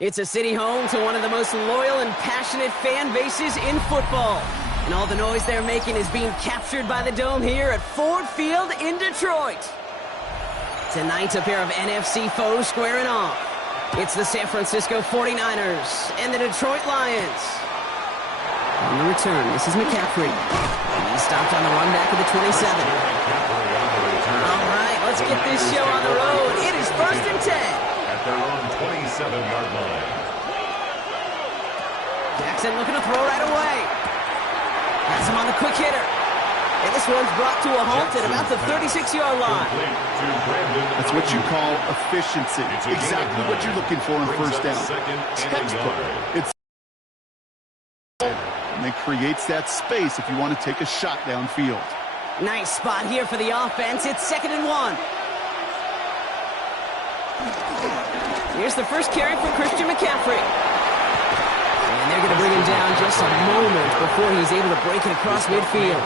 It's a city home to one of the most loyal and passionate fan bases in football. And all the noise they're making is being captured by the Dome here at Ford Field in Detroit. Tonight, a pair of NFC foes squaring off. It's the San Francisco 49ers and the Detroit Lions. On the return, this is McCaffrey. He stopped on the run back of the 27. All right, let's get this show on the road. It is 1st and 10. At their own 27-yard line. Jackson looking to throw right away. Has him on the quick hitter. And this one's brought to a halt at about the 36-yard line. That's what you call efficiency. Exactly what you're looking for in first down. Textbook. And it creates that space if you want to take a shot downfield. Nice spot here for the offense. It's 2nd and 1. Here's the first carry for Christian McCaffrey. And they're going to bring him down just a moment before he's able to break it across midfield.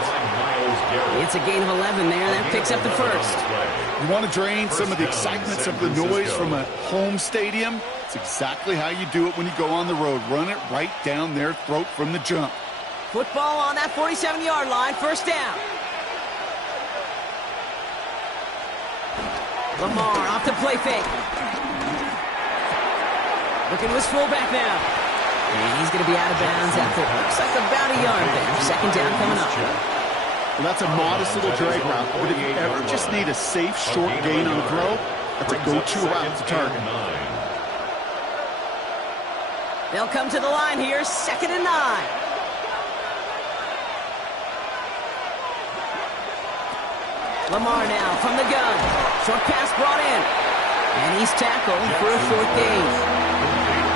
It's a gain of 11 there. That picks up the first. You want to drain some of the excitement, some of the noise from a home stadium? It's exactly how you do it when you go on the road. Run it right down their throat from the jump. Football on that 47-yard line. First down. Lamar off the play fake. Looking to his fullback now. And he's going to be out of bounds after it looks like about a yard there. 2nd down coming up. Well, that's a modest little drag route, but if you ever just need a safe, short gain on a throw, that's a go-to route to target. They'll come to the line here, 2nd and 9. Lamar now from the gun. Short pass brought in. And he's tackled for a short gain.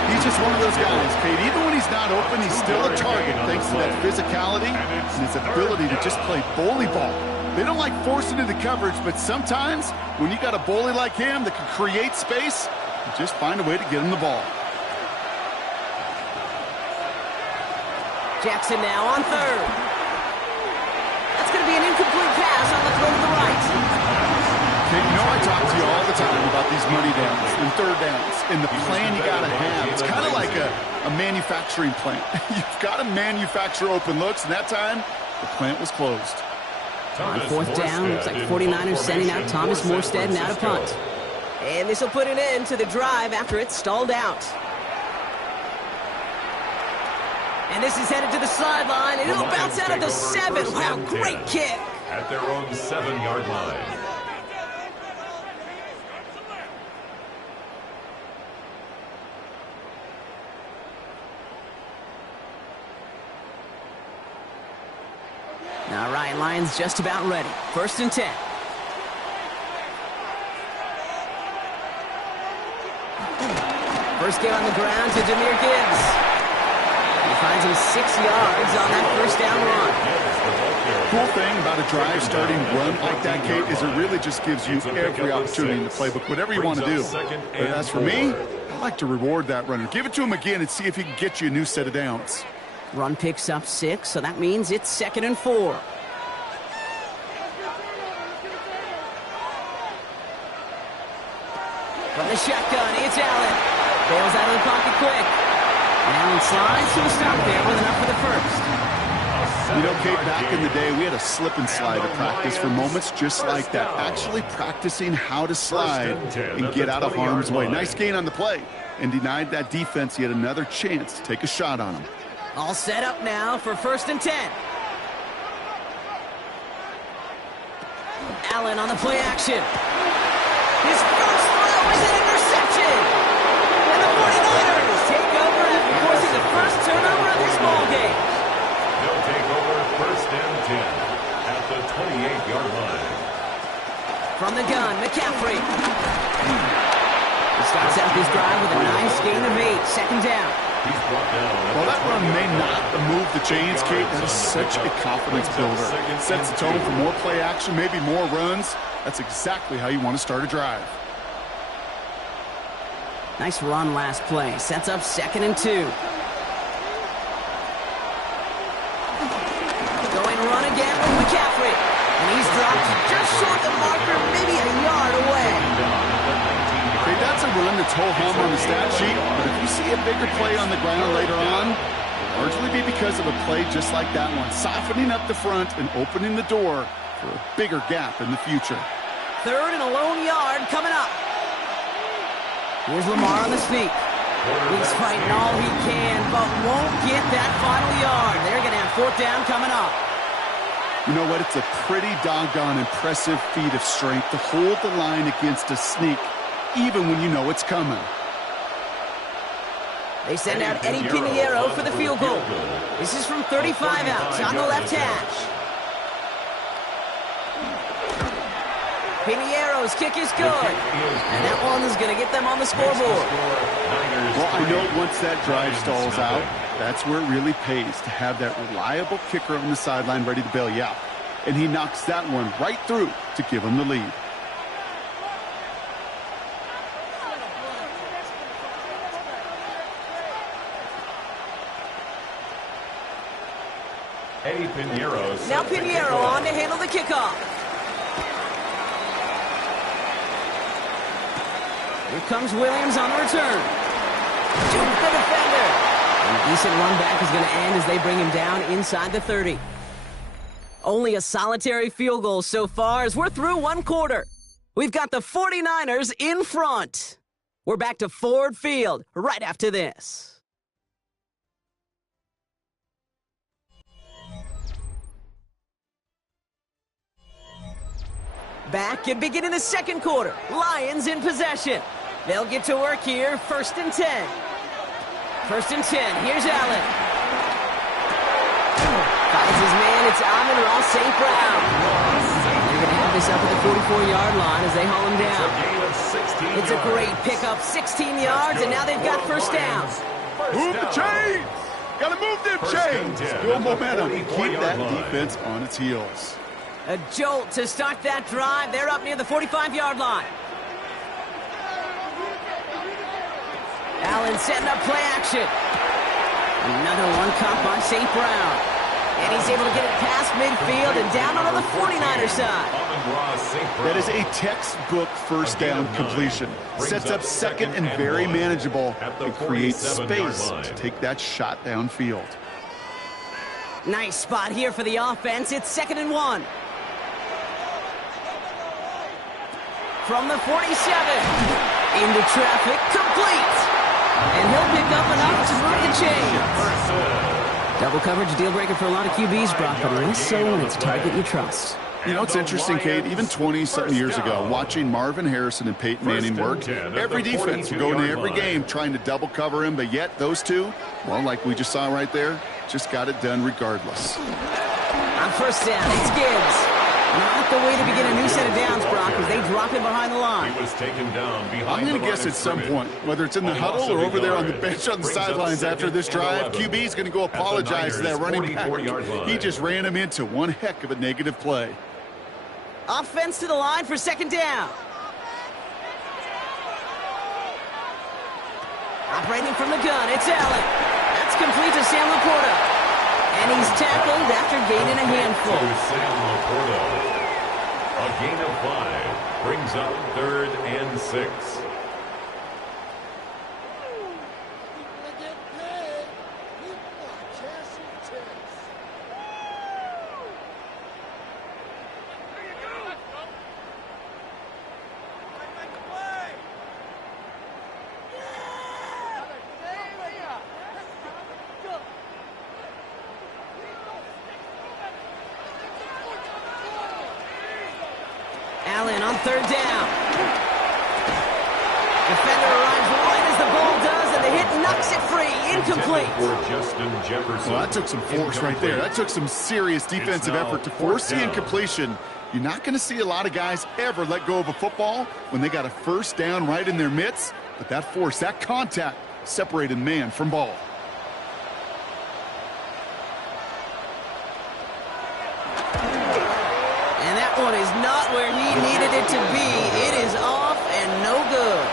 He's just one of those guys, Kate. Even when he's not open, he's still a target thanks to that physicality and his ability to just play bully ball. They don't like forcing into coverage, but sometimes when you got a bully like him that can create space, you just find a way to get him the ball. Jackson now on 3rd. That's going to be an incomplete pass on the throw to the right. You know I talk to you all the time about these money downs and 3rd downs and the plan you got to have. It's kind of like a manufacturing plant. You've got to manufacture open looks, and that time, the plant was closed. On 4th down, looks like 49ers sending out Thomas Morstead now to punt. And this will put an end to the drive after it's stalled out. And this is headed to the sideline, and it'll bounce out at the 7. Wow, great kick. At their own 7-yard line. All right, Lions just about ready. 1st and 10. First get on the ground to Jahmyr Gibbs. He finds him 6 yards on that 1st down run. Cool thing about a drive starting run like that, Kate, is it really just gives you every opportunity in the playbook, whatever you want to do. But as for me, I like to reward that runner. Give it to him again and see if he can get you a new set of downs. Run picks up 6, so that means it's 2nd and 4. From the shotgun, it's Allen. Bails out of the pocket quick. And Allen slides to a stop there with enough for the first. You know, Kate, back in the day, we had a slip and slide at practice for moments just like that. Actually practicing how to slide and get out of harm's way. Nice gain on the play. And denied that defense yet another chance to take a shot on him. All set up now for 1st and 10. Allen on the play action. His first throw is an interception. And the 49ers take over after forcing the first turnover of this ball game. They'll take over 1st and 10 at the 28-yard line. From the gun, McCaffrey. He starts out this drive with a nice gain of 8. 2nd down. Well, that run may not move the chains, Kate. That is such a confidence builder. Sets the tone for more play action, maybe more runs. That's exactly how you want to start a drive. Nice run last play. Sets up 2nd and 2. Going run again with McCaffrey. And he's dropped just short of the marker, maybe a yard away. Hey, that's a run that's ho-hum on the stat sheet, but if you see a bigger play on the ground later on, it'll largely be because of a play just like that one, softening up the front and opening the door for a bigger gap in the future. 3rd and a lone yard coming up. Here's Lamar on the sneak. He's fighting all he can, but won't get that final yard. They're going to have 4th down coming up. You know what? It's a pretty doggone impressive feat of strength to hold the line against a sneak, even when you know it's coming. They send out Eddie Pinheiro for the field goal. This is from 35 out on the left hash. Pinheiro's kick is good, and that one is going to get them on the scoreboard. Well, I know once that drive stalls out, that's where it really pays to have that reliable kicker on the sideline ready to bail you out. And he knocks that one right through to give him the lead. Eddie Pinheiro. Now Pinheiro on to handle the kickoff. Here comes Williams on the return. Jukes the defender. And a decent run back is going to end as they bring him down inside the 30. Only a solitary field goal so far as we're through 1 quarter. We've got the 49ers in front. We're back to Ford Field right after this. Back and beginning the 2nd quarter. Lions in possession. They'll get to work here. 1st and 10. 1st and 10. Here's Allen. Finds his man. It's Amon-Ra St. Brown. They're going to have this up at the 44-yard line as they haul him down. It's a great pickup. 16 yards, and now they've got 1st down. Move the chains! Got to move them chains! Build momentum and keep that defense on its heels. A jolt to start that drive. They're up near the 45-yard line. Allen setting up play action. Another one caught by St. Brown. And he's able to get it past midfield and down on the 49er side. That is a textbook 1st down completion. Sets up 2nd and very manageable. It creates space to take that shot downfield. Nice spot here for the offense. It's 2nd and 1. From the 47. Into traffic. Complete. And he'll pick up enough to move the chains. Double coverage deal breaker for a lot of QBs, Brock, but less so when it's a target you trust. You know, it's interesting, Kate, even 20-something years ago, watching Marvin Harrison and Peyton Manning work, every defense would go into every game trying to double cover him, but yet those two, well, like we just saw right there, just got it done regardless. On 1st down, it's Gibbs. Not the way to begin a new set of downs, Brock, as they drop him behind the line. He was taken down behind I'm going to guess at some point, whether it's in the huddle or over there on the bench on the sidelines after this drive, QB's going to go apologize to that running back. He just ran him into one heck of a negative play. Offense to the line for 2nd down. Operating from the gun, it's Allen. That's complete to Sam Laporta. And he's tackled after gaining a handful. Sam Laporta. A gain of 5 brings up 3rd and 6. Allen on 3rd down. Defender arrives right as the ball does, and the hit knocks it free. Incomplete. For Justin Jefferson. Well, that took some force right there. That took some serious defensive effort to force the incompletion. You're not going to see a lot of guys ever let go of a football when they got a 1st down right in their midst. But that force, that contact, separated man from ball. And that one is not where he needed it to be. It is off and no good.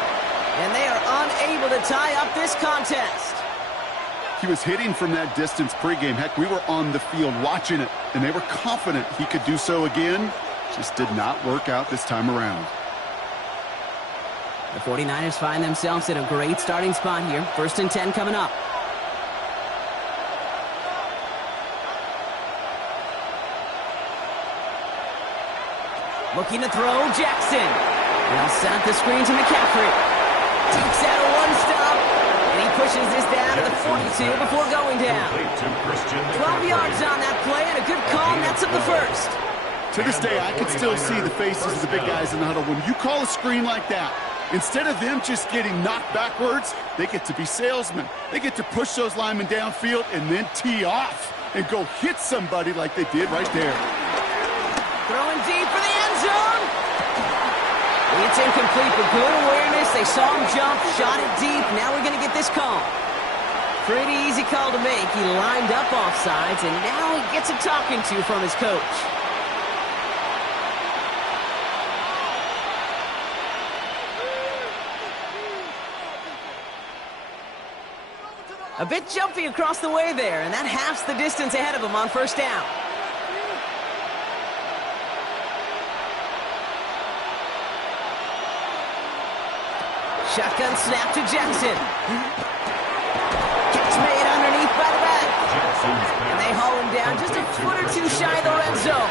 And they are unable to tie up this contest. He was hitting from that distance pregame. Heck, we were on the field watching it, and they were confident he could do so again. Just did not work out this time around. The 49ers find themselves at a great starting spot here. 1st and 10 coming up. Looking to throw, Jackson. They'll set up the screen to McCaffrey. Takes out a one-stop, and he pushes this down to the 42 before going down. 12 yards on that play, and a good call, and that's up the 1st. To this day, I can still see the faces of the big guys in the huddle. When you call a screen like that, instead of them just getting knocked backwards, they get to be salesmen. They get to push those linemen downfield and then tee off and go hit somebody like they did right there. Throwing deep for the end zone. It's incomplete, but good awareness. They saw him jump, shot it deep. Now we're going to get this call. Pretty easy call to make. He lined up offsides, and now he gets a talking to from his coach. A bit jumpy across the way there, and that halves the distance ahead of him on 1st down. Shotgun snap to Jackson. Catch made underneath by the back. And they haul him down just a foot or two shy of the red zone.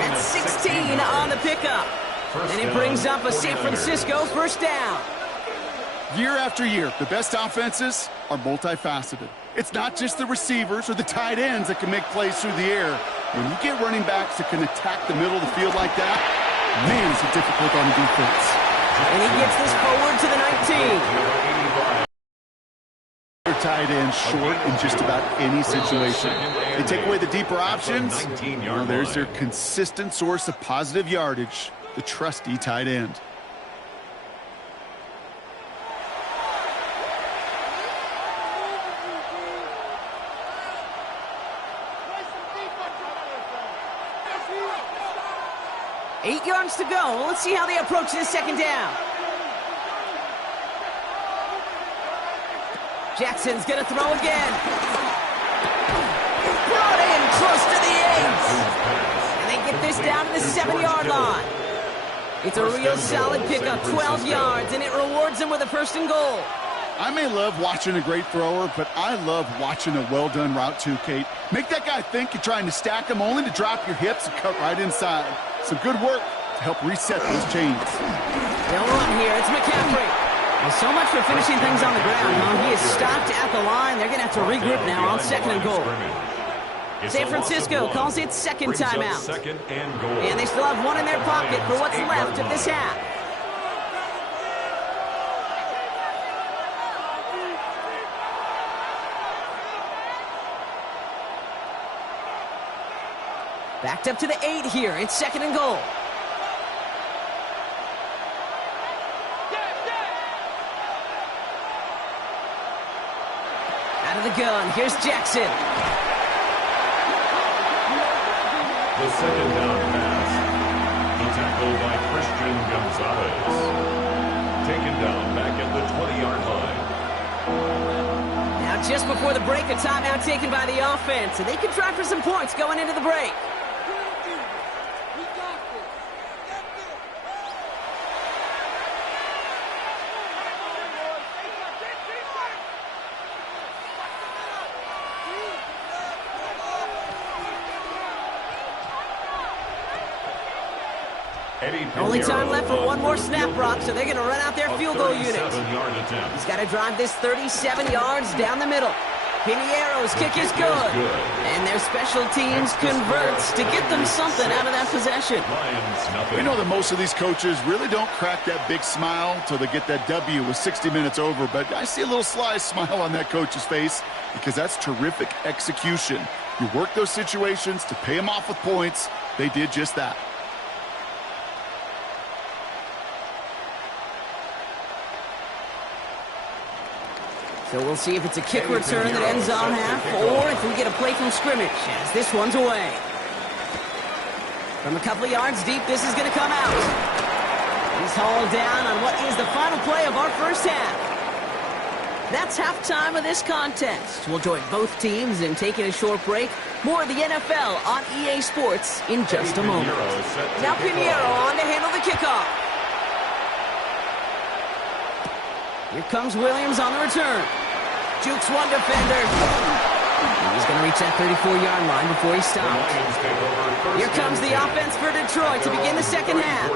That's 16 on the pickup. And it brings up a San Francisco 1st down. Year after year, the best offenses are multifaceted. It's not just the receivers or the tight ends that can make plays through the air. When you get running backs that can attack the middle of the field like that, man, is it difficult on the defense. And he gets this forward to the 19. Their tight end short in just about any situation. They take away the deeper options. Well, there's their consistent source of positive yardage, the trusty tight end. Eight yards to go. Let's see how they approach this 2nd down. Jackson's going to throw again. Brought in close to the 8. And they get this down to the 7-yard line. It's a real solid pickup, 12 yards, and it rewards them with a 1st and goal. I may love watching a great thrower, but I love watching a well-done route too, Kate. Make that guy think you're trying to stack him only to drop your hips and cut right inside. Some good work to help reset those chains. They'll run here. It's McCaffrey. Well, so much for finishing things on the ground, huh? He is stopped at the line. They're going to have to regroup now on 2nd and goal. San Francisco calls it 2nd timeout. And they still have one in their pocket for what's left of this half. Backed up to the 8 here. It's 2nd and goal. Out of the gun. Here's Jackson. The 2nd down pass. The tackle by Christian Gonzalez. Taken down back at the 20-yard line. Now just before the break, a timeout taken by the offense. And they can try for some points going into the break. Only time left for one more snap, Brock, so they're going to run out their field goal unit. He's got to drive this 37 yards down the middle. Piniero's kick is good. And their special teams converts to get them something out of that possession. We know that most of these coaches really don't crack that big smile until they get that W with 60 minutes over, but I see a little sly smile on that coach's face because that's terrific execution. You work those situations to pay them off with points. They did just that. So we'll see if it's a kick return that ends on half, or if we get a play from scrimmage, as this one's away. From a couple of yards deep, this is going to come out. He's hauled down on what is the final play of our first half. That's halftime of this contest. We'll join both teams in taking a short break. More of the NFL on EA Sports in just a moment. Now Pinheiro on to handle the kickoff. Here comes Williams on the return. Jukes one defender. He's going to reach that 34-yard line before he stops. Here comes the offense for Detroit to begin the second half.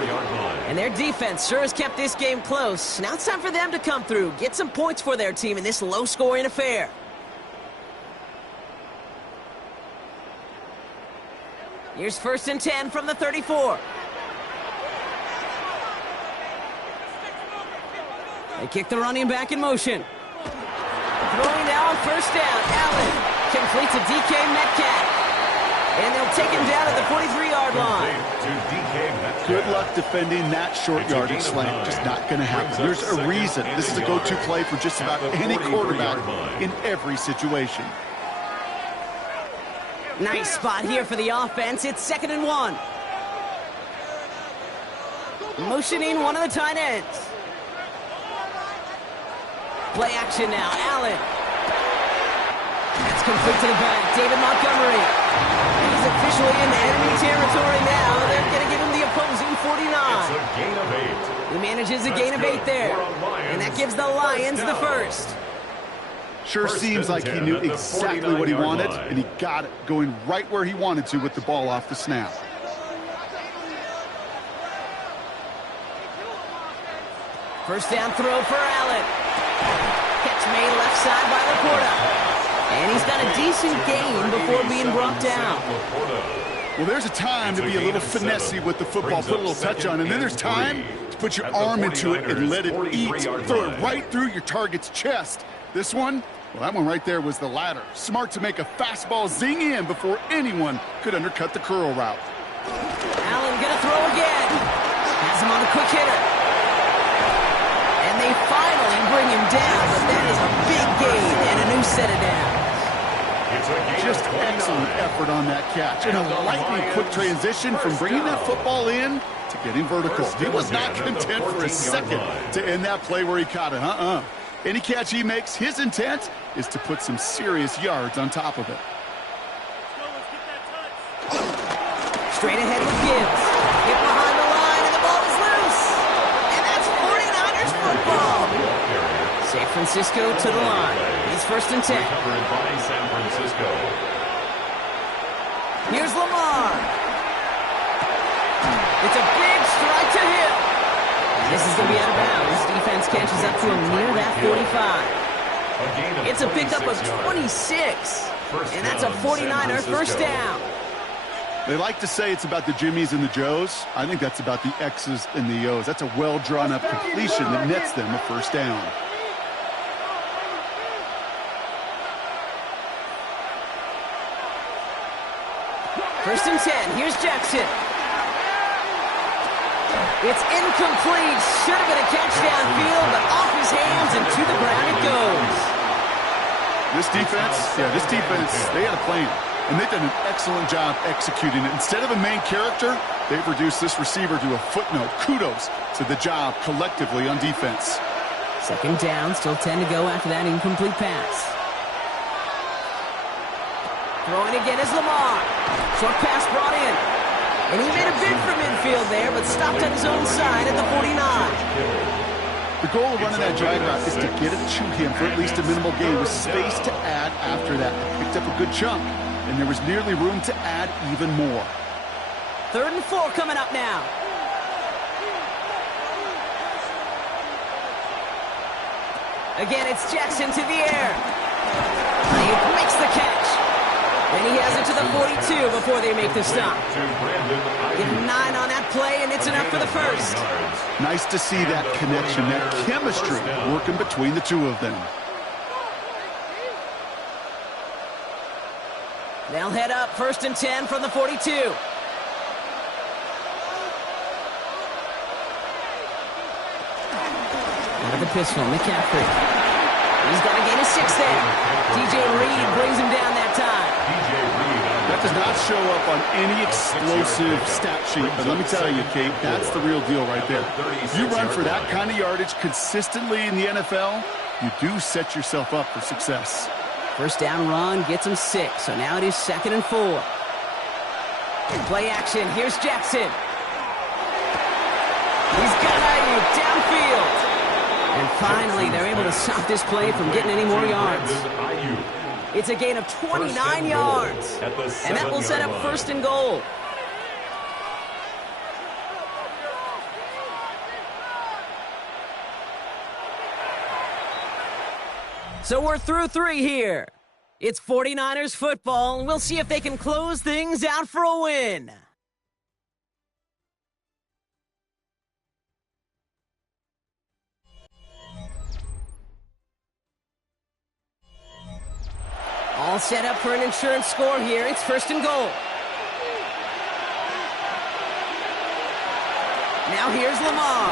And their defense sure has kept this game close. Now it's time for them to come through, get some points for their team in this low-scoring affair. Here's 1st and 10 from the 34. They kick the running back in motion. Throwing now on 1st down. Allen completes to DK Metcalf. And they'll take him down at the 43-yard line. Good luck defending that short yardage slant. Just not going to happen. There's a reason. This is a go-to play for just about any quarterback in every situation. Nice spot here for the offense. It's 2nd and 1. Motioning one of the tight ends. Play action now. Allen. That's complete to the back. David Montgomery. He's officially in enemy territory now. They're going to give him the opposing 49. It's a gain of 8. He manages a gain of 8 there. And that gives the Lions the first. Sure seems like he knew exactly what he wanted, and he got it, going right where he wanted to with the ball off the snap. First down throw for Allen. Catch made left side by Laporta. And he's got a decent gain before being brought down. Well, there's a time to be a little finessey with the football, put a little touch on, and then there's time to put your arm into it and let it eat, throw it right through your target's chest. This one, well, that one right there was the latter. Smart to make a fastball zing in before anyone could undercut the curl route. Allen gonna throw again. Has him on a quick hitter. And they finally bring him down, but that is a big gain and a new set of downs. Just excellent effort on that catch. And a lightning quick transition from bringing that football in to getting vertical. He was not content for a second to end that play where he caught it. Any catch he makes, his intent is to put some serious yards on top of it. Straight ahead with Gibbs. Hit behind the line, and the ball is loose. And that's 49ers football. San Francisco to the line. It's 1st and 10. Covered by San Francisco. Here's Lamar. It's a big strike to him. This is going to be out of bounds. Defense catches up to him near that 45. It's a pickup of 26. And that's a 49er first down. They like to say it's about the Jimmies and the Joes. I think that's about the X's and the O's. That's a well-drawn-up completion that nets them a first down. First and 10. Here's Jackson. It's incomplete. Should have been a catch downfield, but off his hands and to the ground it goes. This defense, they had a plan, and they've done an excellent job executing it. Instead of a main character, they've reduced this receiver to a footnote. Kudos to the job collectively on defense. 2nd down, still 10 to go after that incomplete pass. Throwing again is Lamar. Short pass brought in. And he made a bid for midfield there, but stopped on his own side at the 49. The goal of running that drag route is to get it to him for at least a minimal gain with space to add after that. They picked up a good chunk, and there was nearly room to add even more. 3rd and 4 coming up now. Again, it's Jackson to the air. He makes the catch. And he has it to the 42 before they make the stop. Get 9 on that play, and it's enough for the first. Nice to see that connection, that chemistry working between the two of them. They'll head up 1st and 10 from the 42. Out of the pistol, McCaffrey. He's got to gain a 6 there. DJ Reed brings him down that time. That does not show up on any explosive stat sheet, but let me tell you, Kate, that's the real deal right there. You run for that kind of yardage consistently in the NFL, you do set yourself up for success. First down run gets him 6, so now it is 2nd and 4. Play action, here's Jackson. He's got Ayuk downfield. And finally, they're able to stop this play from getting any more yards. It's a gain of 29 yards. And that will set up 1st and goal. So we're through 3 here. It's 49ers football, and we'll see if they can close things out for a win. All set up for an insurance score here. It's 1st and goal. Now here's Lamar.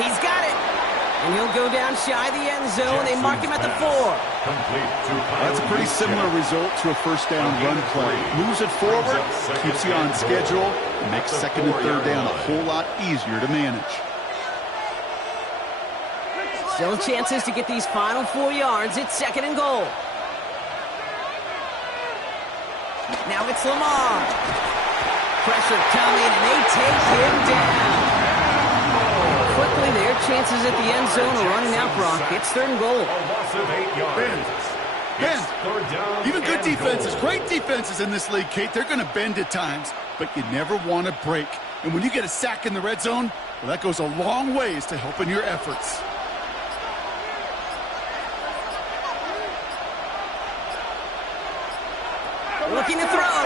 He's got it. And he'll go down shy of the end zone. They mark him at the 4. That's a pretty similar result to a 1st down run play. Moves it forward, keeps you on schedule, and makes 2nd and 3rd down a whole lot easier to manage. Still chances to get these final 4 yards. It's 2nd and goal. Now it's Lamar. Pressure coming, and they take him down. Quickly, their chances at the end zone are running out, Brock. It's 3rd and goal. A loss of 8 yards. Ben, even good defenses, great defenses in this league, Kate, they're going to bend at times, but you never want to break. And when you get a sack in the red zone, well, that goes a long ways to helping your efforts. Looking to throw.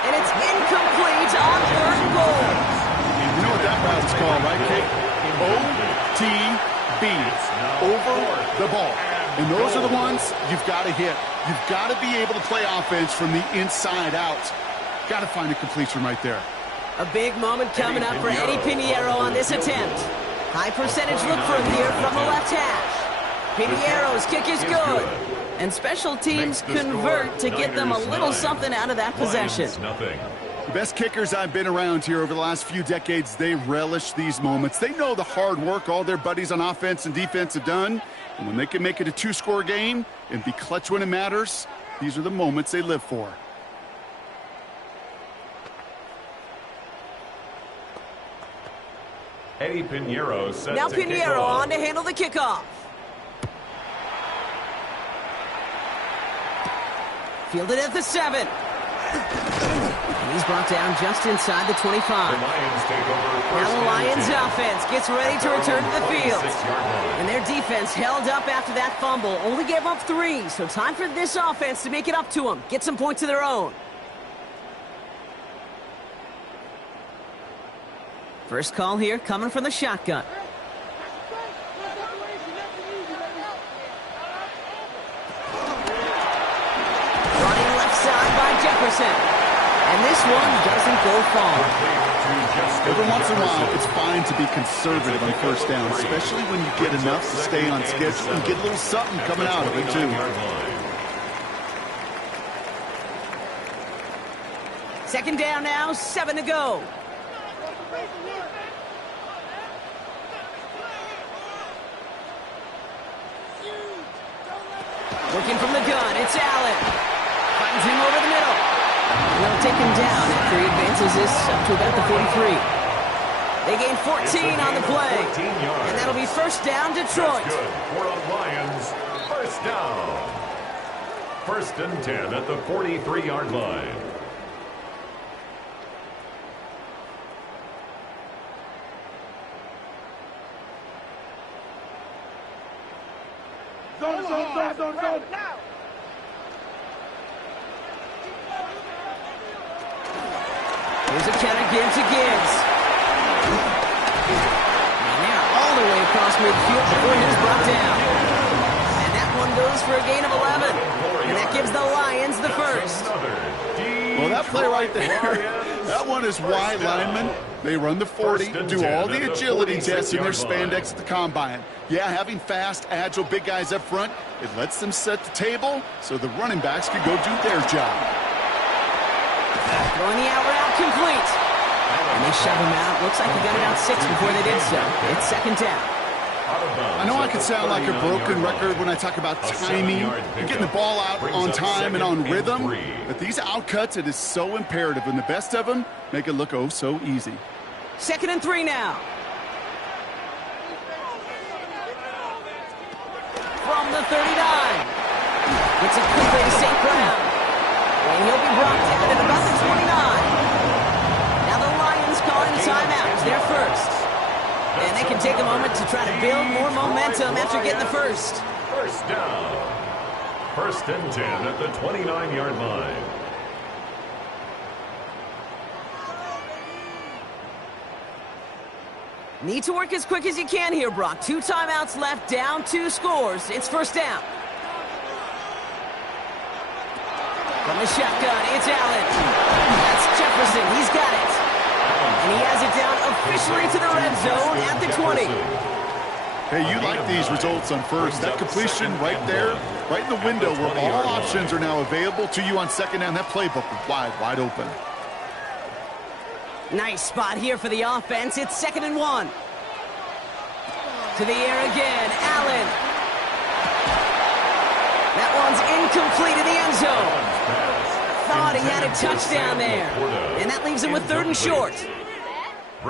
And it's incomplete on 3rd and goal. You know what that route's called, right, Kate? OTB. Over the ball. And those are the ones you've got to hit. You've got to be able to play offense from the inside out. Got to find a completion right there. A big moment coming up for Eddie Piñeiro on this attempt. High percentage look for him here from the left hash. Piñeiro's kick is good. And special teams convert to get them a little something out of that possession. The best kickers I've been around here over the last few decades, they relish these moments. They know the hard work all their buddies on offense and defense have done. And when they can make it a 2-score game and be clutch when it matters, these are the moments they live for. Eddie Piñeiro set now to Piñeiro on to handle the kickoff. Fielded at the 7. And he's brought down just inside the 25. The Lions take over. Now the Lions offense gets ready to return to the field. And their defense held up after that fumble. Only gave up 3, so time for this offense to make it up to them. Get some points of their own. First call here coming from the shotgun. Running left side by Jefferson. And this one doesn't go far. Every once in a while, it's fine to be conservative on 1st down, especially when you get enough to stay on schedule and get a little something coming out of it, too. 2nd down now, 7 to go. Working from the gun, it's Allen. Finds him over the middle. And they'll take him down after he advances this up to about the 43. They gain 14 on the play. And that'll be 1st down, Detroit. That's good for the Lions. 1st down. 1st and 10 at the 43-yard line. Zone. Here's a counter give to Gibbs. And now all the way across midfield before he was brought down. And that one goes for a gain of 11. And that gives the Lions the 1st. Well, that play right there, that one is wide linemen. They run the 40, do all the agility tests in their spandex at the combine. Yeah, having fast, agile, big guys up front, it lets them set the table so the running backs can go do their job. Throwing the out route complete. And they shove him out. Looks like he got it out 6 before they did so. It's 2nd down. I know I can sound like a broken record when I talk about timing and getting the ball out on time and on rhythm, but these outcuts, it is so imperative, and the best of them make it look oh so easy. 2nd and 3 now. From the 39. It's a quick way to St. Brown. And he'll be brought down at about the 29. Now the Lions calling a timeout. They're first. And they can take a moment to try to build more momentum after getting the first. First down. 1st and 10 at the 29-yard line. Need to work as quick as you can here, Brock. 2 timeouts left, down 2 scores. It's first down. From the shotgun, it's Allen. That's Jefferson. He's got it. And he has it down officially to the red zone at the 20. Hey, you like these results on first. That completion right there, right in the window where all options are now available to you on 2nd down. That playbook was wide open. Nice spot here for the offense. It's 2nd and 1. To the air again, Allen. That one's incomplete in the end zone. Thought he had a touchdown there. And that leaves him with 3rd and short.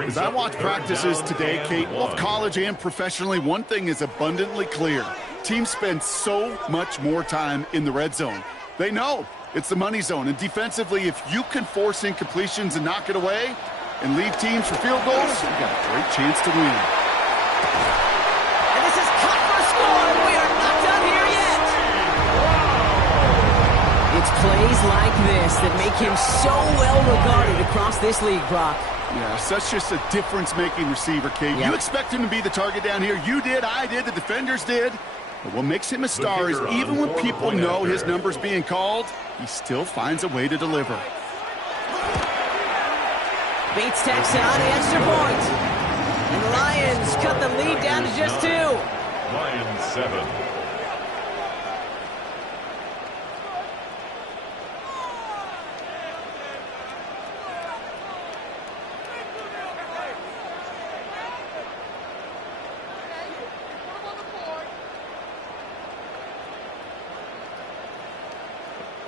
As I watch practices today, Kate, both college and professionally, one thing is abundantly clear. Teams spend so much more time in the red zone. They know it's the money zone. And defensively, if you can force incompletions and knock it away and leave teams for field goals, you've got a great chance to win. And this is cut for a score, and we are not done here yet. It's plays like this that make him so well regarded across this league, Brock. Yeah, such just a difference-making receiver, Kate. Yep. You expect him to be the target down here. You did, I did, the defenders did. But what makes him a star is even when people know his number's being called, he still finds a way to deliver. Bates tacks on the extra point. And the Lions cut the lead down to just 2. Lions 7.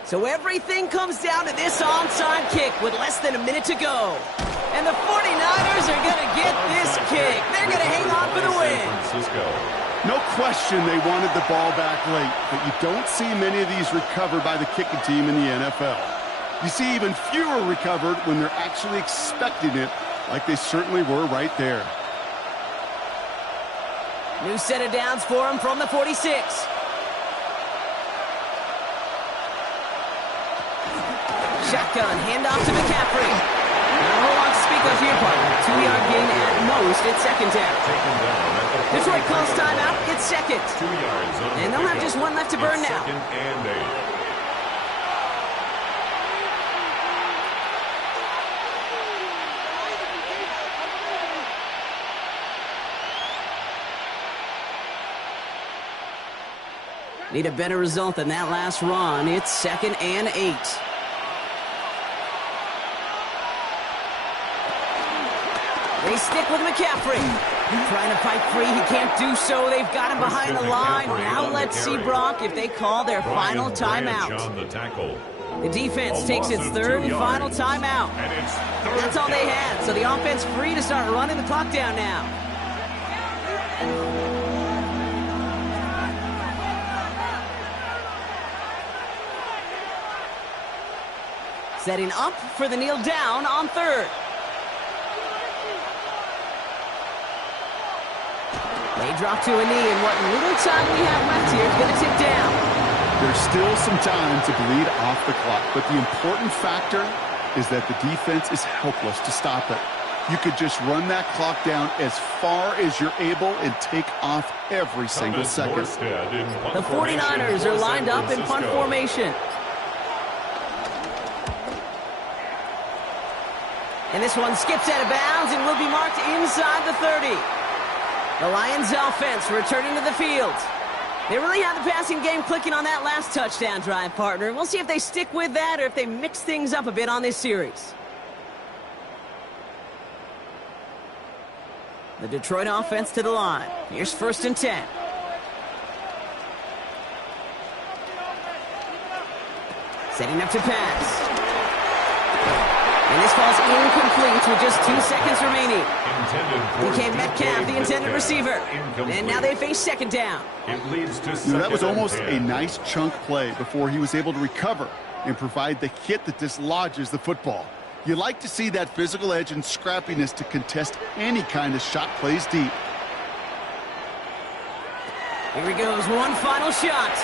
So everything comes down to this onside kick with less than a minute to go. And the 49ers are going to get this kick. They're going to hang on for the win. No question they wanted the ball back late, but you don't see many of these recovered by the kicking team in the NFL. You see even fewer recovered when they're actually expecting it, like they certainly were right there. New set of downs for him from the 46. Shotgun, handoff to McCaffrey. Not a whole lot to speak of here, partner. 2-yard gain at most. It's 2nd down. Detroit calls timeout. It's 2nd. 2 yards. And they'll have just 1 left to burn now. 2nd and 8. Need a better result than that last run. It's 2nd and 8. They stick with McCaffrey. Trying to fight free. He can't do so. They've got him behind the line. Now let's see, Brock, if they call their final timeout. The defense takes its 3rd and final timeout. That's all they had. So the offense free to start running the clock down now. Setting up for the kneel down on 3rd. They drop to a knee, and what little time we have left here is going to tick down. There's still some time to bleed off the clock, but the important factor is that the defense is helpless to stop it. You could just run that clock down as far as you're able and take off every single second. The 49ers are lined up in punt formation. And this one skips out of bounds and will be marked inside the 30. The Lions offense returning to the field. They really have the passing game clicking on that last touchdown drive, partner. We'll see if they stick with that or if they mix things up a bit on this series. The Detroit offense to the line. Here's 1st and 10. Setting up to pass. And this ball's incomplete with just 2 seconds remaining. DK Metcalf, the intended receiver. And now they face second down. It leads to That was almost a 10. nice chunk play before he was able to recover and provide the hit that dislodges the football. You like to see that physical edge and scrappiness to contest any kind of shot plays deep. Here he goes, one final shot.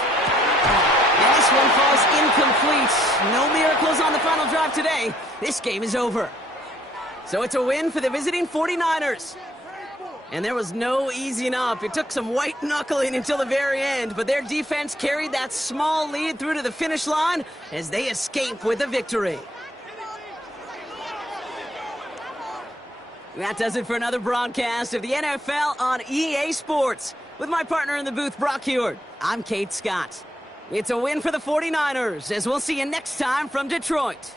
And this one falls incomplete. No miracles on the final drive today. This game is over. So it's a win for the visiting 49ers. And there was no easing up. It took some white knuckling until the very end, but their defense carried that small lead through to the finish line as they escape with a victory. That does it for another broadcast of the NFL on EA Sports. With my partner in the booth, Brock Huard, I'm Kate Scott. It's a win for the 49ers, as we'll see you next time from Detroit.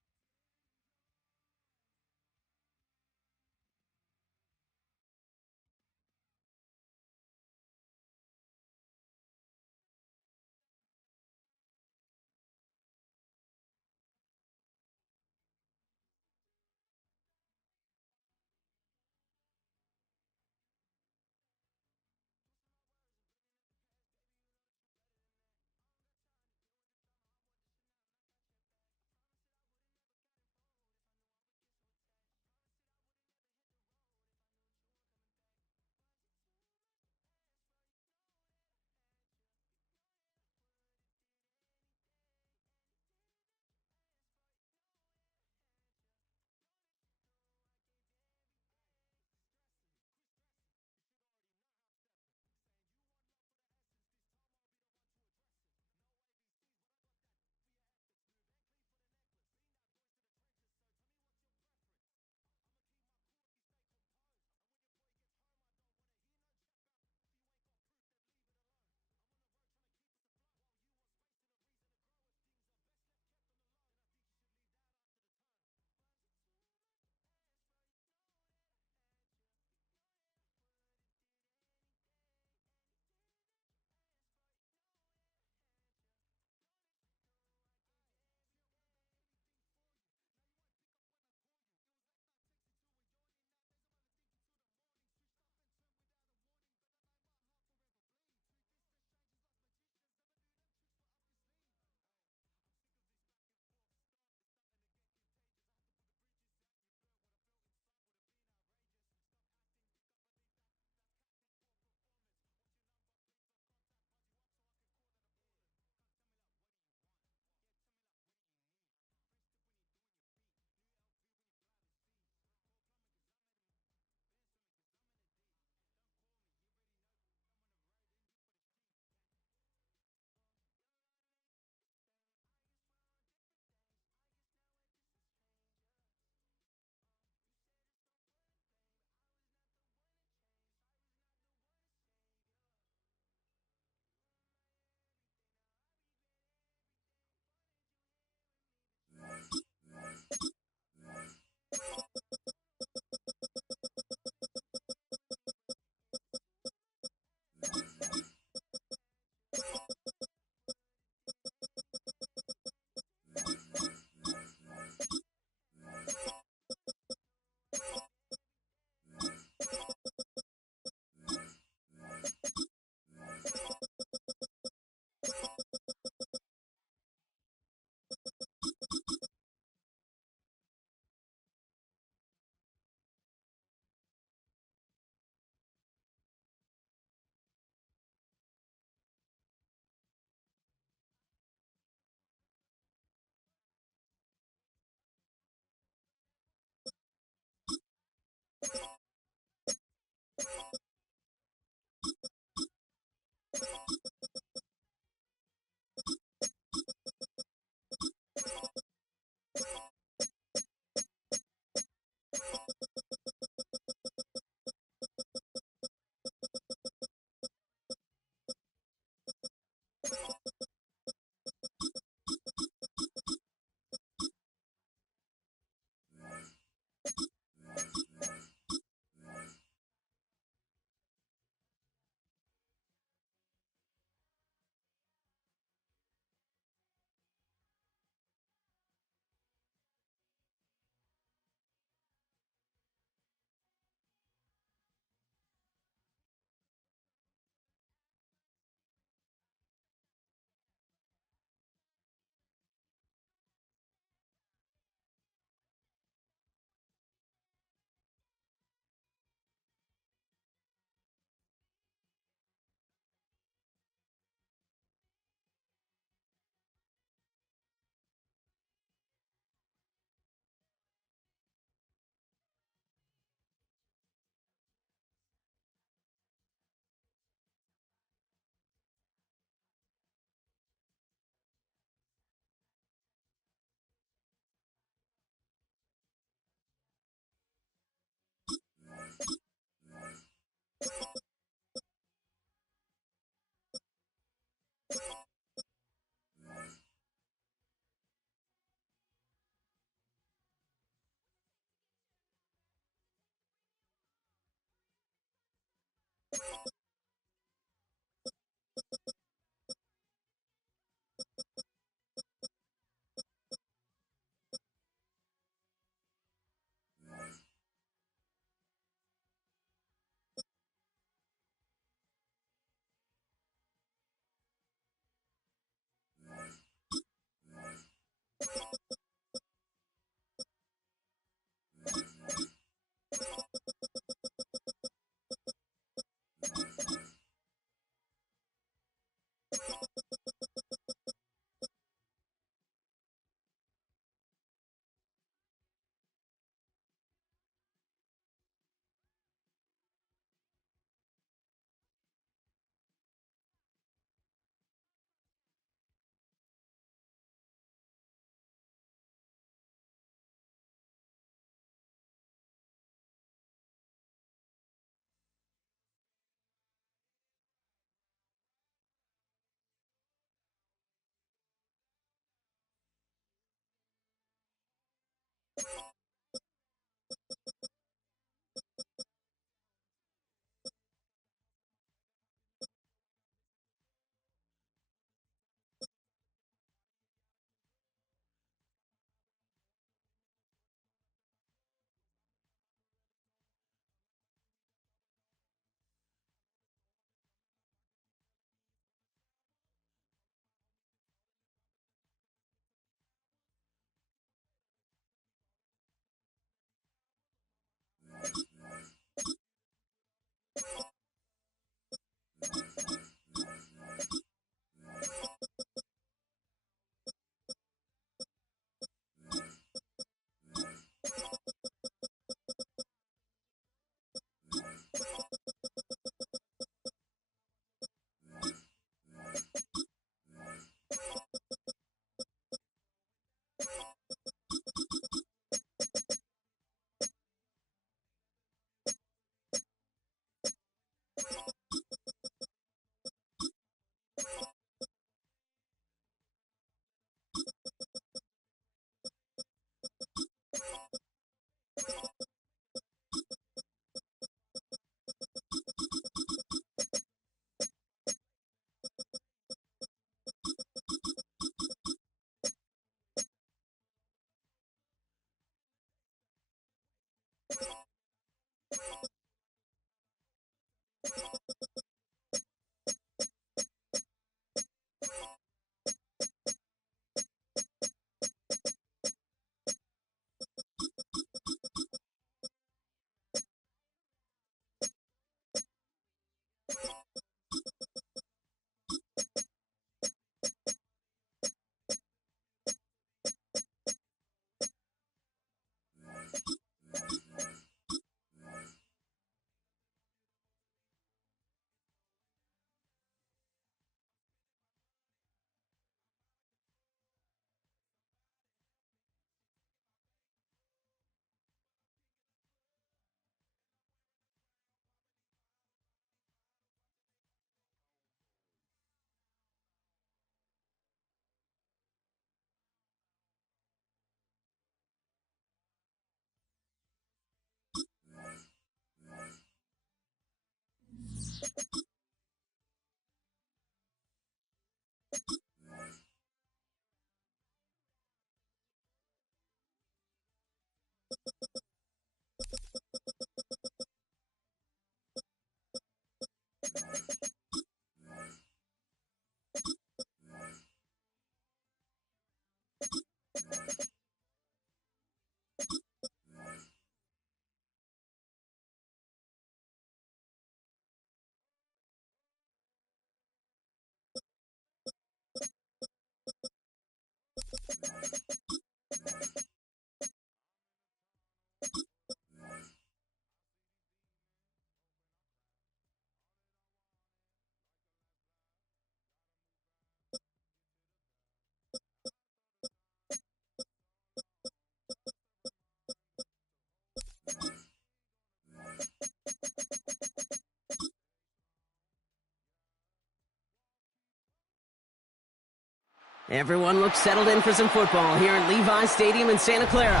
Everyone looks settled in for some football here at Levi Stadium in Santa Clara.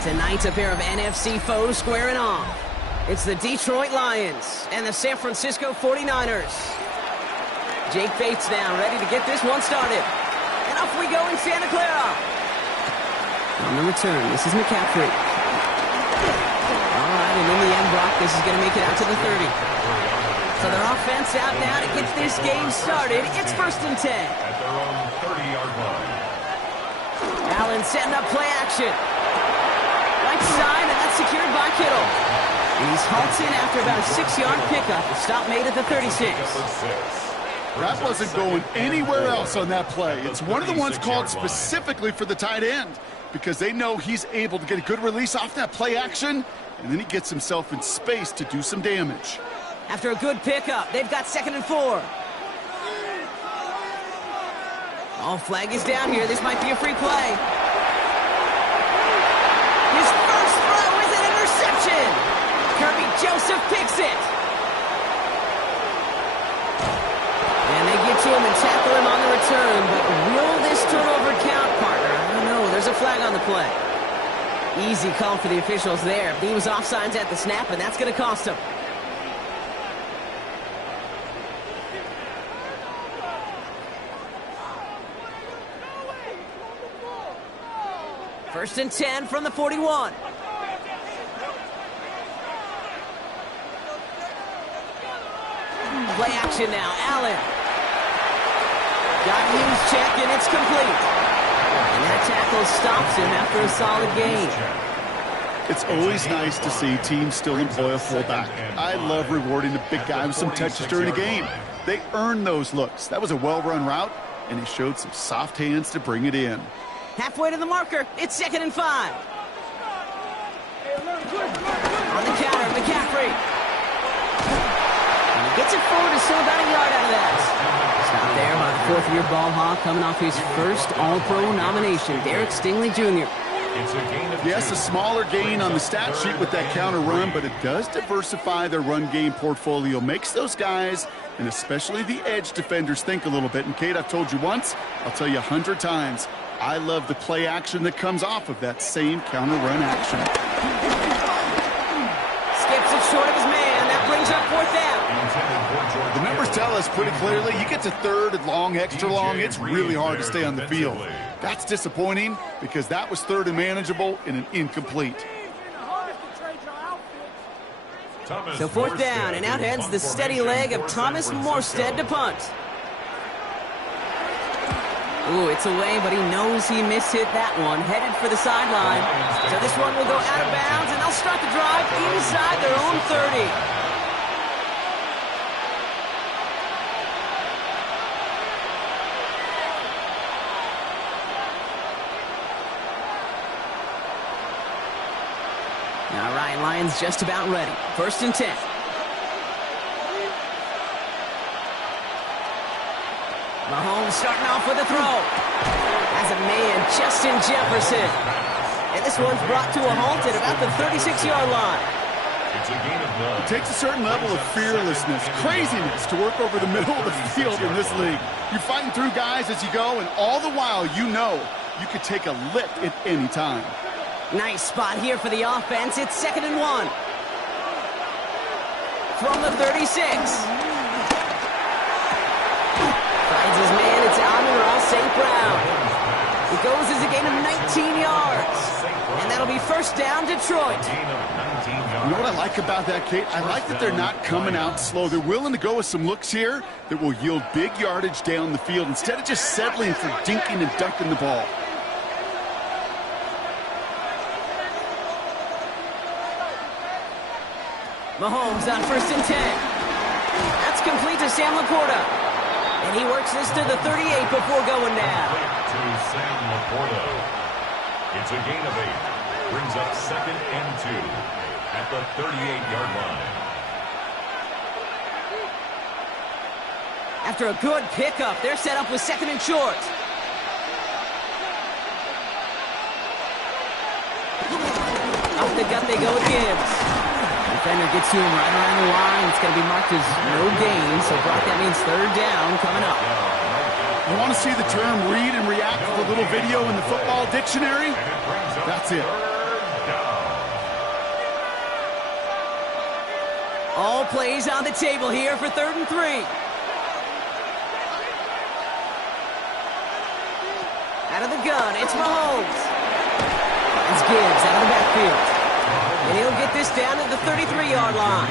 Tonight's a pair of NFC foes squaring off. It's the Detroit Lions and the San Francisco 49ers. Jake Bates now ready to get this one started. And off we go in Santa Clara. On the return, this is McCaffrey. All right, and in the end, Brock, this is going to make it out to the 30. So their offense out now to get this game started. It's 1st and 10. At their own 30-yard line. Allen setting up play action. Right side, and that's secured by Kittle. He's halted after about a 6-yard pickup. The stop made at the 36. That wasn't going anywhere else on that play. It's one of the ones called specifically for the tight end because they know he's able to get a good release off that play action, and then he gets himself in space to do some damage. After a good pickup, they've got 2nd and 4. Oh, flag is down here. This might be a free play. His first throw is an interception. Kirby Joseph picks it. And they get to him and tackle him on the return. But will this turnover count, partner? I don't know. There's a flag on the play. Easy call for the officials there. He was offsides at the snap, and that's going to cost him. 1st and 10 from the 41. Play action now. Allen. Got Hughes check, and it's complete. And that tackle stops him after a solid gain. It's always nice to see teams still employ a fullback. I love rewarding the big guy with some touches during a game. They earn those looks. That was a well-run route, and he showed some soft hands to bring it in. Halfway to the marker, it's 2nd and 5. On the counter, McCaffrey. And he gets it forward to still about a yard out of that. Stop there by the 4th-year ball hawk coming off his first All-Pro nomination, Derek Stingley Jr. Yes, a smaller gain on the stat sheet with that counter run, but it does diversify their run game portfolio. Makes those guys, and especially the edge defenders, think a little bit. And Kate, I've told you once, I'll tell you 100 times. I love the play action that comes off of that same counter run action. Skips it short of his man. That brings up 4th down. The numbers tell us pretty clearly, you get to 3rd and long, extra long, it's really hard to stay on the field. That's disappointing because that was 3rd and manageable in an incomplete. So 4th down, and out heads the steady leg of Thomas Morstead to punt. Ooh, it's away, but he knows he mishit that one. Headed for the sideline. So this one will go out of bounds, and they'll start the drive inside their own 30. All right, Lions just about ready. 1st and 10. Mahomes starting off with a throw. As a man, Justin Jefferson. And this one's brought to a halt at about the 36-yard line. It takes a certain level of fearlessness, craziness to work over the middle of the field in this league. You're fighting through guys as you go, and all the while you know you could take a lick at any time. Nice spot here for the offense. It's 2nd and 1. From the 36. Finds his man, it's Amon-Ra St. Brown. He It goes as a gain of 19 yards. And that'll be first down, Detroit. You know what I like about that, Kate? I like that they're not coming out slow. They're willing to go with some looks here that will yield big yardage down the field instead of just settling for dinking and dunking the ball. Mahomes on 1st and 10. That's complete to Sam Laporta. And he works this to the 38 before going down. To Sam Laporta. It's a gain of 8. Brings up 2nd and 2 at the 38-yard line. After a good pickup, they're set up with 2nd and short. Up the gut they go with Gibbs. Defender gets to him right around the line. It's going to be marked as no gain, so Brock, that means 3rd down coming up. You want to see the term read and react with a little video in the football dictionary? That's it. All plays on the table here for 3rd and 3. Out of the gun, it's Mahomes. It's Gibbs out of the backfield. And he'll get this down at the 33-yard line.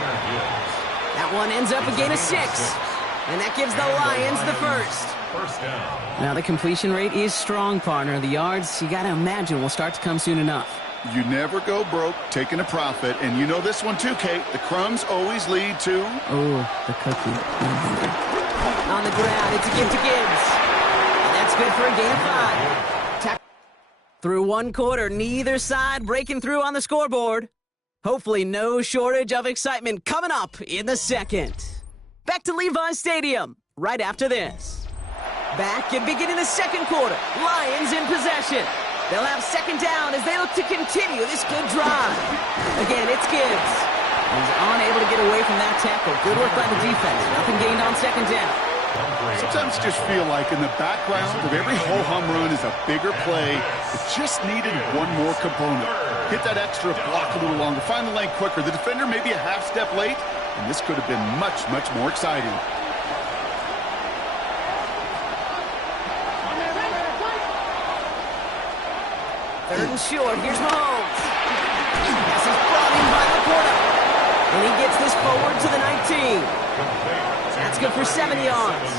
That one ends up a gain of 6. And that gives the Lions the first down. Now the completion rate is strong, partner. The yards, you got to imagine, will start to come soon enough. You never go broke taking a profit. And you know this one too, Kate. The crumbs always lead to... Oh, the cookie. On the ground, it's a give to Gibbs. And that's good for a gain of 5. Through one quarter, neither side breaking through on the scoreboard. Hopefully no shortage of excitement coming up in the second. Back to Levi's Stadium right after this. Back and beginning the second quarter. Lions in possession. They'll have 2nd down as they look to continue this good drive. Again, it's Gibbs. He's unable to get away from that tackle. Good work by the defense. Nothing gained on 2nd down. Sometimes just feel like in the background of every ho-hum run is a bigger play. It just needed one more component. Hit that extra block a little longer. Find the lane quicker. The defender may be a half step late, and this could have been much, much more exciting. Third and short. Here's Mahomes. This is brought in by Laporta. And he gets this forward to the 19. That's good for 7 yards.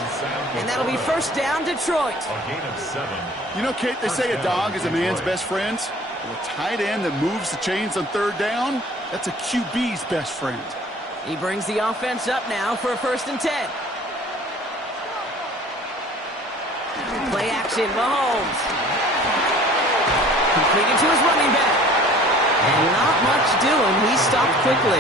And that'll be first down, Detroit. You know, Kate, they say a dog is a man's best friend. Well, a tight end that moves the chains on 3rd down, that's a QB's best friend. He brings the offense up now for a 1st and 10. Play action, Mahomes. Completed to his running back. And not much doing. He stopped quickly.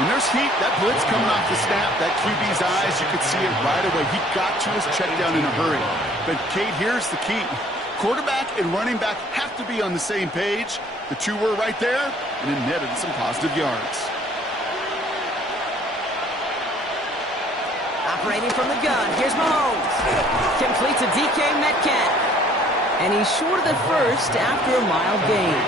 When there's heat, that blitz coming off the snap, that QB's eyes, you could see it right away. He got to his check down in a hurry. But, Kate, here's the key. Quarterback and running back have to be on the same page. The two were right there, and it netted some positive yards. Operating from the gun, here's Mahomes. Completes a DK Metcalf. And he's short of the first after a mild gain.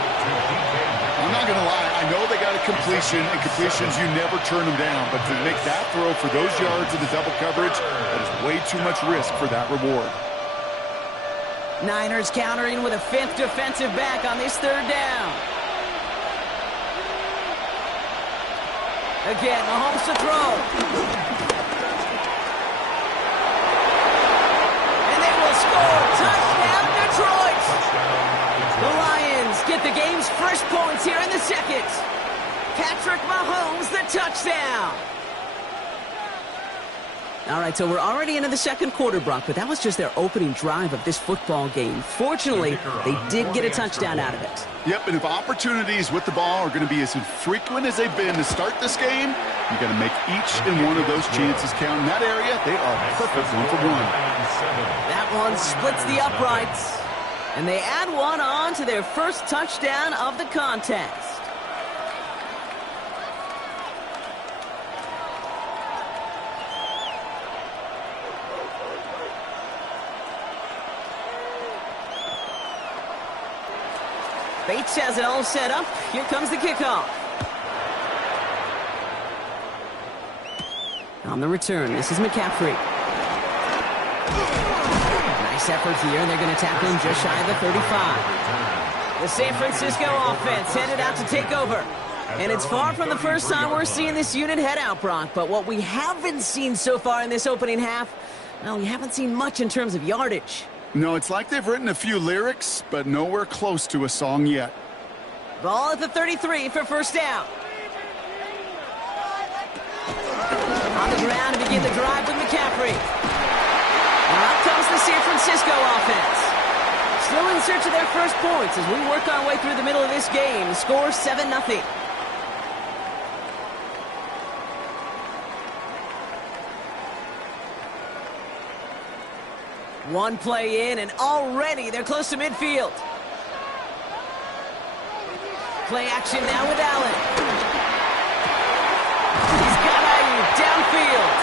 I'm not going to lie. I know they got a completion, and completions, you never turn them down. But to make that throw for those yards in the double coverage, that is way too much risk for that reward. Niners countering with a 5th defensive back on this 3rd down. Again, Mahomes to throw. And they will score. Touchdown, Detroit. The Lions get the game's first points here in the second. Patrick Mahomes, the touchdown. All right, so we're already into the second quarter, Brock, but that was just their opening drive of this football game. Fortunately, they did get a touchdown out of it. Yep, and if opportunities with the ball are going to be as infrequent as they've been to start this game, you got to make each and one of those chances count. In that area, they are perfect 1-for-1. That one splits the uprights, and they add one on to their first touchdown of the contest. Bates has it all set up. Here comes the kickoff. On the return, this is McCaffrey. Nice Nice effort here, and they're going to tackle him just shy of the 35. The San Francisco offense headed out to take over. And it's far from the first time we're seeing this unit head out, Brock. But what we haven't seen so far in this opening half, well, we haven't seen much in terms of yardage. No, it's like they've written a few lyrics, but nowhere close to a song yet. Ball at the 33 for first down. On the ground to begin the drive with McCaffrey. And out comes the San Francisco offense. Still in search of their first points as we work our way through the middle of this game. The score 7-0. One play in, and already they're close to midfield. Play action now with Allen. He's got Ayuk downfield.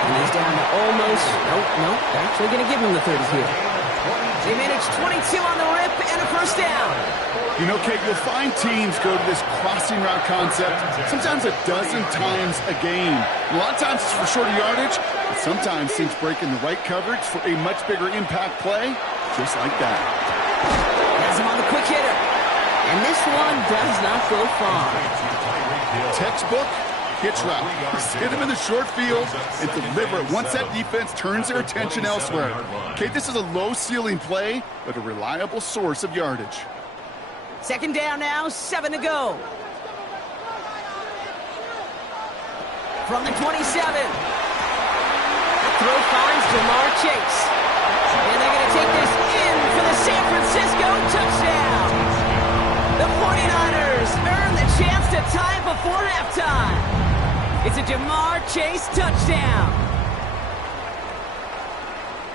And he's down to almost... Nope. They're actually going to give him the 30 here. They managed 22 on the rip and a first down. You know, Kate, you'll find teams go to this crossing route concept sometimes a dozen times a game. A lot of times it's for shorter yardage, but sometimes teams break in the right coverage for a much bigger impact play, just like that. Has him on the quick hitter. And this one does not go far. Textbook hitch route. Hit him in the short field and deliver it once that defense turns their attention elsewhere. Kate, this is a low-ceiling play, but a reliable source of yardage. Second down now, 7 to go. From the 27. That throw finds Jamar Chase. And they're going to take this in for the San Francisco touchdown. The 49ers earn the chance to tie before halftime. It's a Jamar Chase touchdown.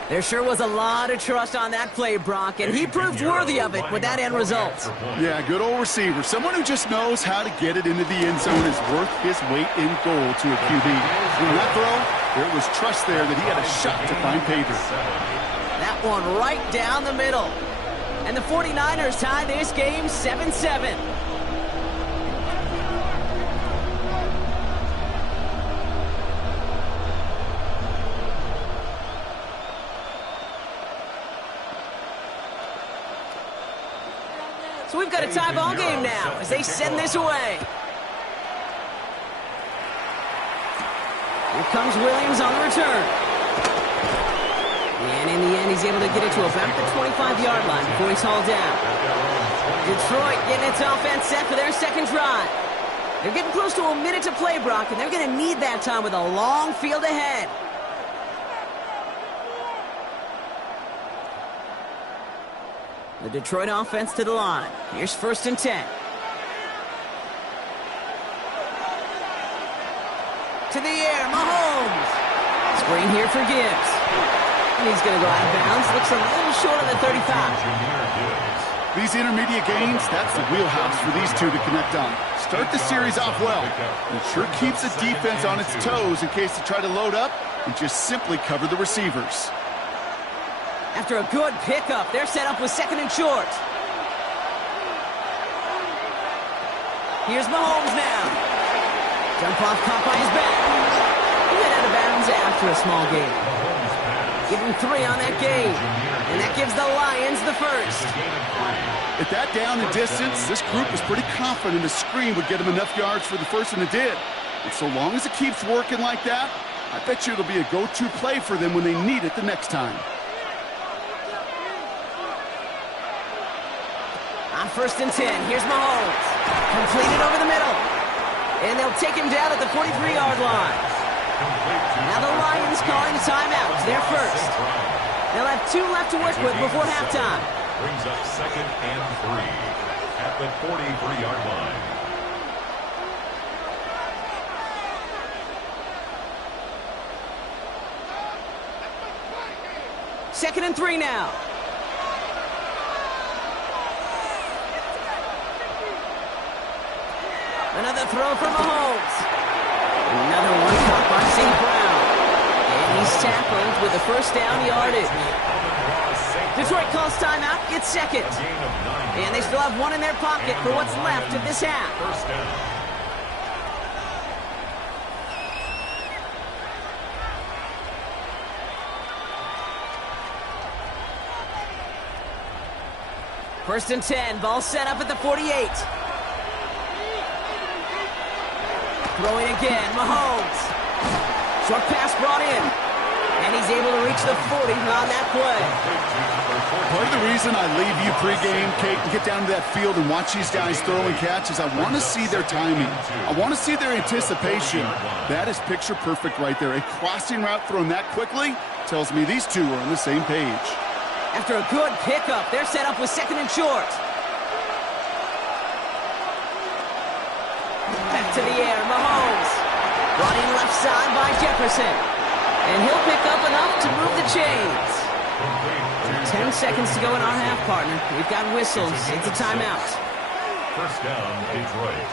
There sure was a lot of trust on that play, Brock, and he proved worthy of it with that end result. Yeah, good old receiver. Someone who just knows how to get it into the end zone is worth his weight in gold to a QB. In that throw, there was trust there that he had a shot to find pay dirt. That one right down the middle. And the 49ers tie this game 7-7. So we've got a tie ball game now as they send this away. Here comes Williams on the return. And in the end, he's able to get it to about the 25-yard line before he's hauled down. Detroit getting its offense set for their second drive. They're getting close to a minute to play, Brock, and they're going to need that time with a long field ahead. The Detroit offense to the line. Here's first and 10. To the air, Mahomes. Screen here for Gibbs. And he's going to go out of bounds. Looks a little short of the 35. These intermediate gains, that's the wheelhouse for these two to connect on. Start the series off well. It sure keeps the defense on its toes in case they try to load up and just simply cover the receivers. After a good pickup, they're set up with second and short. Here's Mahomes now. Jump off caught by his back. He went out of bounds after a small gain. Give him 3 on that gain. And that gives the Lions the first. At that down and distance, this group was pretty confident the screen would get him enough yards for the first, and it did. And so long as it keeps working like that, I bet you it'll be a go-to play for them when they need it the next time. On first and 10, here's Mahomes. Completed over the middle. And they'll take him down at the 43-yard line. Now the Lions calling a timeout. They're first. They'll have 2 left to work with before halftime. Brings up second and 3 at the 43-yard line. Second and 3 now. Another throw for Mahomes. Another one caught by St. Brown. And he's tackled with a first down yardage. Detroit calls timeout, gets second. And they still have 1 in their pocket for what's left of this half. First down. First and 10, ball set up at the 48. Throwing again, Mahomes. Short pass brought in. And he's able to reach the 40 on that play. Part of the reason I leave you pregame, Kate, and get down to that field and watch these guys throw and catch is I want to see their timing. I want to see their anticipation. That is picture perfect right there. A crossing route thrown that quickly tells me these two are on the same page. After a good pickup, they're set up with second and short. Back to the air, Mahomes. Brought in left side by Jefferson. And he'll pick up enough to move the chains. 10 seconds to go in our half, partner. We've got whistles. It's a timeout. First down, Detroit.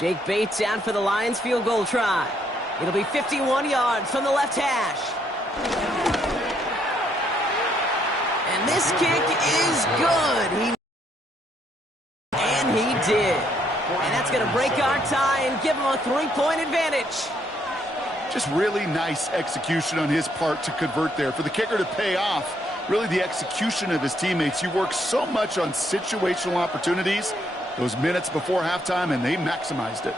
Jake Bates out for the Lions field goal try. It'll be 51 yards from the left hash. And this kick is good. And he did. And that's going to break our tie and give him a 3-point advantage. Just really nice execution on his part to convert there. For the kicker to pay off, really the execution of his teammates. He works so much on situational opportunities those minutes before halftime, and they maximized it.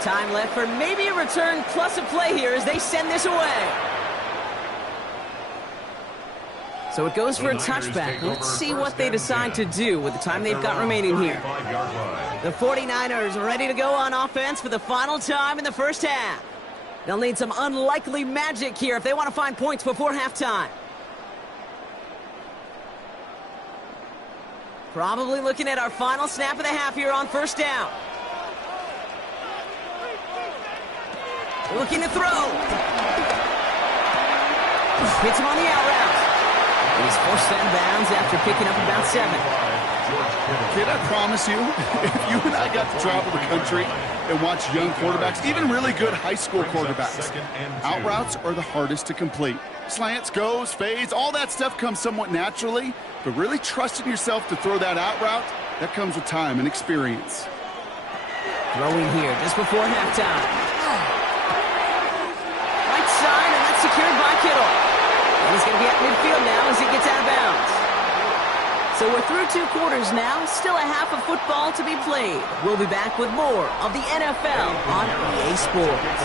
Time left for maybe a return plus a play here as they send this away. So it goes for a touchback. Let's see what they decide to do with the time they've got remaining here. The 49ers are ready to go on offense for the final time in the first half. They'll need some unlikely magic here if they want to find points before halftime. Probably looking at our final snap of the half here on first down. Looking to throw. Hits him on the out route. He's forced out of bounds after picking up about 7. Kid, I promise you, if you and I got to travel the country and watch young quarterbacks, even really good high school quarterbacks, out routes are the hardest to complete. Slants, goes, fades, all that stuff comes somewhat naturally, but really trusting yourself to throw that out route, that comes with time and experience. Throwing here just before halftime. Right side, and that's secured by Kittle. And he's going to be at midfield now as he gets out of bounds. So we're through 2 quarters now. Still a half of football to be played. We'll be back with more of the NFL on EA Sports.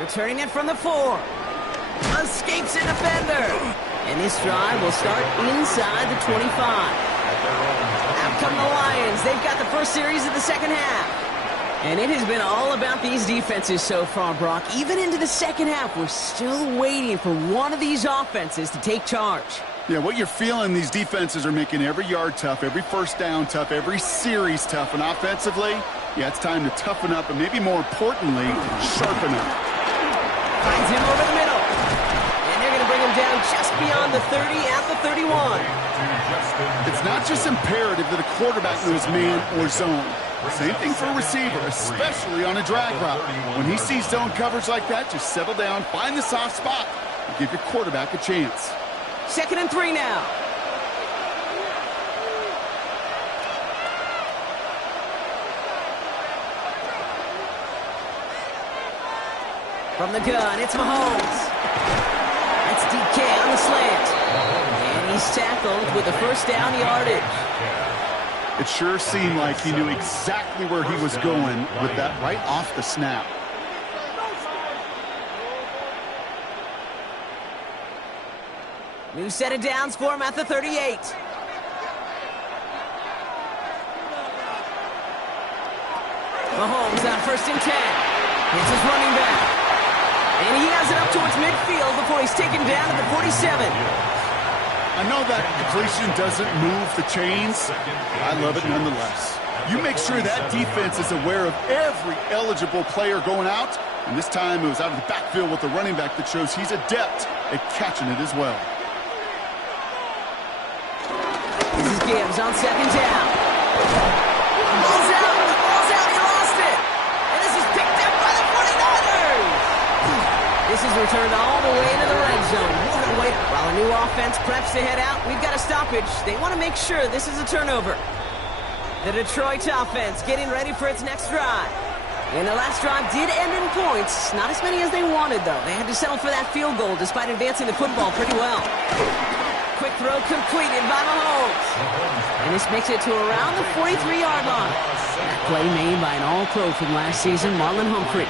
Returning it from the 4. Escapes a defender. And this drive will start inside the 25. Out come the Lions. They've got the first series of the second half. And it has been all about these defenses so far, Brock. Even into the second half, we're still waiting for one of these offenses to take charge. Yeah, what you're feeling, these defenses are making every yard tough, every first down tough, every series tough. And offensively, yeah, it's time to toughen up and maybe more importantly, sharpen up. Finds him over the middle. And they're going to bring him down just beyond the 30 at the 31. It's not just imperative that a quarterback knows man or zone. Same thing for a receiver, especially on a drag route. When he sees zone coverage like that, just settle down, find the soft spot, and give your quarterback a chance. 2nd and 3 now. From the gun, it's Mahomes. That's DK on the slant. And he's tackled with the first down yardage. It sure seemed like he knew exactly where he was going with that right off the snap. New set of downs for him at the 38. Mahomes on 1st and 10. It's his running back. And he has it up towards midfield before he's taken down at the 47. I know that completion doesn't move the chains. I love it nonetheless. You make sure that defense is aware of every eligible player going out. And this time it was out of the backfield with the running back that shows he's adept at catching it as well. This is Gibbs on 2nd down. Ball's out. The ball's out. He lost it. And this is picked up by the 49ers. This is returned all the way into the red zone. While a new offense preps to head out, we've got to stop stoppage. They want to make sure this is a turnover. The Detroit offense getting ready for its next drive. And the last drive did end in points. Not as many as they wanted, though. They had to settle for that field goal despite advancing the football pretty well. Quick throw completed by Mahomes. And this makes it to around the 43-yard line. That play made by an all-pro from last season, Marlon Humphrey.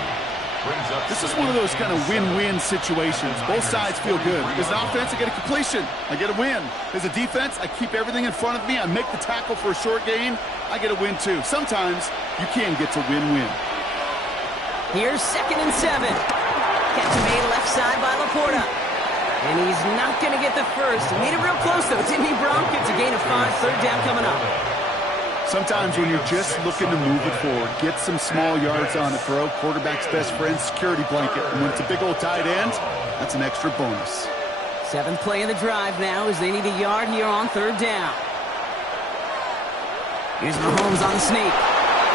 This is one of those kind of win-win situations. Both sides feel good. As an offense, I get a completion. I get a win. As a defense, I keep everything in front of me. I make the tackle for a short gain. I get a win, too. Sometimes you can get to win-win. Here's 2nd and 7. Catch made left side by Laporta. And he's not going to get the first. He made it real close, though, didn't he, Bronk? It's a gain of 5, 3rd down coming up. Sometimes when you're just looking to move it forward, get some small yards on it, throw quarterback's best friend security blanket. And when it's a big old tight end, that's an extra bonus. 7th play of the drive now as they need a yard here on 3rd down. Here's Mahomes on the sneak.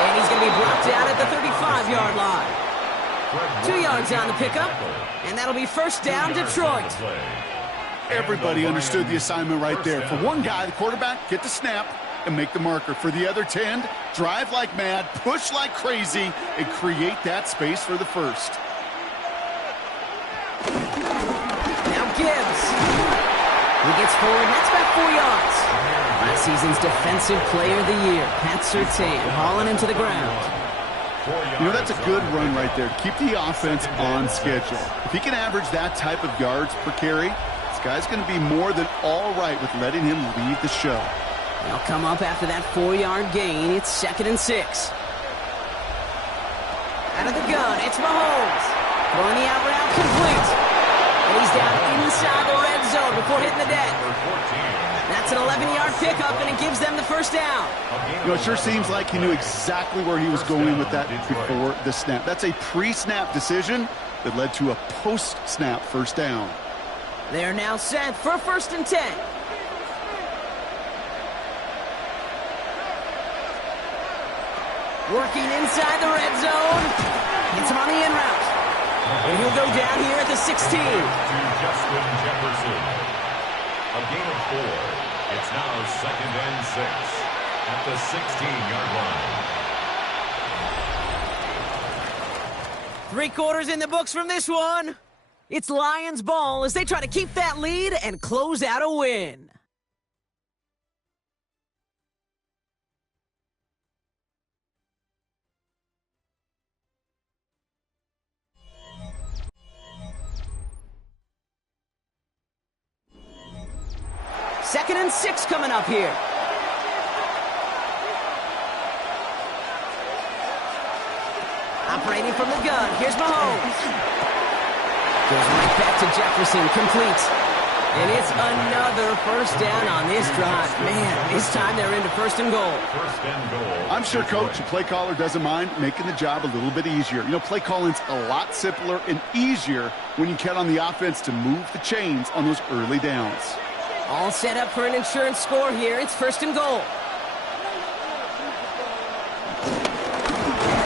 And he's going to be brought down at the 35-yard line. 2 yards on the pickup, and that'll be 1st down, Detroit. Everybody understood the assignment right there. For one guy, the quarterback, get the snap and make the marker. For the other 10, drive like mad, push like crazy, and create that space for the first. Now Gibbs. He gets forward, and that's about 4 yards. Last season's Defensive Player of the Year, Pat Surtain, hauling him to the ground. You know, that's a good run right there. Keep the offense on schedule. If he can average that type of yards per carry, this guy's going to be more than all right with letting him lead the show. They'll come up after that 4-yard gain. It's 2nd and 6. Out of the gun, it's Mahomes. Throwing the out route complete. And he's down inside the red zone before hitting the deck. That's an 11-yard pickup, and it gives them the 1st down. You know, it sure seems like he knew exactly where he was going with that before the snap. That's a pre-snap decision that led to a post-snap 1st down. They're now set for 1st and 10. Working inside the red zone. Hits him on the in route. And he'll go down here at the 16. To Justin Jefferson. A gain of 4. It's now 2nd and 6 at the 16-yard line. 3 quarters in the books from this one. It's Lions ball as they try to keep that lead and close out a win. Second and 6 coming up here. Operating from the gun, here's Mahomes. Goes right back to Jefferson, complete. And it's another 1st down on this drive. Man, this time they're into 1st and goal. I'm sure Coach, the play caller, doesn't mind making the job a little bit easier. You know, play calling's a lot simpler and easier when you count on the offense to move the chains on those early downs. All set up for an insurance score here. It's 1st and goal.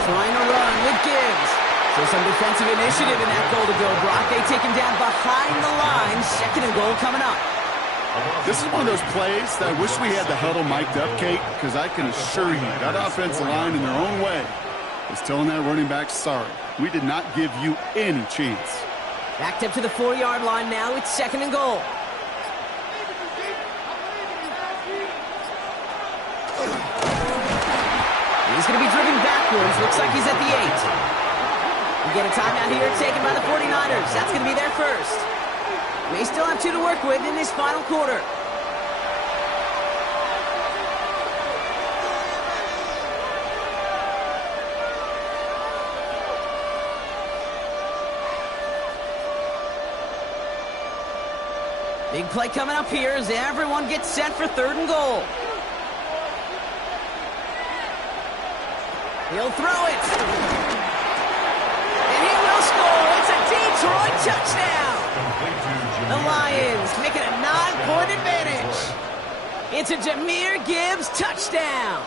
Trying to run with Gibbs. So some defensive initiative in that goal to go, Brock. They take him down behind the line. 2nd and goal coming up. This is one of those plays that I wish we had the huddle mic'd up, Kate, because I can assure you that offensive line in their own way is telling that running back, sorry, we did not give you any chance. Backed up to the 4-yard line now. It's 2nd and goal. He's going to be driven backwards. Looks like he's at the 8. We get a timeout here taken by the 49ers. That's going to be their first. They still have 2 to work with in this final quarter. Big play coming up here as everyone gets set for 3rd and goal. He'll throw it. And he will score. It's a Detroit touchdown. The Lions make it a 9-point advantage. It's a Jahmyr Gibbs touchdown.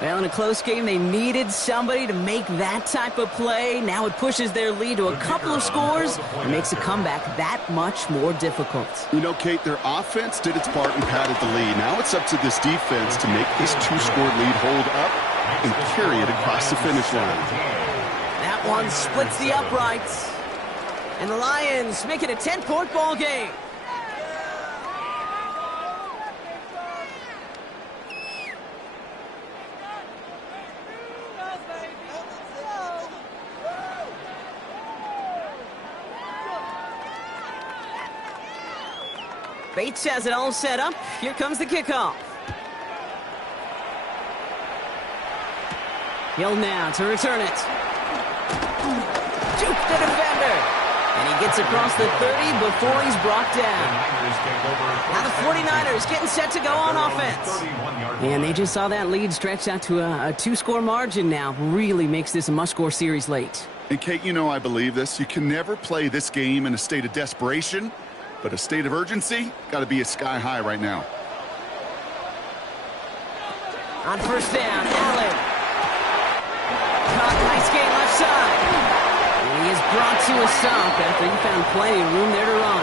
Well, in a close game, they needed somebody to make that type of play. Now it pushes their lead to a couple of scores and makes a comeback that much more difficult. You know, Kate, their offense did its part and padded the lead. Now it's up to this defense to make this two-score lead hold up and carry it across the finish line. That one splits the uprights. And the Lions make it a 10-point ball game. Bates has it all set up. Here comes the kickoff. Hill now to return it. Juke the defender. And he gets across the 30 before he's brought down. Now the 49ers getting set to go on offense. And they just saw that lead stretched out to a two-score margin now. Really makes this a must-score series late. And, Kate, you know I believe this. You can never play this game in a state of desperation. But a state of urgency got to be sky high right now. On first down, Allen. Caught, nice game left side. And he is brought to a stop after he found plenty of room there to run.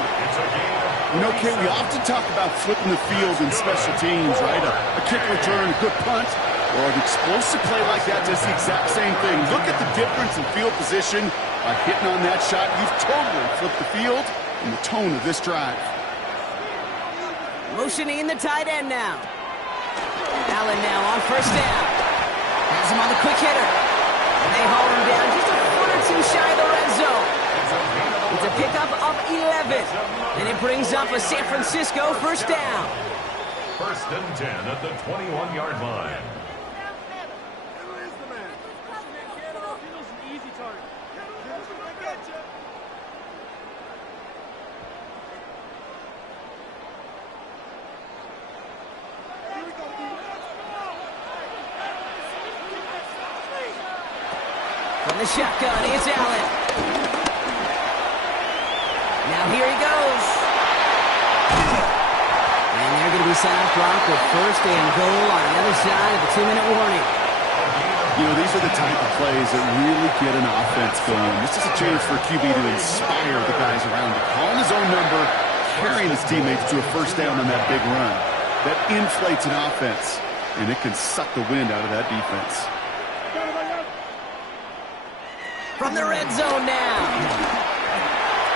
You know, Kate, we often talk about flipping the field in special teams, right? A kick return, a good punt, or an explosive play like that does the exact same thing. Look at the difference in field position. By hitting on that shot, you've totally flipped the field and the tone of this drive. Motioning the tight end now. Allen now on first down. Has him on the quick hitter. And they haul him down just a foot or two shy of the red zone. It's a pickup of 11. And it brings up a San Francisco first down. First and 10 at the 21-yard line. From the shotgun, it's Allen. Now here he goes. And they're going to be set up block with first and goal on the other side of the 2-minute warning. You know, these are the type of plays that really get an offense going. This is a chance for QB to inspire the guys around him. Calling his own number, carrying his teammates to a first down on that big run. That inflates an offense, and it can suck the wind out of that defense. From the red zone now.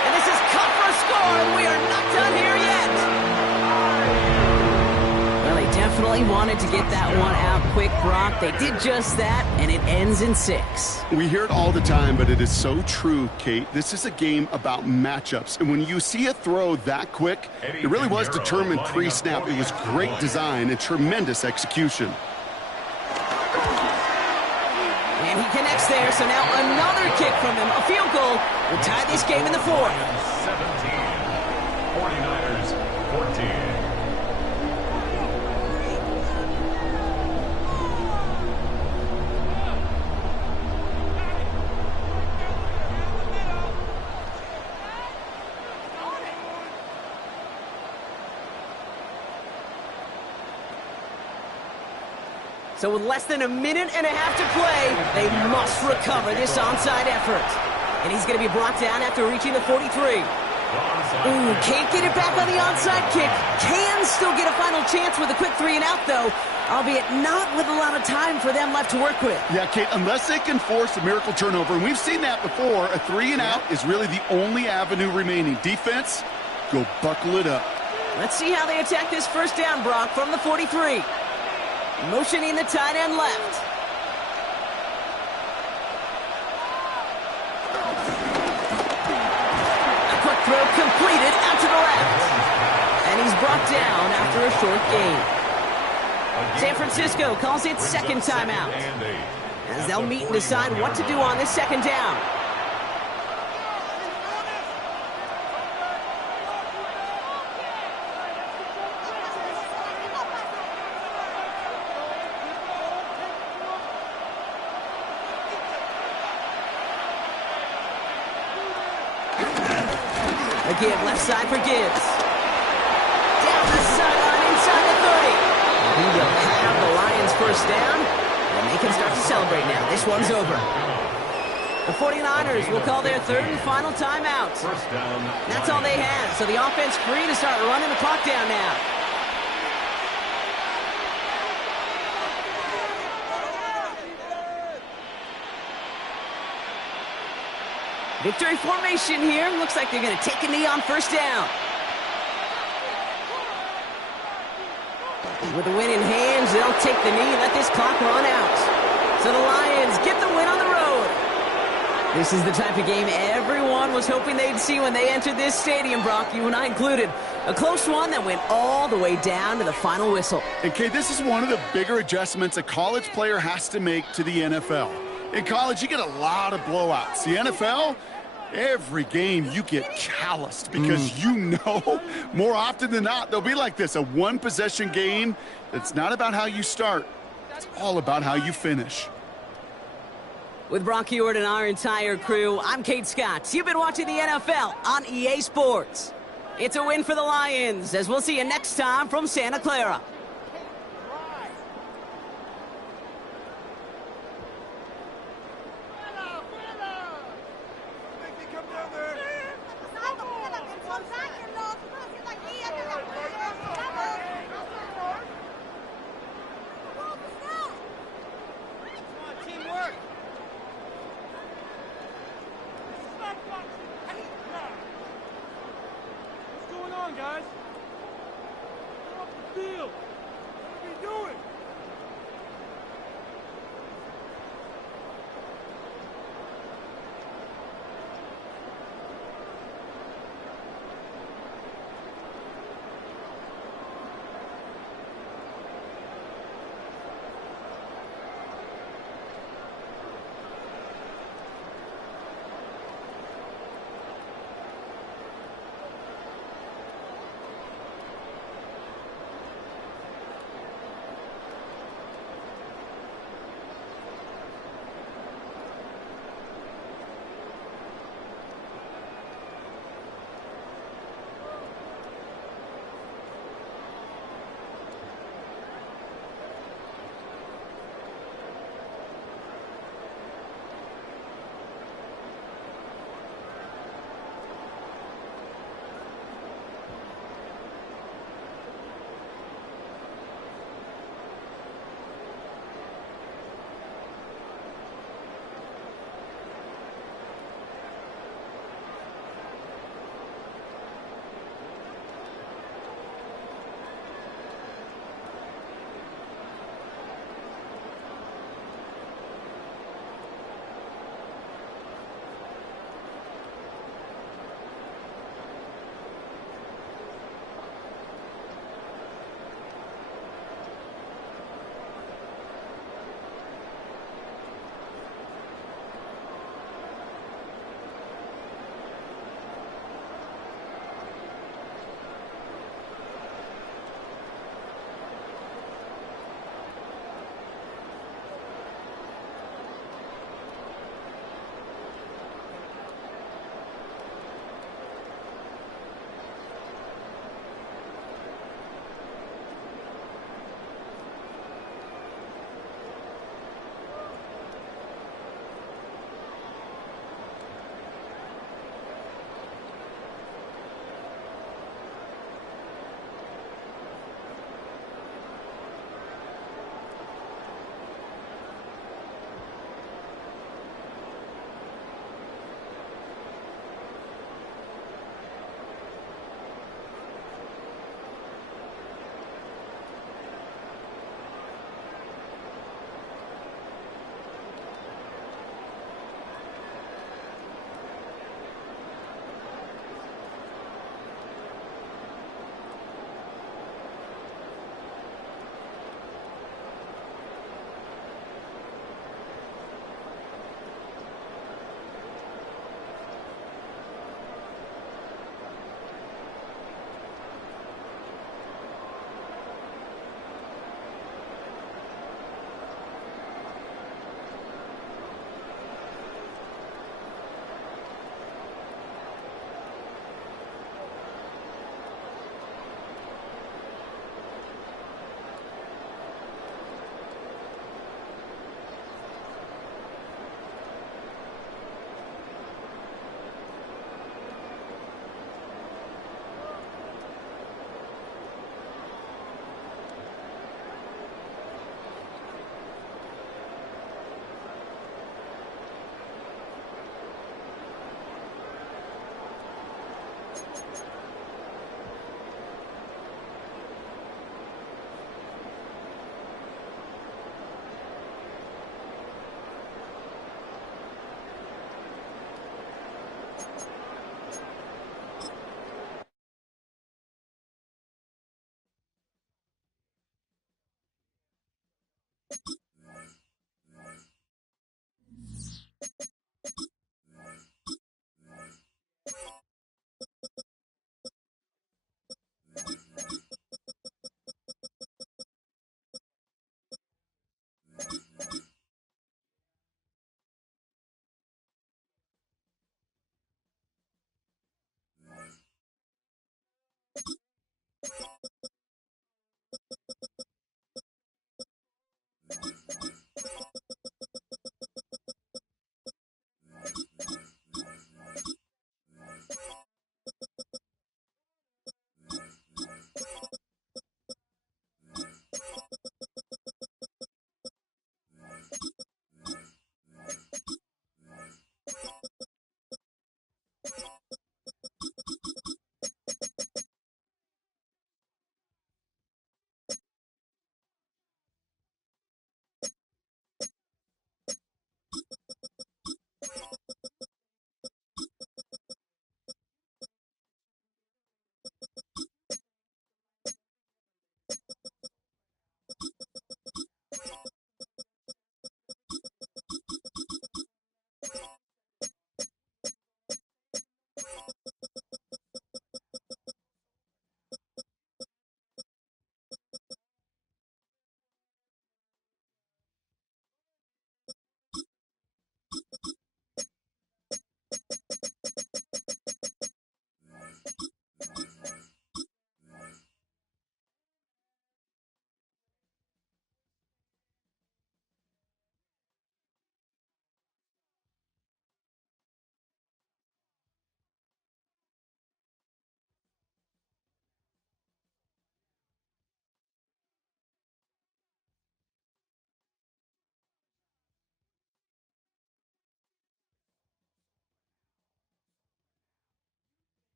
And this is cut for a score, and we are not done here yet. Well, they definitely wanted to get that one out quick, Brock. They did just that, and it ends in 6. We hear it all the time, but it is so true, Kate. This is a game about matchups. And when you see a throw that quick, it really was determined pre-snap. It was great design and tremendous execution. And he connects there, so now another kick from him. A field goal will tie this game in the 4th. 17. 49ers 14. So with less than a minute and a half to play, they must recover this onside effort. And he's going to be brought down after reaching the 43. Ooh, can't get it back on the onside kick. Can still get a final chance with a quick 3 and out, though, albeit not with a lot of time for them left to work with. Yeah, Kate, unless they can force a miracle turnover, and we've seen that before, a 3 and out is really the only avenue remaining. Defense, go buckle it up. Let's see how they attack this first down, Brock, from the 43. Motioning the tight end left. A quick throw completed out to the left. And he's brought down after a short gain. San Francisco calls it second timeout, as they'll meet and decide what to do on this second down. Again, left side for Gibbs. Down the sideline inside the 30. He will have the Lions first down celebrate now. This one's over. The 49ers will call their third and final timeout. First down. That's all they have, so the offense free to start running the clock down now. Victory formation here. Looks like they're going to take a knee on first down. With the win in hands, they'll take the knee, let this clock run out. So the Lions get the win on the road. This is the type of game everyone was hoping they'd see when they entered this stadium, Brock, you and I included. A close one that went all the way down to the final whistle. And, Kay, this is one of the bigger adjustments a college player has to make to the NFL. In college, you get a lot of blowouts. The NFL, every game you get calloused because you know more often than not they'll be like this, a one-possession game. It's not about how you start. It's all about how you finish. With Brock Huard and our entire crew, I'm Kate Scott. You've been watching the NFL on EA Sports. It's a win for the Lions, as we'll see you next time from Santa Clara. Guys, get off the field. What are we doing?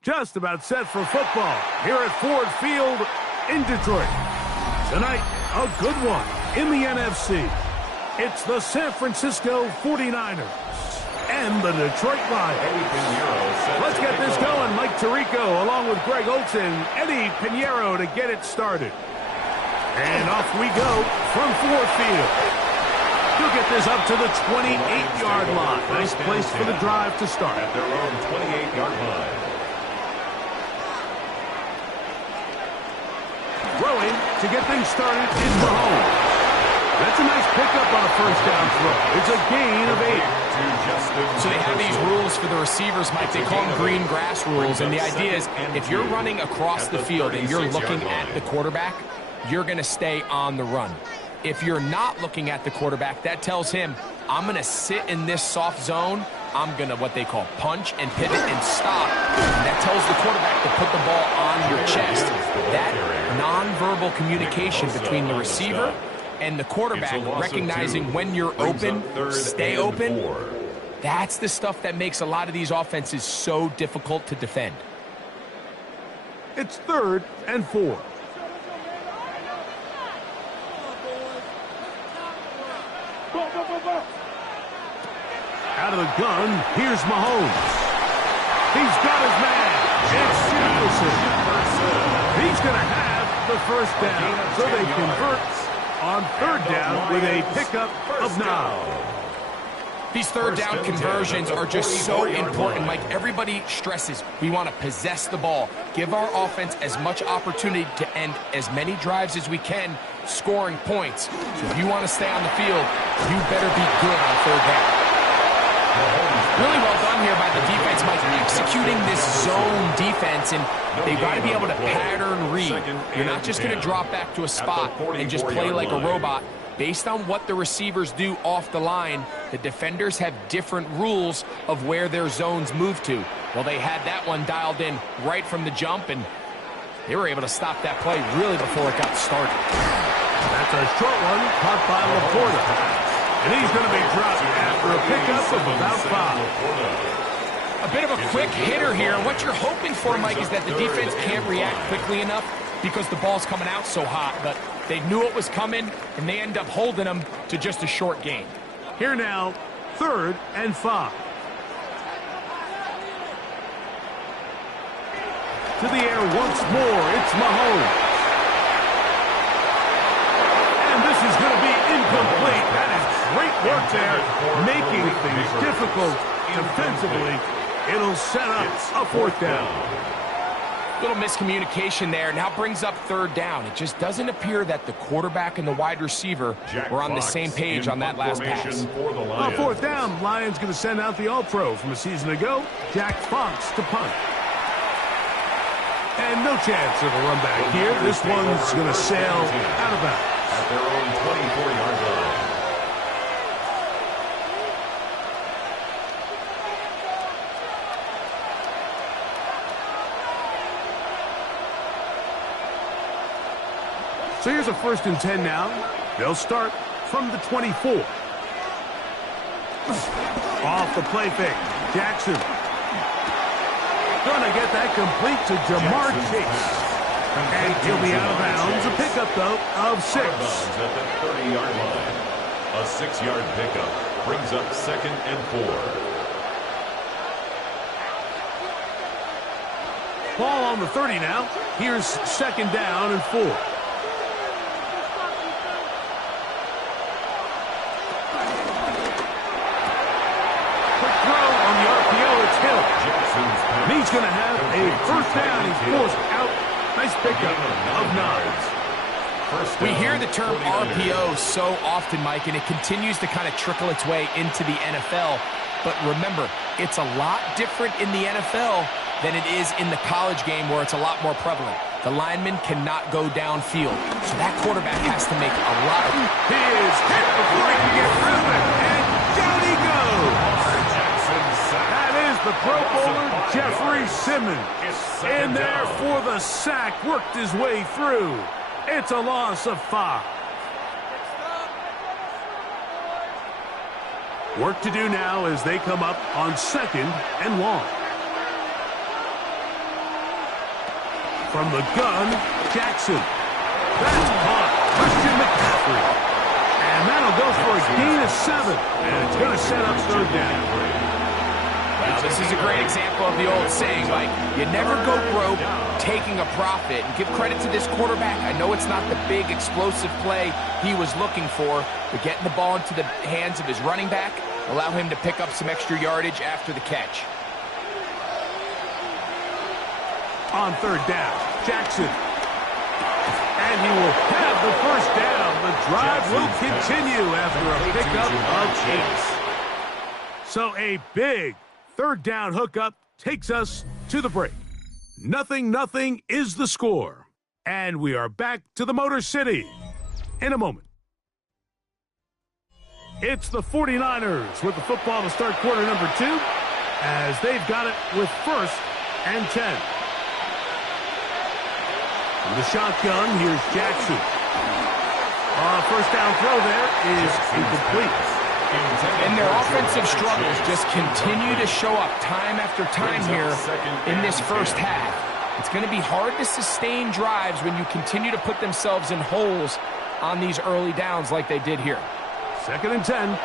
Just about set for football here at Ford Field in Detroit. Tonight, a good one in the NFC. It's the San Francisco 49ers and the Detroit Lions. Let's get this going. Mike Tirico along with Greg Olsen, Eddie Pinheiro to get it started. And off we go from Ford Field. He'll get this up to the 28-yard line. Nice place for the drive to start. At their own 28-yard line. Throwing to get things started is Mahomes. That's a nice pickup on a first down throw. It's a gain of 8. So they have these rules for the receivers, Mike. They call them green grass rules. And the idea is if you're running across the field and you're looking at the quarterback, you're going to stay on the run. If you're not looking at the quarterback, that tells him, I'm going to sit in this soft zone. I'm going to what they call punch and pivot and stop. And that tells the quarterback to put the ball on your chest. That nonverbal communication between the receiver and the quarterback, recognizing when you're open, stay open, that's the stuff that makes a lot of these offenses so difficult to defend. It's 3rd and 4. Out of the gun, here's Mahomes. He's got his man. It's Jefferson. He's going to have the first down, so they convert on 3rd down with a pickup of 9. These 3rd down conversions are just so important, Mike. Everybody stresses we want to possess the ball, give our offense as much opportunity to end as many drives as we can, scoring points. So if you want to stay on the field, you better be good on 3rd down. Really well done here by the defense, Mike, executing this zone defense, and they've got to be able to pattern read. You're not just going to drop back to a spot and just play like a robot. Based on what the receivers do off the line, the defenders have different rules of where their zones move to. Well, they had that one dialed in right from the jump, and they were able to stop that play really before it got started. That's a short one caught by Laporta. And he's going to be dropped after a pickup of about 5. A bit of a quick hitter here. And what you're hoping for, Mike, is that the defense can't react quickly enough because the ball's coming out so hot. But they knew it was coming, and they end up holding them to just a short gain. Here now, 3rd and 5. To the air once more, it's Mahomes. And this is going to be incomplete. That is great work there, making things difficult defensively. It'll set up a 4th down. Little miscommunication there. Now brings up 3rd down. It just doesn't appear that the quarterback and the wide receiver were on the same page on that last pass. On 4th down, Lions going to send out the All-Pro from a season ago, Jack Fox, to punt. And no chance of a run back here. This one's going to sail out of bounds. At their own 24-yard line. So here's a 1st and 10 now. They'll start from the 24. Off the play fake. Jackson. Gonna get that complete to Jamar Chase. And he'll be out of bounds. A pickup, though, of 6. At the 30-yard line. A 6-yard pickup brings up 2nd and 4. Ball on the 30 now. Here's 2nd down and 4. Quick throw on the RPO. It's Hill. And he's going to have a first down. He's forced out. Nice pickup of 9. We hear the term RPO so often, Mike, and it continues to kind of trickle its way into the NFL. But remember, it's a lot different in the NFL than it is in the college game where it's a lot more prevalent. The lineman cannot go downfield, so that quarterback has to make a lot of... He is hit before he can get rid of it, and down he goes. That is the Pro Bowler, Jeffrey Simmons. In there for the sack, worked his way through. It's a loss of 5. Work to do now as they come up on 2nd and long. From the gun, Jackson. That's caught. Christian McCaffrey. And that'll go for a gain of 7. And it's going to set up 3rd down. Well, this is a great example of the old saying, like, you never go broke taking a profit. And give credit to this quarterback. I know it's not the big explosive play he was looking for, but getting the ball into the hands of his running back, allow him to pick up some extra yardage after the catch. On 3rd down, Jackson. And he will have the first down. The drive will continue after a pickup of 8. So a big 3rd down hookup takes us to the break. 0-0 is the score. And we are back to the Motor City in a moment. It's the 49ers with the football to start quarter number 2 as they've got it with 1st and 10. From the shotgun, here's Jackson. First down throw there is incomplete. And their offensive struggles just continue to show up time after time here in this first half. It's going to be hard to sustain drives when you continue to put themselves in holes on these early downs like they did here. 2nd and 10.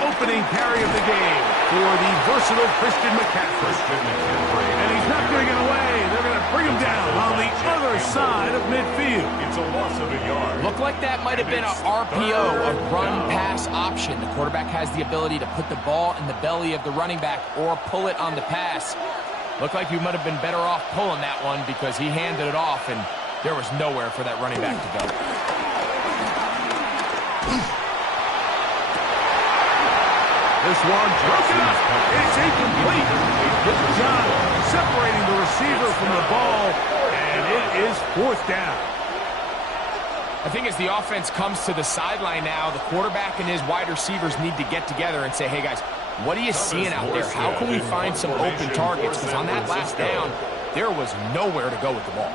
Opening carry of the game for the versatile Christian McCaffrey. And he's not going to get away. They're going to bring him down on the other side of midfield. It's a loss of a yard. Looked like that might have been a RPO, a run-pass option. The quarterback has the ability to put the ball in the belly of the running back or pull it on the pass. Looked like you might have been better off pulling that one because he handed it off, and there was nowhere for that running back to go. This one broken up. It's incomplete. Good job separating the receiver from the ball, and it is 4th down. I think as the offense comes to the sideline now, the quarterback and his wide receivers need to get together and say, hey, guys, what are you seeing out there? How can we find some open targets? Because on that last down, there was nowhere to go with the ball.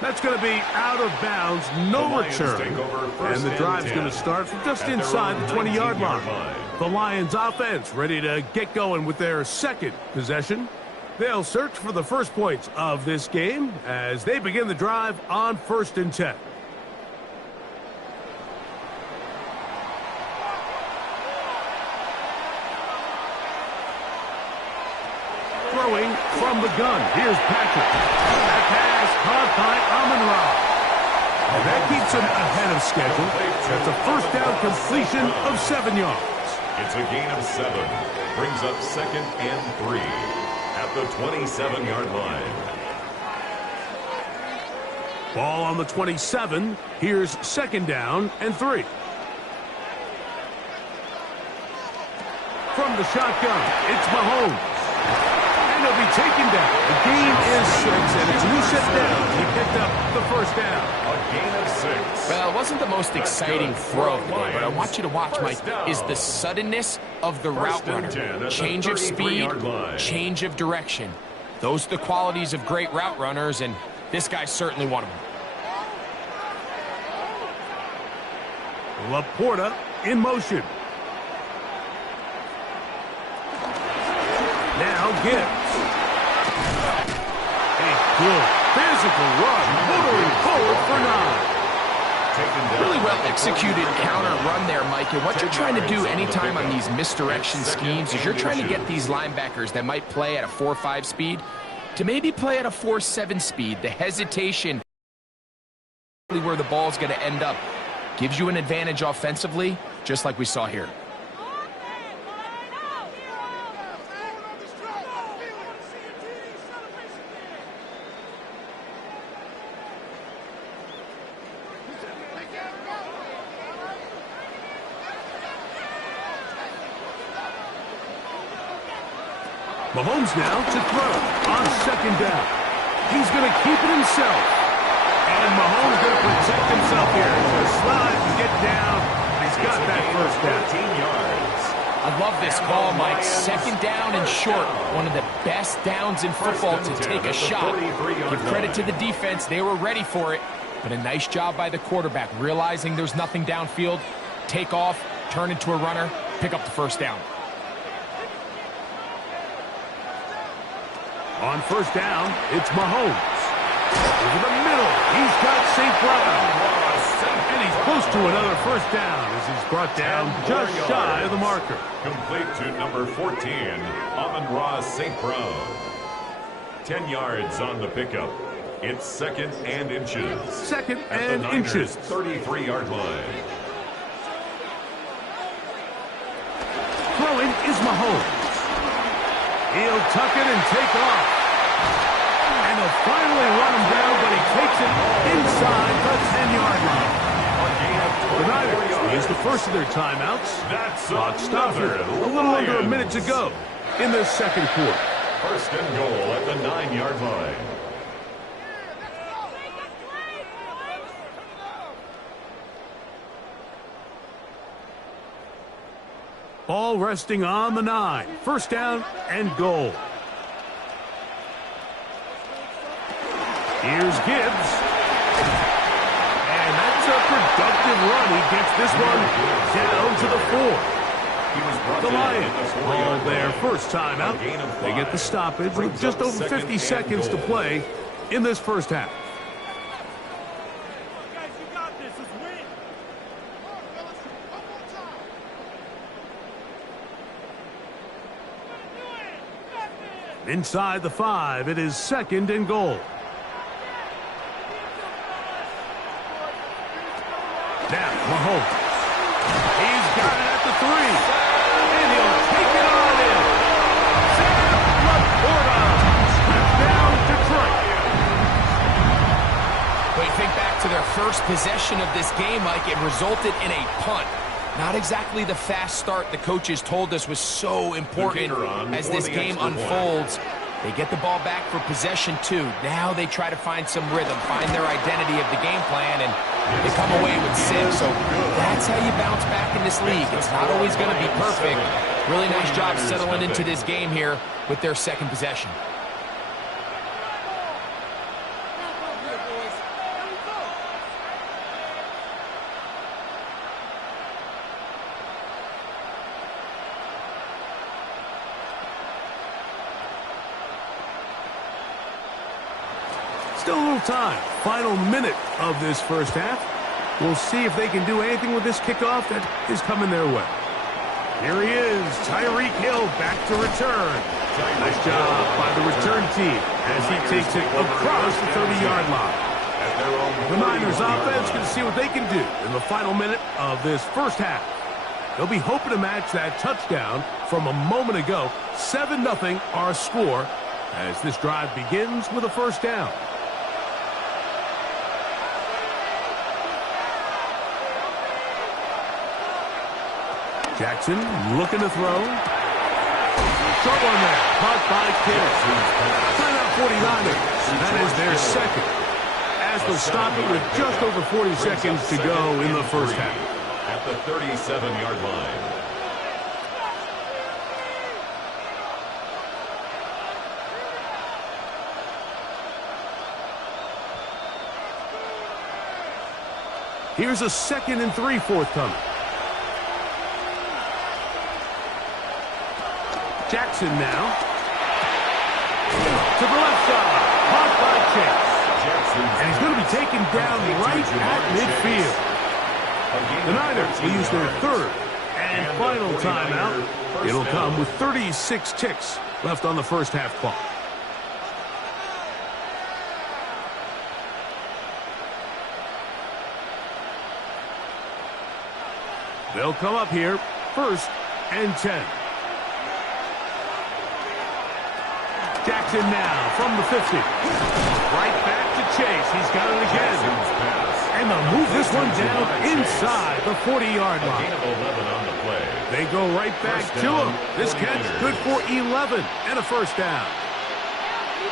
That's going to be out of bounds, no return. And the drive's going to start from just inside the 20-yard line. The Lions offense ready to get going with their 2nd possession. They'll search for the first points of this game as they begin the drive on 1st and 10. Throwing from the gun. Here's Patrick. That pass caught by Amon-Ra. And that keeps him ahead of schedule. That's a first down completion of 7 yards. It's a gain of 7. Brings up 2nd and 3 at the 27-yard line. Ball on the 27. Here's 2nd down and 3. From the shotgun, it's Mahomes. And he'll be taken down. The gain is 6, and it's who set down. He picked up the first down. A gain of 6. Well, it wasn't the most exciting throw today, but I want you to watch, Mike, is the suddenness of the route runner. Change of speed, change of direction. Those are the qualities of great route runners, and this guy's certainly one of them. Laporta in motion. Now Gibbs. A good physical run, motoring forward for 9. Really well executed counter run there, Mike. And what you're trying to do anytime on these misdirection schemes is you're trying to get these linebackers that might play at a 4.5 speed to maybe play at a 4.7 speed. The hesitation where the ball's going to end up gives you an advantage offensively, just like we saw here. Mahomes now to throw on 2nd down. He's going to keep it himself. And Mahomes going to protect himself here. To slide and get down. He's got that first down. 14 yards. I love this call, Mike. 2nd down and short. One of the best downs in football to take a shot. Give credit to the defense. They were ready for it. But a nice job by the quarterback, realizing there's nothing downfield. Take off, turn into a runner, pick up the first down. On 1st down, it's Mahomes. Over the middle, he's got St. Brown. And he's close to another first down as he's brought down just shy of the marker. Complete to number 14, Amon-Ra St. Brown. 10 yards on the pickup. It's 2nd and inches. 2nd At and the Niners' inches. 33-yard line. Throwing is Mahomes. He'll tuck it and take off. And they'll finally run him down, but he takes it inside the 10-yard line. The Niners use the first of their timeouts. That's Clock stopped here a little under a minute to go in the 2nd quarter. 1st and goal at the 9-yard line. Ball resting on the 9. 1st down and goal. Here's Gibbs. And that's a productive run. He gets this one down to the 4. The Lions call their first timeout. They get the stoppage with just over 50 seconds to play in this first half. Guys, you got this. Let's win. Inside the 5, it is 2nd and goal. Now, Mahomes. He's got it at the 3. And he'll take it on in. Sam Laporta. Touchdown, Detroit. When you think back to their first possession of this game, Mike, it resulted in a punt. Not exactly the fast start the coaches told us was so important as this game unfolds. They get the ball back for possession 2. Now they try to find some rhythm, find their identity of the game plan, and they come away with 6. So that's how you bounce back in this league. It's not always going to be perfect. Really nice job settling into this game here with their 2nd possession. Still a little time. Final minute of this first half. We'll see if they can do anything with this kickoff that is coming their way. Here he is, Tyreek Hill back to return. Nice job by the return team as he takes it across the 30-yard line. The Niners offense can see what they can do in the final minute of this first half. They'll be hoping to match that touchdown from a moment ago. 7-0 our score as this drive begins with a first down. Jackson looking to throw. Short one there. Caught by Kittle. Timeout 49ers. That is their 2nd. As they'll stop it with just over 40 seconds to go in the first half. At the 37-yard line. Here's a 2nd and 3 forthcoming. Jackson now. To the left side. Caught by Chase. And he's going to be taken down right at midfield. The Niners will use their 3rd and final timeout. It'll come with 36 ticks left on the first half clock. They'll come up here, 1st and 10. Jackson now from the 50. Right back to Chase. He's got it again. And they'll move this one down inside the 40-yard line. They go right back to him. This catch good for 11 and a first down.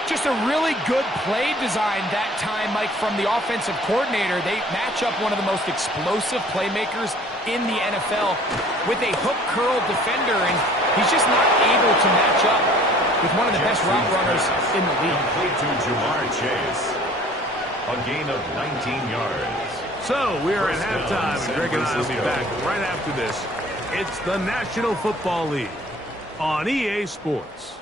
Just a really good play design that time, Mike, from the offensive coordinator. They match up one of the most explosive playmakers in the NFL with a hook curl defender, and he's just not able to match up with one of the best route runners in the league. Complete to Jamar Chase. A gain of 19 yards. So we are at halftime, and Greg and I will be back right after this. It's the National Football League on EA Sports.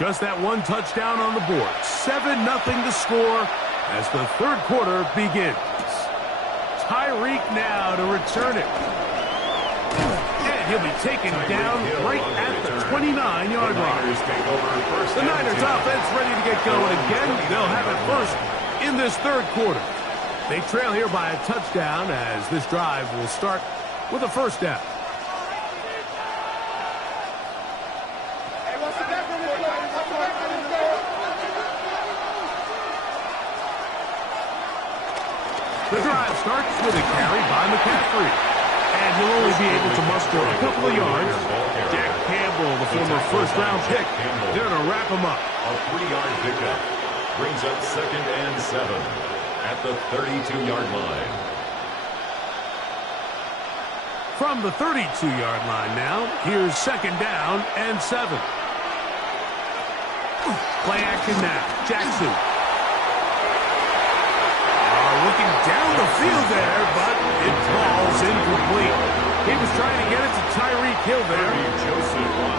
Just that one touchdown on the board. 7-0 to score as the 3rd quarter begins. Tyreek now to return it. And he'll be taken down right at the 29-yard line. The Niners offense ready to get going again. They'll have it first in this 3rd quarter. They trail here by a touchdown as this drive will start with a first down. The drive starts with a carry by McCaffrey. And he'll only be able to muster a couple of yards. Jack Campbell, the former first-round pick, they're going to wrap him up. A 3-yard pickup brings up 2nd and 7 at the 32-yard line. From the 32-yard line now, here's 2nd down and 7. Play action now. Jackson. Looking down the field there, but it falls incomplete. He was trying to get it to Tyreek Hill there,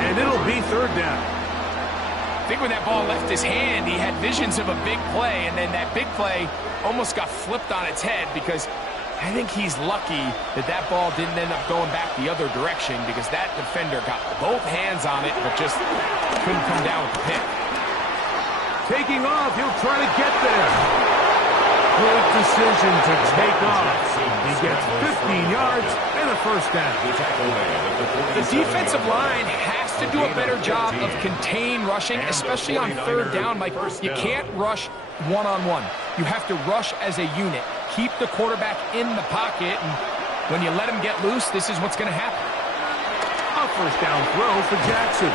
and it'll be 3rd down. I think when that ball left his hand, he had visions of a big play, and then that big play almost got flipped on its head because I think he's lucky that that ball didn't end up going back the other direction because that defender got both hands on it but just couldn't come down with the pick. Taking off, he'll try to get there. Great decision to take off. He gets 15 yards and a first down. The defensive line has to do a better job of contain rushing, especially on 3rd down. Like, you can't rush one-on-one. You have to rush as a unit. Keep the quarterback in the pocket, and when you let him get loose, this is what's going to happen. A first down throw for Jackson.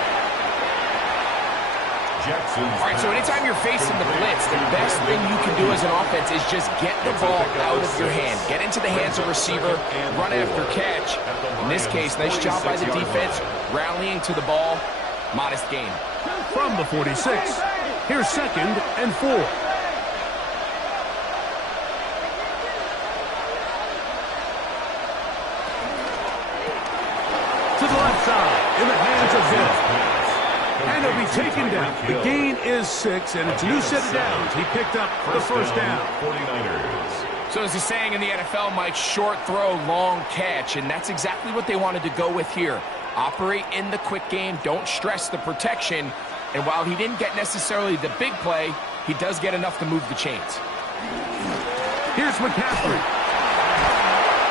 All right, so anytime you're facing the blitz, the best thing you can do as an offense is just get the ball out of your hand. Get into the hands of receiver, run after catch. In this case, nice job by the defense, rallying to the ball. Modest gain. From the 46, here's 2nd and 4. To the left side, in the hands of Hill. And he'll be taken down. The gain is 6, and it's a new set of downs. He picked up the first down. 49ers. So as a saying in the NFL, Mike, short throw, long catch, and that's exactly what they wanted to go with here. Operate in the quick game. Don't stress the protection. And while he didn't get necessarily the big play, he does get enough to move the chains. Here's McCaffrey.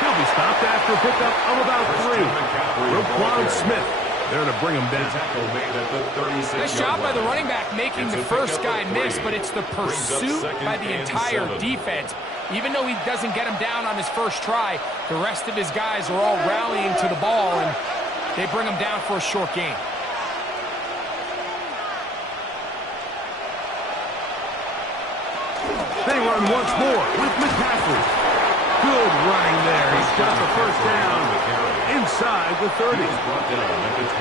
He'll be stopped after a pickup of about 3. Roquan Smith there to bring him down. Nice job by the running back making the first guy miss, but it's the pursuit by the entire defense. Even though he doesn't get him down on his first try, the rest of his guys are all rallying to the ball, and they bring him down for a short gain. They run once more with McCaffrey. Good running there. He's got the first down inside the 30.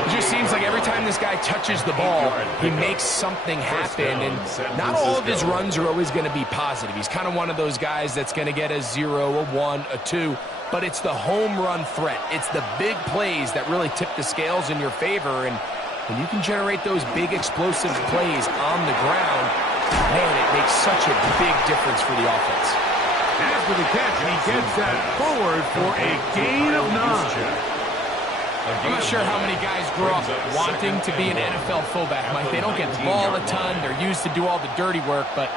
It just seems like every time this guy touches the ball, he makes something happen, and not all of his runs are always going to be positive. He's kind of one of those guys that's going to get a 0, a 1, a 2, but it's the home run threat. It's the big plays that really tip the scales in your favor, and when you can generate those big explosive plays on the ground, man, it makes such a big difference for the offense. After the catch, he gets that forward for a gain of 9. I'm not sure how many guys grow up wanting to be an NFL fullback, Mike. They don't get the ball a ton. They're used to do all the dirty work. But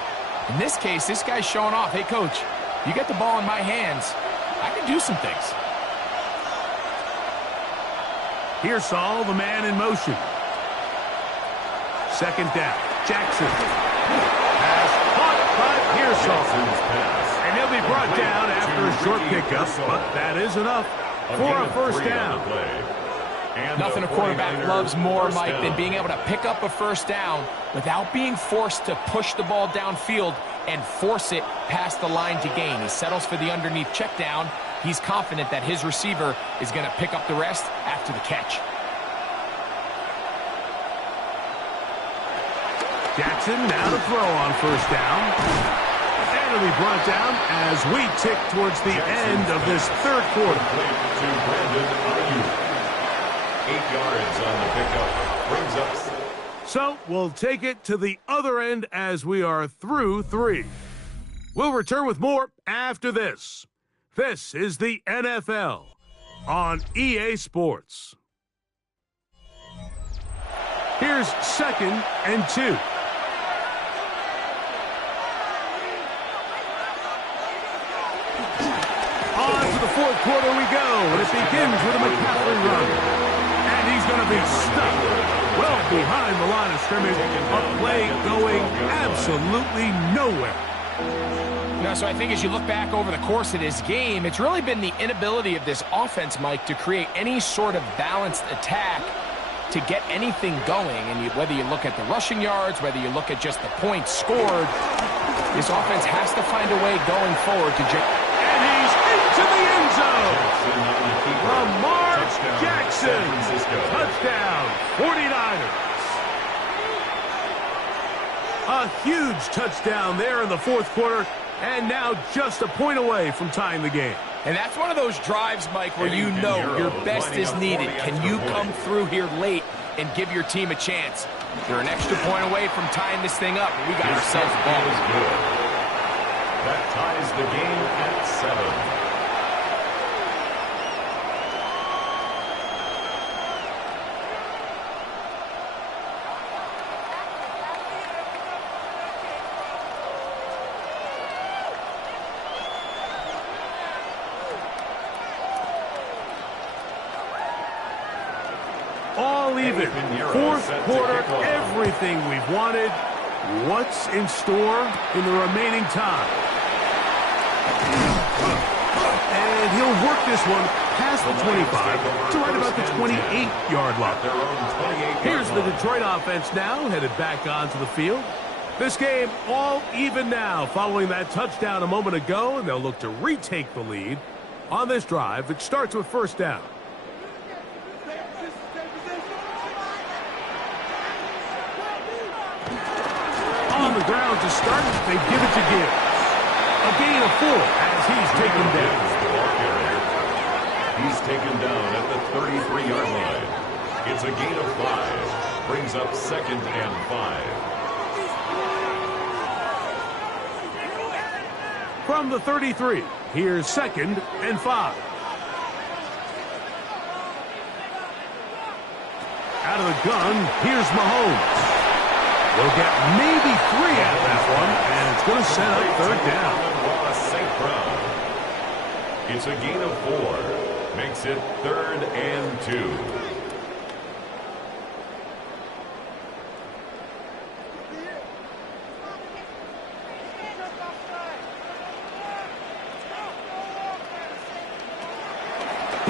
in this case, this guy's showing off, hey, coach, you get the ball in my hands, I can do some things. Here's Saul, the man in motion. Second down. Jackson. Pass caught by Pearsall. And he'll be brought down after a short pickup, but that is enough for a first down. Nothing a quarterback loves more, Mike, than being able to pick up a first down without being forced to push the ball downfield and force it past the line to gain. He settles for the underneath check down. He's confident that his receiver is going to pick up the rest after the catch. Jackson now to throw on first down. And he'll be brought down as we tick towards the end of this third quarter. To Brandon Ayuk. 8 yards on the pickup. Brings up. So we'll take it to the other end as we are through 3. We'll return with more after this. This is the NFL on EA Sports. Here's 2nd and 2. On to the fourth quarter we go, and it begins with a McCaffrey run. And he's going to be stuck well behind the line of scrimmage. A play going absolutely nowhere. So I think as you look back over the course of this game, it's really been the inability of this offense, Mike, to create any sort of balanced attack to get anything going. And whether you look at the rushing yards, whether you look at just the points scored, this offense has to find a way going forward to and he's into the end zone. Lamar Jackson. Touchdown, 49ers. A huge touchdown there in the fourth quarter, and now just a point away from tying the game. And that's one of those drives, Mike, where you know your best is needed. Can you come through here late and give your team a chance? You're an extra point away from tying this thing up. We got ourselves a ball. That ties the game at 7. All even. Fourth quarter, everything we've wanted. What's in store in the remaining time? And he'll work this one past the 25 to right about the 28-yard line. Here's the Detroit offense now, headed back onto the field. This game all even now following that touchdown a moment ago, and they'll look to retake the lead on this drive that starts with first down. On the ground to start, they give it to Gibbs. A gain of 4 as he's taken down. He's taken down at the 33-yard line. It's a gain of 5. Brings up 2nd and 5. From the 33, here's 2nd and 5. Out of the gun, here's Mahomes. We'll get maybe 3 out of that one, and it's going to set up third down. It's a gain of 4. Makes it 3rd and 2.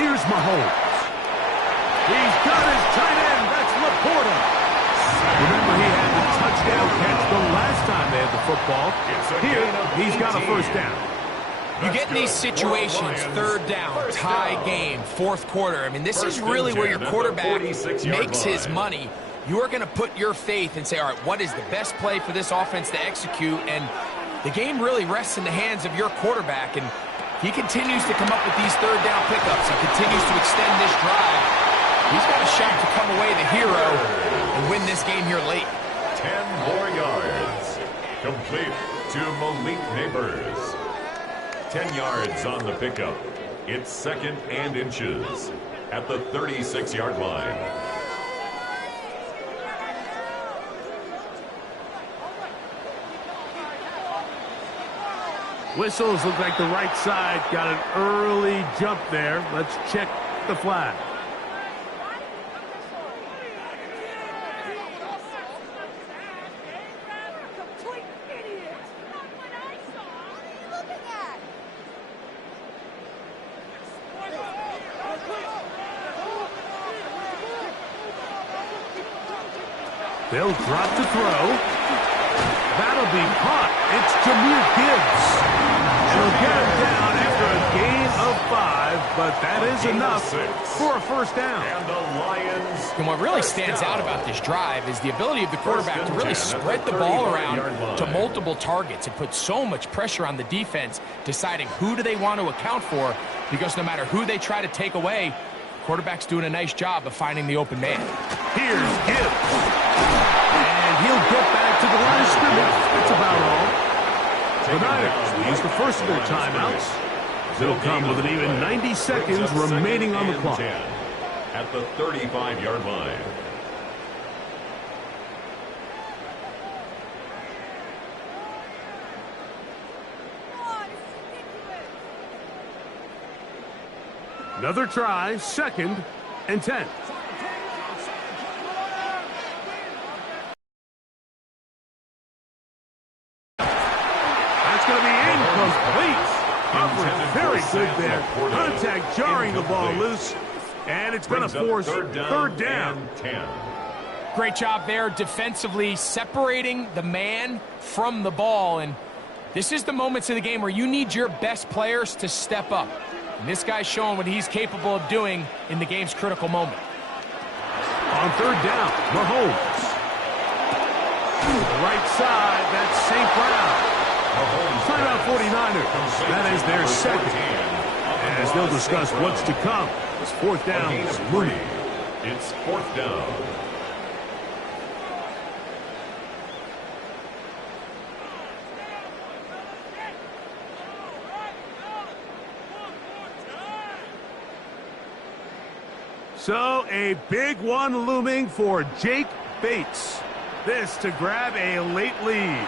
Here's Mahomes. He's got his tight end. That's Laporta. Remember, he had the touchdown catch the last time they had the football. Here, he's got a first down. You get in these situations, third down, tie game, fourth quarter. I mean, this is really where your quarterback makes his money. You are going to put your faith and say, all right, what is the best play for this offense to execute? And the game really rests in the hands of your quarterback, and he continues to come up with these third down pickups. He continues to extend this drive. He's got a shot to come away the hero and win this game here late. 10 more yards. Complete to Malik Neighbors. 10 yards on the pickup. It's 2nd and inches at the 36-yard line. Whistles look like the right side got an early jump there. Let's check the flag. They'll drop the throw. That'll be caught. It's Jahmyr Gibbs. He'll get him down after a gain of 5, but that is enough for a first down. And the Lions. And what really stands out about this drive is the ability of the quarterback to really spread the ball around to multiple targets. It puts so much pressure on the defense, deciding who do they want to account for, because no matter who they try to take away, the quarterback's doing a nice job of finding the open man. Here's Gibbs. And he'll get back to the line of scrimmage. That's about all. The Niners will use the first of their timeouts. It'll come with an even 90 seconds remaining on the clock. At the 35-yard line. Another try, 2nd and 10. That's going to be incomplete. Coverage very good there. Contact jarring the ball loose. And it's going to force third down. 10. Great job there defensively, separating the man from the ball. And this is the moments of the game where you need your best players to step up. And this guy's showing what he's capable of doing in the game's critical moment. On third down, Mahomes. To the right side, that's St. Brown. Timeout 49ers. That is their second. As they'll discuss what's to come. It's fourth down. It's fourth down. So a big one looming for Jake Bates. This to grab a late lead.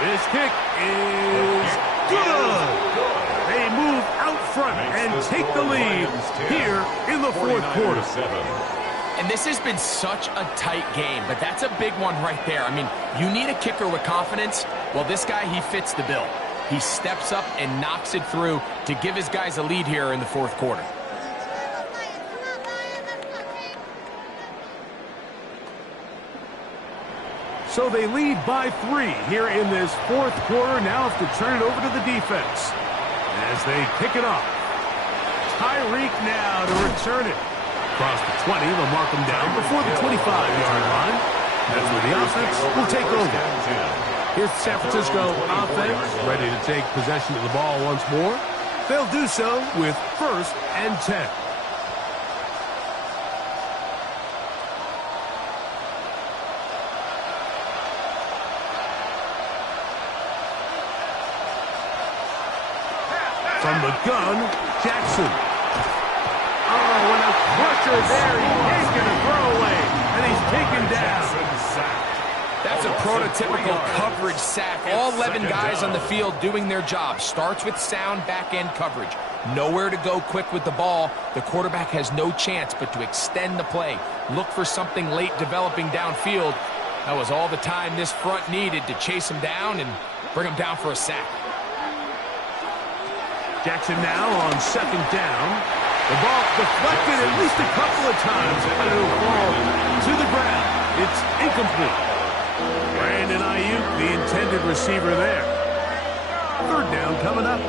This kick is good. They move out front and take the lead here in the fourth quarter. And this has been such a tight game, but that's a big one right there. I mean, you need a kicker with confidence. Well, this guy, he fits the bill. He steps up and knocks it through to give his guys a lead here in the fourth quarter. So they lead by 3 here in this fourth quarter. Now have to turn it over to the defense as they pick it up. Tyreek now to return it. Across the 20, they'll mark him down before the 25-yard line. That's where the offense will take over. Here's the San Francisco offense ready to take possession of the ball once more. They'll do so with 1st and 10. From the gun, Jackson. Oh, and a crusher there. He's going to throw away, and he's taken down. That's a prototypical coverage sack. All 11 guys on the field doing their job. Starts with sound back-end coverage. Nowhere to go quick with the ball. The quarterback has no chance but to extend the play. Look for something late developing downfield. That was all the time this front needed to chase him down and bring him down for a sack. Jackson now on 2nd down. The ball deflected at least a couple of times, and it'll fall to the ground. It's incomplete. Brandon Ayuk, the intended receiver there. Third down coming up.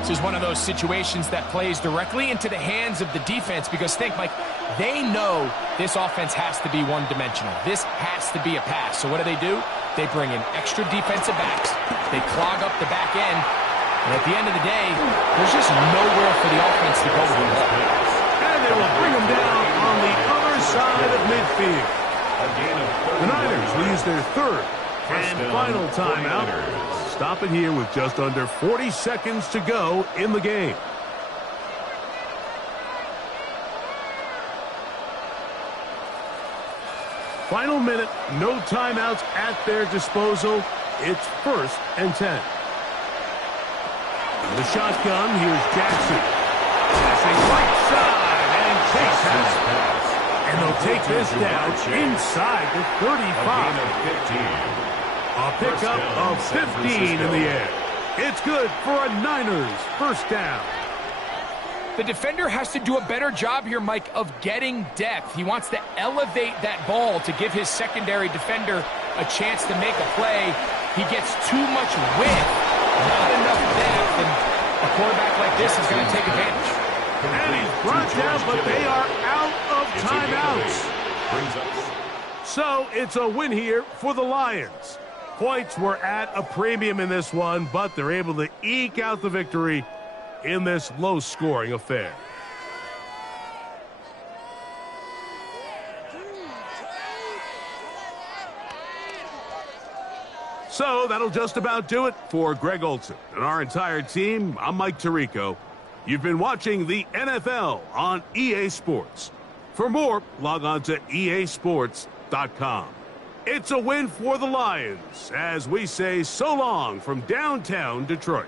This is one of those situations that plays directly into the hands of the defense because think, Mike, they know this offense has to be one-dimensional. This has to be a pass. So what do? They bring in extra defensive backs. They clog up the back end. And at the end of the day, there's just nowhere for the offense to go with the ball. And they will bring them down on the other side of midfield. The Niners will use their third and final timeout. Stop it here with just under 40 seconds to go in the game. Final minute, no timeouts at their disposal. It's 1st and 10. The shotgun, here's Jackson. Passing right side, and Chase has it. And they'll take this down inside the 35. A pickup of 15 in the air. It's good for a Niners first down. The defender has to do a better job here, Mike, of getting depth. He wants to elevate that ball to give his secondary defender a chance to make a play. He gets too much width, not enough depth, and a quarterback like this is going to take advantage. And he's brought down, but they are out of timeouts. So it's a win here for the Lions. Points were at a premium in this one, but they're able to eke out the victory in this low-scoring affair. So that'll just about do it for Greg Olsen and our entire team. I'm Mike Tirico. You've been watching the NFL on EA Sports. For more, log on to easports.com. It's a win for the Lions as we say so long from downtown Detroit.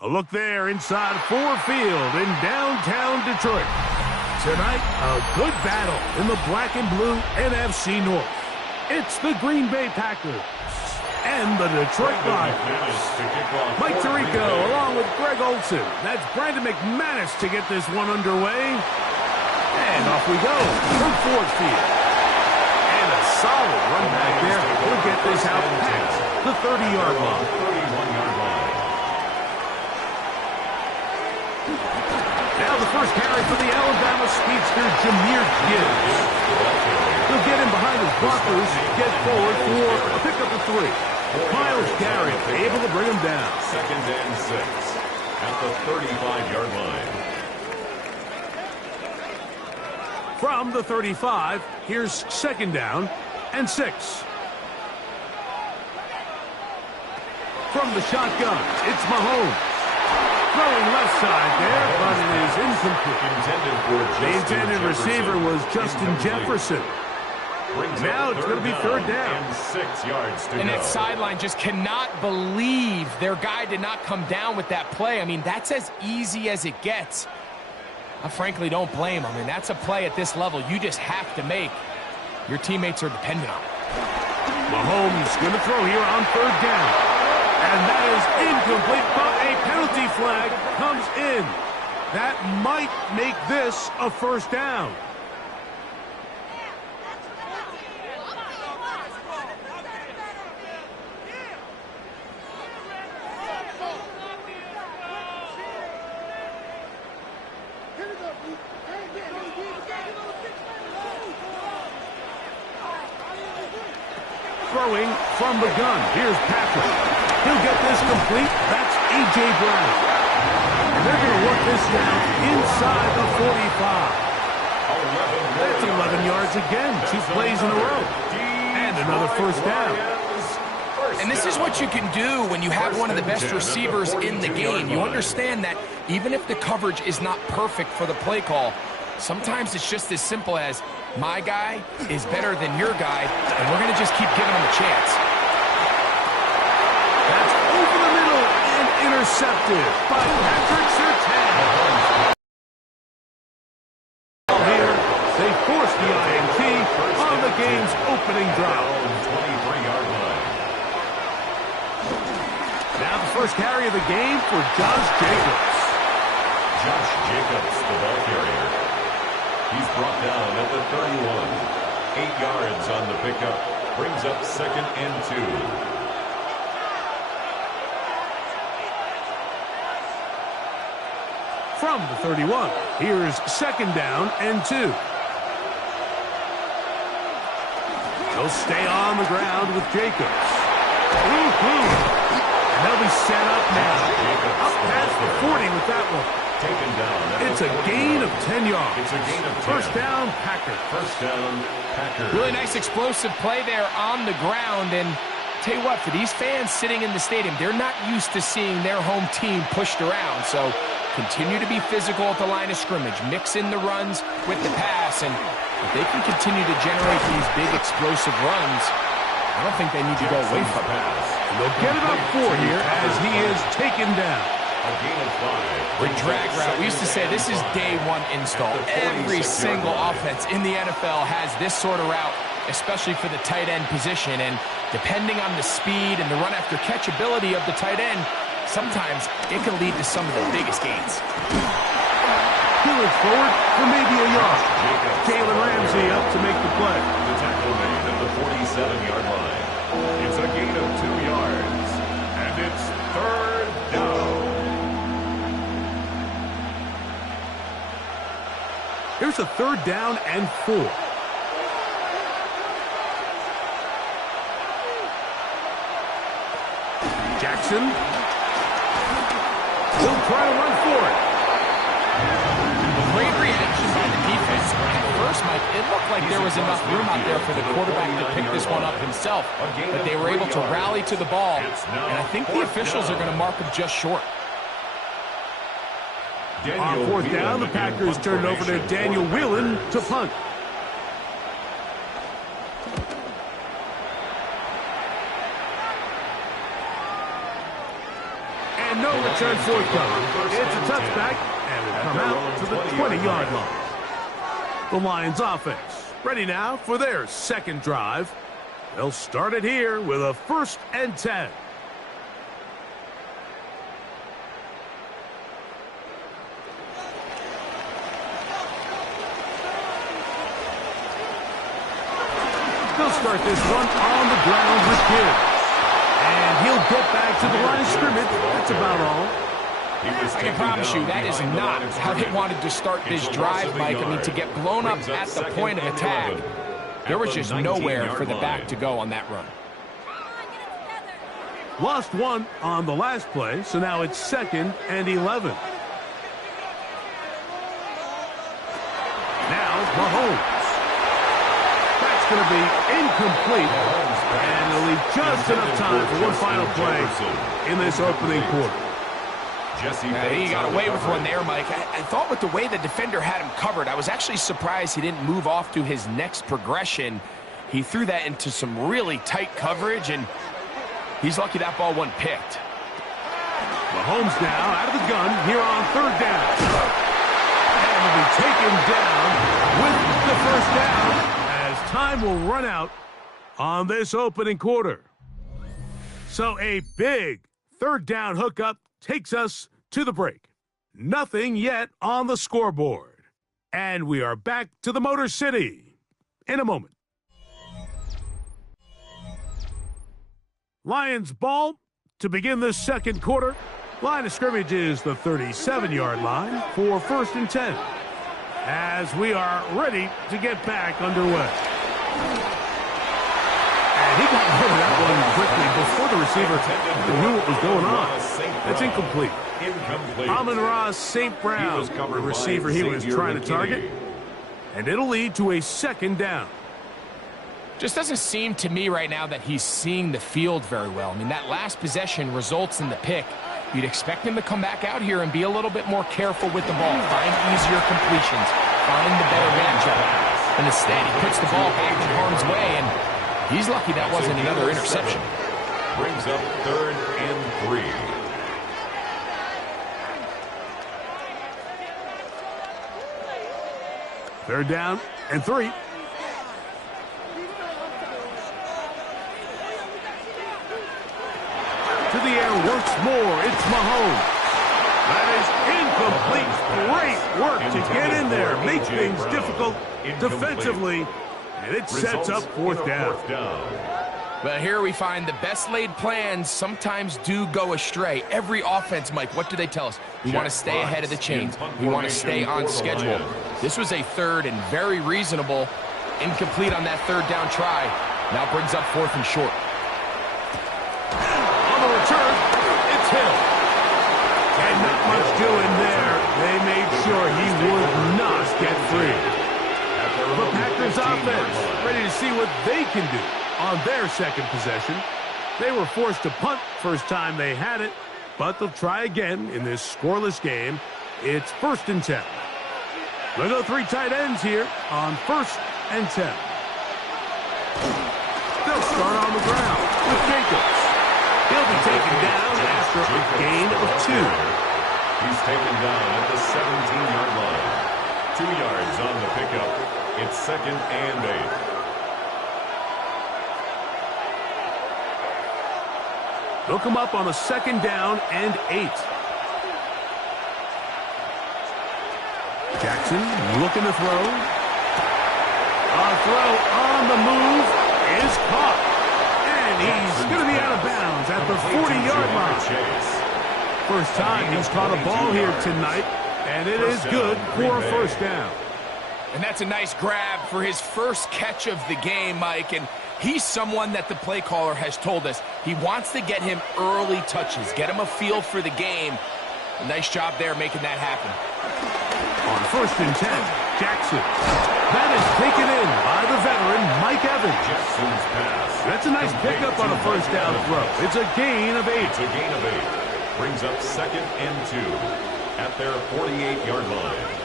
A look there inside Ford Field in downtown Detroit. Tonight, a good battle in the black and blue NFC North. It's the Green Bay Packers and the Detroit Lions. Mike Tirico along with Greg Olsen. That's Brandon McManus to get this one underway. And off we go from Ford Field. And a solid run back there. We'll get this out past the 30-yard line. Now the first carry for the Alabama speedster, Jahmyr Gibbs. He'll get in behind his blockers, get forward for a pickup of 3. Myles Garrett able to bring him down. 2nd and 6 at the 35-yard line. From the 35, here's 2nd down and 6. From the shotgun, it's Mahomes. Throwing left side there, but it is incomplete. The intended receiver was Justin Jefferson. Now it's going to be 3rd down. And 6 yards to go. And that sideline just cannot believe their guy did not come down with that play. I mean, that's as easy as it gets. I frankly don't blame him. I mean, that's a play at this level you just have to make. Your teammates are dependent on it. Mahomes going to throw here on 3rd down. And that is incomplete, but a penalty flag comes in. That might make this a 1st down. Throwing from the gun. Here's Patrick. He'll get this complete. That's A.J. Brown. And they're going to work this down inside the 45. That's 11 yards again. 2 plays in a row. And another 1st down. And this is what you can do when you have one of the best receivers in the game. You understand that even if the coverage is not perfect for the play call, sometimes it's just as simple as my guy is better than your guy, and we're going to just keep giving him a chance. That's over the middle and intercepted by Patrick Surtain. Here, they force the INT on the game's opening drive. 23-yard line. Now the first carry of the game for Josh Jacobs. Josh Jacobs, the ball carrier. He's brought down at the 31. 8 yards on the pickup. Brings up 2nd and 2. From the 31, here's 2nd down and 2. He'll stay on the ground with Jacobs. And they'll be set up now. Up past the 40 with that one. Taken down. It's a gain of 10 yards. It's a gain of 10. 1st down, Packers. 1st down, Packers. Really nice explosive play there on the ground. And tell you what, for these fans sitting in the stadium, they're not used to seeing their home team pushed around. So continue to be physical at the line of scrimmage. Mix in the runs with the pass. And if they can continue to generate these big explosive runs, I don't think they need to go away from it. They'll get it up 4 here as he is taken down. A gain of 5. The drag route. We used to say this is day 1 install. Every single offense in the NFL has this sort of route, especially for the tight end position. And depending on the speed and the run after catch ability of the tight end, sometimes it can lead to some of the biggest gains. He'll forward for maybe a yard. Jalen Ramsey up to make the play. The tackle made at the 47-yard line. It's a gain of 2 yards. And it's 3rd Here's a 3rd down and 4. Jackson. He'll try to run for it. Great reaction by the defense. At first, Mike, it looked like there was enough room out there for the quarterback to pick this one up himself. But they were able to rally to the ball. And I think the officials are going to mark him just short. On 4th down, the Packers turn it over to Daniel Whelan to punt. And no return forthcoming. It's a touchback, and will come out to the 20-yard line. The Lions offense ready now for their 2nd drive. They'll start it here with a 1st and 10. They'll start this one on the ground with Gibbs. And he'll get back to the line of scrimmage. That's about all. I can promise you that is not how they wanted to start this drive, Mike. I mean, to get blown up at the point of attack, there was just nowhere for the back to go on that run. Lost 1 on the last play, so now it's 2nd and 11. Now Mahomes. Going to be incomplete, and it'll leave just enough time for one final play in this opening quarter. He got away with one there, Mike. I thought with the way the defender had him covered, I was actually surprised he didn't move off to his next progression. He threw that into some really tight coverage, and he's lucky that ball wasn't picked. Mahomes now out of the gun here on 3rd down. And will be taken down with the 1st down. Time will run out on this opening quarter. So a big 3rd down hookup takes us to the break. Nothing yet on the scoreboard. And we are back to the Motor City in a moment. Lions ball to begin the 2nd quarter. Line of scrimmage is the 37-yard line for 1st and 10. As we are ready to get back underway. And he got rid of that one quickly before the receiver knew what was going on. That's incomplete. Amon-Ra St. Brown, the receiver he was trying to target. And it'll lead to a 2nd down. Just doesn't seem to me right now that he's seeing the field very well. I mean, that last possession results in the pick. You'd expect him to come back out here and be a little bit more careful with the ball, find easier completions, find the better matchup. And instead, he puts the ball back in harm's way, and he's lucky that wasn't another interception. Brings up 3rd and 3. Third down and 3. To the air once more, it's Mahomes. That is incomplete. Great work to get in there, make things difficult defensively, and it sets up 4th down. But here we find the best laid plans sometimes do go astray. Every offense, Mike, what do they tell us? We want to stay ahead of the chains. We want to stay on schedule. This was a 3rd and very reasonable. Incomplete on that 3rd down try. Now brings up 4th and short. On the return, it's Hill. And not much doing there. They made sure he would not get free. The Packers offense ready to see what they can do on their 2nd possession. They were forced to punt first time they had it, but they'll try again in this scoreless game. It's 1st and 10. They'll go 3 tight ends here on 1st and 10. They'll start on the ground with Jacobs. He'll be taken down after a gain of 2. He's taken down at the 17-yard line. 2 yards on the pickup. It's 2nd and 8. They'll come up on a 2nd down and 8. Jackson looking to throw. A throw on the move is caught. And he's going to be out of bounds at the 40-yard line. First time he's caught a ball here tonight, and it is good for a 1st down. And that's a nice grab for his first catch of the game, Mike. And he's someone that the play caller has told us he wants to get him early touches, get him a feel for the game. A nice job there making that happen. On 1st and 10, Jackson. That is taken in by the veteran, Mike Evans. Jackson's pass. That's a nice pickup on a first down throw. It's a gain of 8. It's a gain of 8. Brings up 2nd and 2 at their 48-yard line.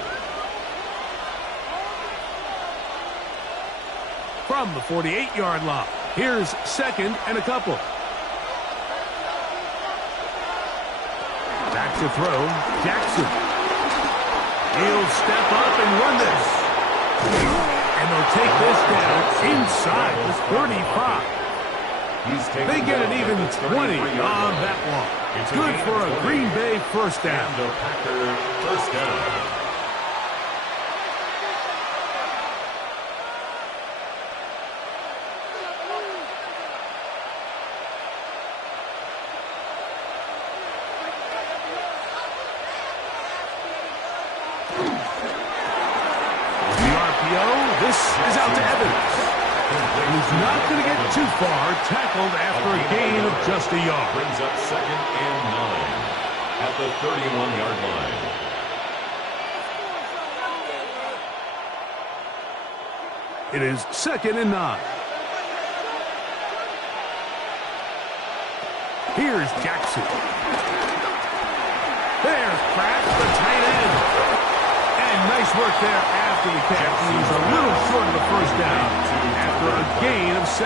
From the 48-yard line, here's 2nd and a couple. Back to throw, Jackson. He'll step up and run this. And they'll take this down inside the 35. They get an even 20 on that one. Good for a Green Bay first down. And a Packer first down. This is out to Evans. He's not going to get too far. Tackled after a gain of just a yard. Brings up 2nd and 9 at the 31-yard line. It is 2nd and 9. Here's Jackson. There's Pratt, the tight end. And nice work there after the catch. He's a little short of the first down after a gain of 7.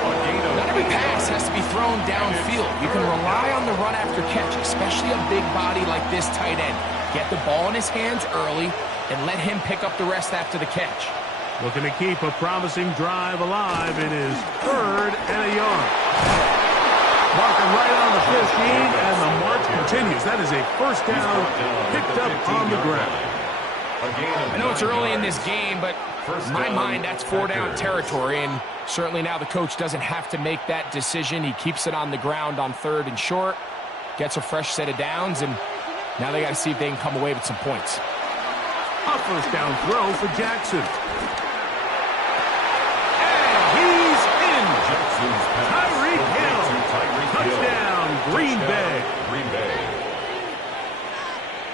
Not every pass has to be thrown downfield. You can rely on the run after catch, especially a big body like this tight end. Get the ball in his hands early and let him pick up the rest after the catch. Looking to keep a promising drive alive. It is 3rd and a yard. Marking right on the 15, and the march continues. That is a first down picked up on the ground. I know it's early in this game, but in my mind, that's 4-down territory, and certainly now the coach doesn't have to make that decision. He keeps it on the ground on 3rd and short, gets a fresh set of downs, and now they got to see if they can come away with some points. A first down throw for Jackson. And he's in. Tyreek Hill. Touchdown, Green Bay.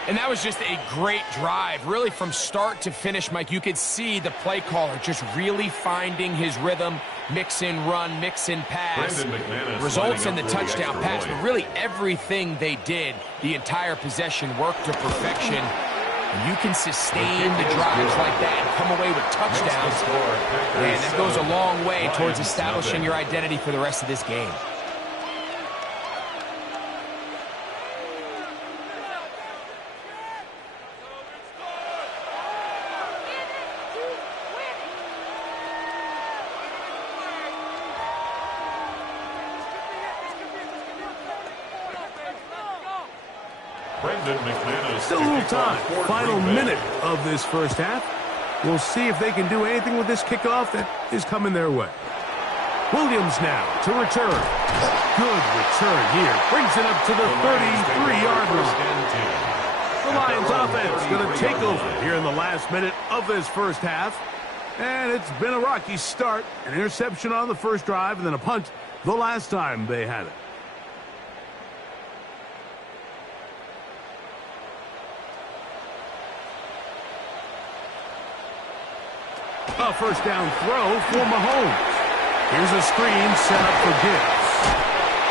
And that was just a great drive. Really, from start to finish, Mike, you could see the play caller just really finding his rhythm, mix in run, mix in pass. Results in the touchdown pass, but really everything they did, the entire possession worked to perfection. And you can sustain the drives like that and come away with touchdowns. And that goes a long way towards establishing your identity for the rest of this game. Still a little time. Final minute of this first half. We'll see if they can do anything with this kickoff that is coming their way. Williams now to return. Good return here. Brings it up to the 33-yard line. The Lions offense going to take over here in the last minute of this first half. And it's been a rocky start. An interception on the first drive and then a punt the last time they had it. A first down throw for Mahomes. Here's a screen set up for Gibbs.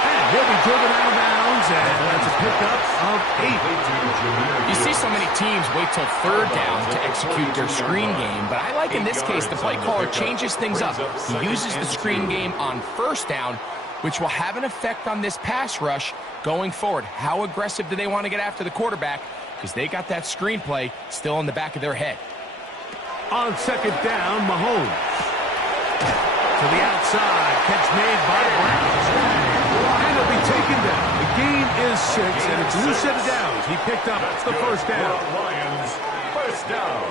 And he'll be driven out of bounds, and that's a pickup of 8. You see so many teams wait till 3rd down to execute their screen game, but I like in this case the play caller changes things up. He uses the screen game on 1st down, which will have an effect on this pass rush going forward. How aggressive do they want to get after the quarterback? Because they got that screen play still in the back of their head. On 2nd down, Mahomes. To the outside, catch made by Brown. And he'll be taken down. The gain is 6, and it's a new set of downs. He picked up the first down. Lions, first down.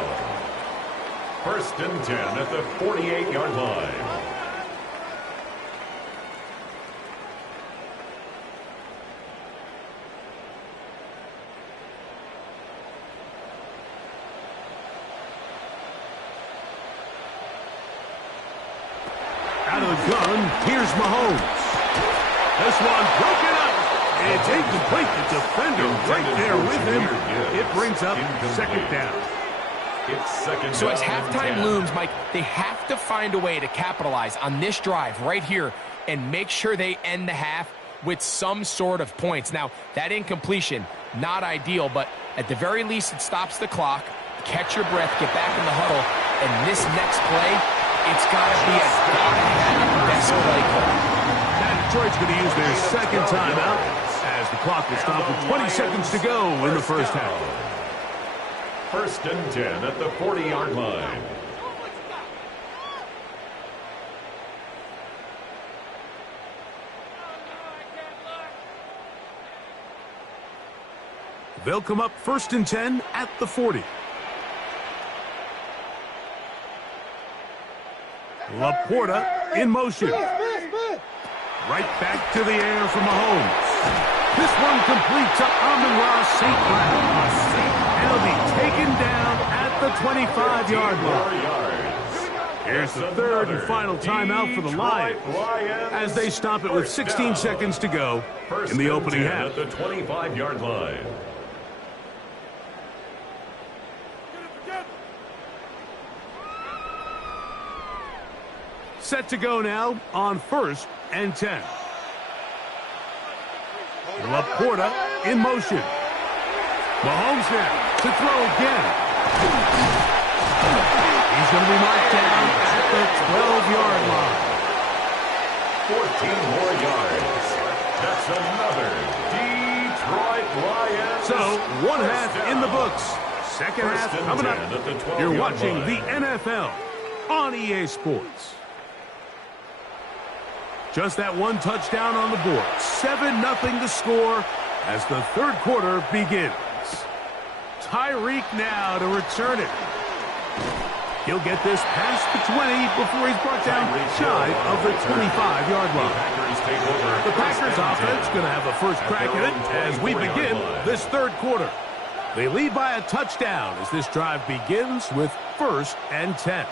1st and 10 at the 48-yard line. of the gun. Here's Mahomes. This one broken up. It's incomplete. The defender right there with him. It brings up second down. It's second So down as halftime and 10. looms, Mike, they have to find a way to capitalize on this drive right here and make sure they end the half with some sort of points. Now, that incompletion, not ideal, but at the very least, it stops the clock. Catch your breath, get back in the huddle, and this next play, it's got to be a gotta-have best play call. Now Detroit's going to use their second timeout as the clock will stop with 20 seconds to go in the first half. First and 10 at the 40-yard line. They'll come up first and 10 at the 40. Laporta in motion. Right back to the air for Mahomes. This one complete to Amon-Ra St. Brown. And he'll be taken down at the 25-yard line. Here's the third and final timeout for the Lions as they stop it with 16 seconds to go in the opening half. At the 25-yard line. Set to go now on first and 10. Laporta in motion. Mahomes now to throw again. He's going to be marked down at the 12-yard line. 14 more yards. That's another Detroit Lions. So, one half in the books. Second half coming up. You're watching the NFL on EA Sports. Just that one touchdown on the board. 7-0 to score as the third quarter begins. Tyreek now to return it. He'll get this past the 20 before he's brought down shy of the 25-yard line. The Packers offense going to have a first crack at it as we begin this third quarter. They lead by a touchdown as this drive begins with first and 10.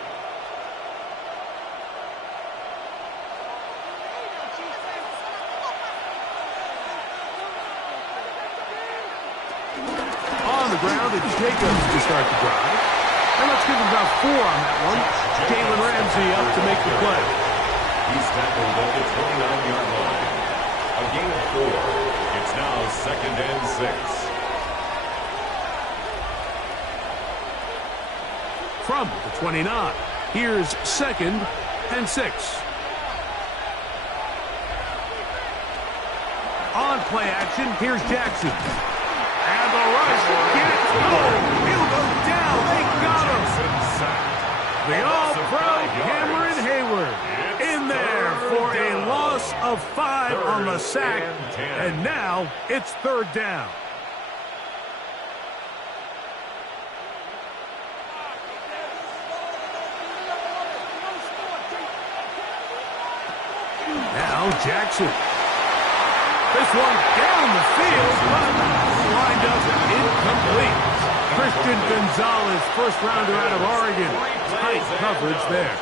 Ground it's Jacobs to start the drive. And let's give him about 4 on that one. Jalen Ramsey up to make the play. He's tackled at the 29-yard line. A gain of 4. It's now second and 6. From the 29, here's second and 6. On play action, here's Jackson. And the rush gets home. He'll go down. They got him. The All-Pro Cameron Hayward in there for a loss of 5 on the sack. And now it's third down. Now Jackson. This one down the field, but lined up incomplete. Christian Gonzalez, first rounder out of Oregon. Tight coverage there.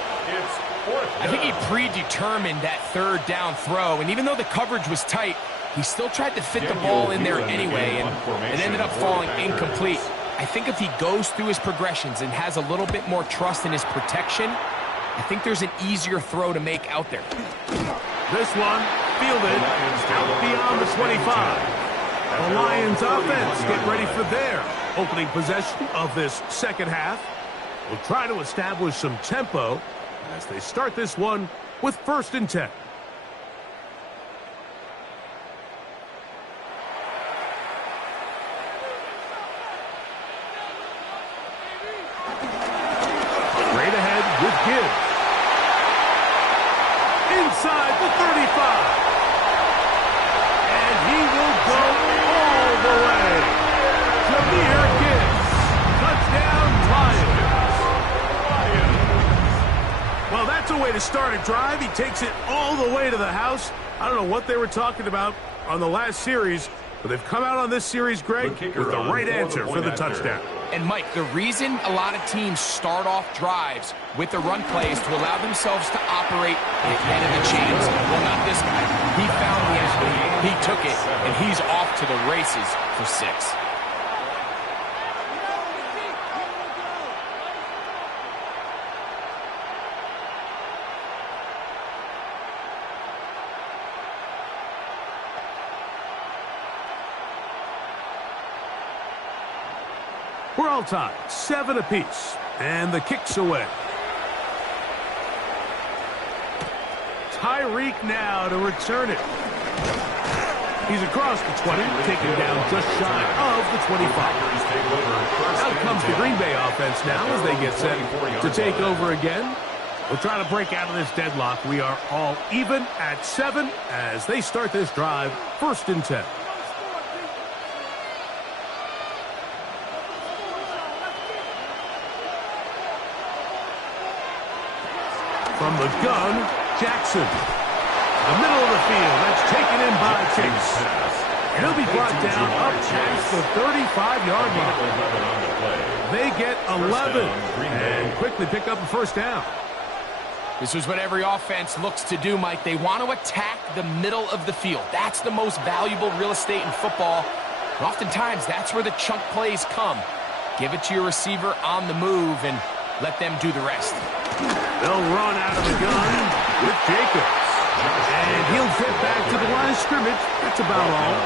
I think he predetermined that third down throw, and even though the coverage was tight, he still tried to fit the ball in there anyway, and it ended up falling incomplete. I think if he goes through his progressions and has a little bit more trust in his protection, I think there's an easier throw to make out there. This one fielded out beyond the 25. The Lions offense get ready for their opening possession of this second half. Will try to establish some tempo as they start this one with first and 10. Straight ahead with Gibbs. Inside the 35. And he will go all the way. Jahmyr Gibbs. Touchdown, Lions. Well, that's a way to start a drive. He takes it all the way to the house. I don't know what they were talking about on the last series, But they've come out on this series, Greg, with the right answer for the touchdown. And, Mike, the reason a lot of teams start off drives with the run play is to allow themselves to operate ahead of the chains. Well, not this guy. He found the athlete, he took it, and he's off to the races for 6. We're all tied, 7 apiece, and the kick's away. Tyreek now to return it. He's across the 20, taken down just shy of the 25. Out comes the Green Bay offense now as they get set to take over again. We'll try to break out of this deadlock. We are all even at 7 as they start this drive, 1st and 10. From the gun, Jackson. The middle of the field. That's taken in by Chase. And he'll be brought down up past the 35-yard line. They get 11 and quickly pick up a 1st down. This is what every offense looks to do, Mike. They want to attack the middle of the field. That's the most valuable real estate in football. And oftentimes, that's where the chunk plays come. Give it to your receiver on the move and let them do the rest. They'll run out of the gun with Jacobs. And he'll get back to the line of scrimmage. That's about all.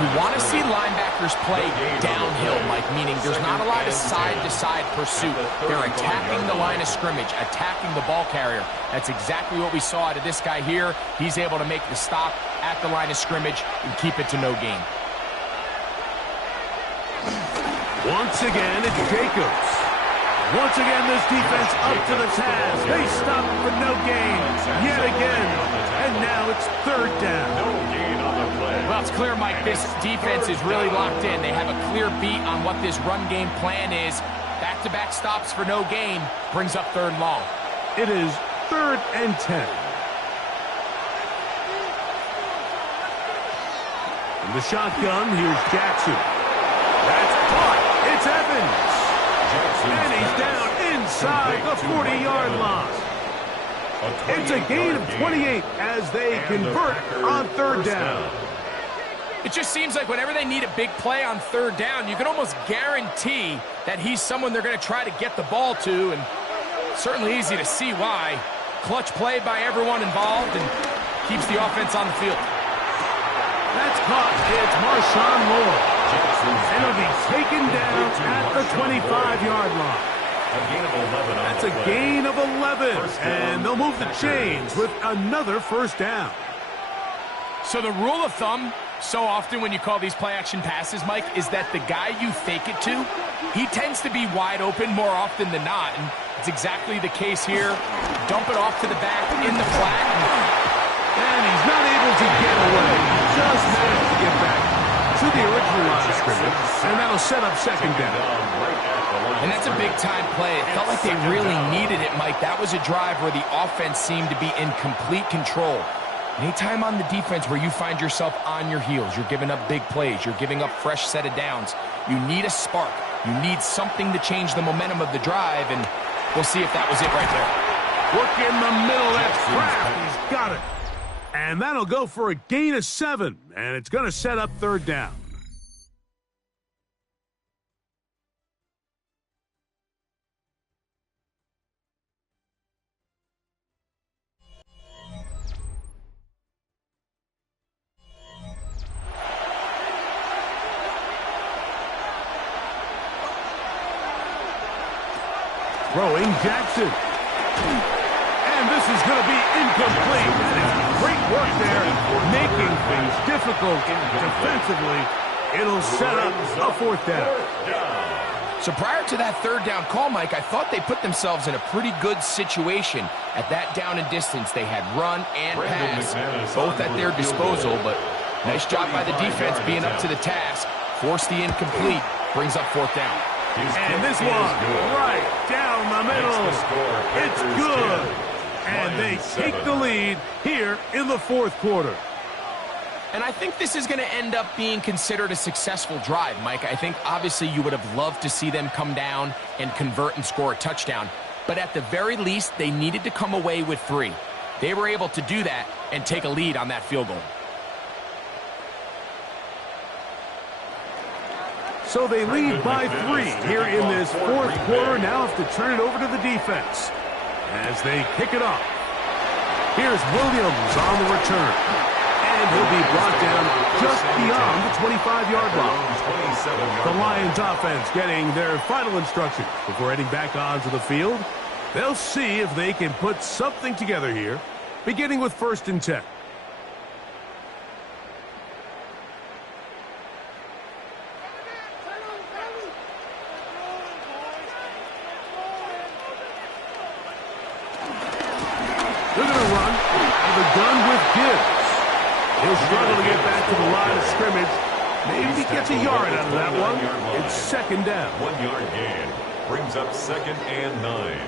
You want to see linebackers play downhill, Mike, meaning there's not a lot of side-to-side pursuit. They're attacking the line of scrimmage, attacking the ball carrier. That's exactly what we saw out of this guy here. He's able to make the stop at the line of scrimmage and keep it to no gain. Once again, it's Jacobs. Once again, this defense up to the task. They stop for no gain yet again. And now it's 3rd down. No gain on the play. Well, it's clear, Mike, this defense is really locked in. They have a clear beat on what this run game plan is. Back-to-back stops for no gain brings up 3rd and long. It is 3rd and 10. From the shotgun, here's Jackson. That's caught. It's Evans. And he's down inside the 40-yard line. It's a gain of 28 as they convert on 3rd down. It just seems like whenever they need a big play on 3rd down, you can almost guarantee that he's someone they're going to try to get the ball to, and certainly easy to see why. Clutch play by everyone involved and keeps the offense on the field. That's caught. It's Marshawn Moore. And he'll be taken down at the 25-yard line. That's a gain of 11. And they'll move the chains with another 1st down. So the rule of thumb, so often when you call these play-action passes, Mike, is that the guy you fake it to, he tends to be wide open more often than not. And it's exactly the case here. Dump it off to the back in the flat. And he's not able to get away. Just managed to get back to the original line of scrimmage, and that'll set up 2nd down. And that's a big-time play. It felt like they really needed it, Mike. That was a drive where the offense seemed to be in complete control. Anytime on the defense where you find yourself on your heels, you're giving up big plays, you're giving up fresh set of downs, you need a spark. You need something to change the momentum of the drive, and we'll see if that was it right there. Look in the middle. That's Kraft. He's got it. And that'll go for a gain of 7, and it's going to set up 3rd down. Throwing Jackson. And this is going to be incomplete. Great work there, making things difficult defensively. It'll set up a 4th down. So prior to that 3rd down call, Mike, I thought they put themselves in a pretty good situation at that down and distance. They had run and pass, both at their disposal, but nice job by the defense being up to the task. Forced the incomplete, brings up 4th down. And this one, right down the middle. It's good. And they take the lead here in the 4th quarter. And I think this is going to end up being considered a successful drive, Mike. I think obviously you would have loved to see them come down and convert and score a touchdown. But at the very least, they needed to come away with 3. They were able to do that and take a lead on that field goal. So they lead by 3 here in this fourth quarter. Now have to turn it over to the defense as they kick it off. Here's Williams on the return. And he'll be brought down just beyond the 25-yard line. The Lions offense getting their final instructions before heading back onto the field. They'll see if they can put something together here, beginning with 1st and 10. They're going to run out of the gun with Gibbs. He'll struggle to get back to the line of scrimmage. Maybe he gets a yard out of that one. It's 2nd down. 1-yard gain brings up 2nd and 9.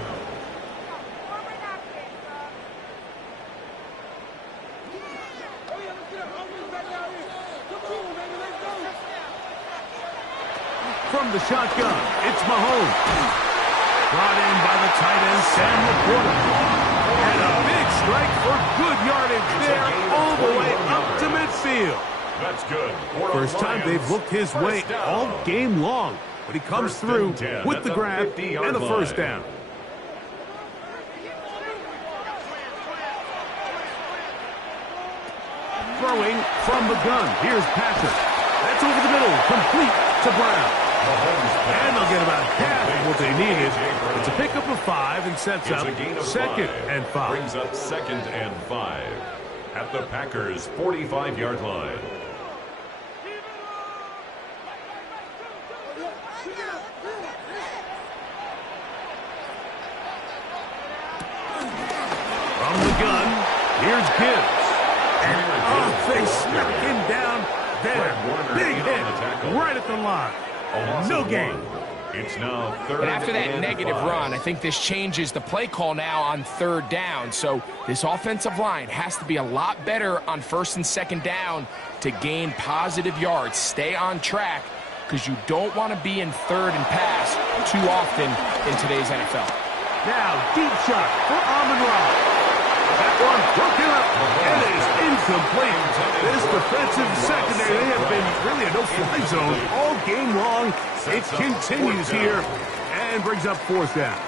From the shotgun, it's Mahomes. Brought in by the tight end, Sam Laporta. And a big strike for good yardage there all the way up to midfield. That's good. First time they've looked his way all game long, but he comes through with the grab and a 1st down. Throwing from the gun. Here's Patrick. That's over the middle, complete to Brown. And they'll get about half of what they needed. It's a pickup of 5 and sets up 2nd and 5. Brings up 2nd and 5 at the Packers' 45-yard line. From the gun, here's Gibbs. And they smack him down there. Big hit right at the line. No gain. It's now 3rd And after that and negative 5. run, I think this changes the play call now on 3rd down. So this offensive line has to be a lot better on 1st and 2nd down to gain positive yards. Stay on track because you don't want to be in 3rd and pass too often in today's NFL. Now, deep shot for Amon-Ra. That one broken up and is incomplete. This defensive secondary, they have been really a no-fly zone all game long. It continues here and brings up 4th down.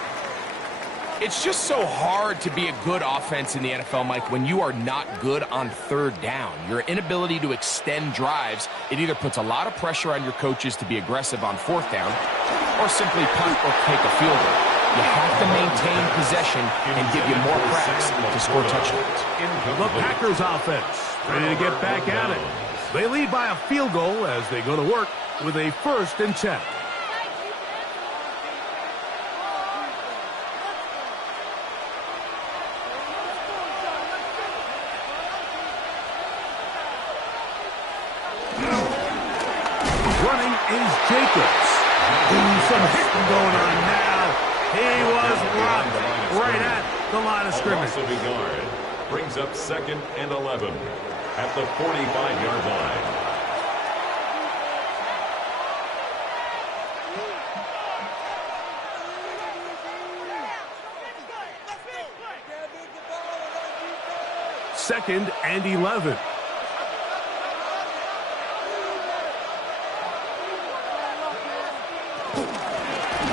It's just so hard to be a good offense in the NFL, Mike, when you are not good on 3rd down. Your inability to extend drives, it either puts a lot of pressure on your coaches to be aggressive on 4th down or simply punt or take a field goal. You have to maintain possession and give you more cracks to score touchdowns. The Packers offense ready to get back at it. They lead by a field goal as they go to work with a 1st and 10. Running is Jacobs. Some hitting going on now. He was rocked right at the line of scrimmage. Also be guard. Brings up 2nd and 11 at the 45-yard line. Second and 11.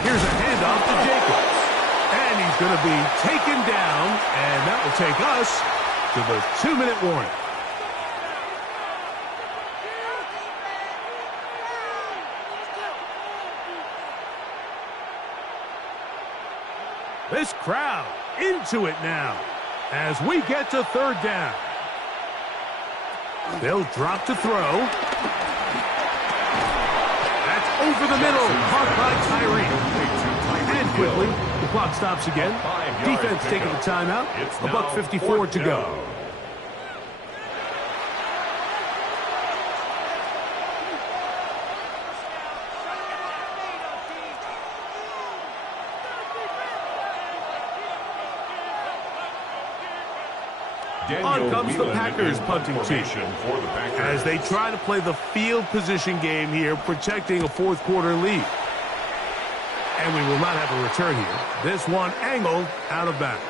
Here's a handoff to Jacobs. And he's going to be taken down, and that will take us to the 2-minute warning. This crowd into it now as we get to 3rd down. They'll drop to throw. That's over the middle, caught by Tyree. And quickly, the clock stops again. Defense taking the timeout. $1:54 to go. On comes the Packers punting team. For the Packers. As they try to play the field position game here, protecting a fourth quarter lead. And we will not have a return here. This one angled out of bounds.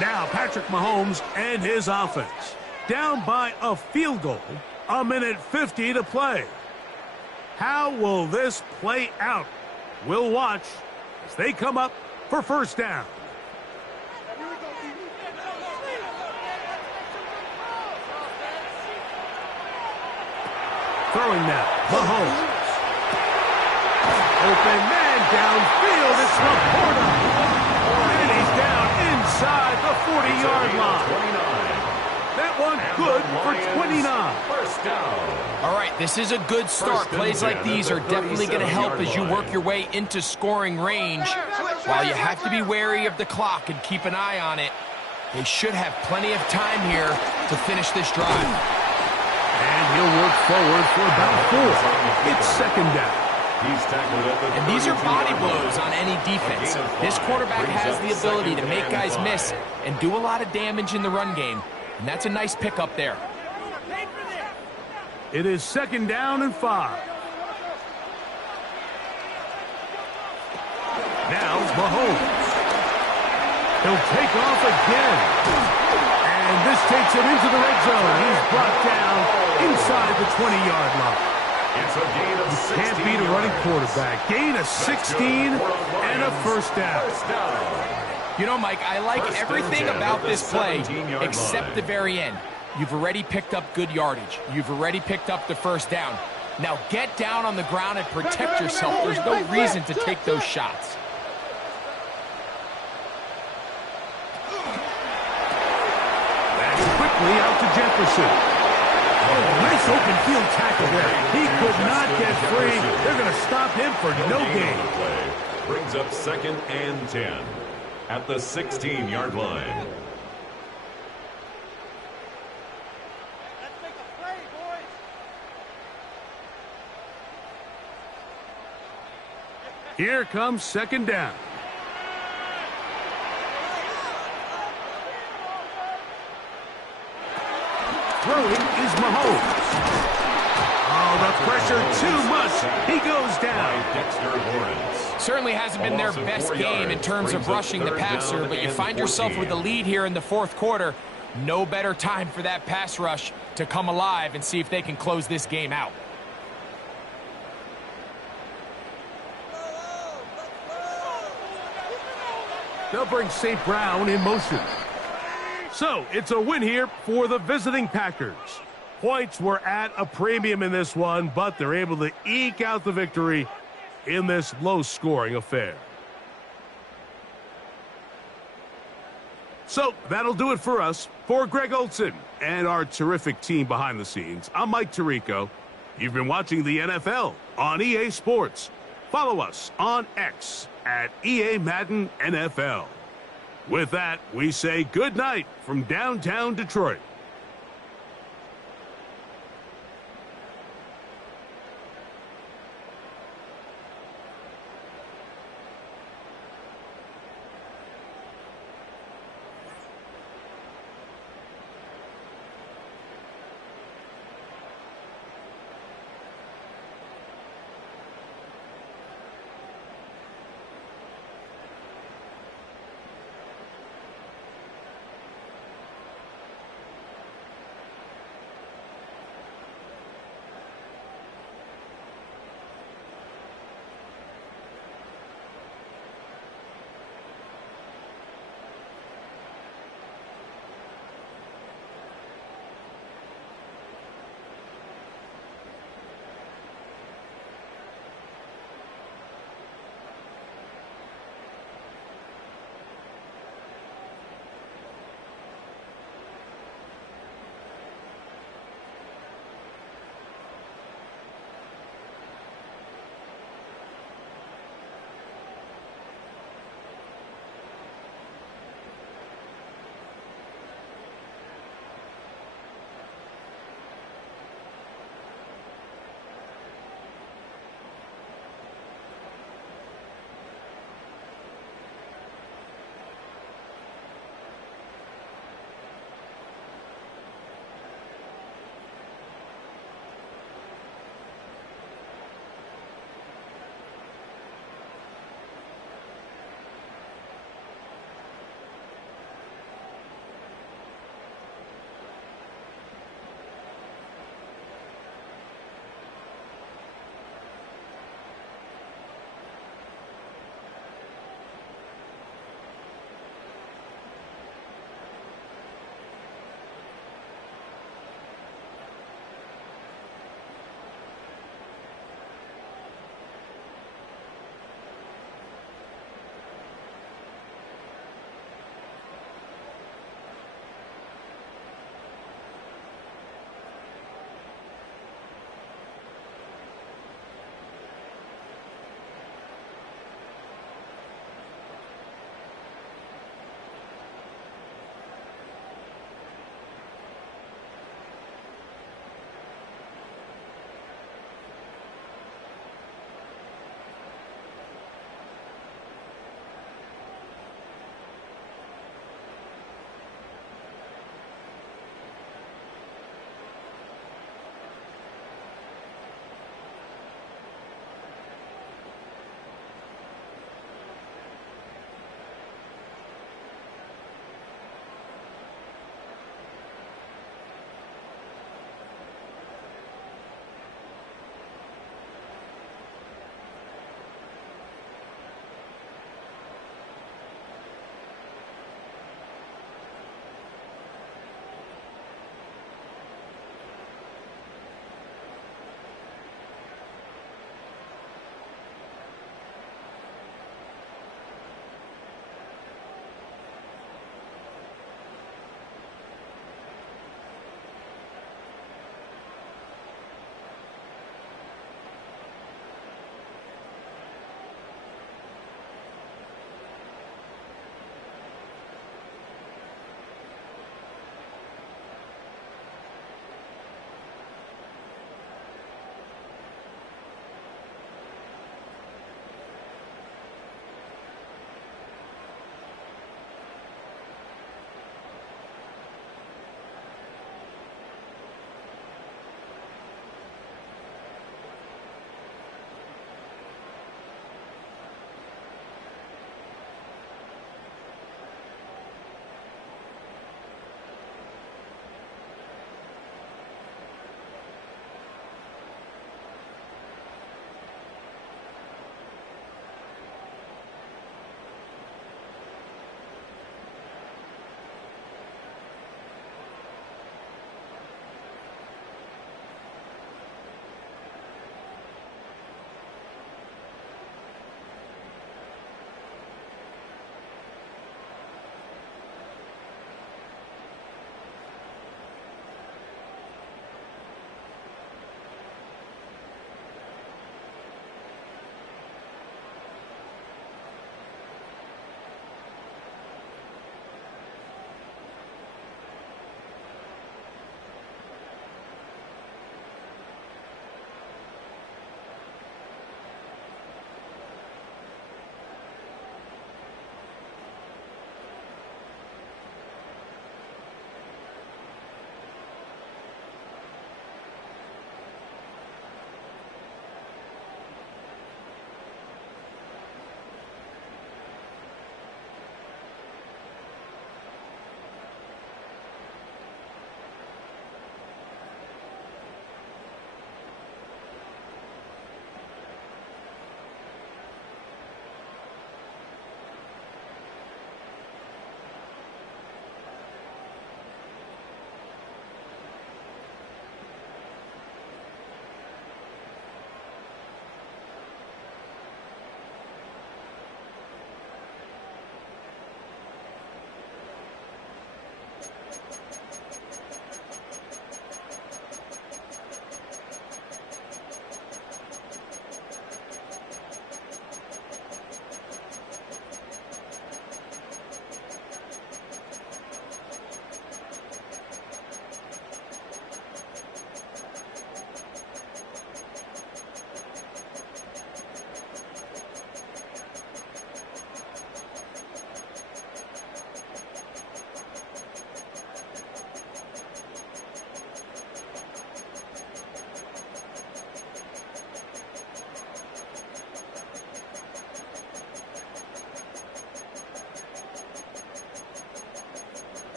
Now Patrick Mahomes and his offense. Down by a field goal, 1:50 to play. How will this play out? We'll watch as they come up for first down. Throwing now, Mahomes. Open man downfield, it's Laporta. And he's down inside the 40-yard line. That one good for 29. First down. All right, this is a good start. Plays like these are definitely going to help as you work your way into scoring range. While you have to be wary of the clock and keep an eye on it, they should have plenty of time here to finish this drive. And he'll work forward for about 4. It's second down. He's tackled at the And these are 32-yard body line. blows on any defense. This quarterback has the ability to make guys miss and do a lot of damage in the run game. And that's a nice pickup there. It is second down and 5. Now Mahomes. He'll take off again. And this takes him into the red zone. He's brought down inside the 20-yard line. It's a gain of 16 Can't beat a running yards. quarterback. Gain of 16 and a first down. First down. You know, Mike, I like First and everything 10 about at the this play 17-yard except line. the very end. You've already picked up good yardage. You've already picked up the first down. Now get down on the ground and protect yourself. There's no reason to take those shots. That's quickly out to Jefferson. Oh, nice open field tackle there. He could not get free. They're going to stop him for no gain. Play brings up second and 10 at the 16-yard line. Let's make a play, boys. Here comes second down. Throwing is Mahomes. Oh, the pressure too much. He goes down. Dexter Lawrence. Certainly hasn't been their best game in terms of rushing the passer, but you find yourself with the lead here in the fourth quarter. No better time for that pass rush to come alive and see if they can close this game out. They'll bring St. Brown in motion. So, it's a win here for the visiting Packers. Points were at a premium in this one, but they're able to eke out the victory in this low-scoring affair. So, that'll do it for us. For Greg Olson and our terrific team behind the scenes, I'm Mike Tirico. You've been watching the NFL on EA Sports. Follow us on X at EA Madden NFL. With that, we say good night from downtown Detroit.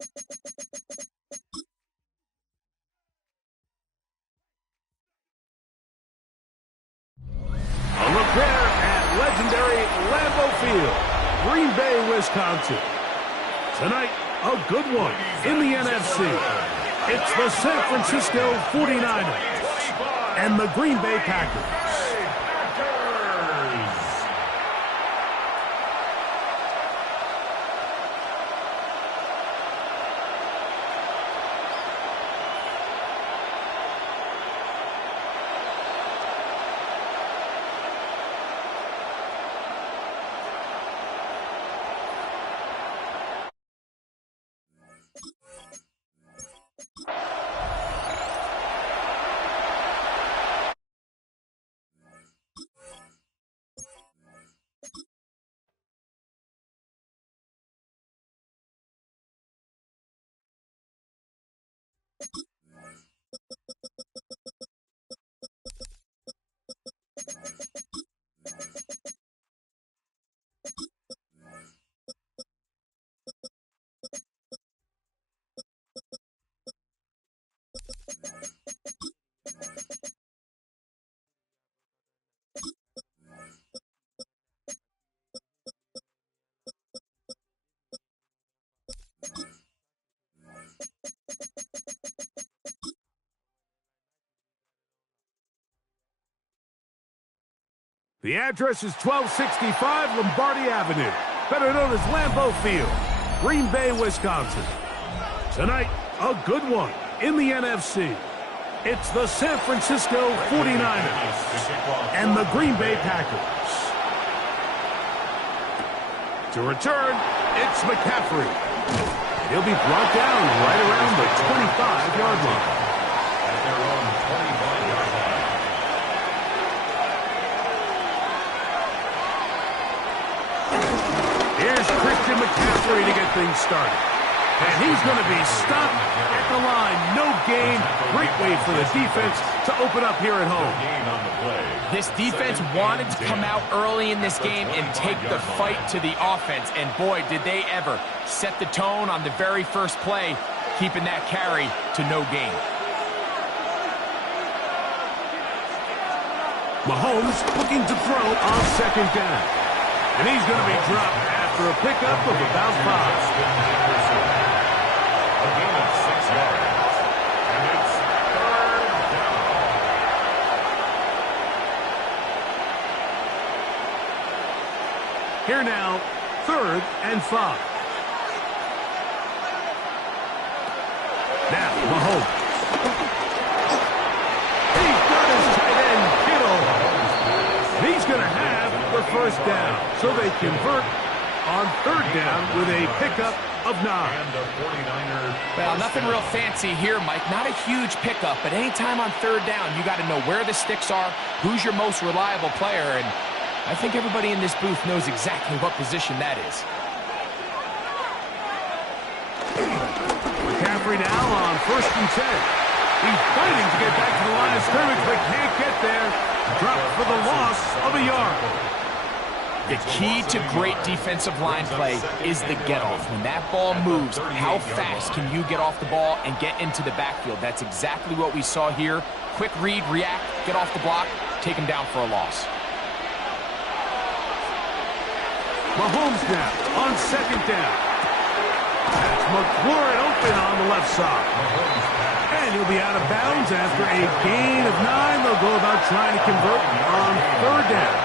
A look there at legendary Lambeau Field, Green Bay, Wisconsin. Tonight, a good one in the NFC. It's the San Francisco 49ers and the Green Bay Packers. The address is 1265 Lombardi Avenue, better known as Lambeau Field, Green Bay, Wisconsin. Tonight, a good one in the NFC. It's the San Francisco 49ers and the Green Bay Packers. To return, it's McCaffrey. He'll be brought down right around the 25-yard line. At their own 25-yard line. Here's Christian McCaffrey to get things started. And he's going to be stopped at the line. No gain. Great way for the defense to open up here at home. Gain on the play. This defense wanted to come out early in this game and take the fight to the offense. And boy, did they ever set the tone on the very first play, keeping that carry to no gain. Mahomes looking to throw on second down. And he's going to be dropped after a pickup of about 5. A gain of 6 yards. And it's third down. Here now, 3rd and 5. Now, Mahomes. He's got his tight end, Kittle. He's going to have the first down. So they convert on 3rd down with a pickup of 9. And the 49er. Well, nothing real fancy here, Mike. Not a huge pickup, but anytime on 3rd down, you got to know where the sticks are, who's your most reliable player, and I think everybody in this booth knows exactly what position that is. McCaffrey now on 1st and 10. He's fighting to get back to the line of scrimmage, but can't get there. Dropped for the loss of a yard. The key to great defensive line play is the get-off. When that ball moves, how fast can you get off the ball and get into the backfield? That's exactly what we saw here. Quick read, react, get off the block, take him down for a loss. Mahomes now on 2nd down. That's McLaurin open on the left side. And he'll be out of bounds after a gain of 9. They'll go about trying to convert on 3rd down.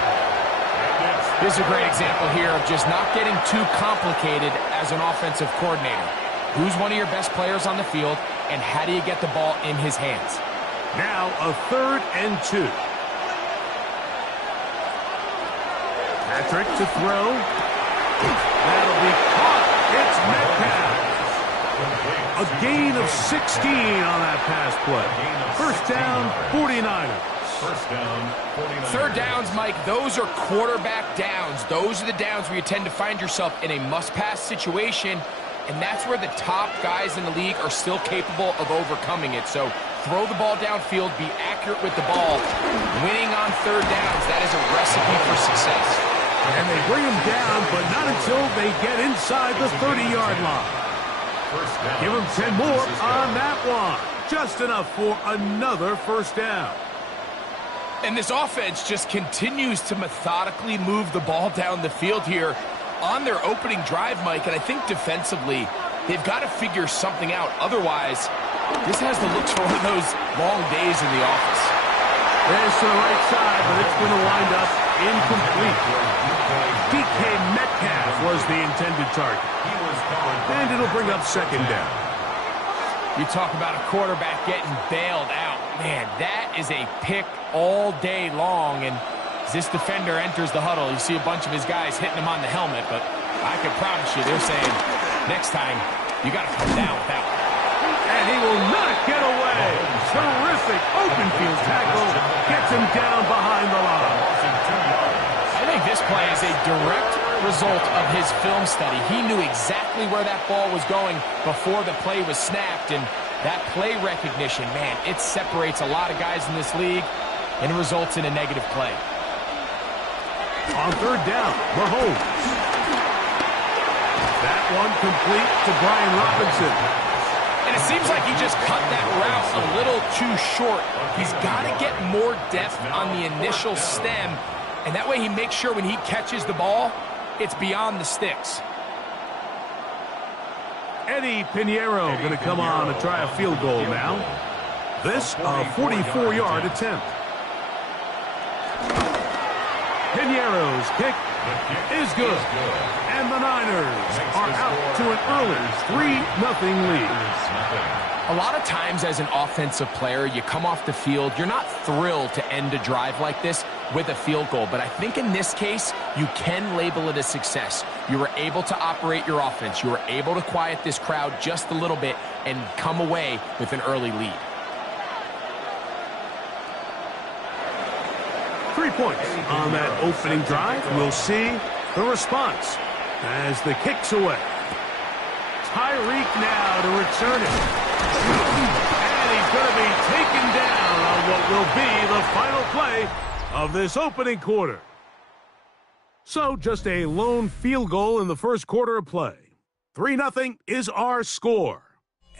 This is a great example here of just not getting too complicated as an offensive coordinator. Who's one of your best players on the field, and how do you get the ball in his hands? Now a 3rd and 2. Patrick to throw. That'll be caught. It's Metcalf. A gain of 16 on that pass play. 1st down, 49ers. 1st down, 49ers. 3rd downs, Mike, those are quarterback downs. Those are the downs where you tend to find yourself in a must-pass situation, and that's where the top guys in the league are still capable of overcoming it. So throw the ball downfield, be accurate with the ball. Winning on 3rd downs, that is a recipe for success. And they bring him down, but not until they get inside the 30-yard line. First down. Give him 10 more on that one. Just enough for another first down. And this offense just continues to methodically move the ball down the field here on their opening drive, Mike. And I think defensively, they've got to figure something out. Otherwise, this has the looks for one of those long days in the office. There's to the right side, but it's going to wind up incomplete. DK Metcalf was the intended target. And it'll bring up second down. You talk about a quarterback getting bailed out. Man, that is a pick all day long. And as this defender enters the huddle, you see a bunch of his guys hitting him on the helmet. But I can promise you, they're saying, next time, you got to come down with that one. And he will not get away. Terrific open field tackle. Gets him down behind the line. I think this play is a direct result of his film study. He knew exactly where that ball was going before the play was snapped. And that play recognition, man, it separates a lot of guys in this league and it results in a negative play. On third down, Mahomes. That one complete to Brian Robinson. And it seems like he just cut that route a little too short. He's got to get more depth on the initial stem, and that way he makes sure when he catches the ball, it's beyond the sticks. Eddie Pinheiro going to come on to try a field goal now. This a 44-yard attempt. Pinheiro's kick is good. And the Niners are out to an early 3-0 lead. A lot of times as an offensive player, you come off the field, you're not thrilled to end a drive like this with a field goal. But I think in this case, you can label it a success. You were able to operate your offense. You were able to quiet this crowd just a little bit and come away with an early lead. 3 points on that opening drive. We'll see the response as the kick's away. Tyreek now to return it. And he's going to be taken down on what will be the final play of this opening quarter. So just a lone field goal in the first quarter of play. 3-0 is our score.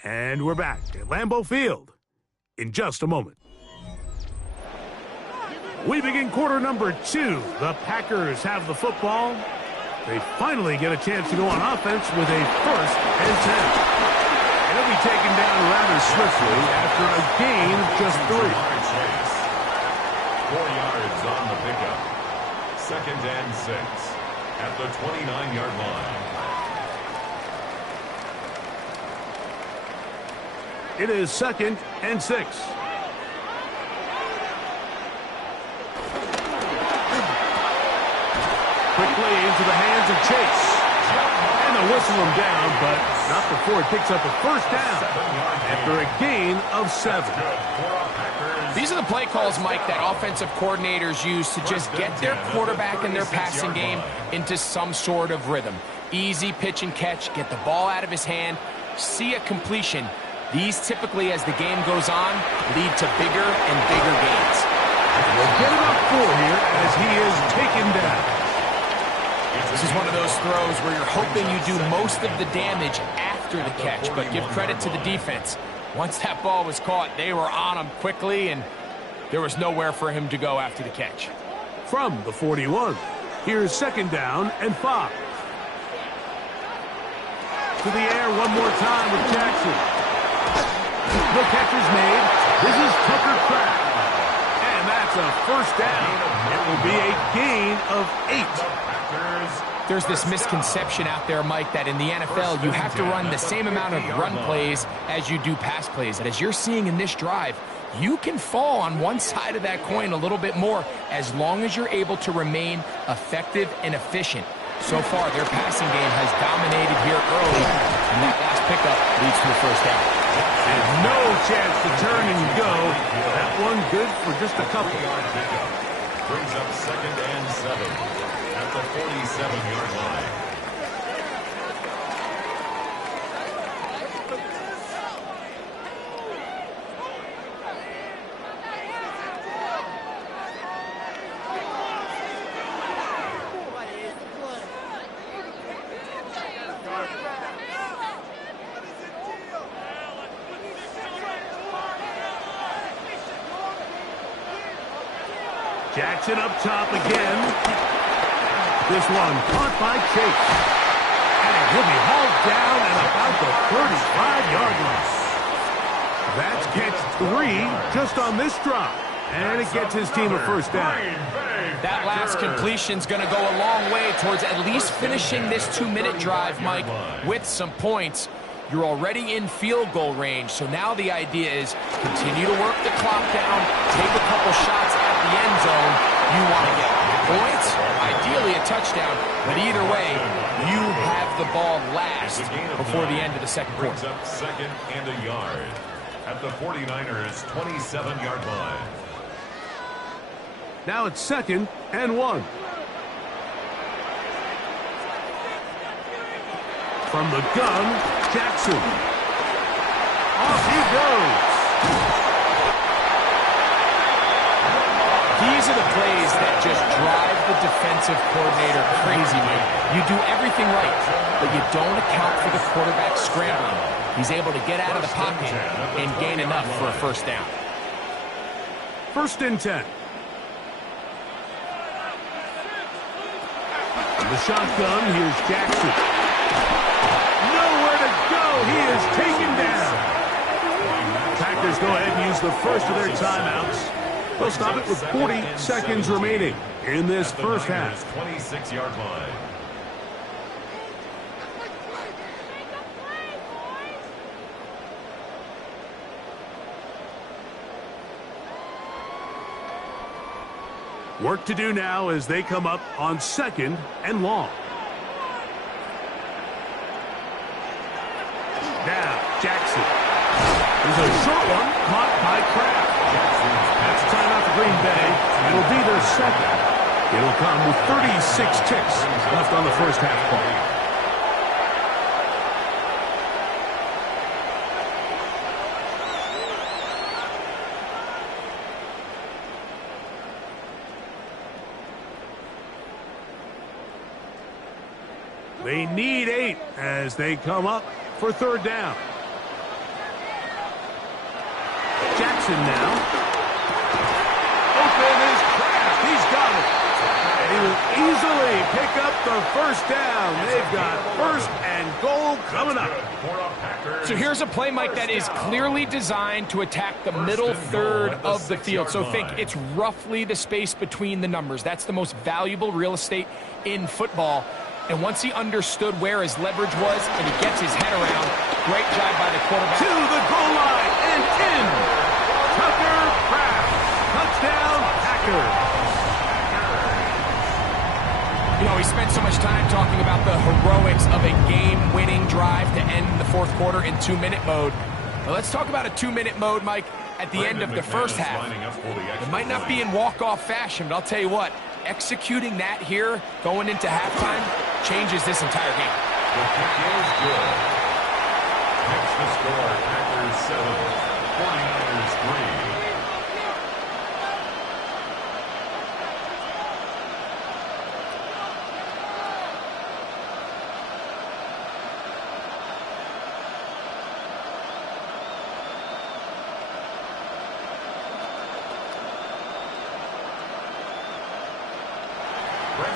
And we're back at Lambeau Field in just a moment. We begin quarter number 2. The Packers have the football. They finally get a chance to go on offense with a 1st and 10. And they'll be taken down rather swiftly after a gain of just 3. 4 yards on the pickup. 2nd and 6 at the 29-yard line. It is 2nd and 6. Quickly into the hands of Chase. And they'll whistle him down, but not before he picks up a first down after a gain of 7. These are the play calls, Mike, that offensive coordinators use to just get their quarterback and their passing game into some sort of rhythm. Easy pitch and catch, get the ball out of his hand, see a completion. These typically, as the game goes on, lead to bigger and bigger gains. We'll get him up 4 here as he is taken down. This is one of those throws where you're hoping you do most of the damage after the catch, but give credit to the defense. Once that ball was caught, they were on him quickly, and there was nowhere for him to go after the catch. From the 41, here's 2nd down and 5. To the air one more time with Jackson. The catch is made. This is Tucker Kraft. And that's a first down. It will be a gain of 8. There's this misconception out there, Mike, that in the NFL you have to run the same amount of run plays as you do pass plays. And as you're seeing in this drive, you can fall on one side of that coin a little bit more as long as you're able to remain effective and efficient. So far, their passing game has dominated here early, and that last pickup leads to a first down. And no chance to turn and go. That one good for just a couple. Brings up 2nd and 7 at the 47-yard line. Jackson up top again. This one caught by Chase. And he'll be hauled down at about the 35-yard line. That's catch 3 just on this drop. And it gets his team a first down. That last completion's going to go a long way towards at least finishing this 2-minute drive, Mike, with some points. You're already in field goal range, so now the idea is continue to work the clock down, take a couple shots at the end zone. You want to get points, ideally a touchdown, but either way, you have the ball last before the end of the second quarter. Brings up second and a yard at the 49ers' 27-yard line. Now it's 2nd and 1. From the gun, Jackson. Off he goes. These are the plays that just drive the defensive coordinator crazy, Mike. You do everything right, but you don't account for the quarterback scrambling. He's able to get out of the pocket and gain enough for a first down. 1st and 10. The shotgun, here's Jackson. Nowhere to go. He is taken down. Packers go ahead and use the first of their timeouts. They'll stop it with 40 seconds remaining in this first half. 26-yard line. Work to do now as they come up on 2nd and long. Now, Jackson. There's a short one caught by Kraft. That's timeout for Green Bay. It'll be their second. It'll come with 36 ticks left on the first half clock. They need 8 as they come up for 3rd down. Jackson now. Open is Kraft. He's got it. And he will easily pick up the first down. They've got 1st and goal coming up. So here's a play, Mike, that is clearly designed to attack the middle third of the field. So think it's roughly the space between the numbers. That's the most valuable real estate in football. And once he understood where his leverage was and he gets his head around, great job by the quarterback. To the goal line and in. Tucker Kraft. Touchdown, Packers. You know, we spent so much time talking about the heroics of a game-winning drive to end the fourth quarter in 2-minute mode. Well, let's talk about a 2-minute mode, Mike, at the end of the first half. It might not be in walk-off fashion, but I'll tell you what, executing that here, going into halftime, changes this entire game. The kick is good. Makes the score, Packers 7, 49ers 3.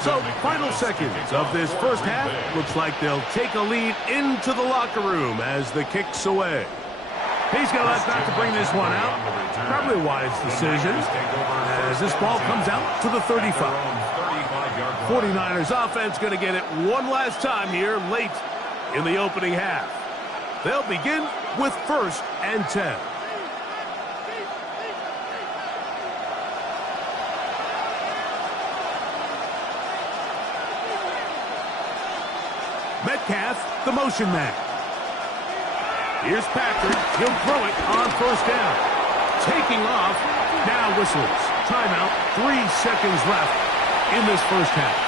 So, final seconds of this first half. Looks like they'll take a lead into the locker room as the kick's away. He's going to elect not to bring this one out. Probably a wise decision as this ball comes out to the 35. 49ers offense going to get it one last time here late in the opening half. They'll begin with 1st and 10. Metcalf, the motion man. Here's Patrick. He'll throw it on 1st down. Taking off. Now whistles. Timeout. 3 seconds left in this first half.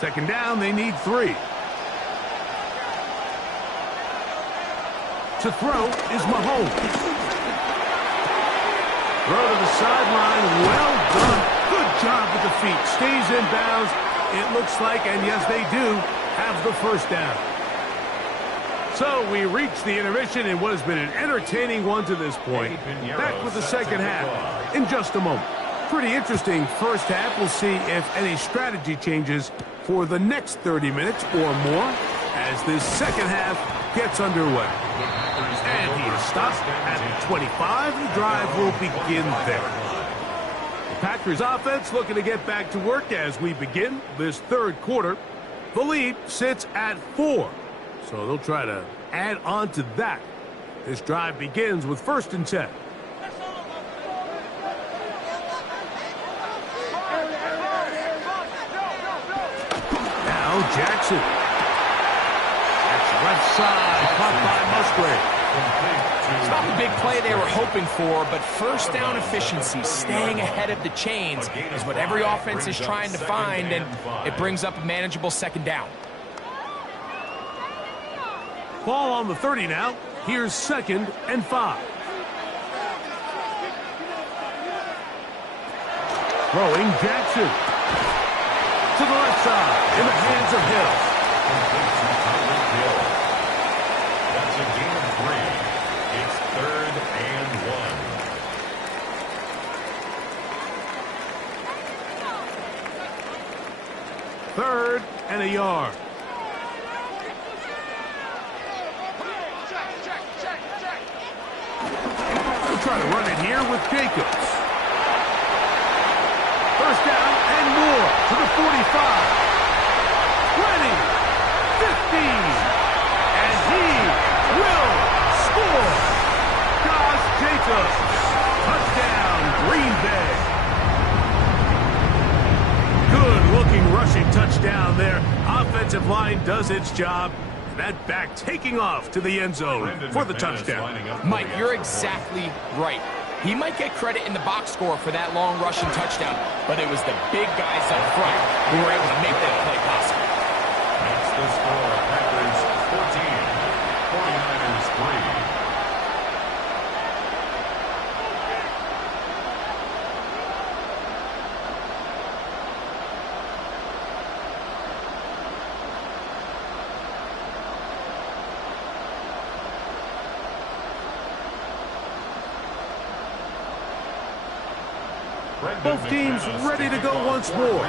Second down, they need 3. To throw is Mahomes. Throw to the sideline. Well done. Good job with the feet. Stays in bounds. It looks like, and yes, they do, have the first down. So we reach the intermission in what has been an entertaining one to this point. Back with the second half in just a moment. Pretty interesting first half. We'll see if any strategy changes for the next 30 minutes or more as this second half gets underway. And he is stopped at 25. The drive will begin there. The Packers offense looking to get back to work as we begin this third quarter. The lead sits at 4. So they'll try to add on to that. This drive begins with 1st and 10. Now Jackson. That's left side, caught by Musgrave. It's not the big play they were hoping for, but first down efficiency, staying ahead of the chains, is what every offense is trying to find, and it brings up a manageable second down. Ball on the 30 now. Here's 2nd and 5. Throwing Jackson. To the left side, in the hands of Hill. That's a gain of 3. It's 3rd and 1. 3rd and a yard. We'll try to run it here with Jacobs. First down and more to the 45. 20. 15. And he will score. Josh Jacobs. Touchdown, Green Bay. Good-looking rushing touchdown there. Offensive line does its job. That back taking off to the end zone for the touchdown. Mike, you're exactly right. He might get credit in the box score for that long rushing touchdown, but it was the big guys up front who were able to make that play possible. That's the score. Packers 14, 49ers 3. Both teams ready to go once more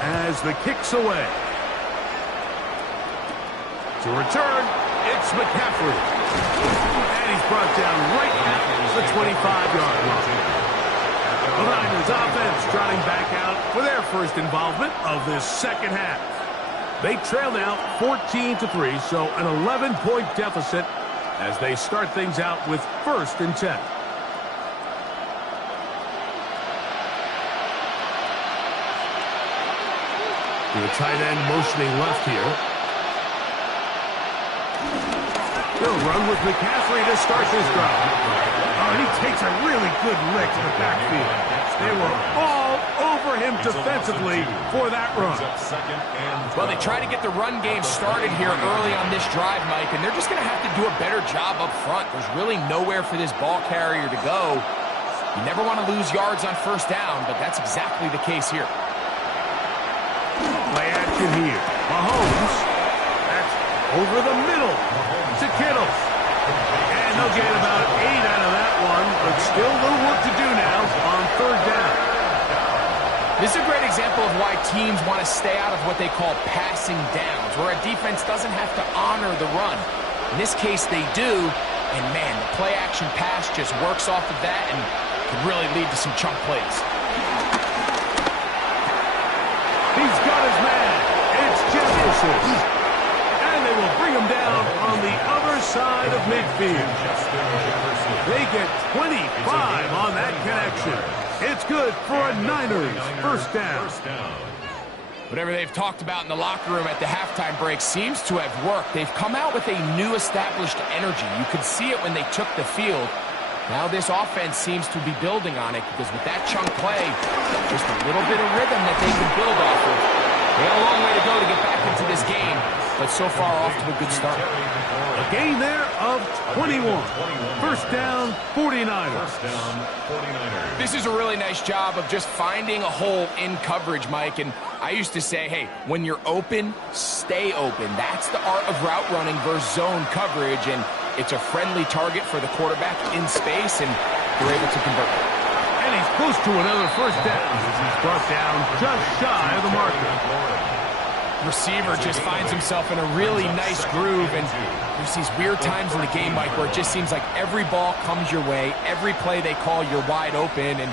as the kick's away. To return, it's McCaffrey. And he's brought down right at the 25-yard line. The Niners offense trotting back out for their first involvement of this second half. They trail now 14-3, so an 11-point deficit as they start things out with 1st and 10. The tight end motioning left here. They'll run with McCaffrey to start this drive. Oh, and he takes a really good lick to the backfield. They were all over him defensively for that run. Well, they try to get the run game started here early on this drive, Mike, and they're just going to have to do a better job up front. There's really nowhere for this ball carrier to go. You never want to lose yards on first down, but that's exactly the case here. Play action here. Mahomes. That's over the middle to Kittle. And they'll get about 8 out of that one, but still a little work to do now on 3rd down. This is a great example of why teams want to stay out of what they call passing downs, where a defense doesn't have to honor the run. In this case, they do, and man, the play action pass just works off of that and can really lead to some chunk plays. He's got his man. It's Jefferson. And they will bring him down on the other side of midfield. They get 25 on that connection. It's good for a Niners first down. Whatever they've talked about in the locker room at the halftime break seems to have worked. They've come out with a new established energy. You could see it when they took the field. Now this offense seems to be building on it because with that chunk play, just a little bit of rhythm that they can build off of. They got a long way to go to get back into this game, but so far off to a good start. A gain there of 21. First down, 49ers. First down, 49ers. This is a really nice job of just finding a hole in coverage, Mike. And I used to say, hey, when you're open, stay open. That's the art of route running versus zone coverage. And it's a friendly target for the quarterback in space, and they're able to convert it. And he's close to another first down as he's brought down just shy of the marker. Receiver just finds himself in a really nice groove, and there's these weird times in the game, Mike, where it just seems like every ball comes your way, every play they call, you're wide open, and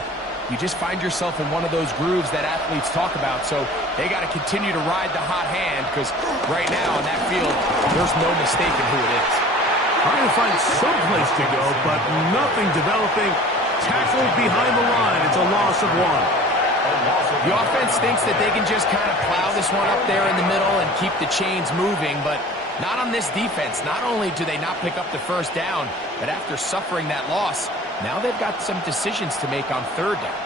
you just find yourself in one of those grooves that athletes talk about. So they got to continue to ride the hot hand, because right now on that field, there's no mistaking who it is. Trying to find some place to go, but nothing developing. Tackled behind the line. It's a loss of 1. The offense thinks that they can just kind of plow this one up there in the middle and keep the chains moving, but not on this defense. Not only do they not pick up the first down, but after suffering that loss, now they've got some decisions to make on third down.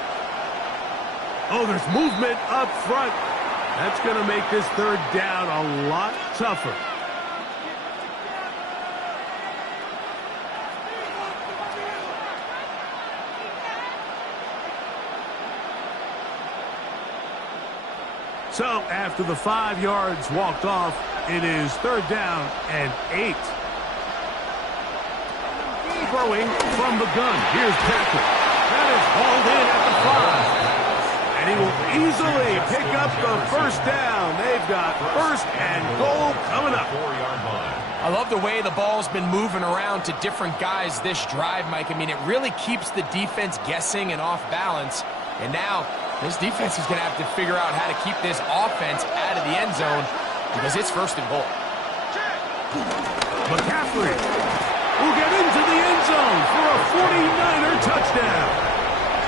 Oh, there's movement up front. That's going to make this third down a lot tougher. So, after the 5 yards walked off, it is third down and 8. Throwing from the gun. Here's Patrick. That is hauled in at the 5. And he will easily pick up the first down. They've got first and goal coming up. 4-yard line. I love the way the ball's been moving around to different guys this drive, Mike. I mean, it really keeps the defense guessing and off balance. And now, this defense is going to have to figure out how to keep this offense out of the end zone because it's first and goal. McCaffrey will get into the end zone for a 49er touchdown.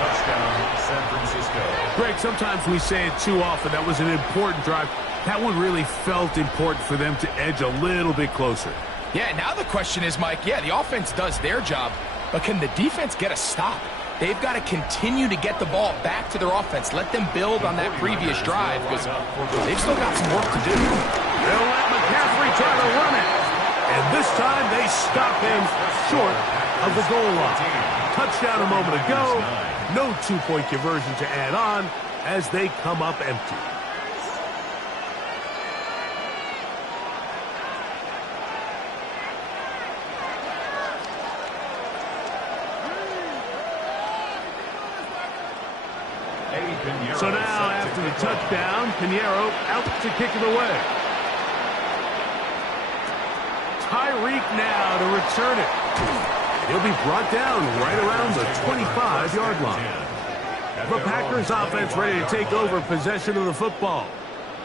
Touchdown, San Francisco. Greg, sometimes we say it too often. That was an important drive. That one really felt important for them to edge a little bit closer. Yeah, now the question is, Mike, yeah, the offense does their job, but can the defense get a stop? They've got to continue to get the ball back to their offense. Let them build on that previous drive because they've still got some work to do. They'll let McCaffrey try to run it. And this time they stop him short of the goal line. Touchdown a moment ago. No two-point conversion to add on as they come up empty. So now, after the touchdown, Pinheiro out to kick it away. Tyreek now to return it. He'll be brought down right around the 25-yard line. The Packers offense ready to take over possession of the football.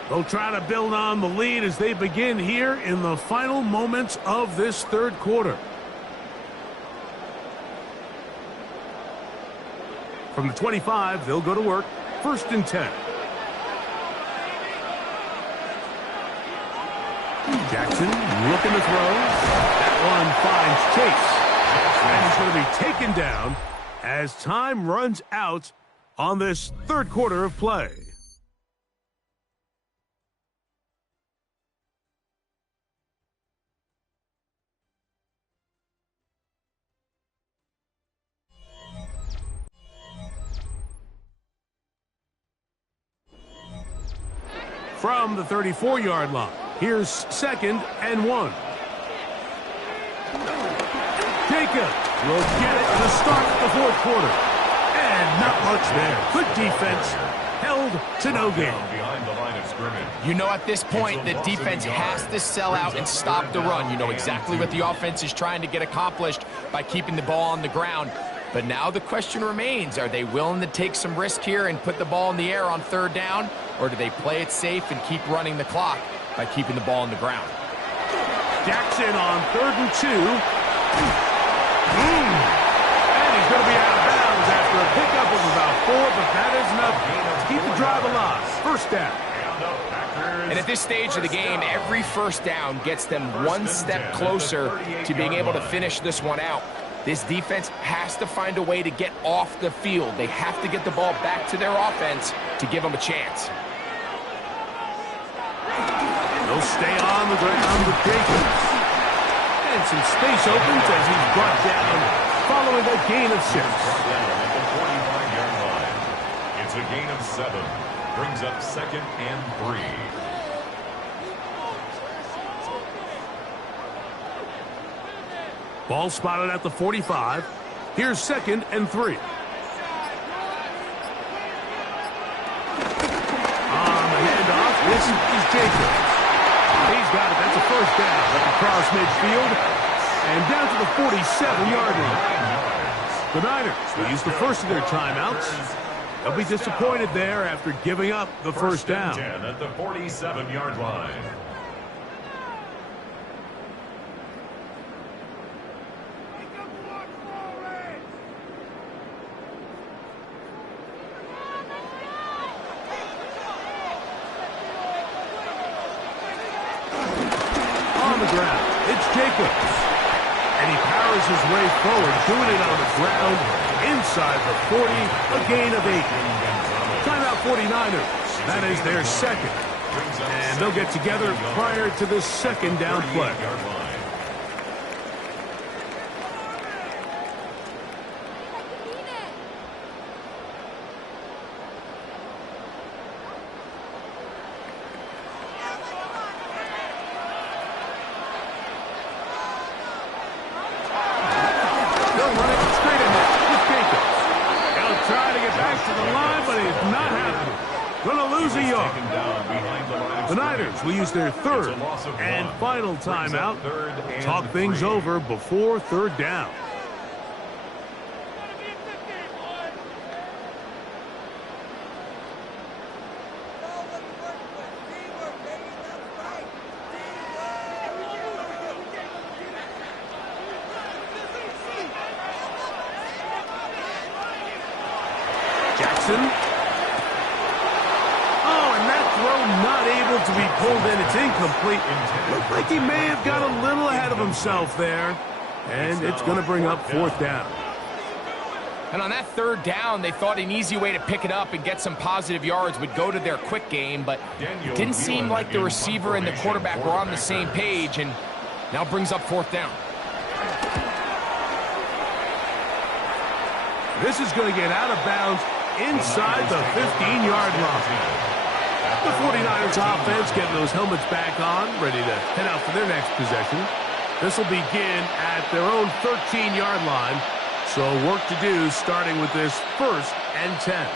They'll try to build on the lead as they begin here in the final moments of this third quarter. From the 25, they'll go to work. First and 10. Jackson looking to throw. That one finds Chase. And he's going to be taken down as time runs out on this third quarter of play. From the 34-yard line, here's second and 1. Jacob will get it to start the fourth quarter. And not much there. Good defense, held to no gain. Behind the line of scrimmage. You know, at this point, the defense has to sell out and stop the run. You know exactly what the offense is trying to get accomplished by keeping the ball on the ground. But now the question remains, are they willing to take some risk here and put the ball in the air on third down? Or do they play it safe and keep running the clock by keeping the ball on the ground? Jackson on 3rd and 2. And he's going to be out of bounds after a pickup of about 4, but that is enough to keep the drive alive. First down. And at this stage of the game, every first down gets them one step closer to being able to finish this one out. This defense has to find a way to get off the field. They have to get the ball back to their offense to give them a chance. They'll stay on the ground with Jacobs. And some space opens as he's brought down following a gain of 6. At the 45-yard line. It's a gain of 7. Brings up 2nd and 3. Ball spotted at the 45. Here's 2nd and 3. On the handoff, this is Jacobs. He's got it. That's a first down across midfield and down to the 47-yard line. The Niners will use the first of their timeouts. They'll be disappointed there after giving up the first down. 10 at the 47-yard line. On the ground, it's Jacobs. And he powers his way forward, doing it on the ground inside the 40, a gain of 8. Timeout 49ers. That is their second. And they'll get together prior to the second down play. The Niners will use their third and final timeout. Talk things over before third down. Jackson. Not able to be pulled in. It's incomplete. Looked like he may have got a little ahead of himself there. And it's going to bring up fourth down. And on that third down, they thought an easy way to pick it up and get some positive yards would go to their quick game, but it didn't seem like the receiver and the quarterback were on the same page, and now brings up fourth down. This is going to get out of bounds inside the 15-yard line. The 49ers offense getting those helmets back on, ready to head out for their next possession. This will begin at their own 13-yard line. So work to do starting with this 1st and 10.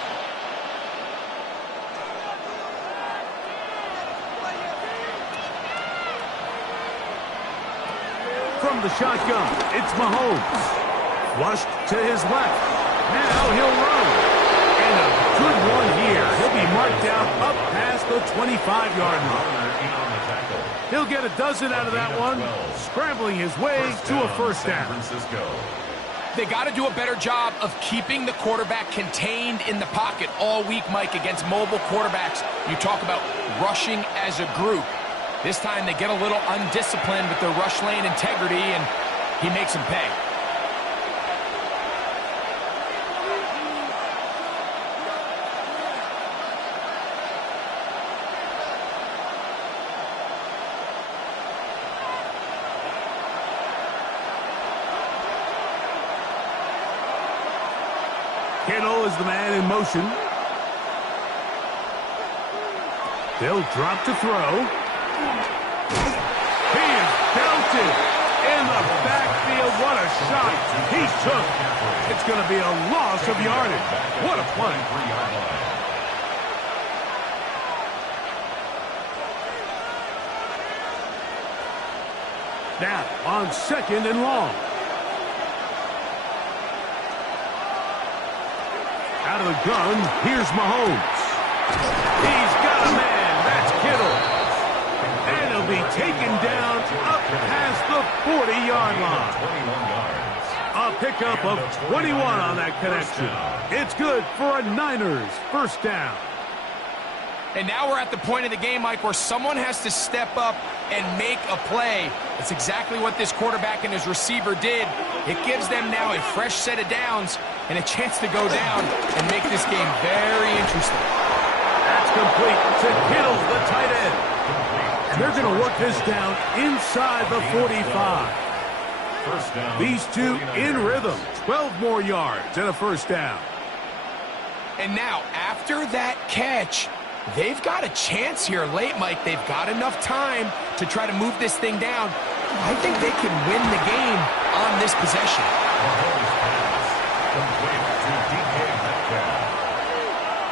From the shotgun, it's Mahomes. Flushed to his left. Now he'll run. And a good one here. He'll be marked down up past the 25-yard line. He'll get a dozen out of that one, scrambling his way to a first down. They got to do a better job of keeping the quarterback contained in the pocket all week, Mike, against mobile quarterbacks. You talk about rushing as a group. This time they get a little undisciplined with their rush lane integrity, and he makes them pay. Kittle is the man in motion. They'll drop to throw. He is belted in the backfield. What a shot he took. It's going to be a loss of yardage. What a play. Now on 2nd and long. Out of the gun, here's Mahomes. He's got a man. That's Kittle. And he'll be taken down up past the 40-yard line. A pickup of 21 on that connection. It's good for a Niners first down. And now we're at the point of the game, Mike, where someone has to step up and make a play. That's exactly what this quarterback and his receiver did. It gives them now a fresh set of downs and a chance to go down and make this game very interesting. That's complete to Kittle, the tight end. And they're going to work this down inside the 45. First down. These two 49ers. in rhythm. 12 more yards and a first down. And now, after that catch, they've got a chance here late, Mike. They've got enough time to try to move this thing down. I think they can win the game on this possession. Mahomes pass. Complete to DK Metcalf.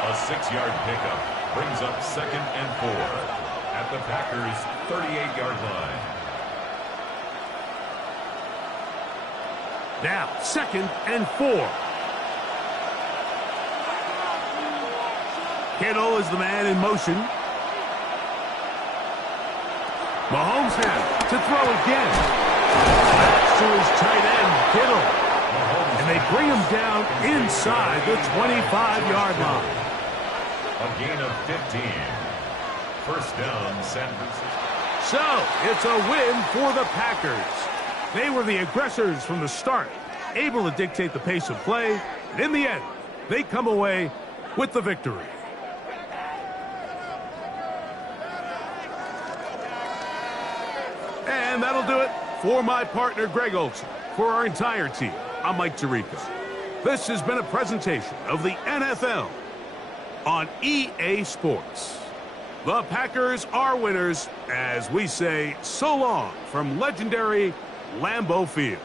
A 6-yard pickup brings up 2nd and 4 at the Packers' 38-yard line. Now, 2nd and 4. Kittle is the man in motion. Mahomes has to throw again. Back to his tight end, Kittle. And they bring him down inside the 25-yard line. A gain of 15. First down, San Francisco. So, it's a win for the Packers. They were the aggressors from the start, able to dictate the pace of play, and in the end, they come away with the victory. And that'll do it for my partner, Greg Olson. For our entire team, I'm Mike Tirico. This has been a presentation of the NFL on EA Sports. The Packers are winners as we say so long from legendary Lambeau Field.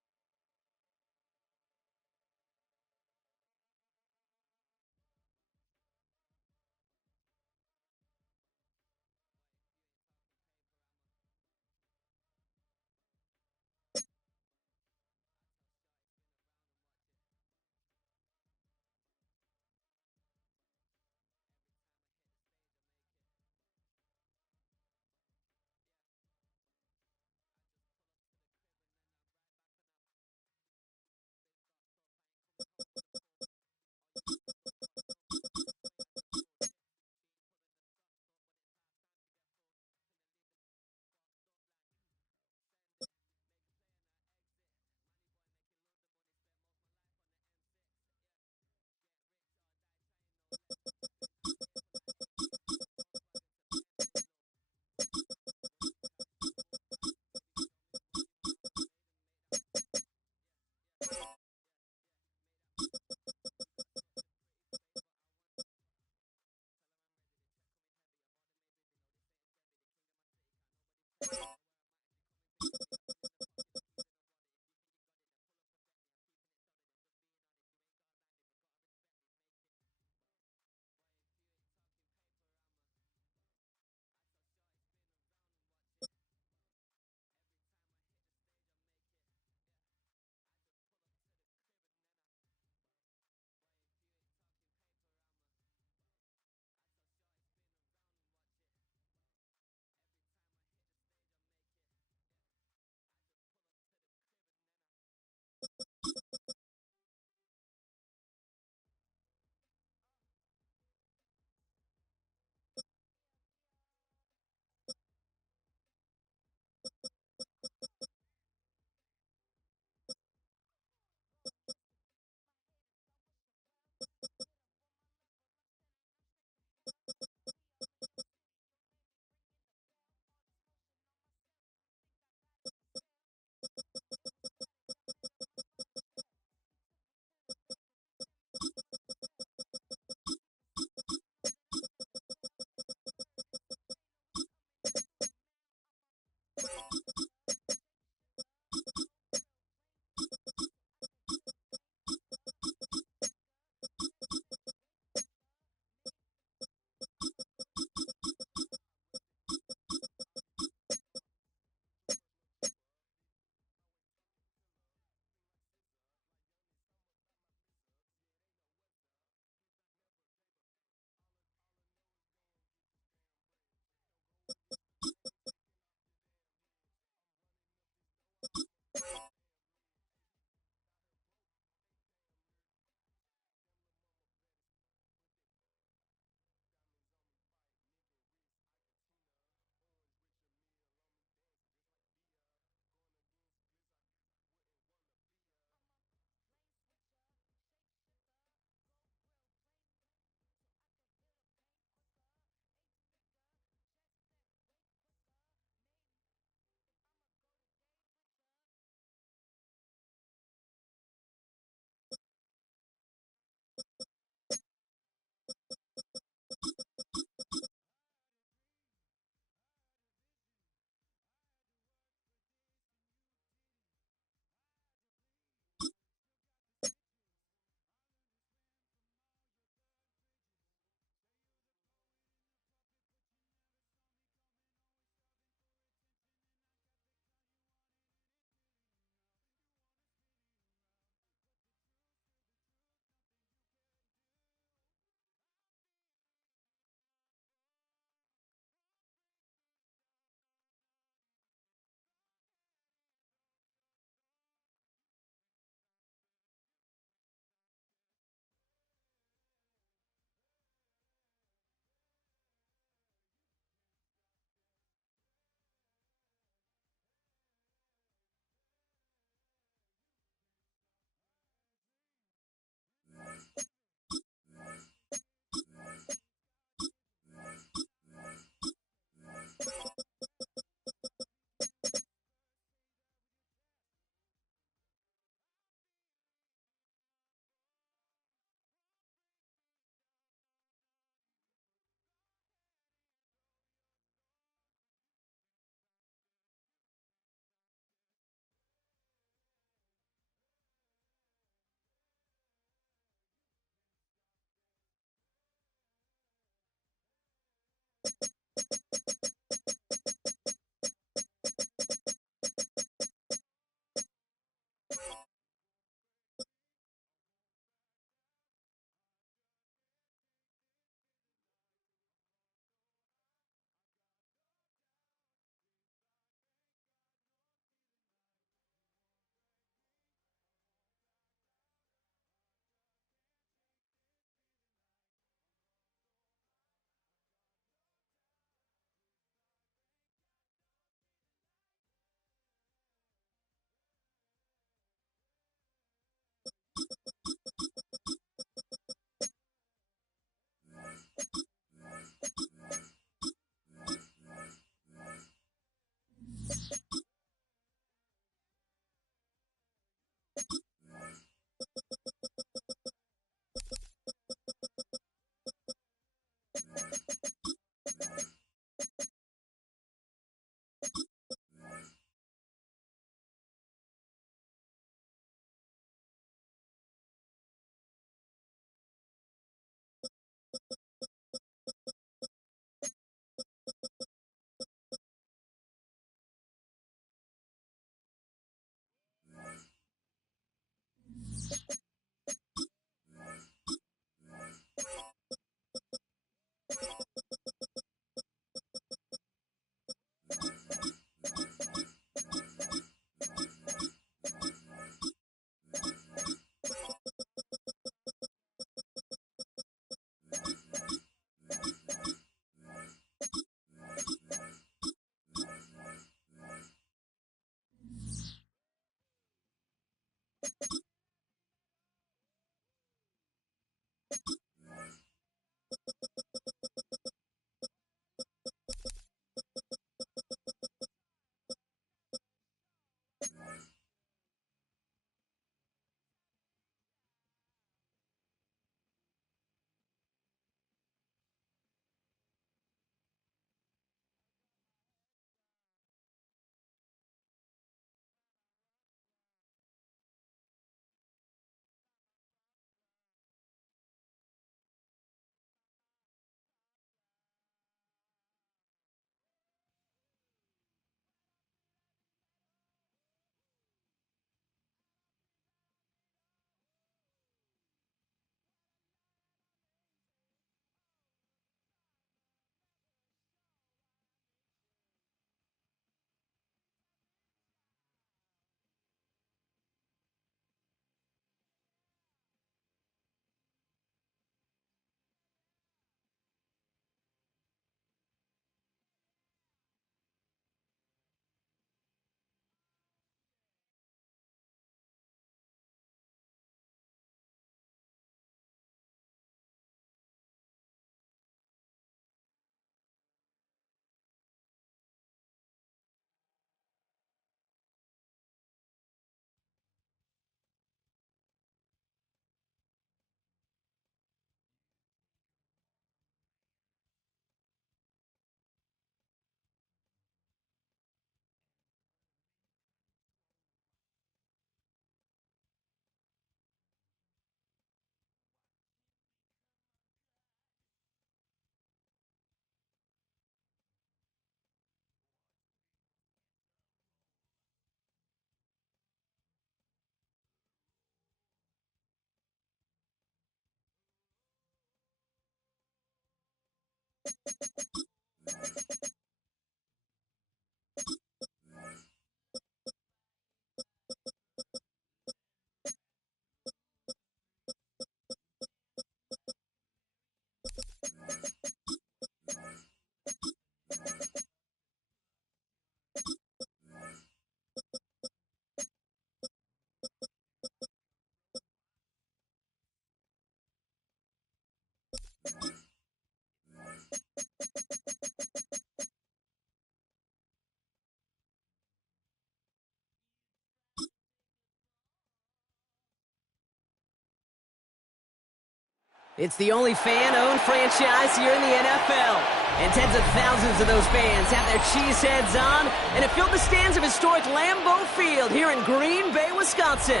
It's the only fan-owned franchise here in the NFL. And tens of thousands of those fans have their cheeseheads on and have filled the stands of historic Lambeau Field here in Green Bay, Wisconsin.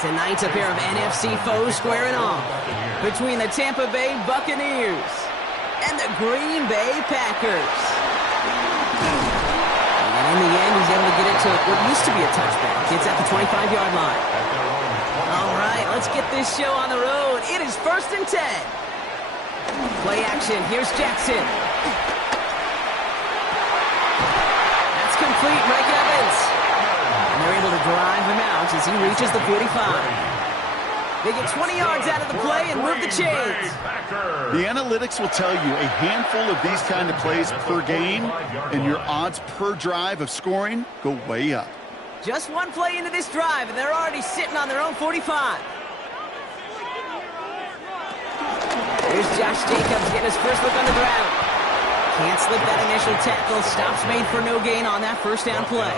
Tonight's a pair of NFC foes squaring off between the Tampa Bay Buccaneers and the Green Bay Packers. And in the end, he's able to get it to what used to be a touchback. It's at the 25-yard line. All right, let's get this show on the road. It is 1st and 10. Play action. Here's Jackson. That's complete. Mike Evans. And they're able to drive him out as he reaches the 45. They get 20 yards out of the play and move the chains. The analytics will tell you a handful of these kind of plays per game, and your odds per drive of scoring go way up. Just one play into this drive, and they're already sitting on their own 45. Here's Josh Jacobs getting his first look on the ground. Can't slip that initial tackle. Stops made for no gain on that first down play.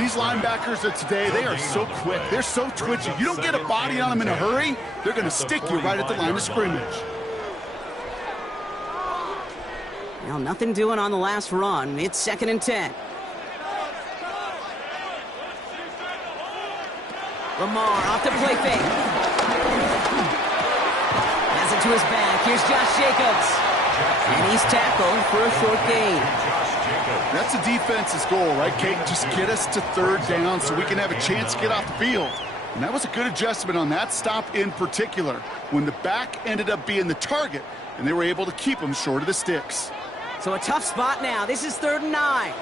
These linebackers of today, they are so quick. They're so twitchy. You don't get a body on them in a hurry, they're going to stick you right at the line of scrimmage. Well, nothing doing on the last run. It's 2nd and 10. Lamar off the play fake. Has it to his back. Here's Josh Jacobs. And he's tackled for a short gain. That's the defense's goal, right, Kate? Just get us to 3rd down so we can have a chance to get off the field. And that was a good adjustment on that stop in particular, when the back ended up being the target, and they were able to keep him short of the sticks. So a tough spot now. This is 3rd and 9.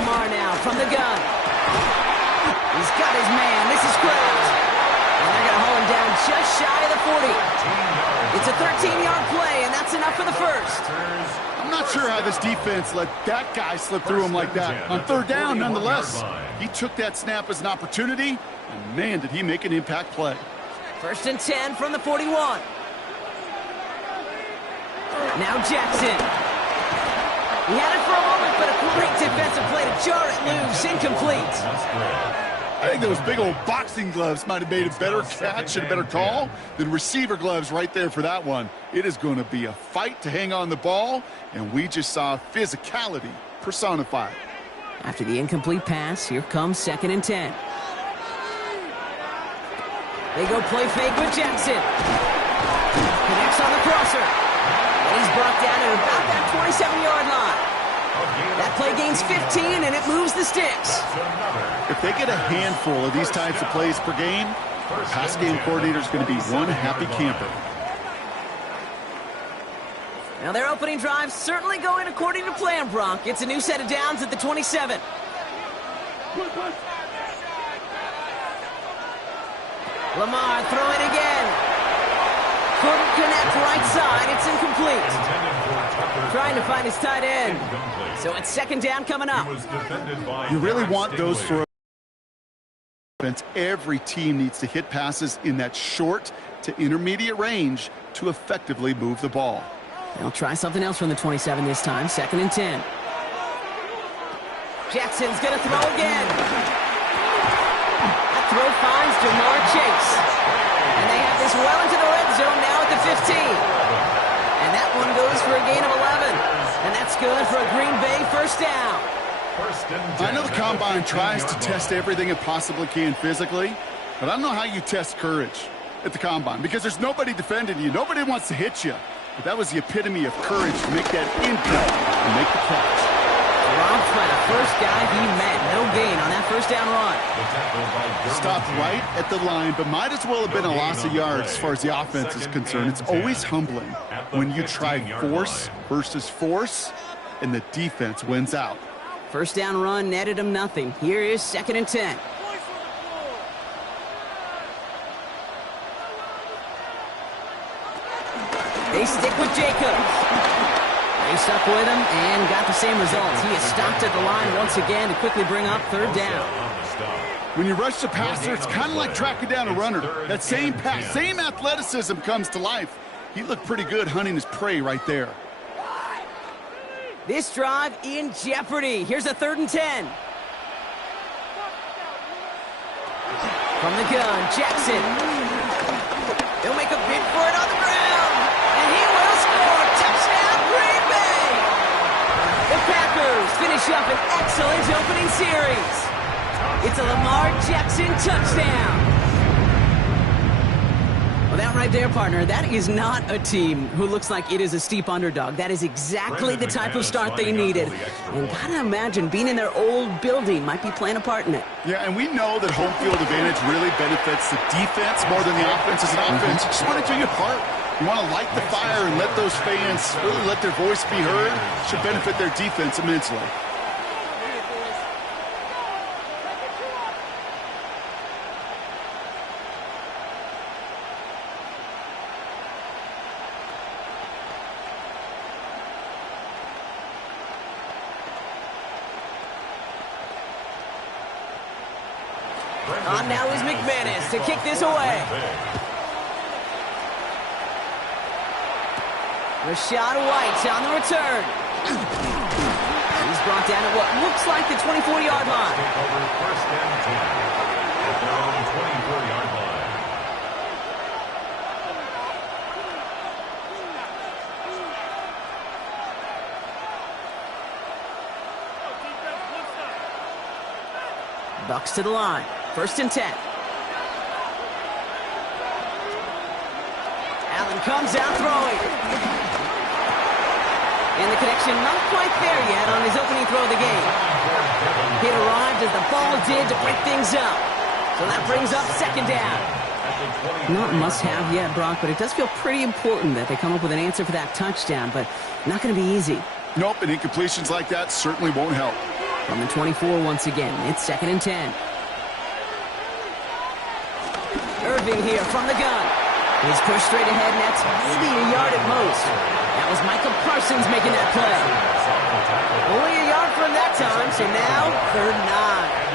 Lamar now from the gun. He's got his man. This is Kraft. And they're going to haul him down just shy of the 40. It's a 13-yard play, and that's enough for the first. I'm not sure how this defense let that guy slip through him like that. On 3rd down, nonetheless, he took that snap as an opportunity, and man, did he make an impact play. 1st and 10 from the 41. Now Jackson. He had it for a moment, but a great defensive play to jar it loose. Incomplete. I think those big old boxing gloves might have made a better catch and a better call than receiver gloves right there for that one. It is going to be a fight to hang on the ball, and we just saw physicality personified. After the incomplete pass, here comes 2nd and 10. They go play fake with Jackson. Connects on the crosser. And he's brought down at about that 27-yard line. That play gains 15, and it moves the sticks. If they get a handful of these types of plays per game, the pass game coordinator is going to be one happy camper. Now their opening drive certainly going according to plan, Bronk. It's a new set of downs at the 27. Lamar throwing again. Couldn't connect right side. It's incomplete. Trying to find his tight end. So it's 2nd down coming up. You really want those for offense. Every team needs to hit passes in that short to intermediate range to effectively move the ball. They'll try something else from the 27 this time. 2nd and 10. Jackson's going to throw again. That throw finds Jamar Chase. And they have this well into the red zone now at the 15. And that one goes for a gain of 11. And that's good for a Green Bay 1st down. I know the Combine tries to test everything it possibly can physically, but I don't know how you test courage at the Combine, because there's nobody defending you. Nobody wants to hit you. But that was the epitome of courage to make that impact and make the catch. Robbed by the first guy he met. No gain on that 1st down run. Stopped right at the line, but might as well have been a loss of yards as far as the offense is concerned. It's always humbling when you try force versus force, and the defense wins out. 1st down run netted him nothing. Here is 2nd and 10. They stick with Jacobs. They stuck with him and got the same results. He is stopped at the line once again to quickly bring up 3rd down. When you rush the passer, it's kind of like tracking down a runner. That same pass, same athleticism comes to life. He looked pretty good hunting his prey right there. This drive in jeopardy. Here's a 3rd and 10. From the gun, Jackson. They'll make a bid for it on the ground. And he will score. Touchdown, Green Bay. The Packers finish up an excellent opening series. It's a Lamar Jackson touchdown. Well, that right there, partner, that is not a team who looks like it is a steep underdog. That is exactly the type of start they needed. And gotta imagine being in their old building might be playing a part in it. Yeah, and we know that home field advantage really benefits the defense more than the offense. As an offense, you just want to do your part. You want to light the fire and let those fans really let their voice be heard. Should benefit their defense immensely. On now is McManus to kick this away. Rachaad White on the return. He's brought down at what looks like the 24-yard line. Over 1st and 10 at their own 24-yard line. Bucks to the line. 1st and 10. Allen comes out throwing. And the connection not quite there yet on his opening throw of the game. It arrived as the ball did to break things up. So that brings up second down. Not must-have yet, Brock, but it does feel pretty important that they come up with an answer for that touchdown, but not going to be easy. Nope, and incompletions like that certainly won't help. From the 24 once again, it's second and 10. Irving here from the gun. He's pushed straight ahead, and that's maybe a yard at most. That was Michael Parsons making that play. Only a yard from that time, so now 3rd and 9.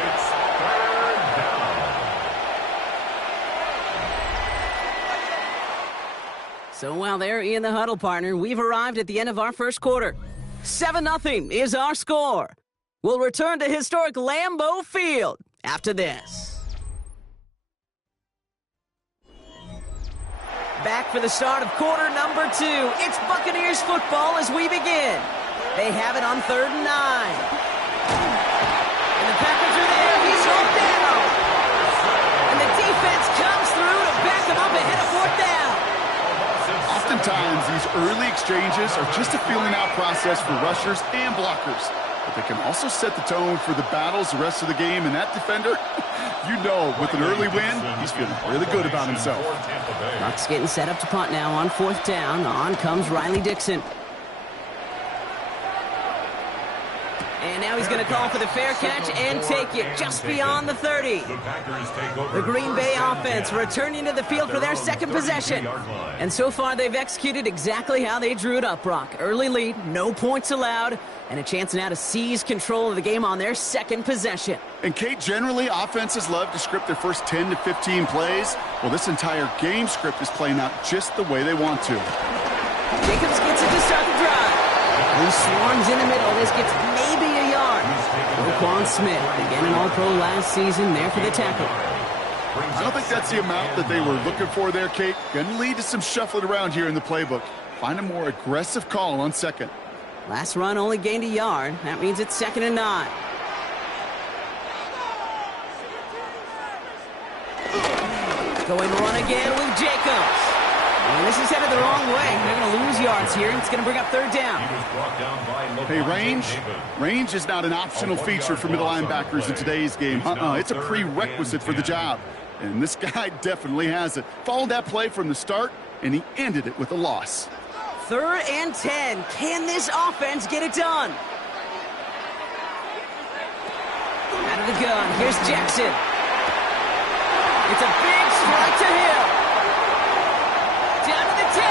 So while they're in the huddle, partner, we've arrived at the end of our first quarter. 7-0 is our score. We'll return to historic Lambeau Field after this. Back for the start of quarter number 2. It's Buccaneers football as we begin. They have it on 3rd and 9. And the Packers are there. He's home down. And the defense comes through to back him up ahead of 4th down. Oftentimes, these early exchanges are just a feeling-out process for rushers and blockers. But they can also set the tone for the battles the rest of the game. And that defender, you know, with an early win, he's feeling really good about himself. Bucks getting set up to punt now on 4th down. On comes Riley Dixon. And now he's going to call for the fair catch and take it just beyond the 30. The Green Bay offense returning to the field for their second possession. And so far, they've executed exactly how they drew it up, Brock. Early lead, no points allowed, and a chance now to seize control of the game on their second possession. And, Kate, generally, offenses love to script their first 10 to 15 plays. Well, this entire game script is playing out just the way they want to. Jacobs gets it to start the drive. And swarms in the middle. This gets maybe a yard. Roquan Smith, again an All-Pro last season, there for the tackle. I don't think that's the amount that they were looking for there, Kate. Going to lead to some shuffling around here in the playbook. Find a more aggressive call on second. Last run only gained a yard. That means it's 2nd and 9. Going to run again with Jacobs. And this is headed the wrong way. They're going to lose yards here. It's going to bring up 3rd down. Hey, range is not an optional feature for middle linebackers in today's game. It's a prerequisite for the job. And this guy definitely has it. Followed that play from the start, and he ended it with a loss. 3rd and 10. Can this offense get it done? Out of the gun. Here's Jackson. It's a big strike to Hill. Down to the 10.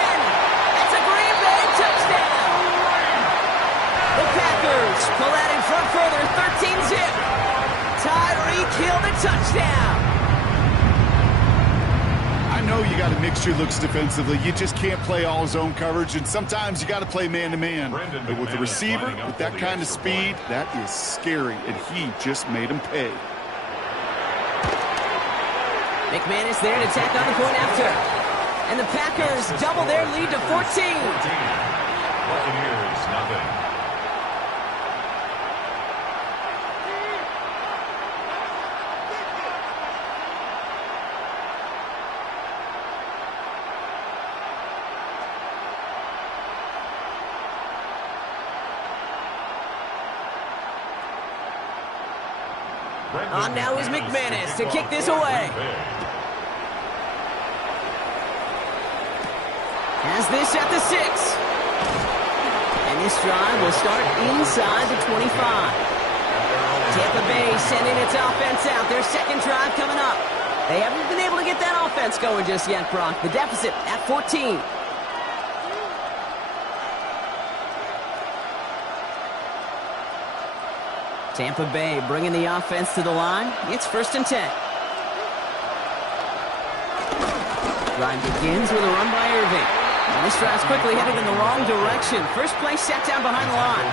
That's a Green Bay touchdown. The Packers pull that in front further. 13-zip. Tyreek Hill the touchdown. I know you got to mix your looks defensively. You just can't play all zone coverage, and sometimes you got to play man-to-man. But with the receiver, with that kind of speed, that is scary, and he just made him pay. McManus there to tack on the point after. And the Packers double their lead to 14. Buccaneers, nothing. On now is McManus to kick this away. Has this at the 6. And this drive will start inside the 25. Tampa Bay sending its offense out. Their second drive coming up. They haven't been able to get that offense going just yet, Brock. The deficit at 14. Tampa Bay bringing the offense to the line. It's 1st and 10. Drive begins with a run by Irving. And this drive's quickly headed in the wrong direction. First play set down behind the line.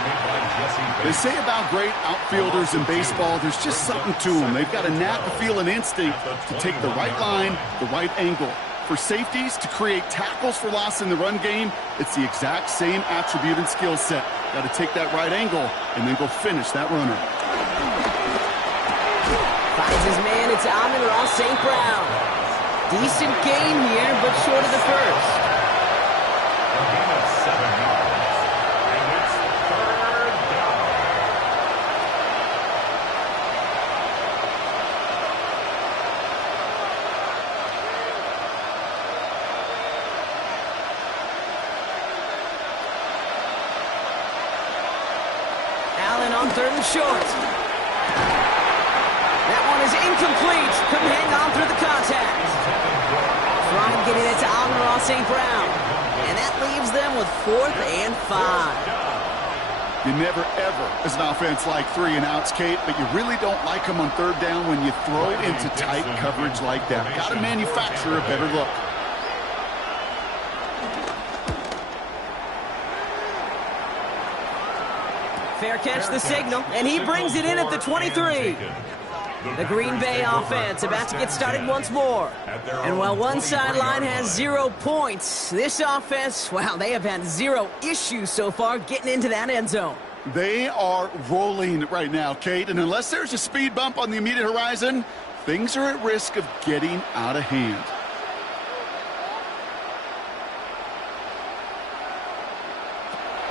They say about great outfielders in baseball, there's just something to them. They've got a knack, a feel, an instinct to take the right line, the right angle. For safeties, to create tackles for loss in the run game, it's the exact same attribute and skill set. Got to take that right angle and then go finish that runner. Finds his man. It's Amon-Ra St. Brown. Decent gain here, but short of the first. A gain of 7 yards. And it's 3rd down. Allen on 3rd and short. That one is incomplete. Couldn't hang on through the contact. Trying getting it to Amon-Ra St. Brown. And that leaves them with 4th and 5. You never, ever, as an offense, like 3 and outs, Kate, but you really don't like them on 3rd down when you throw into tight coverage like that. Got to manufacture a better look. Fair catch the signal, and he brings it in at the 23. The Green Bay offense about to get started once more. And while one sideline has 0 points, this offense, wow, they have had 0 issues so far getting into that end zone. They are rolling right now, Kate, and unless there's a speed bump on the immediate horizon, things are at risk of getting out of hand.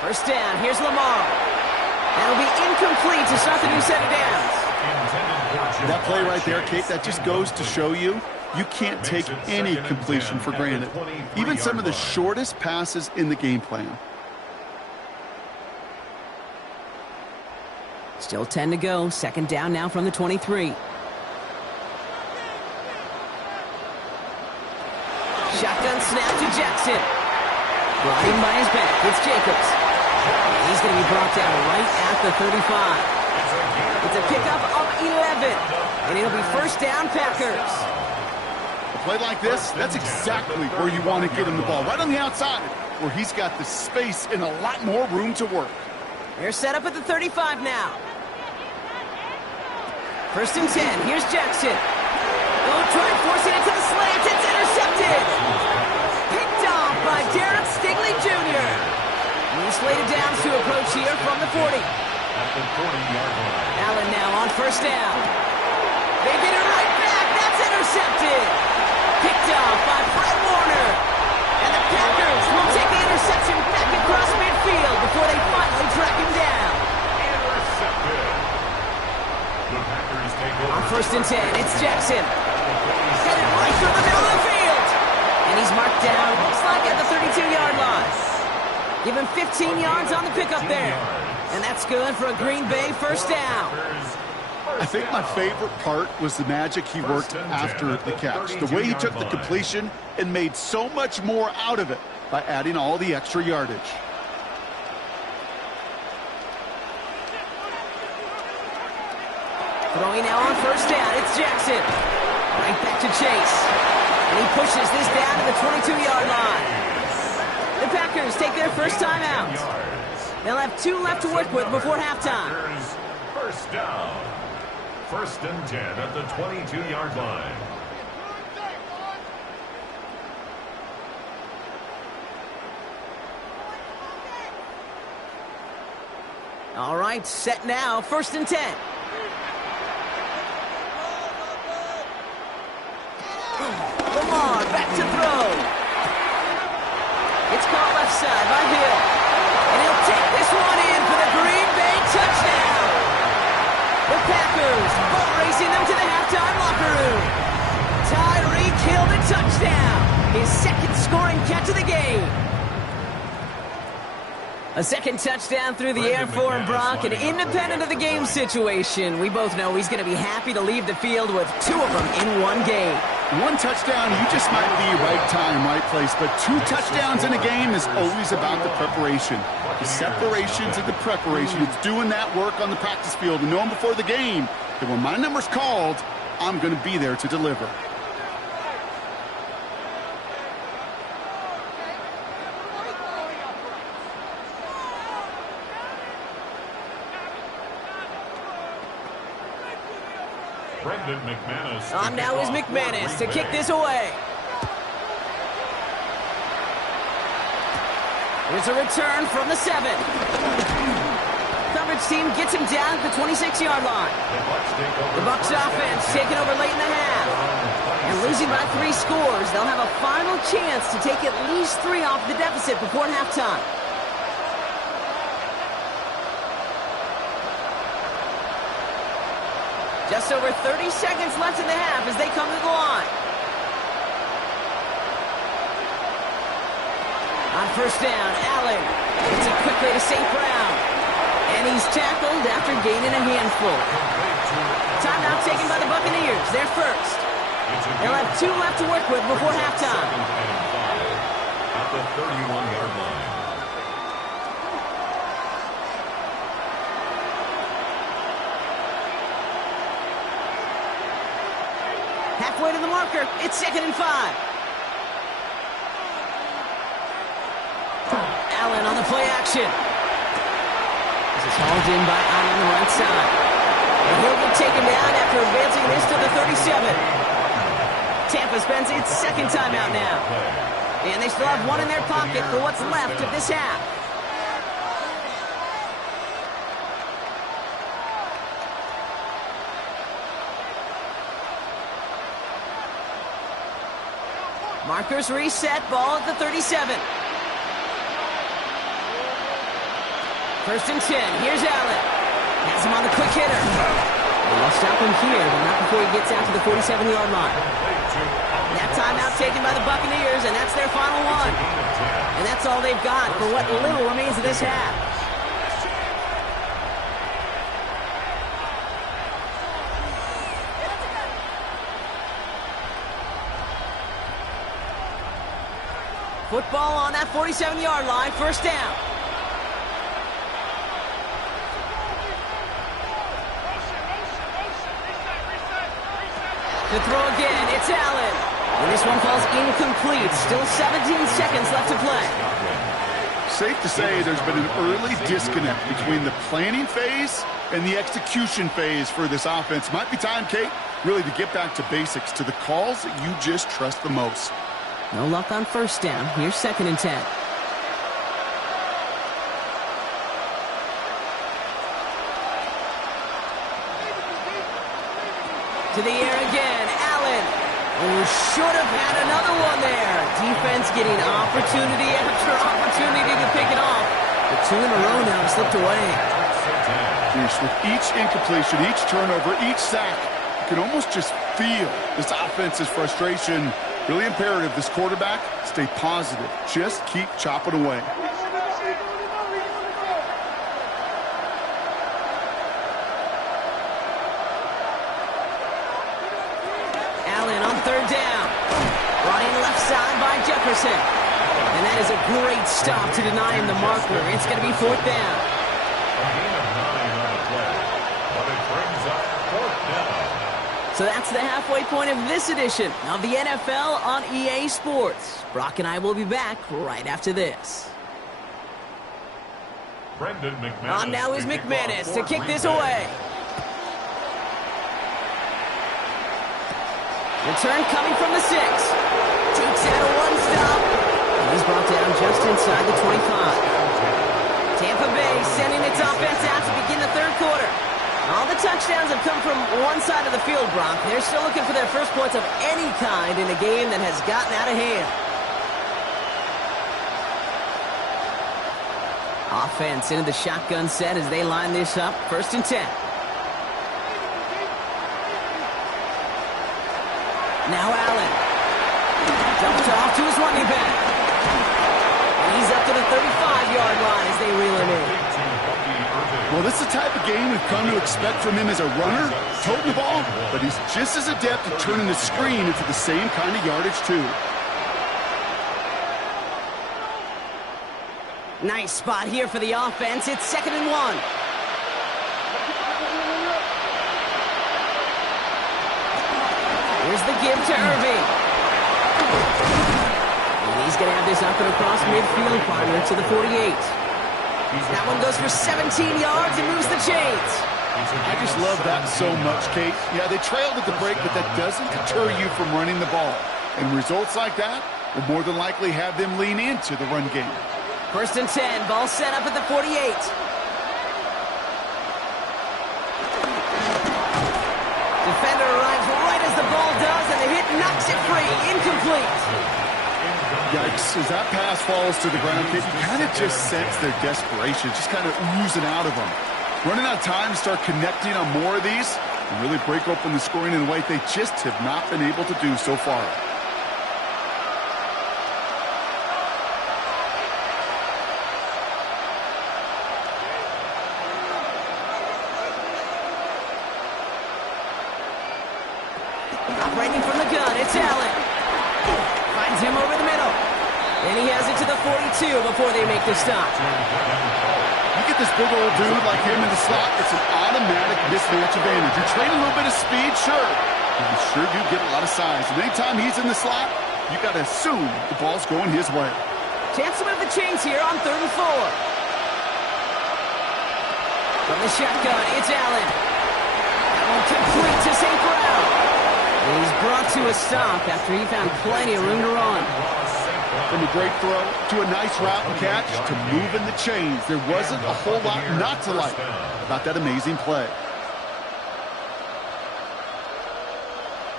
First down, here's Lamar. That'll be incomplete to start the new set of downs. That play right there, Kate, that just goes to show you can't take any completion for granted. Even some of the shortest passes in the game plan. Still 10 to go. 2nd down now from the 23. Shotgun snap to Jackson. Brought in by his back. It's Jacobs. And he's going to be brought down right at the 35. It's a pickup of 11. And it'll be first down, Packers. A play like this, that's exactly where you want to get him the ball. Right on the outside, where he's got the space and a lot more room to work. They're set up at the 35 now. First and 10. Here's Jackson. Oh, trying forcing it to the slant. It's intercepted. Picked off by Derek Stingley Jr. New slated downs to approach here from the 40. At the 40-yard line. Allen now on first down. They get it right back. That's intercepted. Picked off by Fred Warner. And the Packers will take the interception back across midfield before they finally track him down. Intercepted. The Packers take over. On first and 10, it's Jackson. Headed right through the middle of the field. And he's marked down, looks like at the 32-yard line. Give him 15 yards on the pickup there. And that's good for a Green Bay first down. I think my favorite part was the magic he worked after the catch. The way he took the completion and made so much more out of it by adding all the extra yardage. Throwing now on first down, it's Jackson. Right back to Chase. And he pushes this down to the 22-yard line. The Packers take their first time out. They'll have 2 left to work with before halftime. First down. First and 10 at the 22-yard line. All right, set now. First and 10. Lamar back to throw. It's caught left side by Hill. And he'll take this one in for the Green Bay touchdown. The Packers boat racing them to the halftime locker room. Tyreek Hill the touchdown. His 2nd scoring catch of the game. A 2nd touchdown through the air for Brock, and independent of the game situation, we both know he's going to be happy to leave the field with 2 of them in one game. 1 touchdown, you just might be right time, right place, but 2 touchdowns in a game is always about the preparation. The separation to the preparation. It's doing that work on the practice field and knowing before the game that when my number's called, I'm going to be there to deliver. Brendan McManus. On now is McManus to kick this away. There's a return from the 7. Coverage team gets him down at the 26-yard line. The Bucs offense taking over late in the half. And losing by 3 scores, they'll have a final chance to take at least 3 off the deficit before halftime. Just over 30 seconds left in the half as they come to the line. On first down, Allen gets it quickly to St. Brown. And And he's tackled after gaining a handful. Timeout taken by the Buccaneers. They're first. They'll have 2 left to work with before halftime. At the 31-yard line. Halfway to the marker. It's 2nd and 5. Allen on the play action. This is hauled in by Allen on the right side. And he'll get taken down after advancing this to the 37. Tampa spends its 2nd timeout now. And they still have 1 in their pocket for what's left of this half. Markers reset, ball at the 37. 1st and 10, here's Allen. Has him on the quick hitter. They'll stop him here, but not before he gets out to the 47-yard line. That timeout taken by the Buccaneers, and that's their final one. And that's all they've got for what little remains of this half. Football on that 47-yard line, 1st down. To throw again, it's Allen. And this one falls incomplete. Still 17 seconds left to play. Safe to say there's been an early disconnect between the planning phase and the execution phase for this offense. Might be time, Kate, really to get back to basics, to the calls that you just trust the most. No luck on 1st down. Here's 2nd and 10. To the air again, Allen. Oh, should have had another one there. Defense getting opportunity after opportunity to pick it off. The 2 in a row now slipped away. With each incompletion, each turnover, each sack, you can almost just feel this offense's frustration. Really imperative this quarterback stay positive. Just keep chopping away. Allen on 3rd down. Brought in left side by Jefferson. And that is a great stop to deny him the marker. It's going to be 4th down. A gain of 9 on the play, but it brings up 4th down. So that's the halfway point of this edition of the NFL on EA Sports. Brock and I will be back right after this. Brendan McManus. On now is McManus to kick this away. Return coming from the 6. Takes out a 1-stop. And he's brought down just inside the 25. Tampa Bay sending its offense out to begin the 3rd quarter. All the touchdowns have come from one side of the field, Brock. They're still looking for their first points of any kind in a game that has gotten out of hand. Offense into the shotgun set as they line this up. 1st and 10. Now Allen. Dumped off to his running back. And he's up to the 35-yard line as they reel him in. Well, this is the type of game we've come to expect from him as a runner, toting the ball, but he's just as adept at turning the screen into the same kind of yardage, too. Nice spot here for the offense. It's 2nd and 1. Here's the give to Irving. And he's going to have this up and across midfield, partner to the 48. That one goes for 17 yards and moves the chains. I just love that so much, Kate. Yeah, they trailed at the break, but that doesn't deter you from running the ball. And results like that will more than likely have them lean into the run game. 1st and 10, ball set up at the 48. Defender arrives right as the ball does, and the hit knocks it free. Incomplete. Yikes, as that pass falls to the ground, Kate, you kind of just sense their desperation, just kind of oozing out of them. Running out of time to start connecting on more of these and really break open the scoring in a way they just have not been able to do so far. And he has it to the 42 before they make the stop. You get this big old dude like him in the slot, it's an automatic mismatch advantage. You trade a little bit of speed, sure, but you sure do get a lot of size. And anytime he's in the slot, you got to assume the ball's going his way. Chance to move the chains here on 3rd and 4. From the shotgun, it's Allen. That one complete to St. Brown. And he's brought to a stop after he found plenty of room to run. From a great throw to a nice route and catch to moving the chains. There wasn't a whole lot not to like about that amazing play.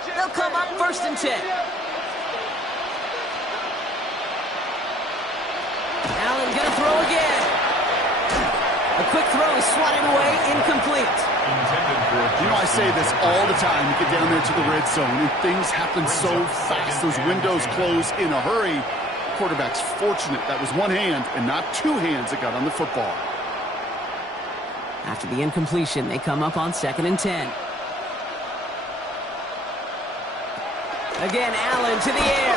They'll come up 1st and 10. Allen gonna throw again. A quick throw is swatted away, incomplete. You know, I say this all the time. You get down there to the red zone, and things happen so fast. Those windows close in a hurry. Quarterback's fortunate that was one hand and not two hands that got on the football. After the incompletion, they come up on 2nd and 10. Again, Allen to the air.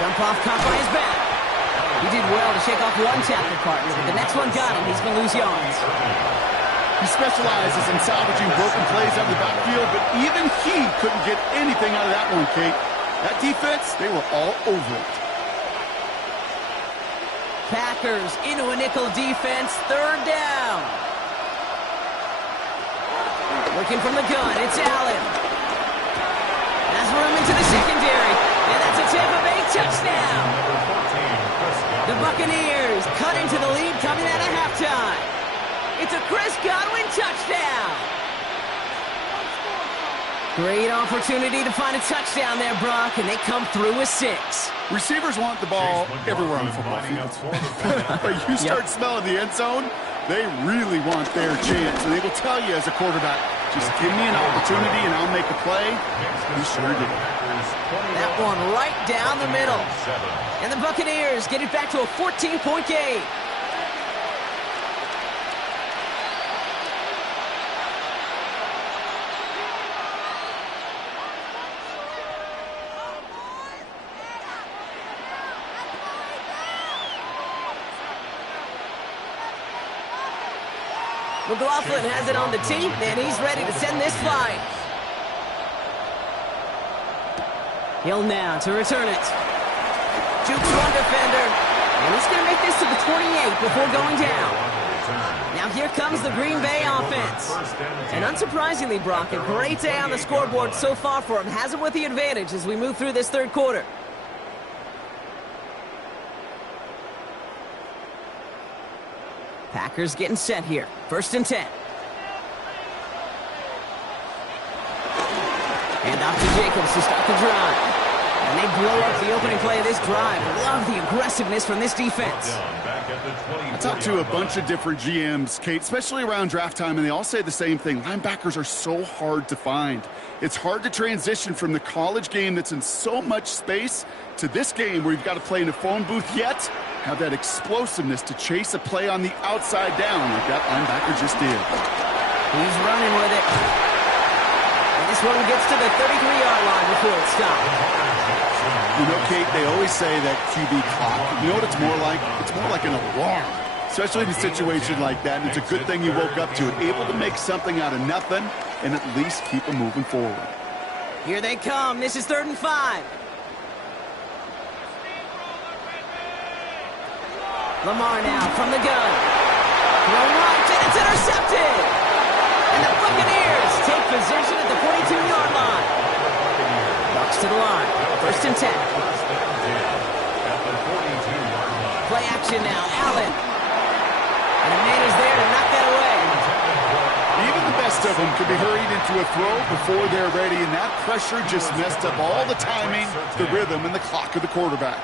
Dump off, caught by his back. He did well to shake off one tackle partner, but the next one got him. He's going to lose yards. He specializes in salvaging broken plays out of the backfield, but even he couldn't get anything out of that one, Kate. That defense, they were all over it. Packers into a nickel defense, 3rd down. Looking from the gun, it's Allen. Has room into the secondary, and that's a Tampa Bay touchdown. The Buccaneers cut into the lead coming out of halftime. It's a Chris Godwin touchdown. Great opportunity to find a touchdown there, Brock, and they come through with 6. Receivers want the ball everywhere on the football field. But you start smelling the end zone, they really want their chance. And they will tell you as a quarterback, just give me an opportunity and I'll make a play. He sure did. That one right down the middle. And the Buccaneers get it back to a 14-point game. McLaughlin has it on the tee, and he's ready to send this flying. Hill now to return it. Jukes one defender, and he's going to make this to the 28 before going down. Now here comes the Green Bay offense. And unsurprisingly, Brock, a great day on the scoreboard so far for him. Has him with the advantage as we move through this 3rd quarter. Packers getting set here. 1st and 10. And off to Jacobs to start the drive. And they blow up the opening play of this drive. Love the aggressiveness from this defense. I talked to a bunch of different GMs, Kate, especially around draft time, and they all say the same thing. Linebackers are so hard to find. It's hard to transition from the college game that's in so much space to this game where you've got to play in a phone booth, yet have that explosiveness to chase a play on the outside down like that linebacker just did. He's running with it. And this one gets to the 33-yard line before it stops. You know, Kate, they always say that QB clock. You know what it's more like? It's more like an alarm, especially in a situation like that. And it's a good thing you woke up to it, able to make something out of nothing and at least keep them moving forward. Here they come. This is 3rd and 5. Lamar now from the gun. Throw right, and it's intercepted. And the Buccaneers take possession at the 42-yard line. Bucks to the line. 1st and 10. Play action now. Allen. And a man is there to knock that away. Even the best of them could be hurried into a throw before they're ready, and that pressure just messed up all the timing, the rhythm, and the clock of the quarterback.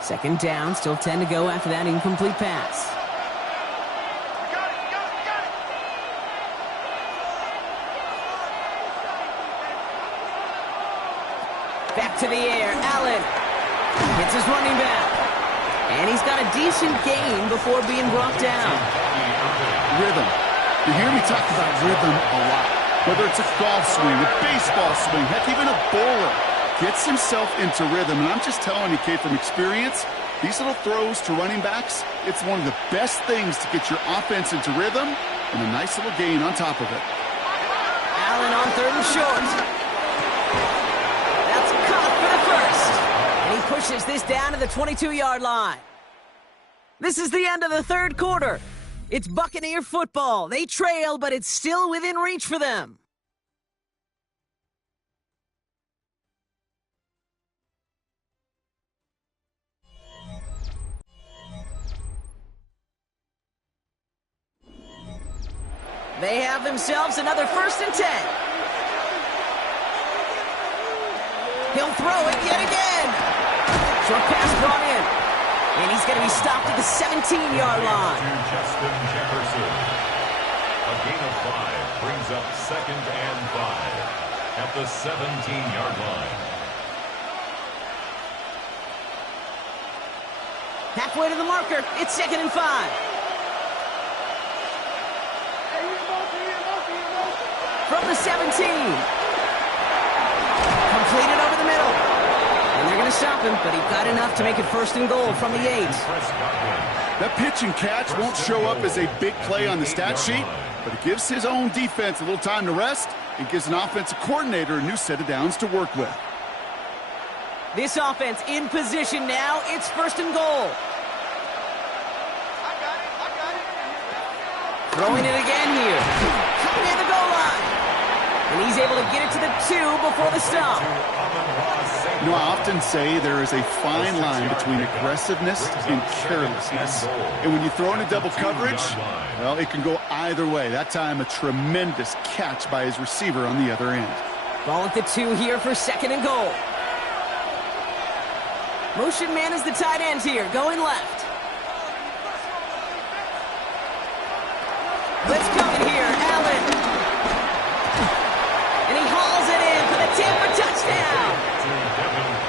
Second down, still 10 to go after that incomplete pass. Back to the air, Allen hits his running back. And he's got a decent gain before being brought down. Rhythm. You hear me talk about rhythm a lot. Whether it's a golf swing, a baseball swing, heck, even a bowler, gets himself into rhythm. And I'm just telling you, Kate, from experience, these little throws to running backs, it's one of the best things to get your offense into rhythm and a nice little gain on top of it. Allen on 3rd and short. That's caught for the first. And he pushes this down to the 22-yard line. This is the end of the 3rd quarter. It's Buccaneer football. They trail, but it's still within reach for them. They have themselves another 1st and 10. He'll throw it yet again. Short pass brought in. And he's going to be stopped at the 17-yard line. To Justin Jefferson. A gain of 5 brings up 2nd and 5 at the 17-yard line. Halfway to the marker. It's 2nd and 5. From the 17. Completed over the middle. And they're going to stop him, but he got enough to make it 1st and goal from the 8. That pitch and catch won't show up as a big play on the stat sheet, but it gives his own defense a little time to rest and gives an offensive coordinator a new set of downs to work with. This offense in position now. It's 1st and goal. Throwing it again here. Coming in the goal line. And he's able to get it to the 2 before the stop. You know, I often say there is a fine line between aggressiveness and carelessness. And when you throw in a double coverage, well, it can go either way. That time, a tremendous catch by his receiver on the other end. Ball at the 2 here for 2nd and goal. Motion man is the tight end here, going left. Blitz coming here, Allen. And he hauls it in for the Tampa touchdown.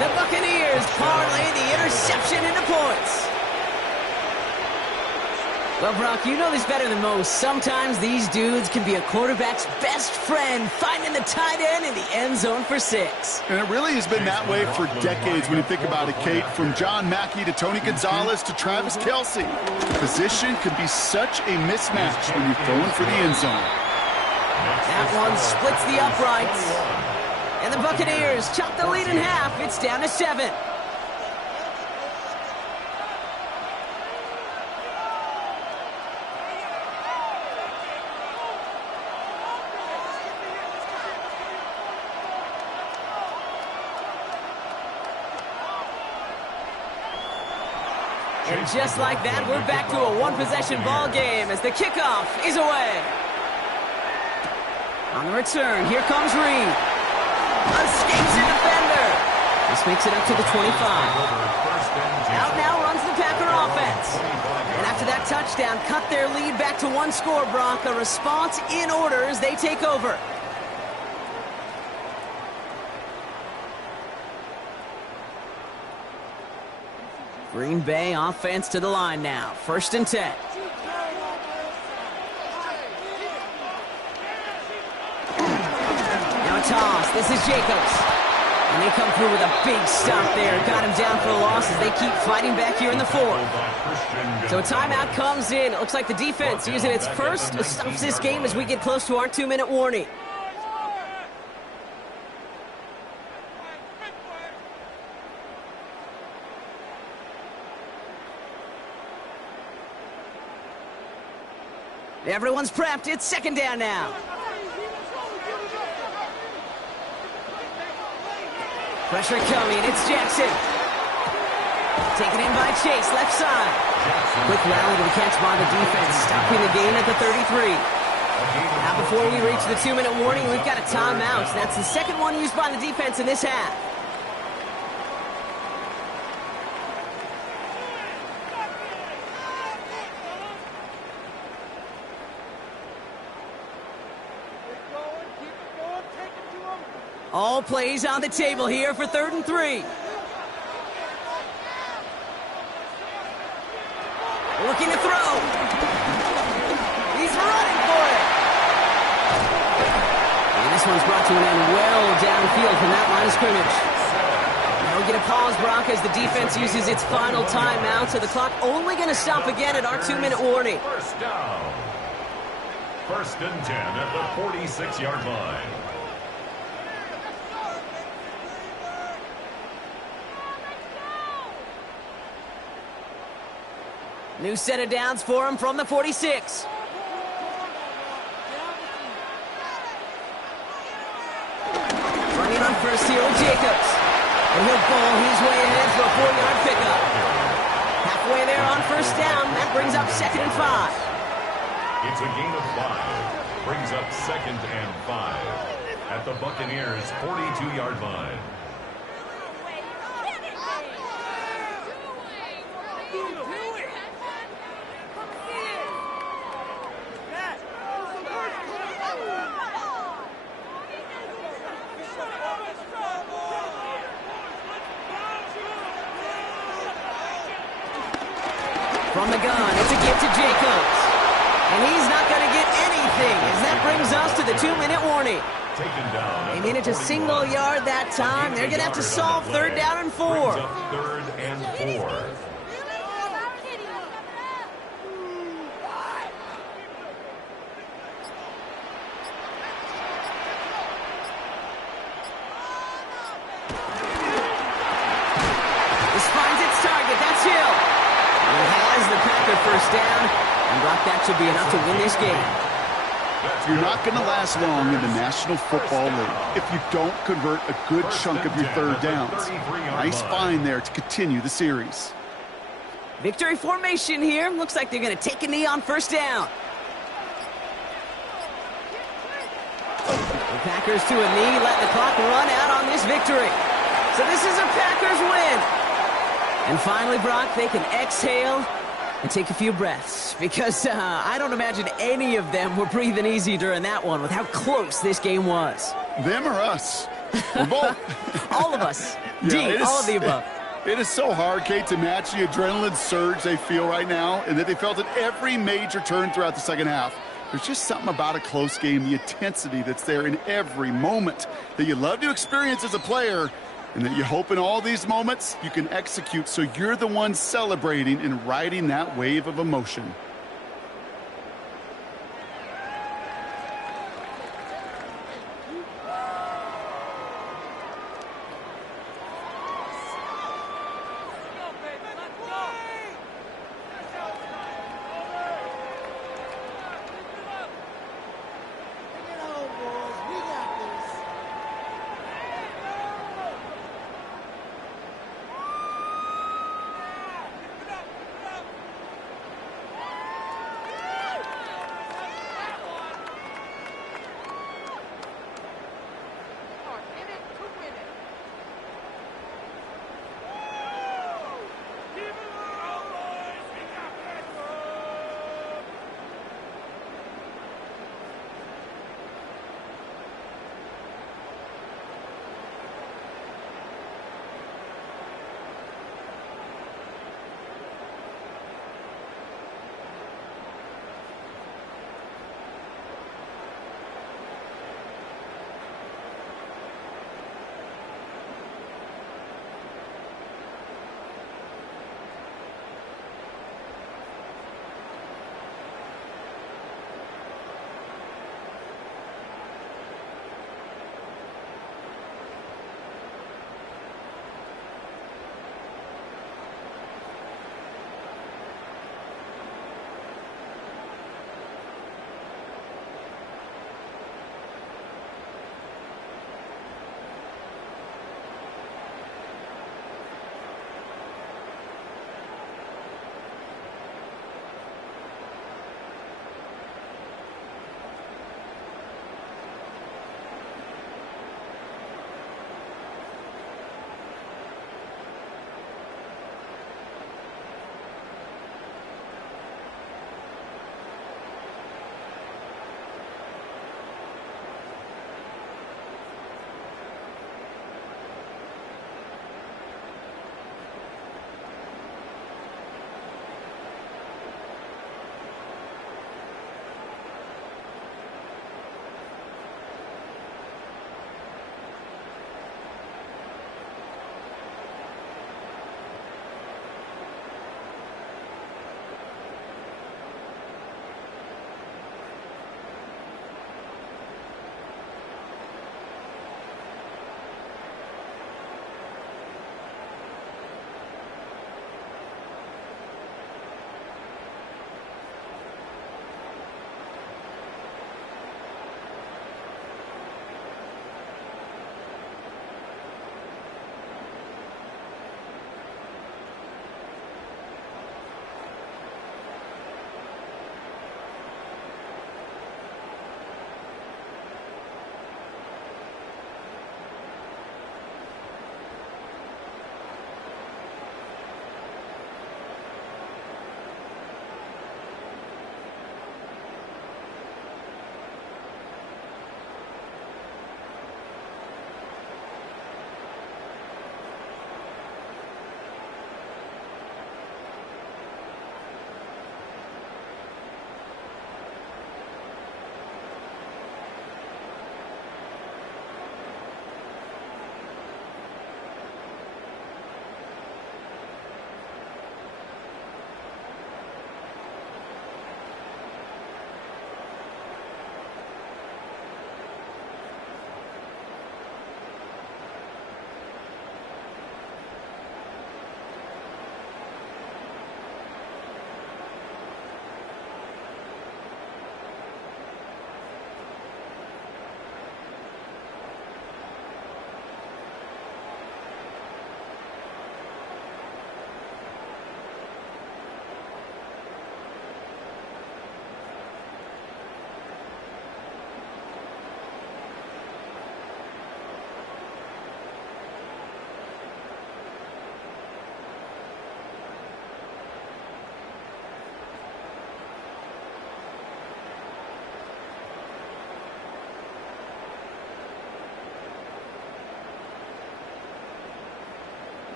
The Buccaneers parlay the interception into points. Well, Brock, you know this better than most. Sometimes these dudes can be a quarterback's best friend, finding the tight end in the end zone for 6. And it really has been that way for decades when you think about it, Kate. From John Mackey to Tony Gonzalez to Travis Kelce. Position can be such a mismatch when you're throwing for the end zone. That one splits the uprights. And the Buccaneers chop the lead in half. It's down to 7. And just like that, we're back to a one-possession ball game as the kickoff is away. On the return, here comes Reed. Escapes a defender. This makes it up to the 25. Out now runs the Packer offense. And after that touchdown, cut their lead back to 1 score, Brock. A response in order as they take over. Green Bay offense to the line now. 1st and 10. Now a toss. This is Jacobs. And they come through with a big stop there. Got him down for a loss as they keep fighting back here in the 4th. So a timeout comes in. It looks like the defense using its first stops this game as we get close to our 2-minute warning. Everyone's prepped. It's 2nd down now. Pressure coming. It's Jackson. Taken in by Chase, left side. Quick rally to the catch by the defense, stopping the gain at the 33. Now before we reach the 2-minute warning, we've got a timeout. That's the 2nd one used by the defense in this half. All plays on the table here for 3rd and 3. Looking to throw. He's running for it. this one's brought to an end well downfield from that line of scrimmage. Now we get a pause, Brock, as the defense uses its final timeout, so the clock only going to stop again at our 2-minute warning. First down. 1st and 10 at the 46-yard line. New set of downs for him from the 46. Running on first here with Jacobs. And he'll ball his way ahead for a 4-yard pickup. Halfway there on first down. That brings up 2nd and 5. It's a gain of 5. Brings up 2nd and 5 at the Buccaneers' 42-yard line. From the gun, it's a gift to Jacobs. And he's not going to get anything as that brings us to the 2-minute warning. Taken down. They made it to single yard that time. They're going to have to solve 3rd down and 4. Brings up 3rd and 4. This finds its target. That's Hill. He has the Packer first down. And Brock, that should be enough to win this game. You're not going to last long in the National Football League if you don't convert a good chunk of your 3rd downs. Nice find there to continue the series. Victory formation here. Looks like they're going to take a knee on first down. The Packers to a knee, let the clock run out on this victory. So this is a Packers win. And finally, Brock, they can exhale and take a few breaths, because I don't imagine any of them were breathing easy during that one with how close this game was. Them or us? We're both. All of us. Yeah, all of the above. It is so hard, Kate, to match the adrenaline surge they feel right now and that they felt at every major turn throughout the second half. There's just something about a close game, the intensity that's there in every moment that you love to experience as a player, and that you hope in all these moments you can execute so you're the one celebrating and riding that wave of emotion.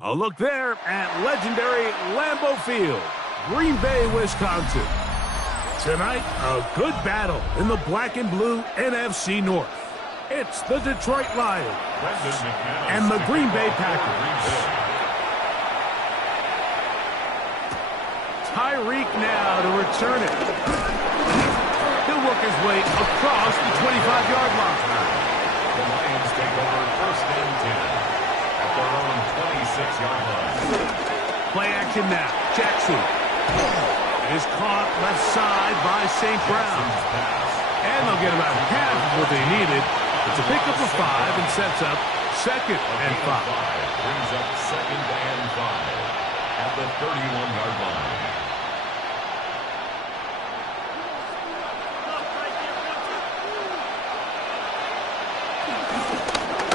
A look there at legendary Lambeau Field, Green Bay, Wisconsin. Tonight, a good battle in the black and blue NFC North. It's the Detroit Lions and the Green Bay Packers. Tyreek now to return it. He'll work his way across the 25-yard line. The Lions take over first and 10 at their own 26-yard line. Play action now. Jackson is caught left side by St. Brown. And they'll get about half of what they needed. It's a pickup of 5 and sets up second and 5. Brings up second and 5 at the 31-yard line.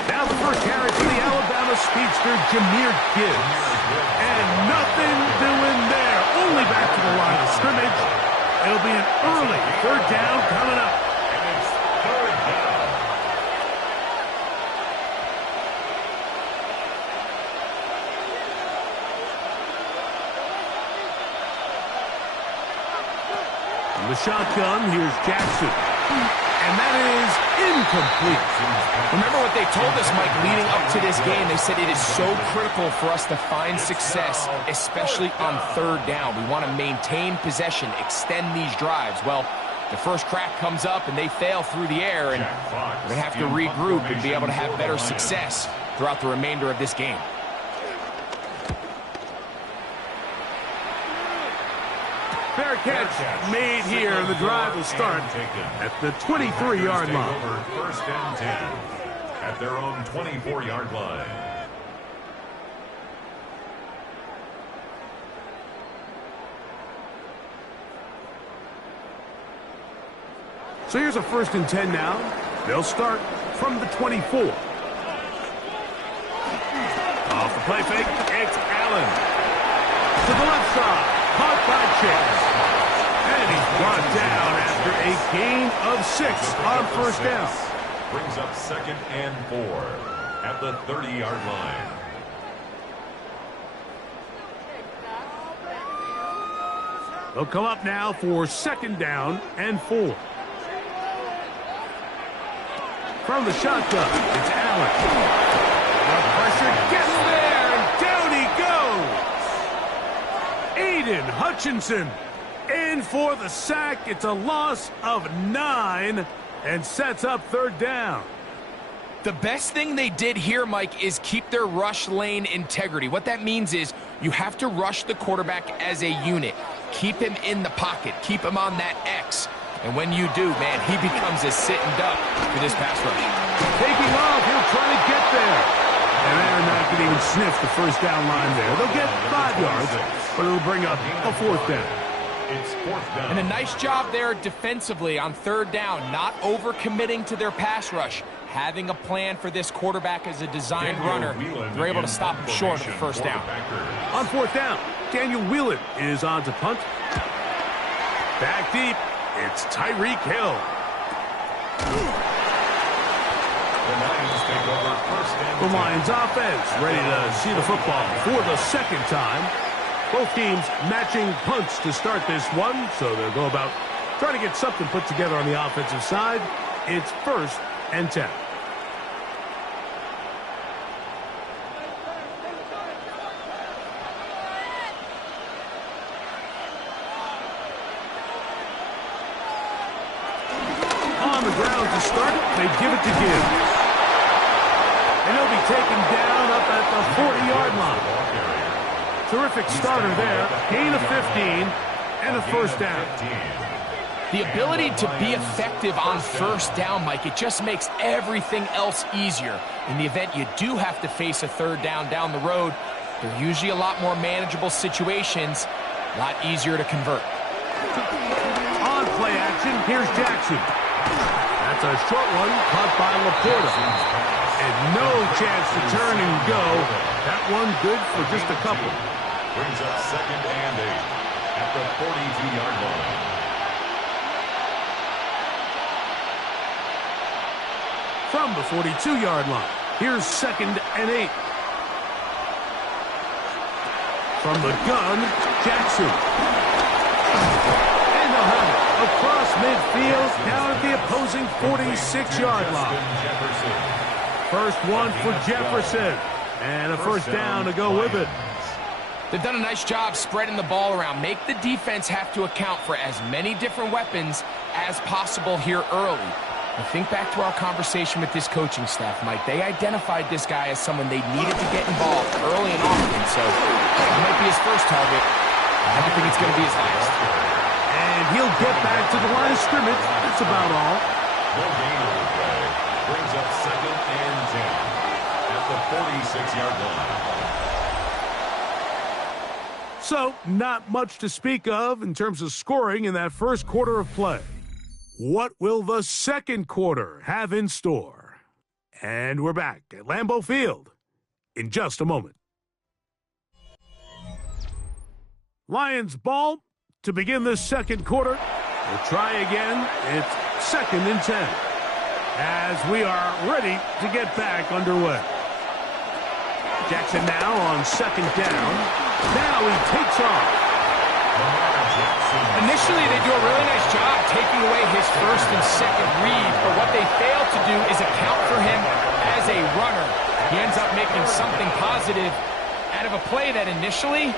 Now the first carry for the Alabama speedster, Jahmyr Gibbs. And nothing doing there. Only back to the line of scrimmage. It'll be an early third down coming up. And it's third down. From the shotgun, here's Jackson. And that is incomplete. Remember what they told us, Mike, leading up to this game. They said it is so critical for us to find success, especially on third down. We want to maintain possession, extend these drives. Well, the first crack comes up and they fail through the air, and they have to regroup and be able to have better success throughout the remainder of this game. Fair catch made here, and the drive will start at the 23-yard line. Over first and 10 at their own 24-yard line. So here's a first and 10 now. They'll start from the 24. Off the play fake, it's Allen. To the left side, caught by Chase. And he's brought down after a gain of 6 on first down. Brings up second and 4 at the 30-yard line. They'll come up now for second down and 4. From the shotgun, it's Allen. The pressure gets there, and down he goes. Aiden Hutchinson in for the sack. It's a loss of 9 and sets up third down. The best thing they did here, Mike, is keep their rush lane integrity. What that means is you have to rush the quarterback as a unit. Keep him in the pocket. Keep him on that X. And when you do, man, he becomes a sitting duck for this pass rush. Taking off, he'll try to get there. And they're not going to even sniff the first down line there. They'll get 5 yards, but it'll bring up a fourth down. It's fourth down. And a nice job there defensively on third down, not overcommitting to their pass rush. Having a plan for this quarterback as a designed runner, they're able to stop him short of the first down. On fourth down, Daniel Whelan is on to punt. Back deep, it's Tyreek Hill. The Lions offense ready to see the football for the second time. Both teams matching punts to start this one, so they'll go about trying to get something put together on the offensive side. It's first and 10. On the ground to start, they give it to Gibbs. And he'll be taken down up at the 40-yard line. Terrific starter there. Gain of 15 and a first down. The ability to be effective on first down, Mike, it just makes everything else easier. In the event you do have to face a third down the road, they're usually a lot more manageable situations, a lot easier to convert. On play action, here's Jackson. That's a short one caught by Laporta. And no chance to turn and go. That one good for just a couple. Brings up second and 8 at the 42-yard line. From the 42-yard line, here's second and 8. From the gun, Jackson. And they'll have it across midfield, down at the opposing 46-yard line. First one for Jefferson. And a first down to go with it. They've done a nice job spreading the ball around. Make the defense have to account for as many different weapons as possible here early. And think back to our conversation with this coaching staff, Mike. They identified this guy as someone they needed to get involved early and often. So it might be his first target. I don't think it's going to be his last. And he'll get back to the line of scrimmage. That's about all. The gain of the play brings up 2nd and 10 at the 46-yard line. So, not much to speak of in terms of scoring in that first quarter of play. What will the second quarter have in store? And we're back at Lambeau Field in just a moment. Lions ball to begin the second quarter. We'll try again. It's 2nd and 10 as we are ready to get back underway. Jackson now on 2nd down. Now he takes off. Initially, they do a really nice job taking away his first and second read, but what they fail to do is account for him as a runner. He ends up making something positive out of a play that initially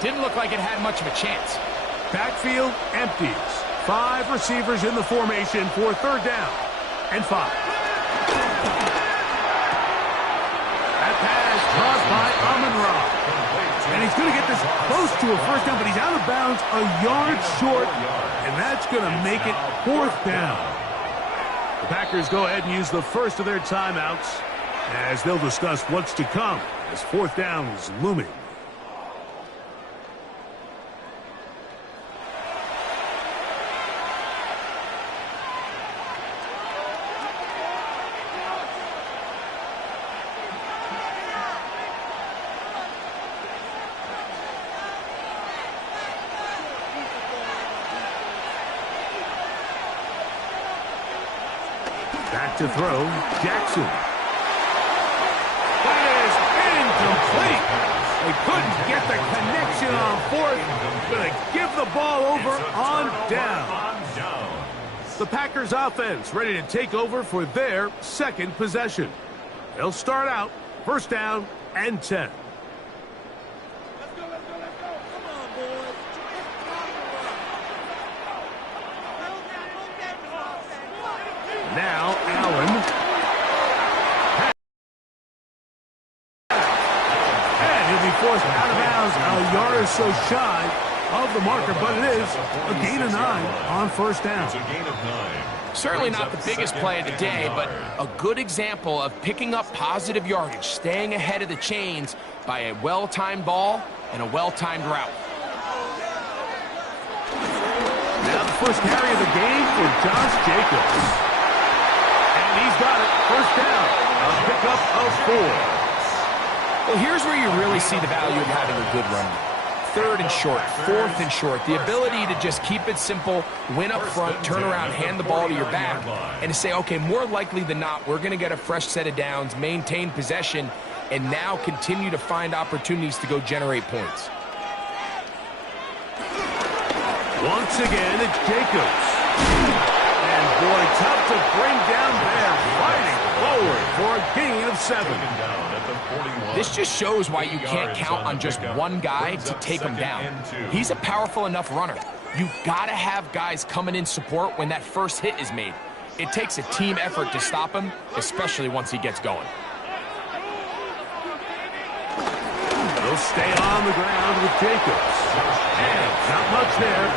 didn't look like it had much of a chance. Backfield empties. 5 receivers in the formation for 3rd down and 5. That pass caught by Amon-Ra. And he's going to get this close to a first down, but he's out of bounds a yard short, and that's going to make it 4th down. The Packers go ahead and use the first of their timeouts as they'll discuss what's to come as 4th down is looming. Back to throw, Jackson. That is incomplete. They couldn't get the connection on 4th. Going to give the ball over on down. The Packers offense ready to take over for their second possession. They'll start out 1st down and 10. Now, Allen. And he'll be forced out of bounds a yard or so shy of the marker, but it is a gain of 9 on 1st down. It's a gain of 9. Certainly not the biggest play of the day, but a good example of picking up positive yardage, staying ahead of the chains by a well-timed ball and a well-timed route. Now the first carry of the game for Josh Jacobs. He's got it. 1st down. A pickup of 4. Well, here's where you really see the value of having a good run. 3rd and short, 4th and short. The ability to just keep it simple, win up front, turn around, hand the ball to your back, and to say, okay, more likely than not, we're going to get a fresh set of downs, maintain possession, and now continue to find opportunities to go generate points. Once again, it's Jacobs. And boy, tough to bring down there, fighting forward for a gain of 7. This just shows why you can't count on just one guy to take him down. He's a powerful enough runner. You gotta have guys coming in support when that first hit is made. It takes a team effort to stop him, especially once he gets going. He'll stay on the ground with Jacobs. And not much there.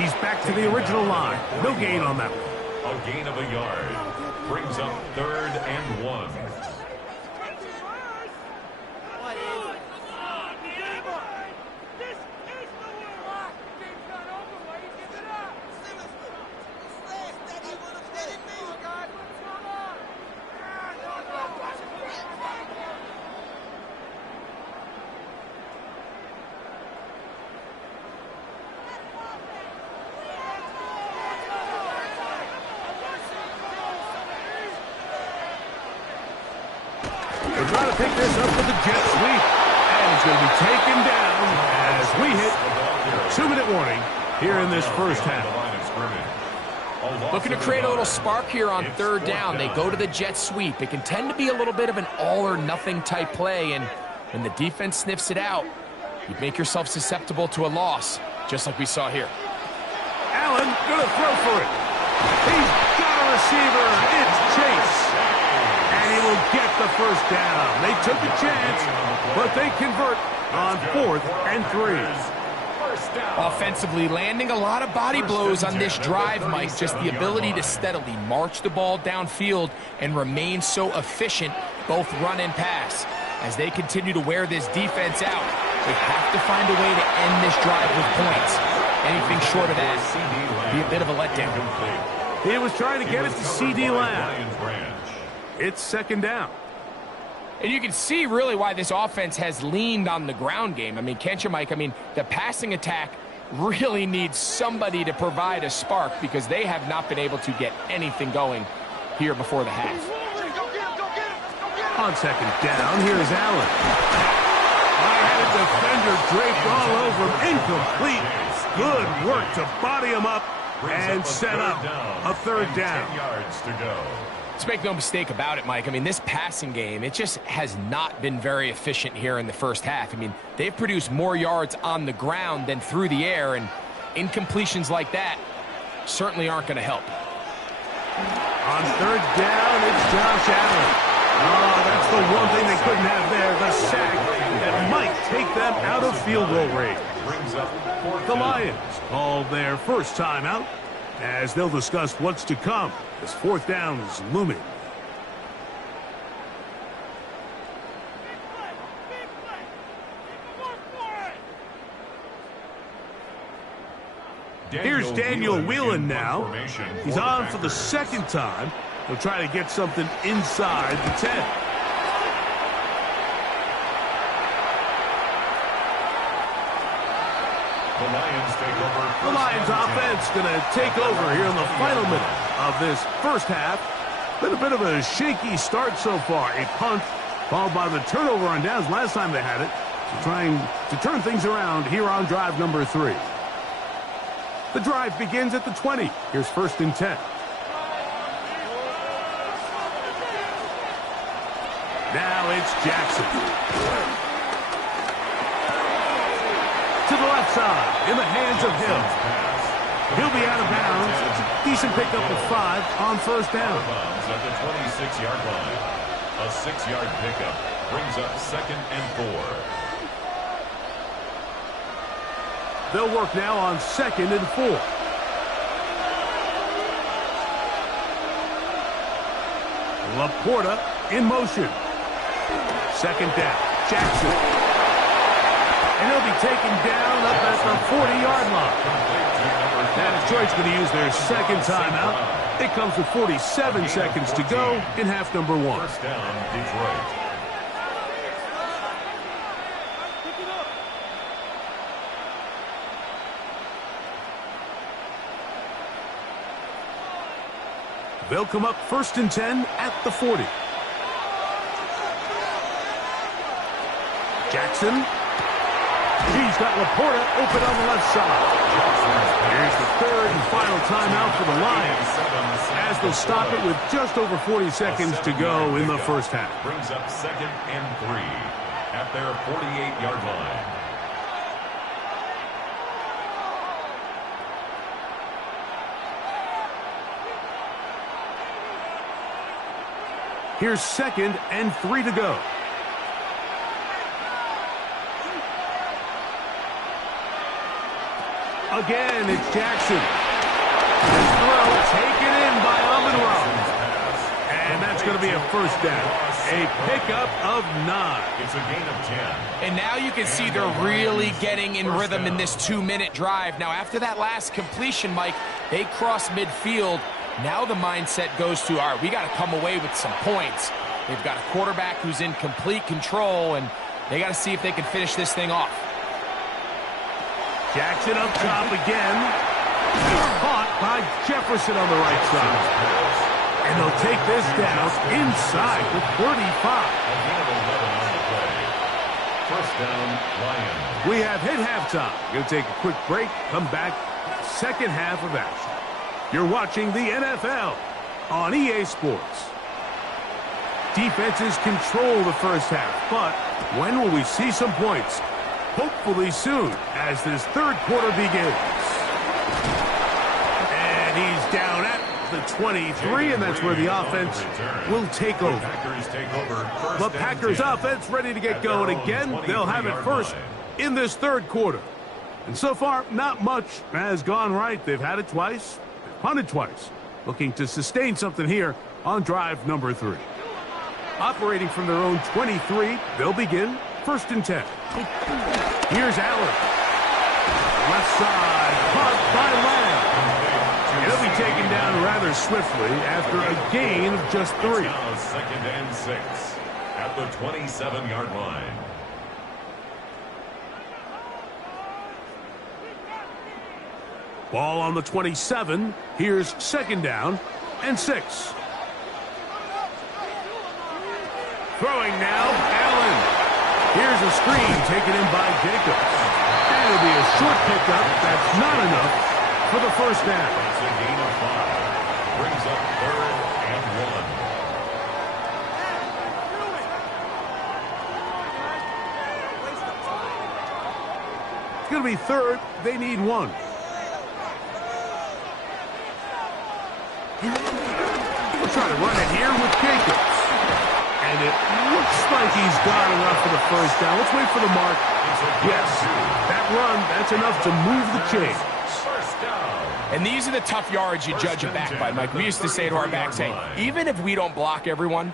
He's back to the original line. No gain on that one. A gain of a yard brings up 3rd and 1. Trying to pick this up with the jet sweep. And He's going to be taken down as we hit 2-minute warning here in this first half. Looking to create a little spark here on third down. They go to the jet sweep. It can tend to be a little bit of an all-or-nothing type play, and when the defense sniffs it out, you make yourself susceptible to a loss, just like we saw here. Allen going to throw for it. He's got a receiver. It's Chase. And he will get the first down. They took a chance, but they convert on 4th and 3. Offensively, landing a lot of body blows on this drive, Mike. Just the ability to steadily march the ball downfield and remain so efficient, both run and pass. As they continue to wear this defense out, they have to find a way to end this drive with points. Anything short of that would be a bit of a letdown. He was trying to get it to C.D. Lamb. It's second down. And you can see really why this offense has leaned on the ground game. I mean, can't you, Mike? I mean, the passing attack really needs somebody to provide a spark because they have not been able to get anything going here before the half. On second down, here's Allen. I had a defender draped all over him. Incomplete. Good work to body him up and set up a third down. 10 yards to go. Let's make no mistake about it, Mike. I mean, this passing game, it just has not been very efficient here in the first half. I mean, they've produced more yards on the ground than through the air, and incompletions like that certainly aren't going to help. On third down, it's Josh Allen. Oh, that's the one thing they couldn't have there, the sack that might take them out of field goal range. The Lions call their first timeout as they'll discuss what's to come as fourth down is looming. Here's Daniel Whelan now. He's on for the second time. He'll try to get something inside the 10. The Lions offense going to take over here in the final minute of this first half. Been a bit of a shaky start so far. A punt followed by the turnover on downs last time they had it. So trying to turn things around here on drive number 3. The drive begins at the 20. Here's 1st and 10. Now it's Jackson. To the left side, in the hands of Hill. He'll be out of bounds. It's a decent pickup of 5 on first down. At the 26-yard line. A 6-yard pickup brings up 2nd and 4. They'll work now on 2nd and 4. Laporta in motion. 2nd down. Jackson. And he'll be taken down up at the 40-yard line. And Detroit's going to use their second timeout. It comes with 47 seconds to go in half number 1. First down, Detroit. They'll come up 1st and 10 at the 40. Jackson. He's got Laporta open on the left side. Here's the third and final timeout for the Lions as they'll stop it with just over 40 seconds to go in the first half. Brings up 2nd and 3 at their 48-yard line. Here's 2nd and 3 to go. Again, it's Jackson. His throw taken in by Amon-Ra. And that's going to be a first down. A pickup of 9. It's a gain of 10. And now you can see they're really getting in rhythm in this 2-minute drive. Now, after that last completion, Mike, they cross midfield. Now the mindset goes to, all right, we got to come away with some points. They've got a quarterback who's in complete control, and they got to see if they can finish this thing off. Jackson up top again. He's caught by Jefferson on the right side. And they'll take this down inside the 35. First down, Lions. We have hit halftime. Going to take a quick break, come back, second half of action. You're watching the NFL on EA Sports. Defenses control the first half, but when will we see some points? Hopefully soon, as this third quarter begins. And he's down at the 23, and that's where the offense will take over. The Packers offense ready to get going again. They'll have it first in this third quarter. And so far, not much has gone right. They've had it twice, they've punted twice. Looking to sustain something here on drive number 3. Operating from their own 23, they'll begin first and 10. Here's Allen. Left side, caught by Lamb. He'll be taken down rather swiftly after a gain of just 3. Now second and 6 at the 27-yard line. Ball on the 27. Here's second down and 6. Throwing now, Allen. Here's a screen taken in by Jacobs. And it'll be a short pickup. That's not enough for the first down. It's a gain of 5. Brings up third and 1. It's going to be third. They need 1. We'll try to run it here with Jacobs. And it looks like he's got enough for the first down. Let's wait for the mark. Yes, that run, that's enough to move the chains. And these are the tough yards you judge a back by, Mike. We used to say to our backs, hey, even if we don't block everyone,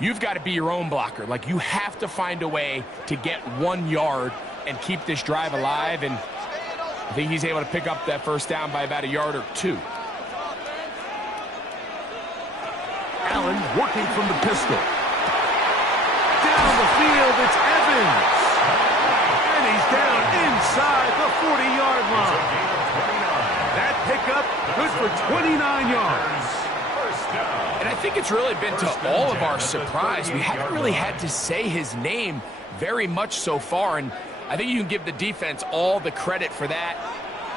you've got to be your own blocker. Like, you have to find a way to get 1 yard and keep this drive alive. And I think he's able to pick up that first down by about a yard or 2. Allen working from the pistol. Down the field, it's Evans. And he's down inside the 40-yard line. That pickup good for 29 yards. And I think it's really been to all of our surprise. We haven't really had to say his name very much so far, and I think you can give the defense all the credit for that.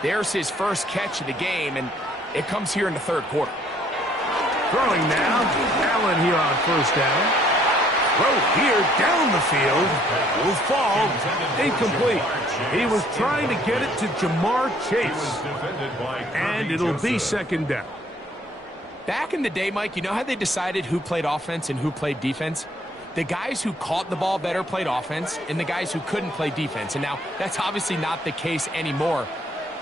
There's his first catch of the game, and it comes here in the third quarter. Throwing now, Allen here on first down. Throw here down the field. Will fall. Incomplete. He was trying to get it to Jamar Chase. And it'll be second down. Back in the day, Mike, you know how they decided who played offense and who played defense? The guys who caught the ball better played offense, and the guys who couldn't play defense. And now, that's obviously not the case anymore.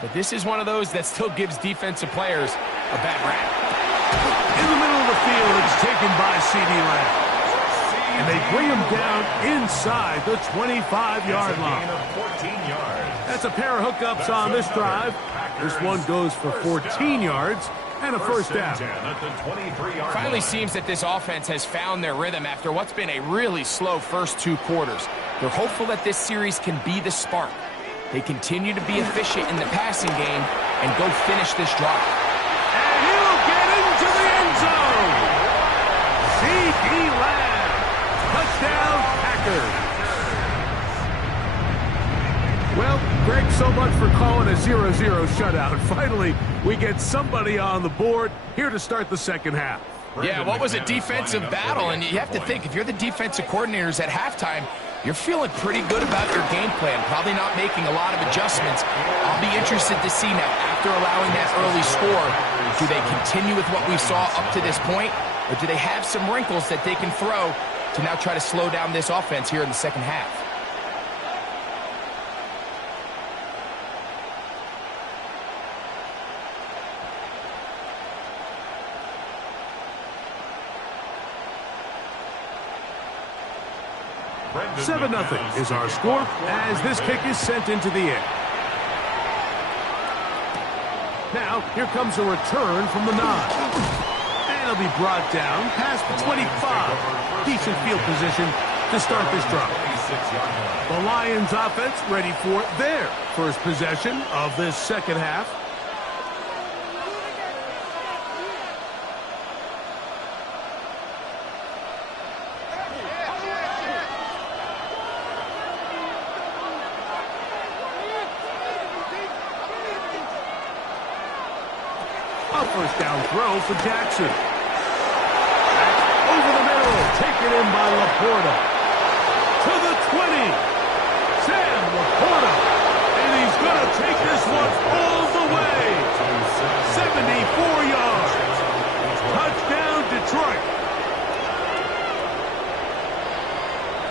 But this is one of those that still gives defensive players a bad rap. In the middle of the field, it's taken by CeeDee Lamb. And they bring him down inside the 25-yard line. That's a pair of hookups on this drive. This one goes for 14 yards and a first down. Finally seems that this offense has found their rhythm after what's been a really slow first 2 quarters. They're hopeful that this series can be the spark. They continue to be efficient in the passing game and go finish this drive. And he'll get into the end zone. CeeDee Lamb. Touchdown, Packers. Well, Greg, so much for calling a 0-0 shutout. Finally, we get somebody on the board here to start the second half. Yeah, what was a defensive battle? And you have to think, if you're the defensive coordinators at halftime, you're feeling pretty good about your game plan, probably not making a lot of adjustments. I'll be interested to see now, after allowing that early score, do they continue with what we saw up to this point, or do they have some wrinkles that they can throw to now try to slow down this offense here in the second half? 7-0 is our score as this kick is sent into the air. Now, here comes a return from the 9. And it'll be brought down past the 25. Decent field position to start this drive. The Lions offense ready for their first possession of this second half. first down throw for Jackson. Back over the middle, taken in by Laporta. To the 20. Sam Laporta. And he's going to take this one all the way. 74 yards. Touchdown, Detroit.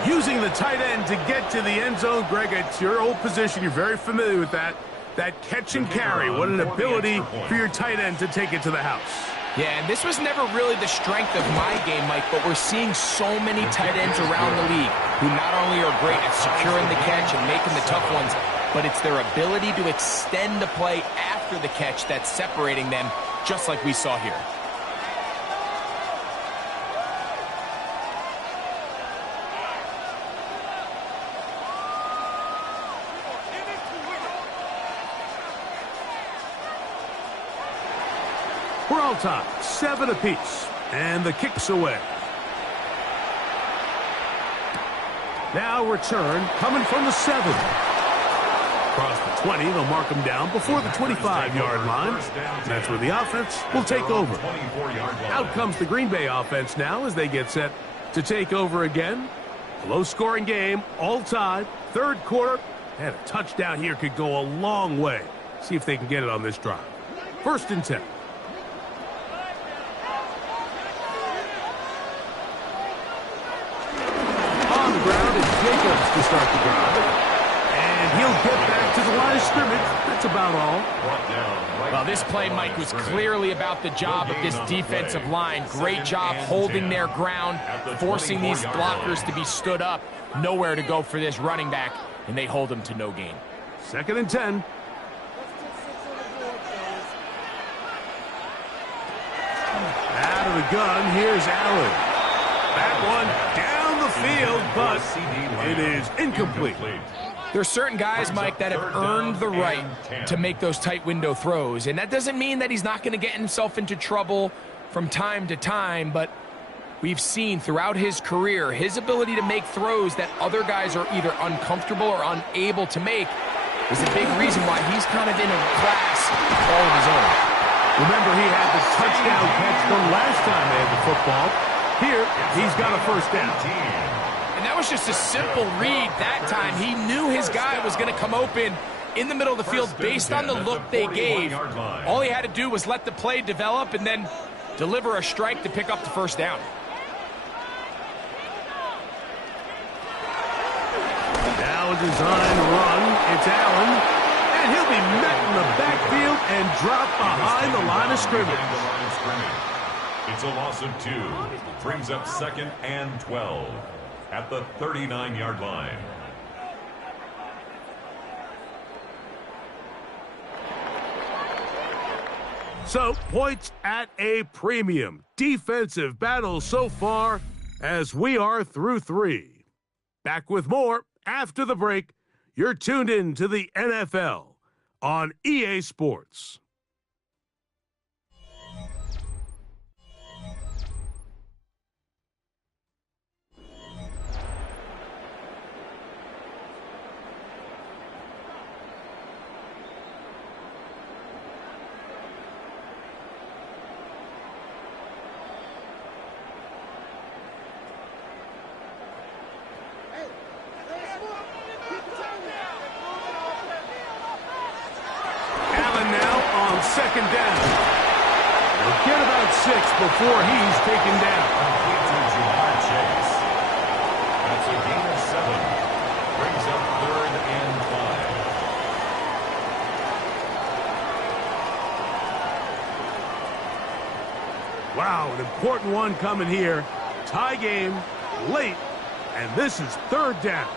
Using the tight end to get to the end zone, Greg, it's your old position. You're very familiar with that. That catch and carry. What an ability for your tight end to take it to the house. Yeah, and this was never really the strength of my game, Mike, but we're seeing so many tight ends around the league who not only are great at securing the catch and making the tough ones, but it's their ability to extend the play after the catch that's separating them, just like we saw here. We're all tied, 7 apiece, and the kick's away. Now return coming from the 7. Across the 20, they'll mark him down before the 25-yard line. That's where the offense will take over. Out comes the Green Bay offense now as they get set to take over again. A low-scoring game, all tied, third quarter, and a touchdown here could go a long way. See if they can get it on this drive. 1st and 10. Jacobs to start the drive. And he'll get back to the line of scrimmage. That's about all. Well, this play, Mike, was clearly about the job of this defensive line. Great job holding their ground, forcing these blockers to be stood up. Nowhere to go for this running back, and they hold him to no gain. 2nd and 10. Out of the gun, here's Allen. That one down the field, but it is incomplete. There's certain guys, Mike, that have earned the right to make those tight window throws, and that doesn't mean that he's not going to get himself into trouble from time to time, but we've seen throughout his career his ability to make throws that other guys are either uncomfortable or unable to make is a big reason why he's kind of in a class all of his own. Remember, he had the touchdown catch the last time they had the football. Here, he's got a first down. And that was just a simple read that time. He knew his guy was going to come open in the middle of the field based on the look they gave. All he had to do was let the play develop and then deliver a strike to pick up the first down. Now a design run. It's Allen. And he'll be met in the backfield and dropped behind the line of scrimmage. It's a loss of 2. Brings up 2nd and 12 at the 39-yard line. So, points at a premium. Defensive battle so far as we are through 3. Back with more after the break. You're tuned in to the NFL on EA Sports. Second down. We'll get about 6 before he's taken down. Complete to Jamar Chase. That's a gain of 7. Brings up 3rd and 5. Wow, an important one coming here. Tie game, late, and this is 3rd down.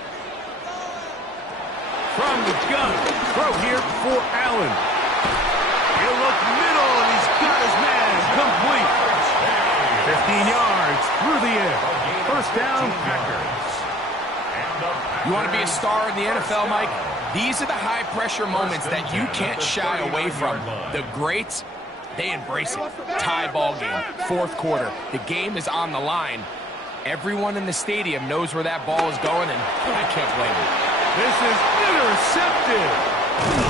From the gun, throw here for Allen. He'll look middle, and he's got his man complete. 15 yards through the air. First down, Packers. You want to be a star in the NFL, Mike? These are the high-pressure moments that you can't shy away from. The greats, they embrace it. Tie ball game, 4th quarter. The game is on the line. Everyone in the stadium knows where that ball is going, and I can't blame them. This is intercepted.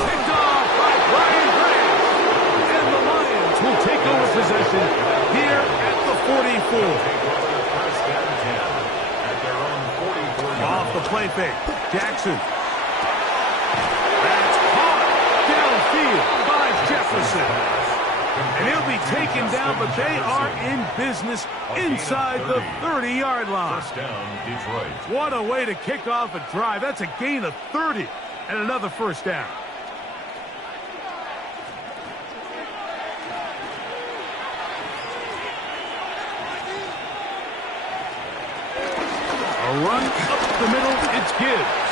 Picked off by Brian Grant. And the Lions will will take over possession here at the 44. Off the play fake. Jackson. That's caught downfield by Jefferson. And he'll be taken down, but they are in business inside the 30-yard line. First down, Detroit. What a way to kick off a drive. That's a gain of 30 and another first down. A run up the middle, it's Gibbs.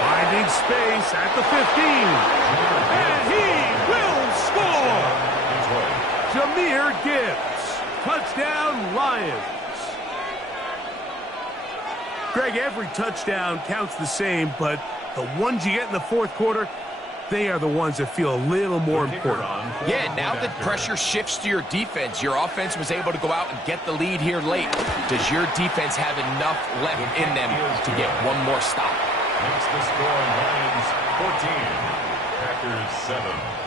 Finding space at the 15. And he will score! Jahmyr Gibbs. Touchdown, Lions. Greg, every touchdown counts the same, but the ones you get in the fourth quarter, they are the ones that feel a little more important. Yeah, now that pressure shifts to your defense, your offense was able to go out and get the lead here late. Does your defense have enough left in them to get one more stop? Makes the score Lions 14, Packers 7.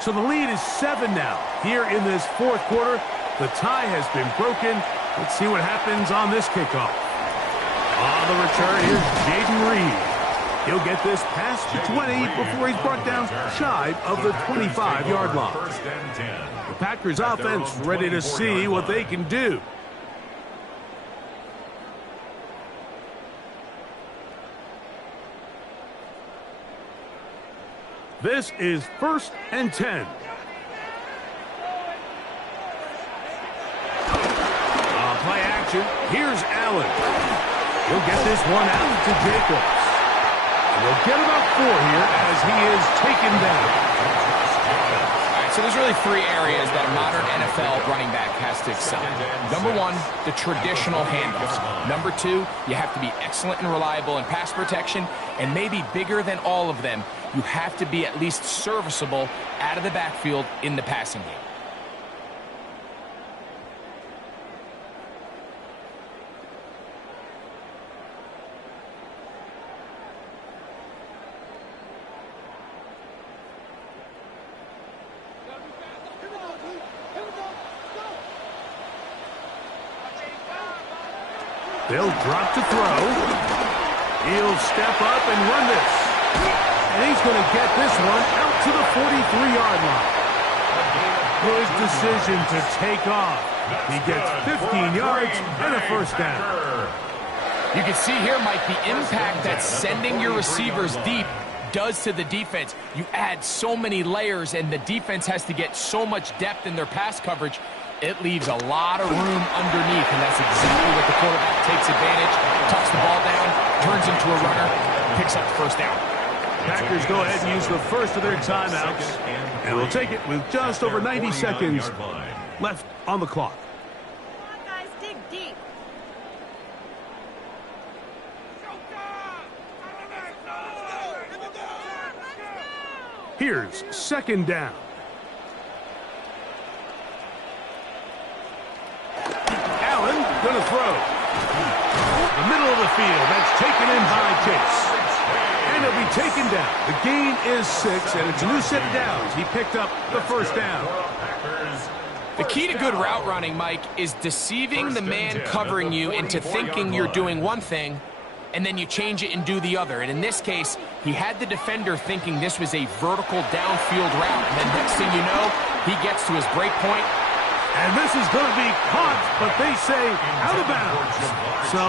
So the lead is 7 now. Here in this fourth quarter, the tie has been broken. Let's see what happens on this kickoff. On the return, here's Jaden Reed. He'll get this past the 20 before he's brought down shy of the 25-yard line. The Packers offense ready to see what they can do. This is 1st and 10. Play action. Here's Allen. He'll get this one out to Jacobs. And they'll get about 4 here as he is taken down. All right, so there's really 3 areas that a modern NFL running back has to excel. Number 1, the traditional handoffs. Number 2, you have to be excellent and reliable in pass protection. And maybe bigger than all of them, you have to be at least serviceable out of the backfield in the passing game. They'll drop to throw. He'll step up and run this. And he's going to get this one out to the 43-yard line. His decision to take off. He gets 15 yards and a first down. You can see here, Mike, the impact that sending your receivers deep does to the defense. You add so many layers, and the defense has to get so much depth in their pass coverage. It leaves a lot of room underneath, and that's exactly what the quarterback takes advantage. Tucks the ball down, turns into a runner, picks up the first down. Packers go ahead and use the first of their timeouts, and we'll take it with just over 90 seconds left on the clock. Come on, guys, dig deep. Here's 2nd down. Allen going to throw. The middle of the field. That's taken in by Chase. And he'll be taken down. The gain is 6, and it's a new set of downs. He picked up the first down. The key to good route running, Mike, is deceiving the man covering you into thinking you're doing one thing, and then you change it and do the other. And in this case, he had the defender thinking this was a vertical downfield route. And then next thing you know, he gets to his break point. And this is going to be caught, but they say out of bounds. So,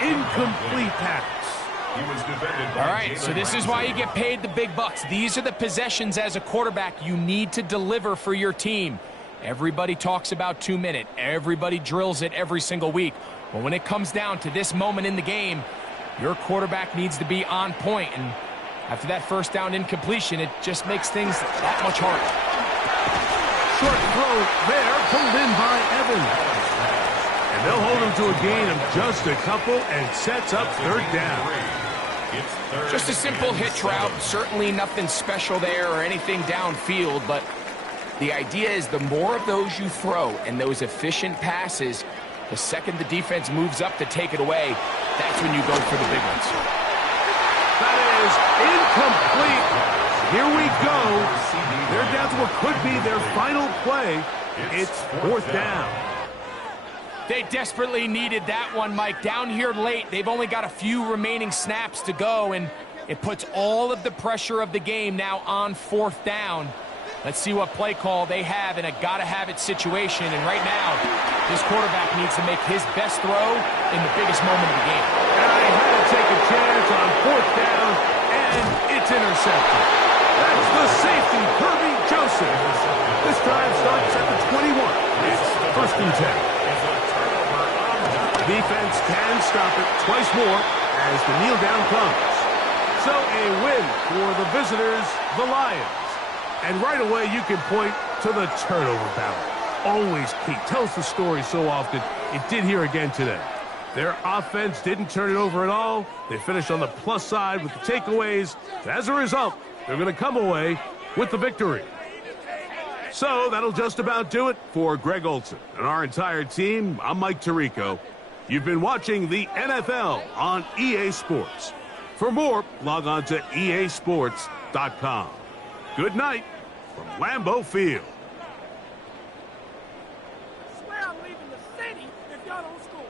incomplete pass. All right, so this is why you get paid the big bucks. These are the possessions as a quarterback you need to deliver for your team. Everybody talks about 2-minute. Everybody drills it every single week. But when it comes down to this moment in the game, your quarterback needs to be on point. And after that first down incompletion, it just makes things that much harder. Short throw there, pulled in by Evans. And they'll hold him to a gain of just a couple and sets up 3rd down. It's third. Just a simple hitch route. Certainly nothing special there or anything downfield, but the idea is the more of those you throw and those efficient passes, the second the defense moves up to take it away, that's when you go for the big ones. That is incomplete. Here we go. They're down to what could be their final play. It's fourth down. They desperately needed that one, Mike. Down here late, they've only got a few remaining snaps to go, and it puts all of the pressure of the game now on fourth down. Let's see what play call they have in a gotta-have-it situation. And right now, this quarterback needs to make his best throw in the biggest moment of the game. And I had to take a chance on fourth down, and it's intercepted. That's the safety, Kirby Joseph. This drive starts at the 21. It's first and 10. Defense can stop it twice more as the kneel down comes. So a win for the visitors, the Lions. And right away you can point to the turnover battle. Always key. Tells the story so often. It did here again today. Their offense didn't turn it over at all. They finished on the plus side with the takeaways. As a result, they're going to come away with the victory. So that'll just about do it for Greg Olsen and our entire team. I'm Mike Tirico. You've been watching the NFL on EA Sports. For more, log on to easports.com. Good night from Lambeau Field. I swear I'm leaving the city if y'all don't score.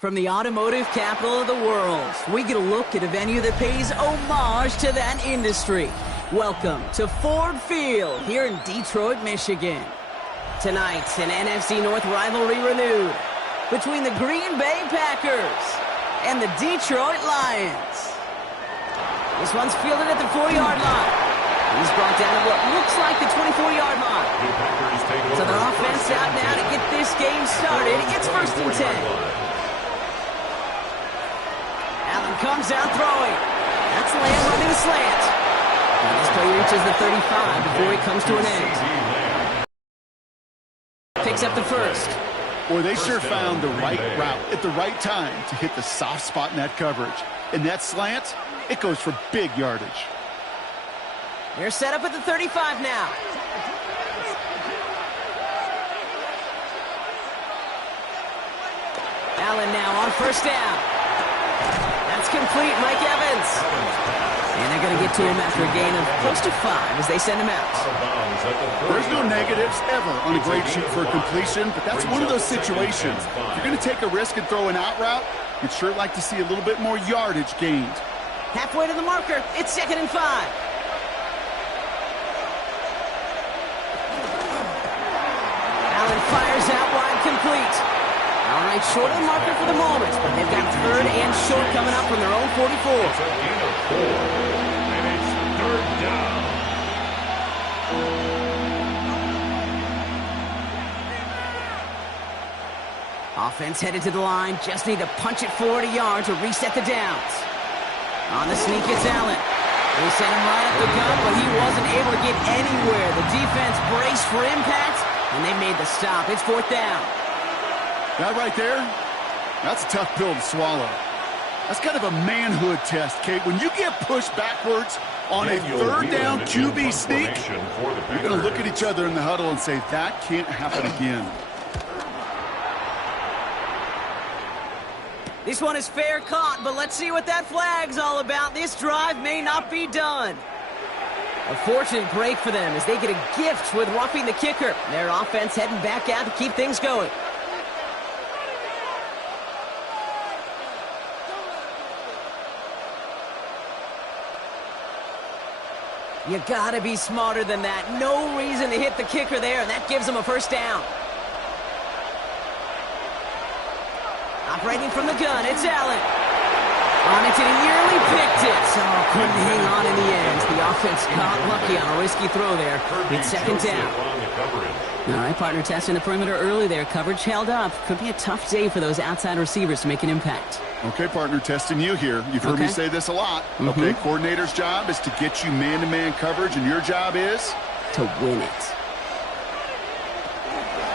From the automotive capital of the world, we get a look at a venue that pays homage to that industry. Welcome to Ford Field here in Detroit, Michigan. Tonight, an NFC North rivalry renewed between the Green Bay Packers and the Detroit Lions. This one's fielded at the 4-yard line. He's brought down at what looks like the 24-yard line. So their offense out now to get this game started. It's 1st and 10. Allen comes out throwing. That's Lamb running a slant. And this play reaches the 35 before he comes to an end. Picks up the first. Boy, they sure found the right route at the right time to hit the soft spot in that coverage. And that slant, it goes for big yardage. They're set up at the 35 now. Allen now on 1st down. That's complete, Mike Evans. And they're going to get to him after a gain of close to 5 as they send him out. There's no negatives ever on a great shoot for a completion, but that's one of those situations. If you're going to take a risk and throw an out route, you'd sure like to see a little bit more yardage gained. Halfway to the marker, it's 2nd and 5. Allen fires out wide, complete. All right, short of the marker for the moment, but they've got 3rd and short coming up from their own 44. It's a gain of 4, and it's 3rd down. Offense headed to the line, just need to punch it 40 yards to reset the downs. On the sneak, it's Allen. They sent him right up the gut, but he wasn't able to get anywhere. The defense braced for impact, and they made the stop. It's 4th down. That right there, that's a tough pill to swallow. That's kind of a manhood test, Kate. When you get pushed backwards on a 3rd down QB sneak, you're going to look at each other in the huddle and say, that can't happen again. This one is fair caught, but let's see what that flag's all about. This drive may not be done. A fortunate break for them as they get a gift with roughing the kicker. Their offense heading back out to keep things going. You gotta be smarter than that. No reason to hit the kicker there, and that gives them a 1st down. Operating from the gun, it's Allen. On it, and he nearly picked it. So couldn't hang on in the end. The offense got lucky on a risky throw there. It's 2nd down. All right, partner testing the perimeter early there. Coverage held up. Could be a tough day for those outside receivers to make an impact. Okay, partner, testing you here. You've heard me say this a lot. Okay, coordinator's job is to get you man-to-man coverage, and your job is? To win it.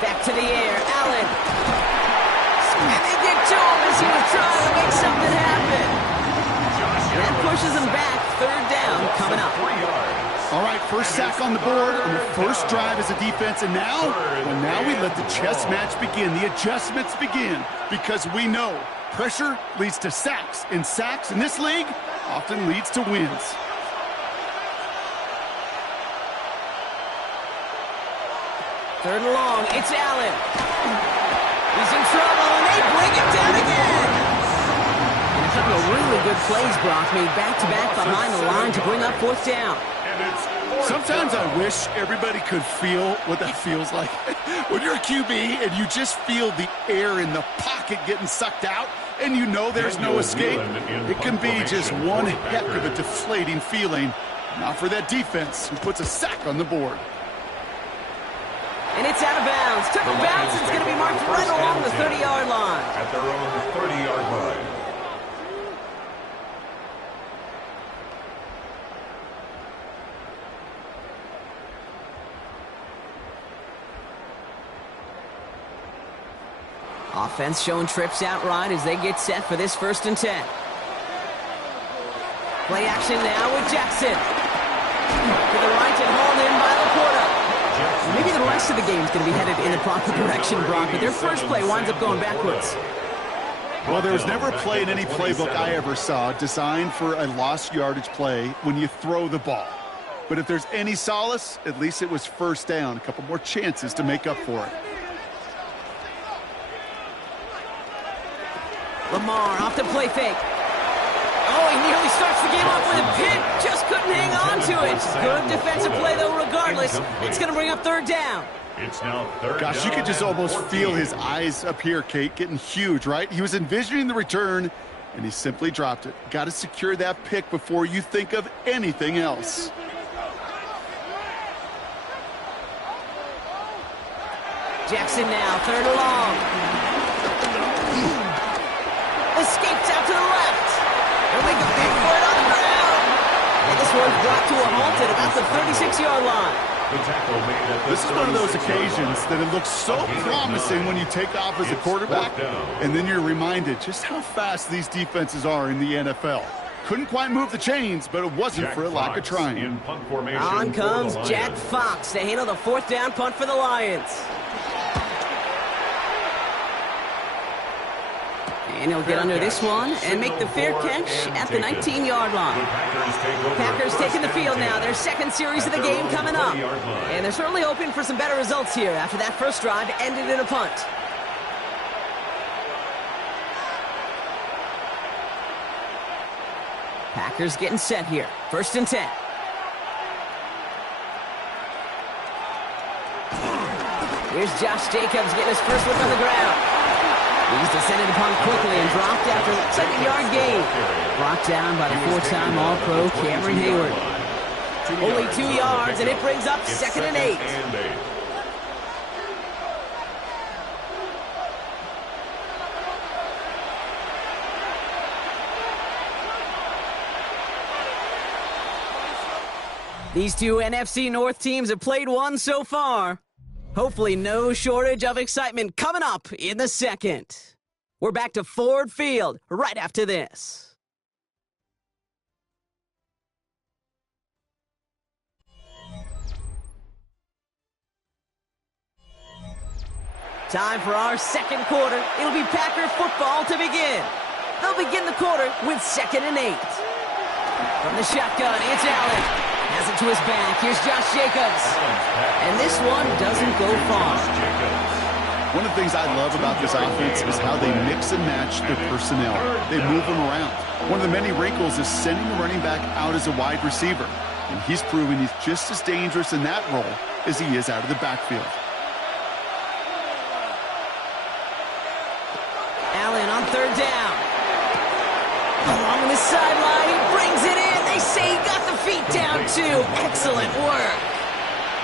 Back to the air, Allen. And they get to him as he was trying to make something happen. That pushes him back. 3rd down coming up. All right, first sack on the board on the first drive as a defense, and now, well, now we let the chess match begin. The adjustments begin, because we know pressure leads to sacks, and sacks in this league often leads to wins. Third and long. It's Allen. He's in trouble, and they bring him down again. And a couple of really good plays, Brock, made back-to-back behind the line to bring up fourth down. Sometimes I wish everybody could feel what that feels like. When you're a QB and you just feel the air in the pocket getting sucked out and you know there's no escape, it can be just one heck of a deflating feeling. Not for that defense who puts a sack on the board. And it's out of bounds. Took a bounce. It's going to be marked right along the 30-yard line. At their own 30-yard line. Offense showing trips out right as they get set for this 1st and 10. Play action now with Jackson. To the right and hauled in by Laporta. Maybe the rest of the game is going to be headed in the proper direction, Brock, but their first play winds up going backwards. Well, there was never a play in any playbook I ever saw designed for a lost yardage play when you throw the ball. But if there's any solace, at least it was first down. A couple more chances to make up for it. Lamar off the play fake. Oh, he nearly starts the game off with a pick. Just couldn't hang on to it. Good defensive play, though, regardless. It's going to bring up third down. It's now third Gosh, down you could just almost 14. feel his eyes up here, Kate, getting huge, right? He was envisioning the return, and he simply dropped it. Got to secure that pick before you think of anything else. Jackson now, third and long. Escapes out to the left. He'll make a big for it on the ground. And this one's brought to a halt at about the 36-yard line. The tackle made at the This is one of those 36-yard occasions line. that it looks so promising when you take off as a quarterback, and then you're reminded just how fast these defenses are in the NFL. Couldn't quite move the chains, but it wasn't for a lack of trying. In punt formation On for comes the Jack Lions. Fox to handle the fourth down punt for the Lions. And he'll get under this one and make the fair catch at the 19-yard line. Packers taking the field now. Their second series of the game coming up. And they're certainly hoping for some better results here after that first drive ended in a punt. Packers getting set here. 1st and 10. Here's Josh Jacobs getting his first look on the ground. He's descended upon quickly and dropped after a second-yard gain. Brought down by the four-time All-Pro Cameron Hayward. Only 2 yards, and it brings up 2nd and 8. These two NFC North teams have played one so far. Hopefully no shortage of excitement coming up in the second. We're back to Ford Field right after this. Time for our second quarter. It'll be Packer football to begin. They'll begin the quarter with 2nd and 8. From the shotgun, it's Allen. Has it to his back. Here's Josh Jacobs. And this one doesn't go far. One of the things I love about this offense is how they mix and match their personnel. They move them around. One of the many wrinkles is sending the running back out as a wide receiver. And he's proven he's just as dangerous in that role as he is out of the backfield. Allen on third down. Along the sideline, he brings it in. They say he got the feet down too. Excellent work.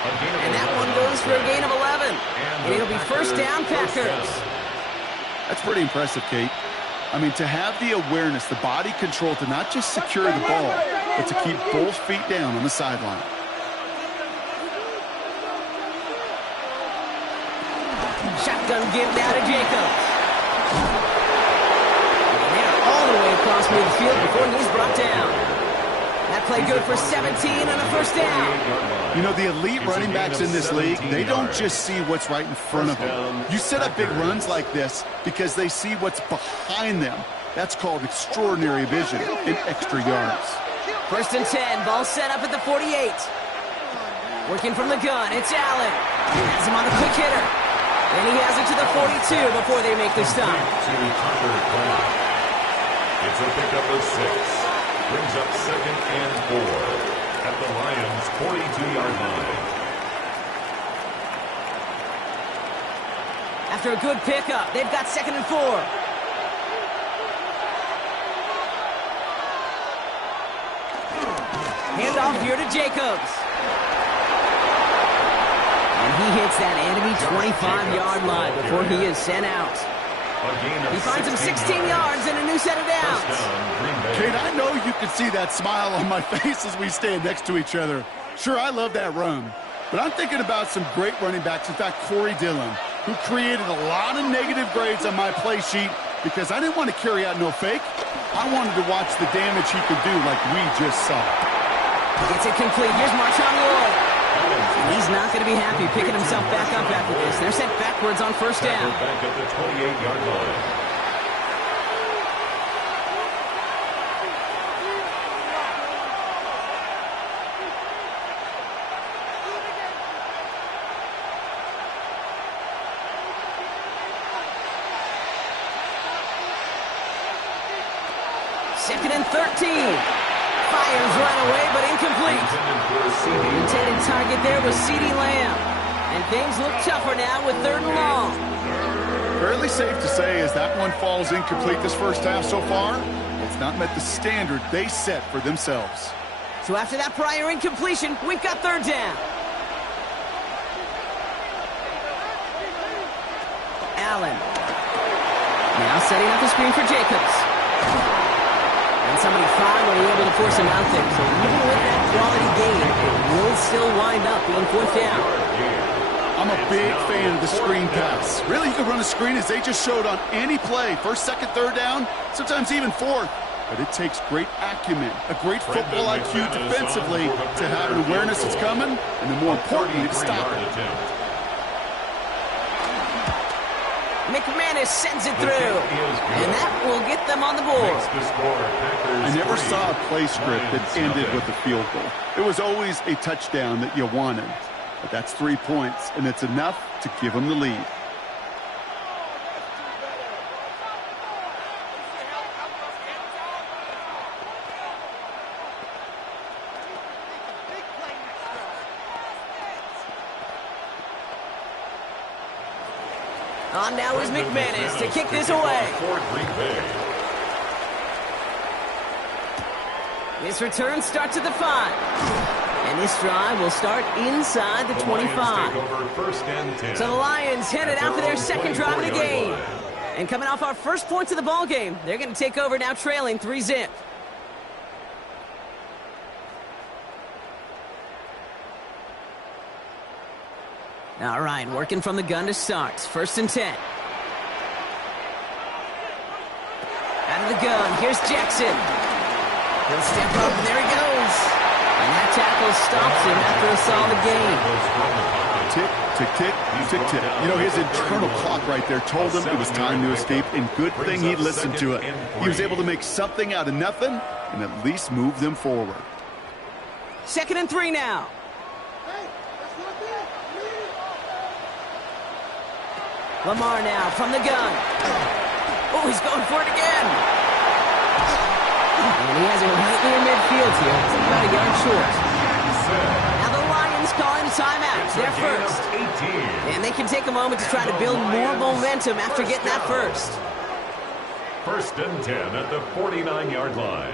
And that one goes for a gain of 11. And it'll be first down, Packers. That's pretty impressive, Kate. I mean, to have the awareness, the body control to not just secure the ball, but to keep both feet down on the sideline. Shotgun give now to Jacobs. And they're all the way across midfield before he's brought down. That play good for 17 on a first down. You know, the elite running backs in this league, they don't just see what's right in front of them. You set up big runs like this because they see what's behind them. That's called extraordinary vision and extra yards. 1st and 10, ball set up at the 48. Working from the gun, it's Allen. He has him on the quick hitter. And he has it to the 42 before they make the stop. To Tucker Kraft. It's a pickup of 6. Brings up 2nd and 4 at the Lions' 42-yard line. After a good pickup, they've got 2nd and 4. Hand off here to Jacobs. And he hits that enemy 25-yard line before he is sent out. He finds him 16 yards and a new set of downs. Kate, I know you can see that smile on my face as we stand next to each other. Sure, I love that run. But I'm thinking about some great running backs. In fact, Corey Dillon, who created a lot of negative grades on my play sheet because I didn't want to carry out no fake. I wanted to watch the damage he could do like we just saw. Gets it complete. Here's Marshawn Lloyd. He's not going to be happy picking himself back up after this. They're sent backwards on first down. Back at the 28-yard line. Second and 13. Fires right away, but incomplete. The intended target there was CeeDee Lamb. And things look tougher now with 3rd and long. Fairly safe to say as that one falls incomplete this first half so far, it's not met the standard they set for themselves. So after that prior incompletion, we've got 3rd down. Allen. Now setting up the screen for Jacobs. And somebody finally able to force him out there. So even with that quality gain, it will still wind up being 4th down. I'm a big fan of the screen pass. Really, you can run a screen as they just showed on any play. 1st, 2nd, 3rd down, sometimes even 4th. But it takes great acumen, a great football IQ defensively to have an awareness it's coming, and then more importantly, to stop it. McManus sends it through, and that will get them on the board. I never saw a play script that ended with a field goal. It was always a touchdown that you wanted. But that's 3 points, and it's enough to give them the lead. On now is McManus to kick this away. This return starts at the 5. And this drive will start inside the 25. So the Lions headed out for their 2nd drive of the game. And coming off our first points of the ball game, they're going to take over now trailing 3-zip. All right, working from the gun to start. 1st and 10. Out of the gun, here's Jackson. He'll step up, and there he goes. And that tackle stops him after a solid gain. Tick, tick, tick, tick, tick. You know, his internal clock right there told him it was time to escape, and good thing he listened to it. He was able to make something out of nothing and at least move them forward. 2nd and 3 now. Lamar now from the gun. Oh, he's going for it again. And he has it right near midfield here. It's about a yard short. Now the Lions calling a timeout. They're first. And they can take a moment to try to build more momentum after getting that first. 1st and 10 at the 49-yard line.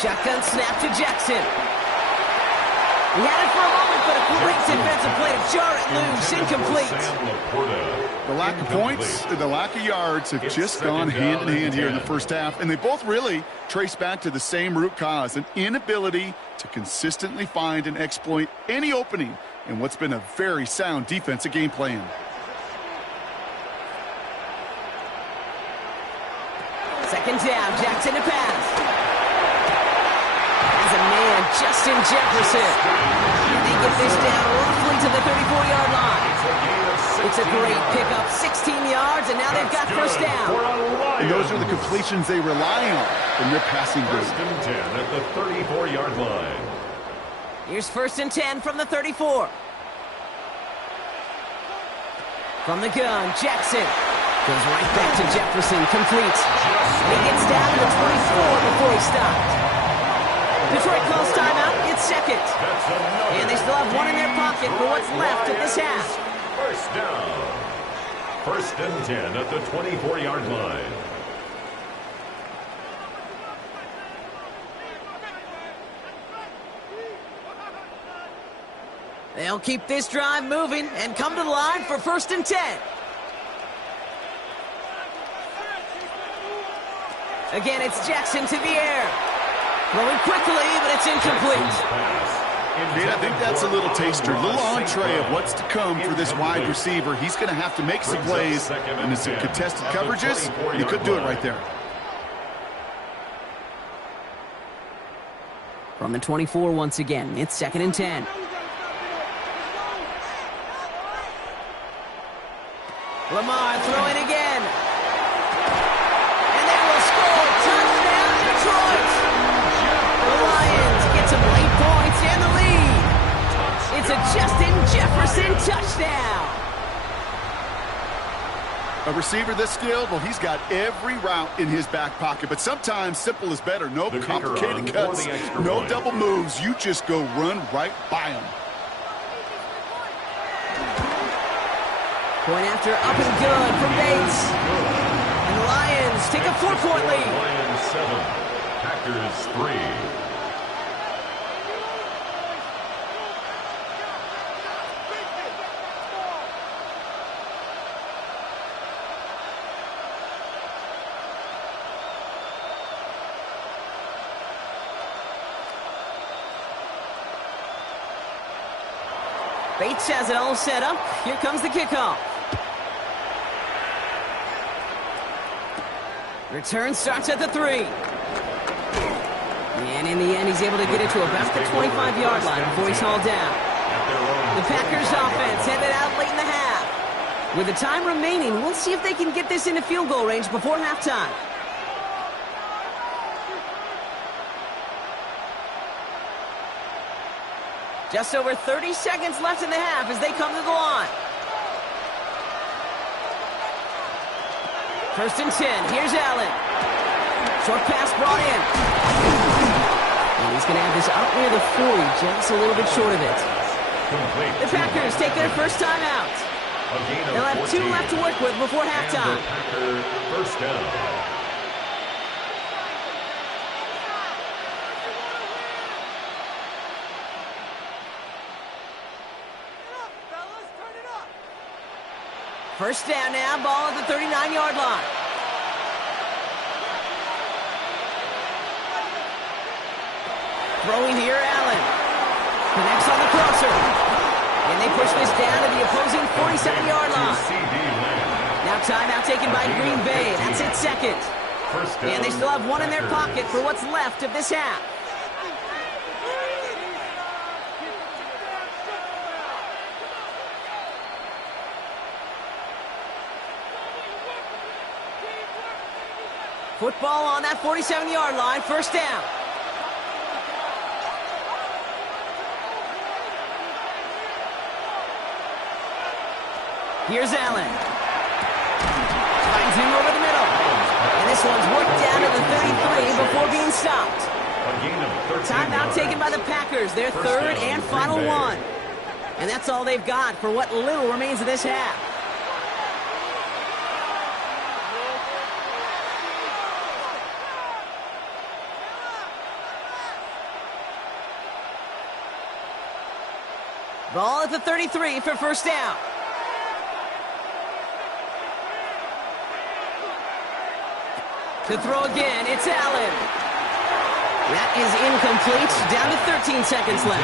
Shotgun snap to Jackson. He had it for a moment, but a great defensive play to jar it loose. Incomplete. The lack of points, the lack of yards have just gone hand in hand here in the first half, and they both really trace back to the same root cause, an inability to consistently find and exploit any opening in what's been a very sound defensive game plan. Second down, Jackson to pass. As a man, Justin Jefferson. And they get this down roughly to the 34-yard line. It's a great pickup, 16 yards, and now they've got first down. And those are the completions they rely on in their passing game. First and 10 at the 34-yard line. Here's first and 10 from the 34. From the gun, Jackson goes right back to Jefferson, complete. And he gets down to the 24 before he stopped. Detroit calls timeout, it's second. And they still have one in their pocket for what's left of this half. First down. First and 10 at the 24-yard line. They'll keep this drive moving and come to the line for first and 10. Again, it's Jackson to the air. Throwing quickly, but it's incomplete. I think that's a little taster, a little entree of what's to come for this wide receiver. He's going to have to make some plays in some contested coverages. He could do it right there. From the 24 once again, it's second and 10. Lamar throwing again. And they will score. Touchdown, Detroit. The Lions get some late points and the lead. It's a Justin Jefferson touchdown. A receiver this skilled, well, he's got every route in his back pocket. But sometimes simple is better. No complicated cuts, no double moves. You just go run right by him. Point after up and good from Bates. And the Lions take a 4-point lead. Lions 7, Packers 3. Bates has it all set up. Here comes the kickoff. Return starts at the 3. And in the end, he's able to get it to about the 25-yard line before he's hauled down. The Packers offense headed out late in the half. With the time remaining, we'll see if they can get this into field goal range before halftime. Just over 30 seconds left in the half as they come to the line. First and 10. Here's Allen. Short pass brought in. And he's going to have this up near the 40, just a little bit short of it. The Packers take their first time out. They'll have 2 left to work with before halftime. First down. First down now, ball at the 39-yard line. Throwing here, Allen. Connects on the crosser. And they push this down to the opposing 47-yard line. Now timeout taken by Green Bay. That's its second. And they still have 1 in their pocket for what's left of this half. Football on that 47-yard line, first down. Here's Allen. Finds him over the middle. And this one's worked down to the 33 before being stopped. Timeout taken by the Packers, their third and final one. And that's all they've got for what little remains of this half. Ball at the 33 for first down. To throw again, it's Allen. That is incomplete. Down to 13 seconds left.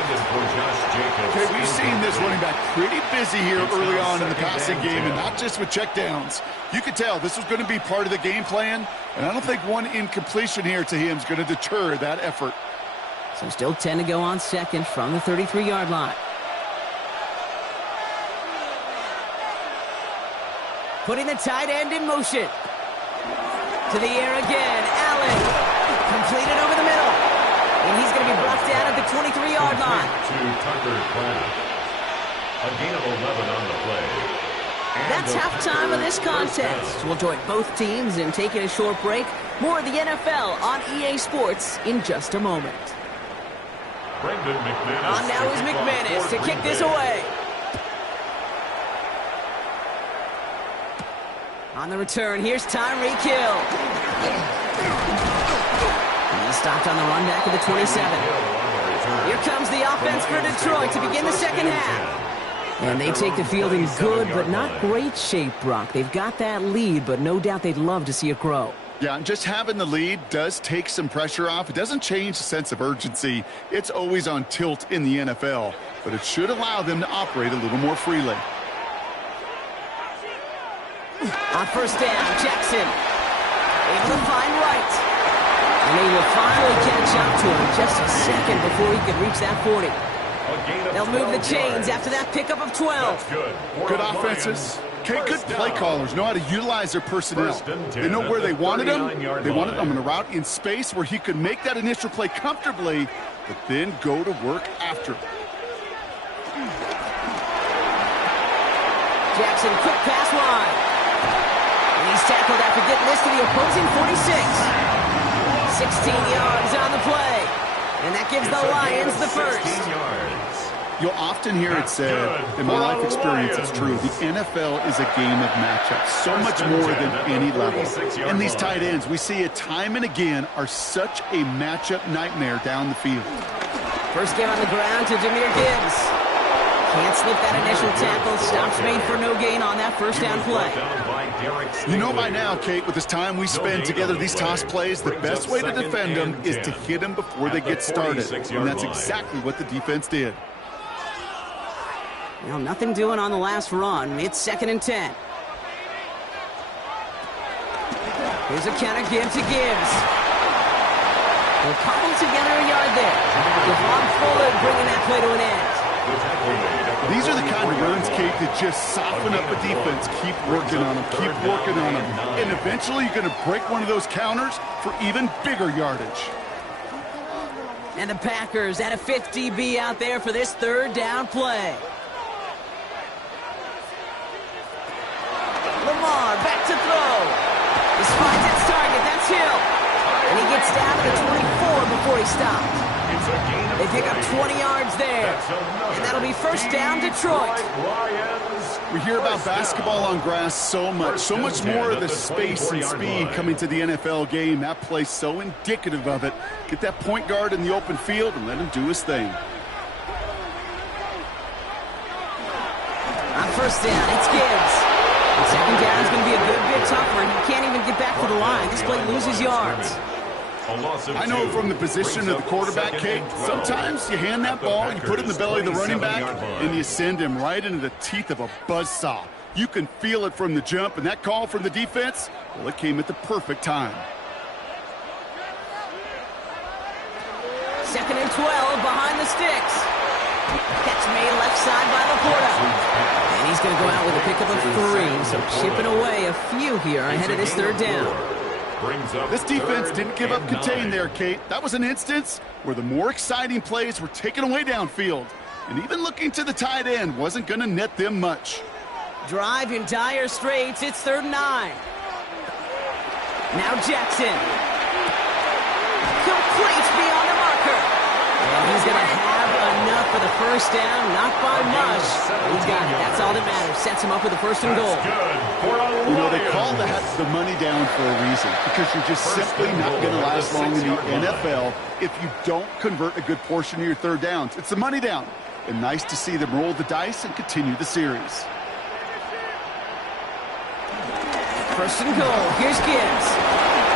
Okay, we've seen this running back pretty busy here early on in the passing game, and not just with checkdowns. You could tell this was going to be part of the game plan, and I don't think one incompletion here to him is going to deter that effort. So still 10 to go on second from the 33-yard line. Putting the tight end in motion. To the air again. Allen. Completed over the middle. And he's going to be brought down at the 23-yard line. To Tucker Kraft. A gain of 11 on the play. That's halftime of this contest. We'll join both teams in taking a short break. More of the NFL on EA Sports in just a moment. Brendan McManus. On now is McManus to kick this away. On the return, here's Tyreek Hill. He's stopped on the run back of the 27. Here comes the offense for Detroit to begin the second half. And they take the field in good but not great shape, Brock. They've got that lead, but no doubt they'd love to see it grow. Yeah, and just having the lead does take some pressure off. It doesn't change the sense of urgency. It's always on tilt in the NFL, but it should allow them to operate a little more freely. On first down, Jackson able to find Wright. And he will finally catch up to him just a second before he could reach that 40. They'll move the chains after that pickup of 12. Good offenses. Okay, good play callers know how to utilize their personnel. They know where they wanted him. They wanted him in a route in space where he could make that initial play comfortably, but then go to work after. Jackson, quick pass wide. And he's tackled after getting this to the opposing 46. 16 yards on the play. And that gives the Lions the first. You'll often hear it said, in my life experience, it's true, the NFL is a game of matchups, so much more than any level. And these tight ends, we see it time and again, are such a matchup nightmare down the field. First game on the ground to Jahmyr Gibbs. Can't slip that initial tackle. Stops made for no gain on that first down play. You know by now, Kate, with this time we spend together, these toss plays, the best way to defend them is to hit them before they get started. And that's exactly what the defense did. Well, nothing doing on the last run. It's 2nd and 10. Here's a counter give to Gibbs. They'll cobble together a yard there. Devon Fuller bringing that play to an end. These are the kind of runs, Kate, that just soften up a defense. Keep working on them, keep working on them. And eventually you're going to break one of those counters for even bigger yardage. And the Packers at a 50-B out there for this third down play. Lamar back to throw. This finds its target. That's Hill. And he gets down to the 24 before he stopped. They pick up 20 yards there. And that'll be first down, Detroit. We hear about basketball on grass so much more of the space and speed coming to the NFL game. That play's so indicative of it. Get that point guard in the open field and let him do his thing. On first down, it's Gibbs. Second down is going to be a good bit tougher. He can't even get back to the line. This play loses yards. I know from the position of the quarterback, Kate, sometimes you hand that ball, you put it in the belly of the running back, and you send him right into the teeth of a buzzsaw. You can feel it from the jump, and that call from the defense, well, it came at the perfect time. 2nd and 12 behind the sticks. Catch made left side by Laporta. And he's going to go out with a pickup of 3, so chipping away a few here ahead of this third down. This defense didn't give up contain there, Kate. That was an instance where the more exciting plays were taken away downfield. And even looking to the tight end wasn't going to net them much. Drive in dire straits. It's 3rd and 9. Now Jackson. Complete beyond the marker. And he's going to have enough for the first down. Not by much. He's got it. That's all that matters. Sets him up with the 1st and goal. You know, they call that the money down for a reason, because you're just simply not going to last long in the NFL if you don't convert a good portion of your 3rd downs. It's the money down. And nice to see them roll the dice and continue the series. 1st and goal. Here's Gibbs.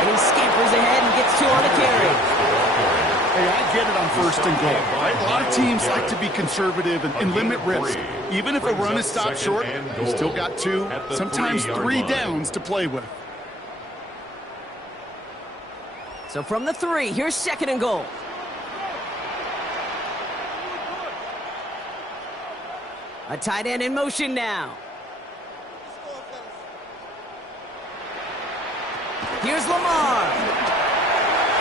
And he scampers ahead and gets 2 on the carry. Hey, I get it on 1st and goal, right? A lot of teams like to be conservative and limit risk. Even if a run is stopped short, you still got 2, sometimes 3 downs to play with. So from the 3, here's 2nd and goal. A tight end in motion now. Here's Lamar.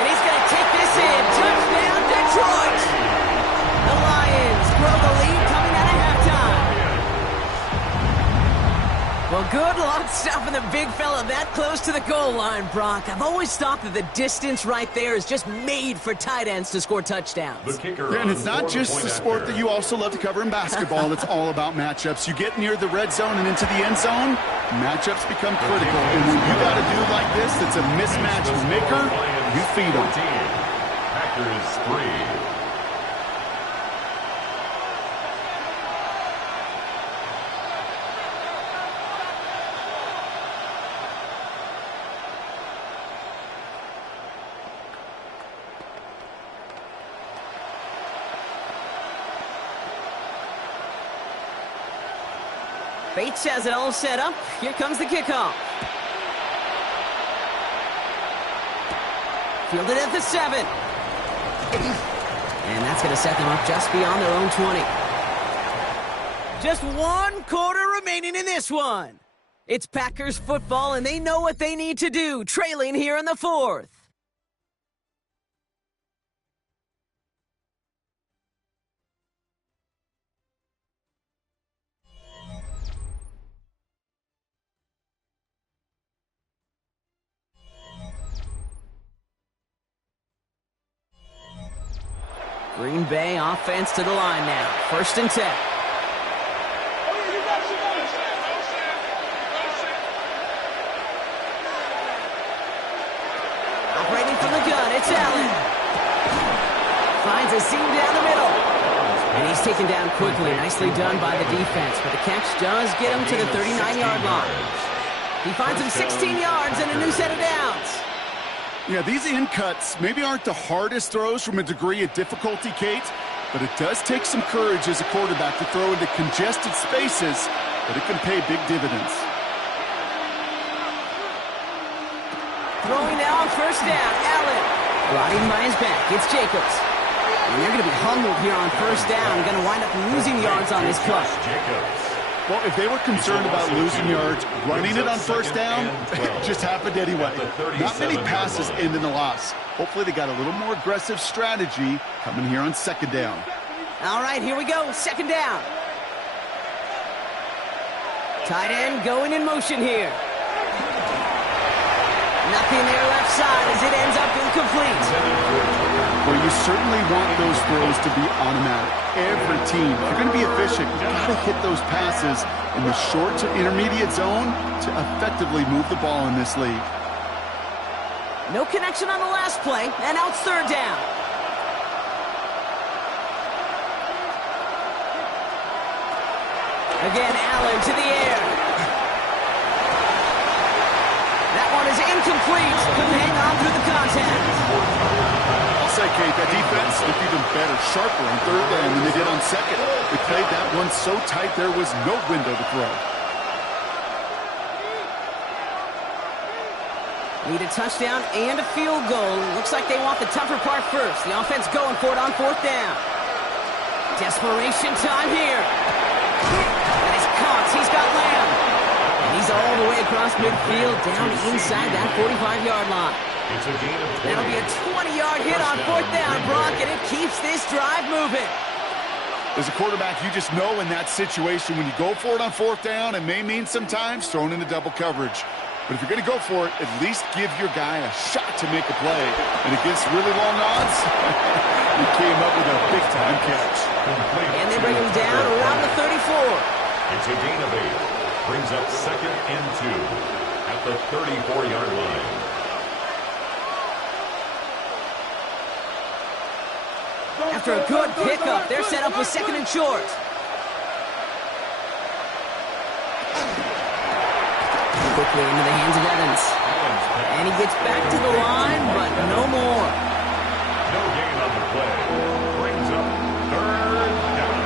And he's going to take this in. Touchdown, Detroit. The Lions grow the lead coming out of halftime. Well, good luck stopping the big fella that close to the goal line, Brock. I've always thought that the distance right there is just made for tight ends to score touchdowns. The kicker And it's on not quarter just point the sport after. that you also love to cover in basketball. It's all about matchups. You get near the red zone and into the end zone, matchups become critical. And when you got a dude like this that's a mismatch maker, you feed him. 14, Packers 3. Bates has it all set up. Here comes the kickoff. Fielded at the 7. And that's going to set them up just beyond their own 20. Just 1 quarter remaining in this one. It's Packers football, and they know what they need to do, trailing here in the 4th. Green Bay offense to the line now. 1st and 10. Operating from the gun, it's Allen. Finds a seam down the middle. And he's taken down quickly. Nicely done by the defense. But the catch does get him to the 39-yard line. He finds him 16 yards and a new set of downs. Yeah, these in cuts maybe aren't the hardest throws from a degree of difficulty, Kate, but it does take some courage as a quarterback to throw into congested spaces, but it can pay big dividends. Throwing now on 1st down, Allen. Brought in by his back, it's Jacobs. And they're going to be humbled here on 1st down. Going to wind up losing yards on this cut. Jacobs. Well, if they were concerned about losing yards, running it on 1st down, it just happened anyway. Not many passes end in the loss. Hopefully they got a little more aggressive strategy coming here on 2nd down. All right, here we go, 2nd down. Tight end going in motion here. Nothing there left side as it ends up incomplete. Well, you certainly want those throws to be automatic. Every team, if you're going to be efficient, you got to hit those passes in the short to intermediate zone to effectively move the ball in this league. No connection on the last play, and now it's 3rd down. Again, Allen to the air. That one is incomplete. Couldn't hang on through the contact. I'll say, Kate, that defense looked even better, sharper on 3rd down than they did on 2nd. They played that one so tight there was no window to throw. Need a touchdown and a field goal. Looks like they want the tougher part first. The offense going for it on 4th down. Desperation time here. And he's caught. He's got Lamb. And he's all the way across midfield, down inside that 45-yard line. It's a gain of 20. That'll be a 20-yard hit on 4th down, Brock, and it keeps this drive moving. As a quarterback, you just know in that situation when you go for it on 4th down, it may mean sometimes throwing into double coverage. But if you're going to go for it, at least give your guy a shot to make a play. And against really long odds, he came up with a big-time catch. Complete. And they bring him down around the 34. It's a gain of 8. Brings up 2nd and 2 at the 34-yard line. After a good pickup, they're set up with 2nd and short. Quickly into the hands of Evans. And he gets back to the line, but no more. No gain on the play. Brings up 3rd down.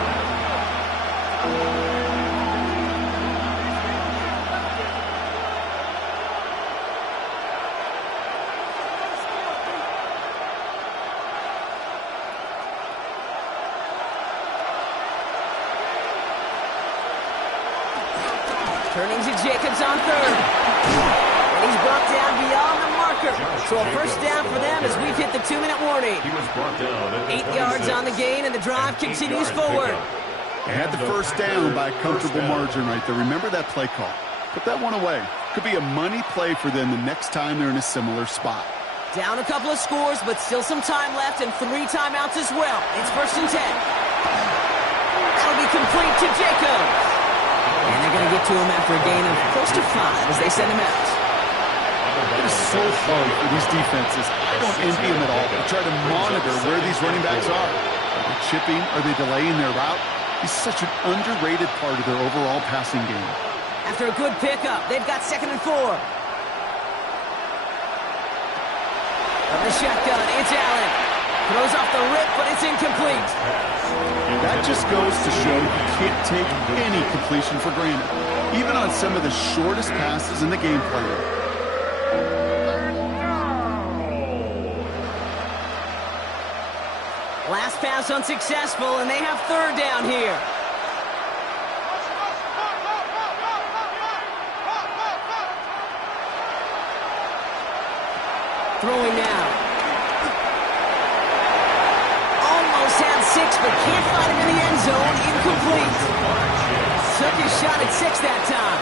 Turning to Jacobs on 3rd. And He's brought down beyond the marker. So a first down for them as we've hit the 2-minute warning. He was brought down at the 8 yards on the gain, and the drive continues forward. They had the first down by a comfortable margin right there. Remember that play call. Put that one away. Could be a money play for them the next time they're in a similar spot. Down a couple of scores, but still some time left and 3 timeouts as well. It's 1st and 10. That'll be complete to Jacobs. And they're going to get to him after a gain of close to 5 as they send him out. It is so hard for these defenses. I don't envy them at all. They try to monitor where these running backs are. Are they chipping? Are they delaying their route? He's such an underrated part of their overall passing game. After a good pickup, they've got 2nd and 4. From the shotgun, it's Allen. Throws off the rip, but it's incomplete. That just goes to show you can't take any completion for granted, even on some of the shortest passes in the game plan. Last pass unsuccessful, and they have 3rd down here. Throwing now. Almost had 6, but can't find him in the end zone. Incomplete. Took his shot at 6 that time.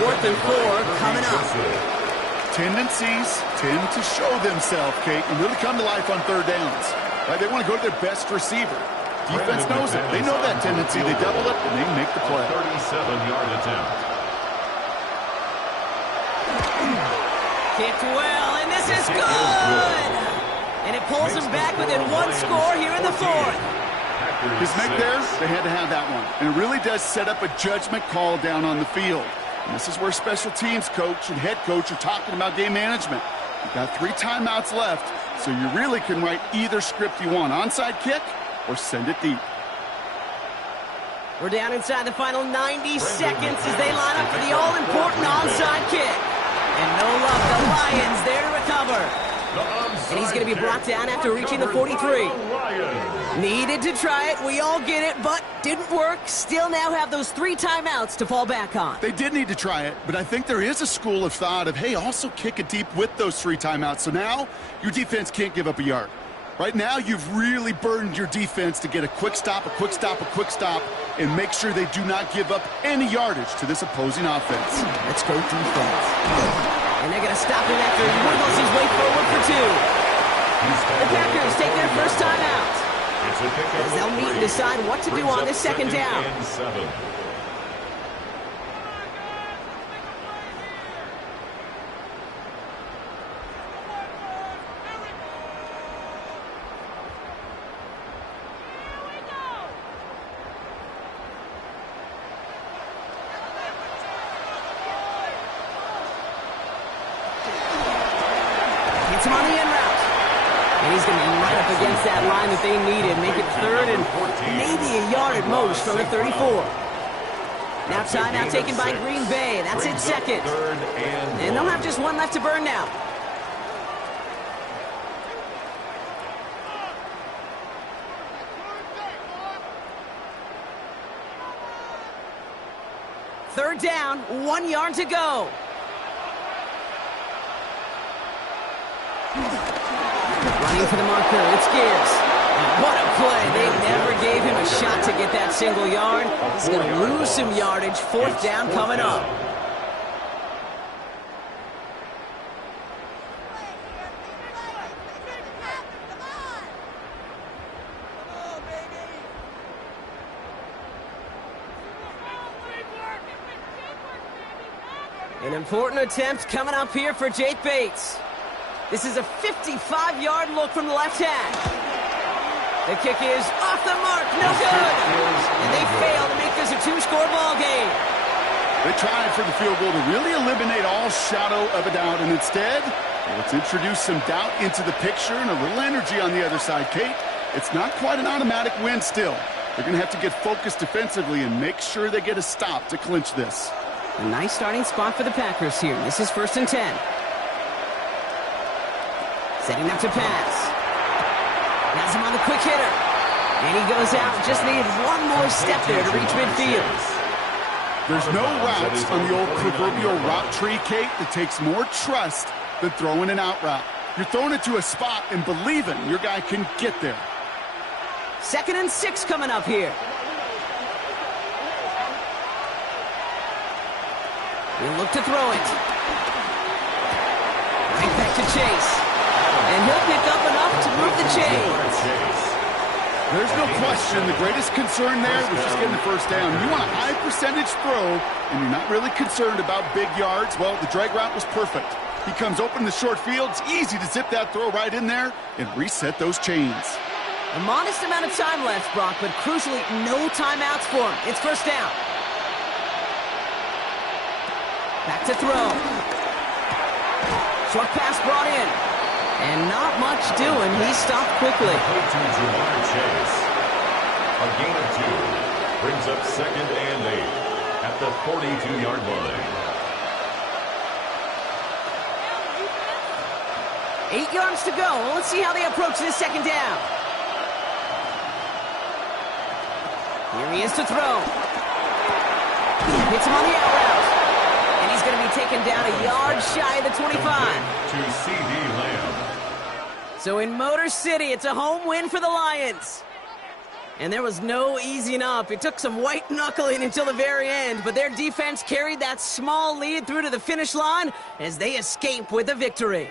4th and 4 coming up. Tendencies tend to show themselves, Kate, and really come to life on 3rd downs. Right? They want to go to their best receiver. Defense knows it. They know that tendency. They double it, and they make the play. 37-yard attempt. Kicked well, and this is good! And it pulls them back within 1 score here in the 4th. His make there, they had to have that one. And it really does set up a judgment call down on the field. And this is where special teams coach and head coach are talking about game management. You've got 3 timeouts left, so you really can write either script you want. Onside kick or send it deep. We're down inside the final 90 seconds as they line up for the all-important onside kick. And no luck, the Lions there to recover. And he's going to be brought down after reaching the 43. Needed to try it, we all get it, but didn't work. Still now have those 3 timeouts to fall back on. They did need to try it, but I think there is a school of thought of, hey, also kick it deep with those 3 timeouts. So now your defense can't give up a yard. Right now, you've really burdened your defense to get a quick stop, a quick stop, a quick stop, and make sure they do not give up any yardage to this opposing offense. Let's go defense. And they're going to stop him after he wiggles his way forward for 2. The Packers take their first time out. As they'll meet and decide what to do on this 2nd down. Gets him on the end route. And he's going to be right up against that line that they needed. Make it 3rd and maybe a yard at most from the 34. Now timeout taken by Green Bay. That's it 2nd. And they'll have just 1 left to burn now. Third down, 1 yard to go. Running for the marker, it's Gibbs. What a play. They never gave him a shot to get that single yard. He's going to lose some yardage. 4th down coming up. An important attempt coming up here for Jake Bates. This is a 55-yard look from the left hash. The kick is off the mark, no good. And they fail to make this a 2-score ball game. They tried for the field goal to really eliminate all shadow of a doubt, and instead, let's introduce some doubt into the picture and a little energy on the other side. Kate, it's not quite an automatic win still. They're going to have to get focused defensively and make sure they get a stop to clinch this. A nice starting spot for the Packers here. This is 1st and 10. Setting up to pass. Has him on the quick hitter. And he goes out. Just needed 1 more step there to reach midfield. There's no routes on the old proverbial route tree, Kate, that takes more trust than throwing an out route. You're throwing it to a spot and believing your guy can get there. 2nd and 6 coming up here. He'll look to throw it. Right back to Chase. And he'll pick up enough to move the chains. There's no question the greatest concern there was just getting the first down. You want a high percentage throw, and you're not really concerned about big yards. Well, the drag route was perfect. He comes open in the short field. It's easy to zip that throw right in there and reset those chains. A modest amount of time left, Brock, but crucially, no timeouts for him. It's first down. Back to throw. Short pass brought in. And not much doing. He stopped quickly. To Jamar Chase. A gain of 2 brings up 2nd and 8 at the 42-yard line. 8 yards to go. Let's see how they approach this 2nd down. Here he is to throw. Hits him on the out route. And he's going to be taken down a yard shy of the 25. To C.D. Lamb. So in Motor City, it's a home win for the Lions. And there was no easing up. It took some white knuckling until the very end, but their defense carried that small lead through to the finish line as they escape with a victory.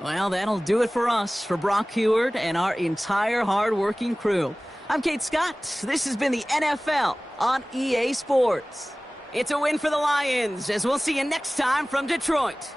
Well, that'll do it for us, for Brock Huard and our entire hard-working crew. I'm Kate Scott. This has been the NFL on EA Sports. It's a win for the Lions, as we'll see you next time from Detroit.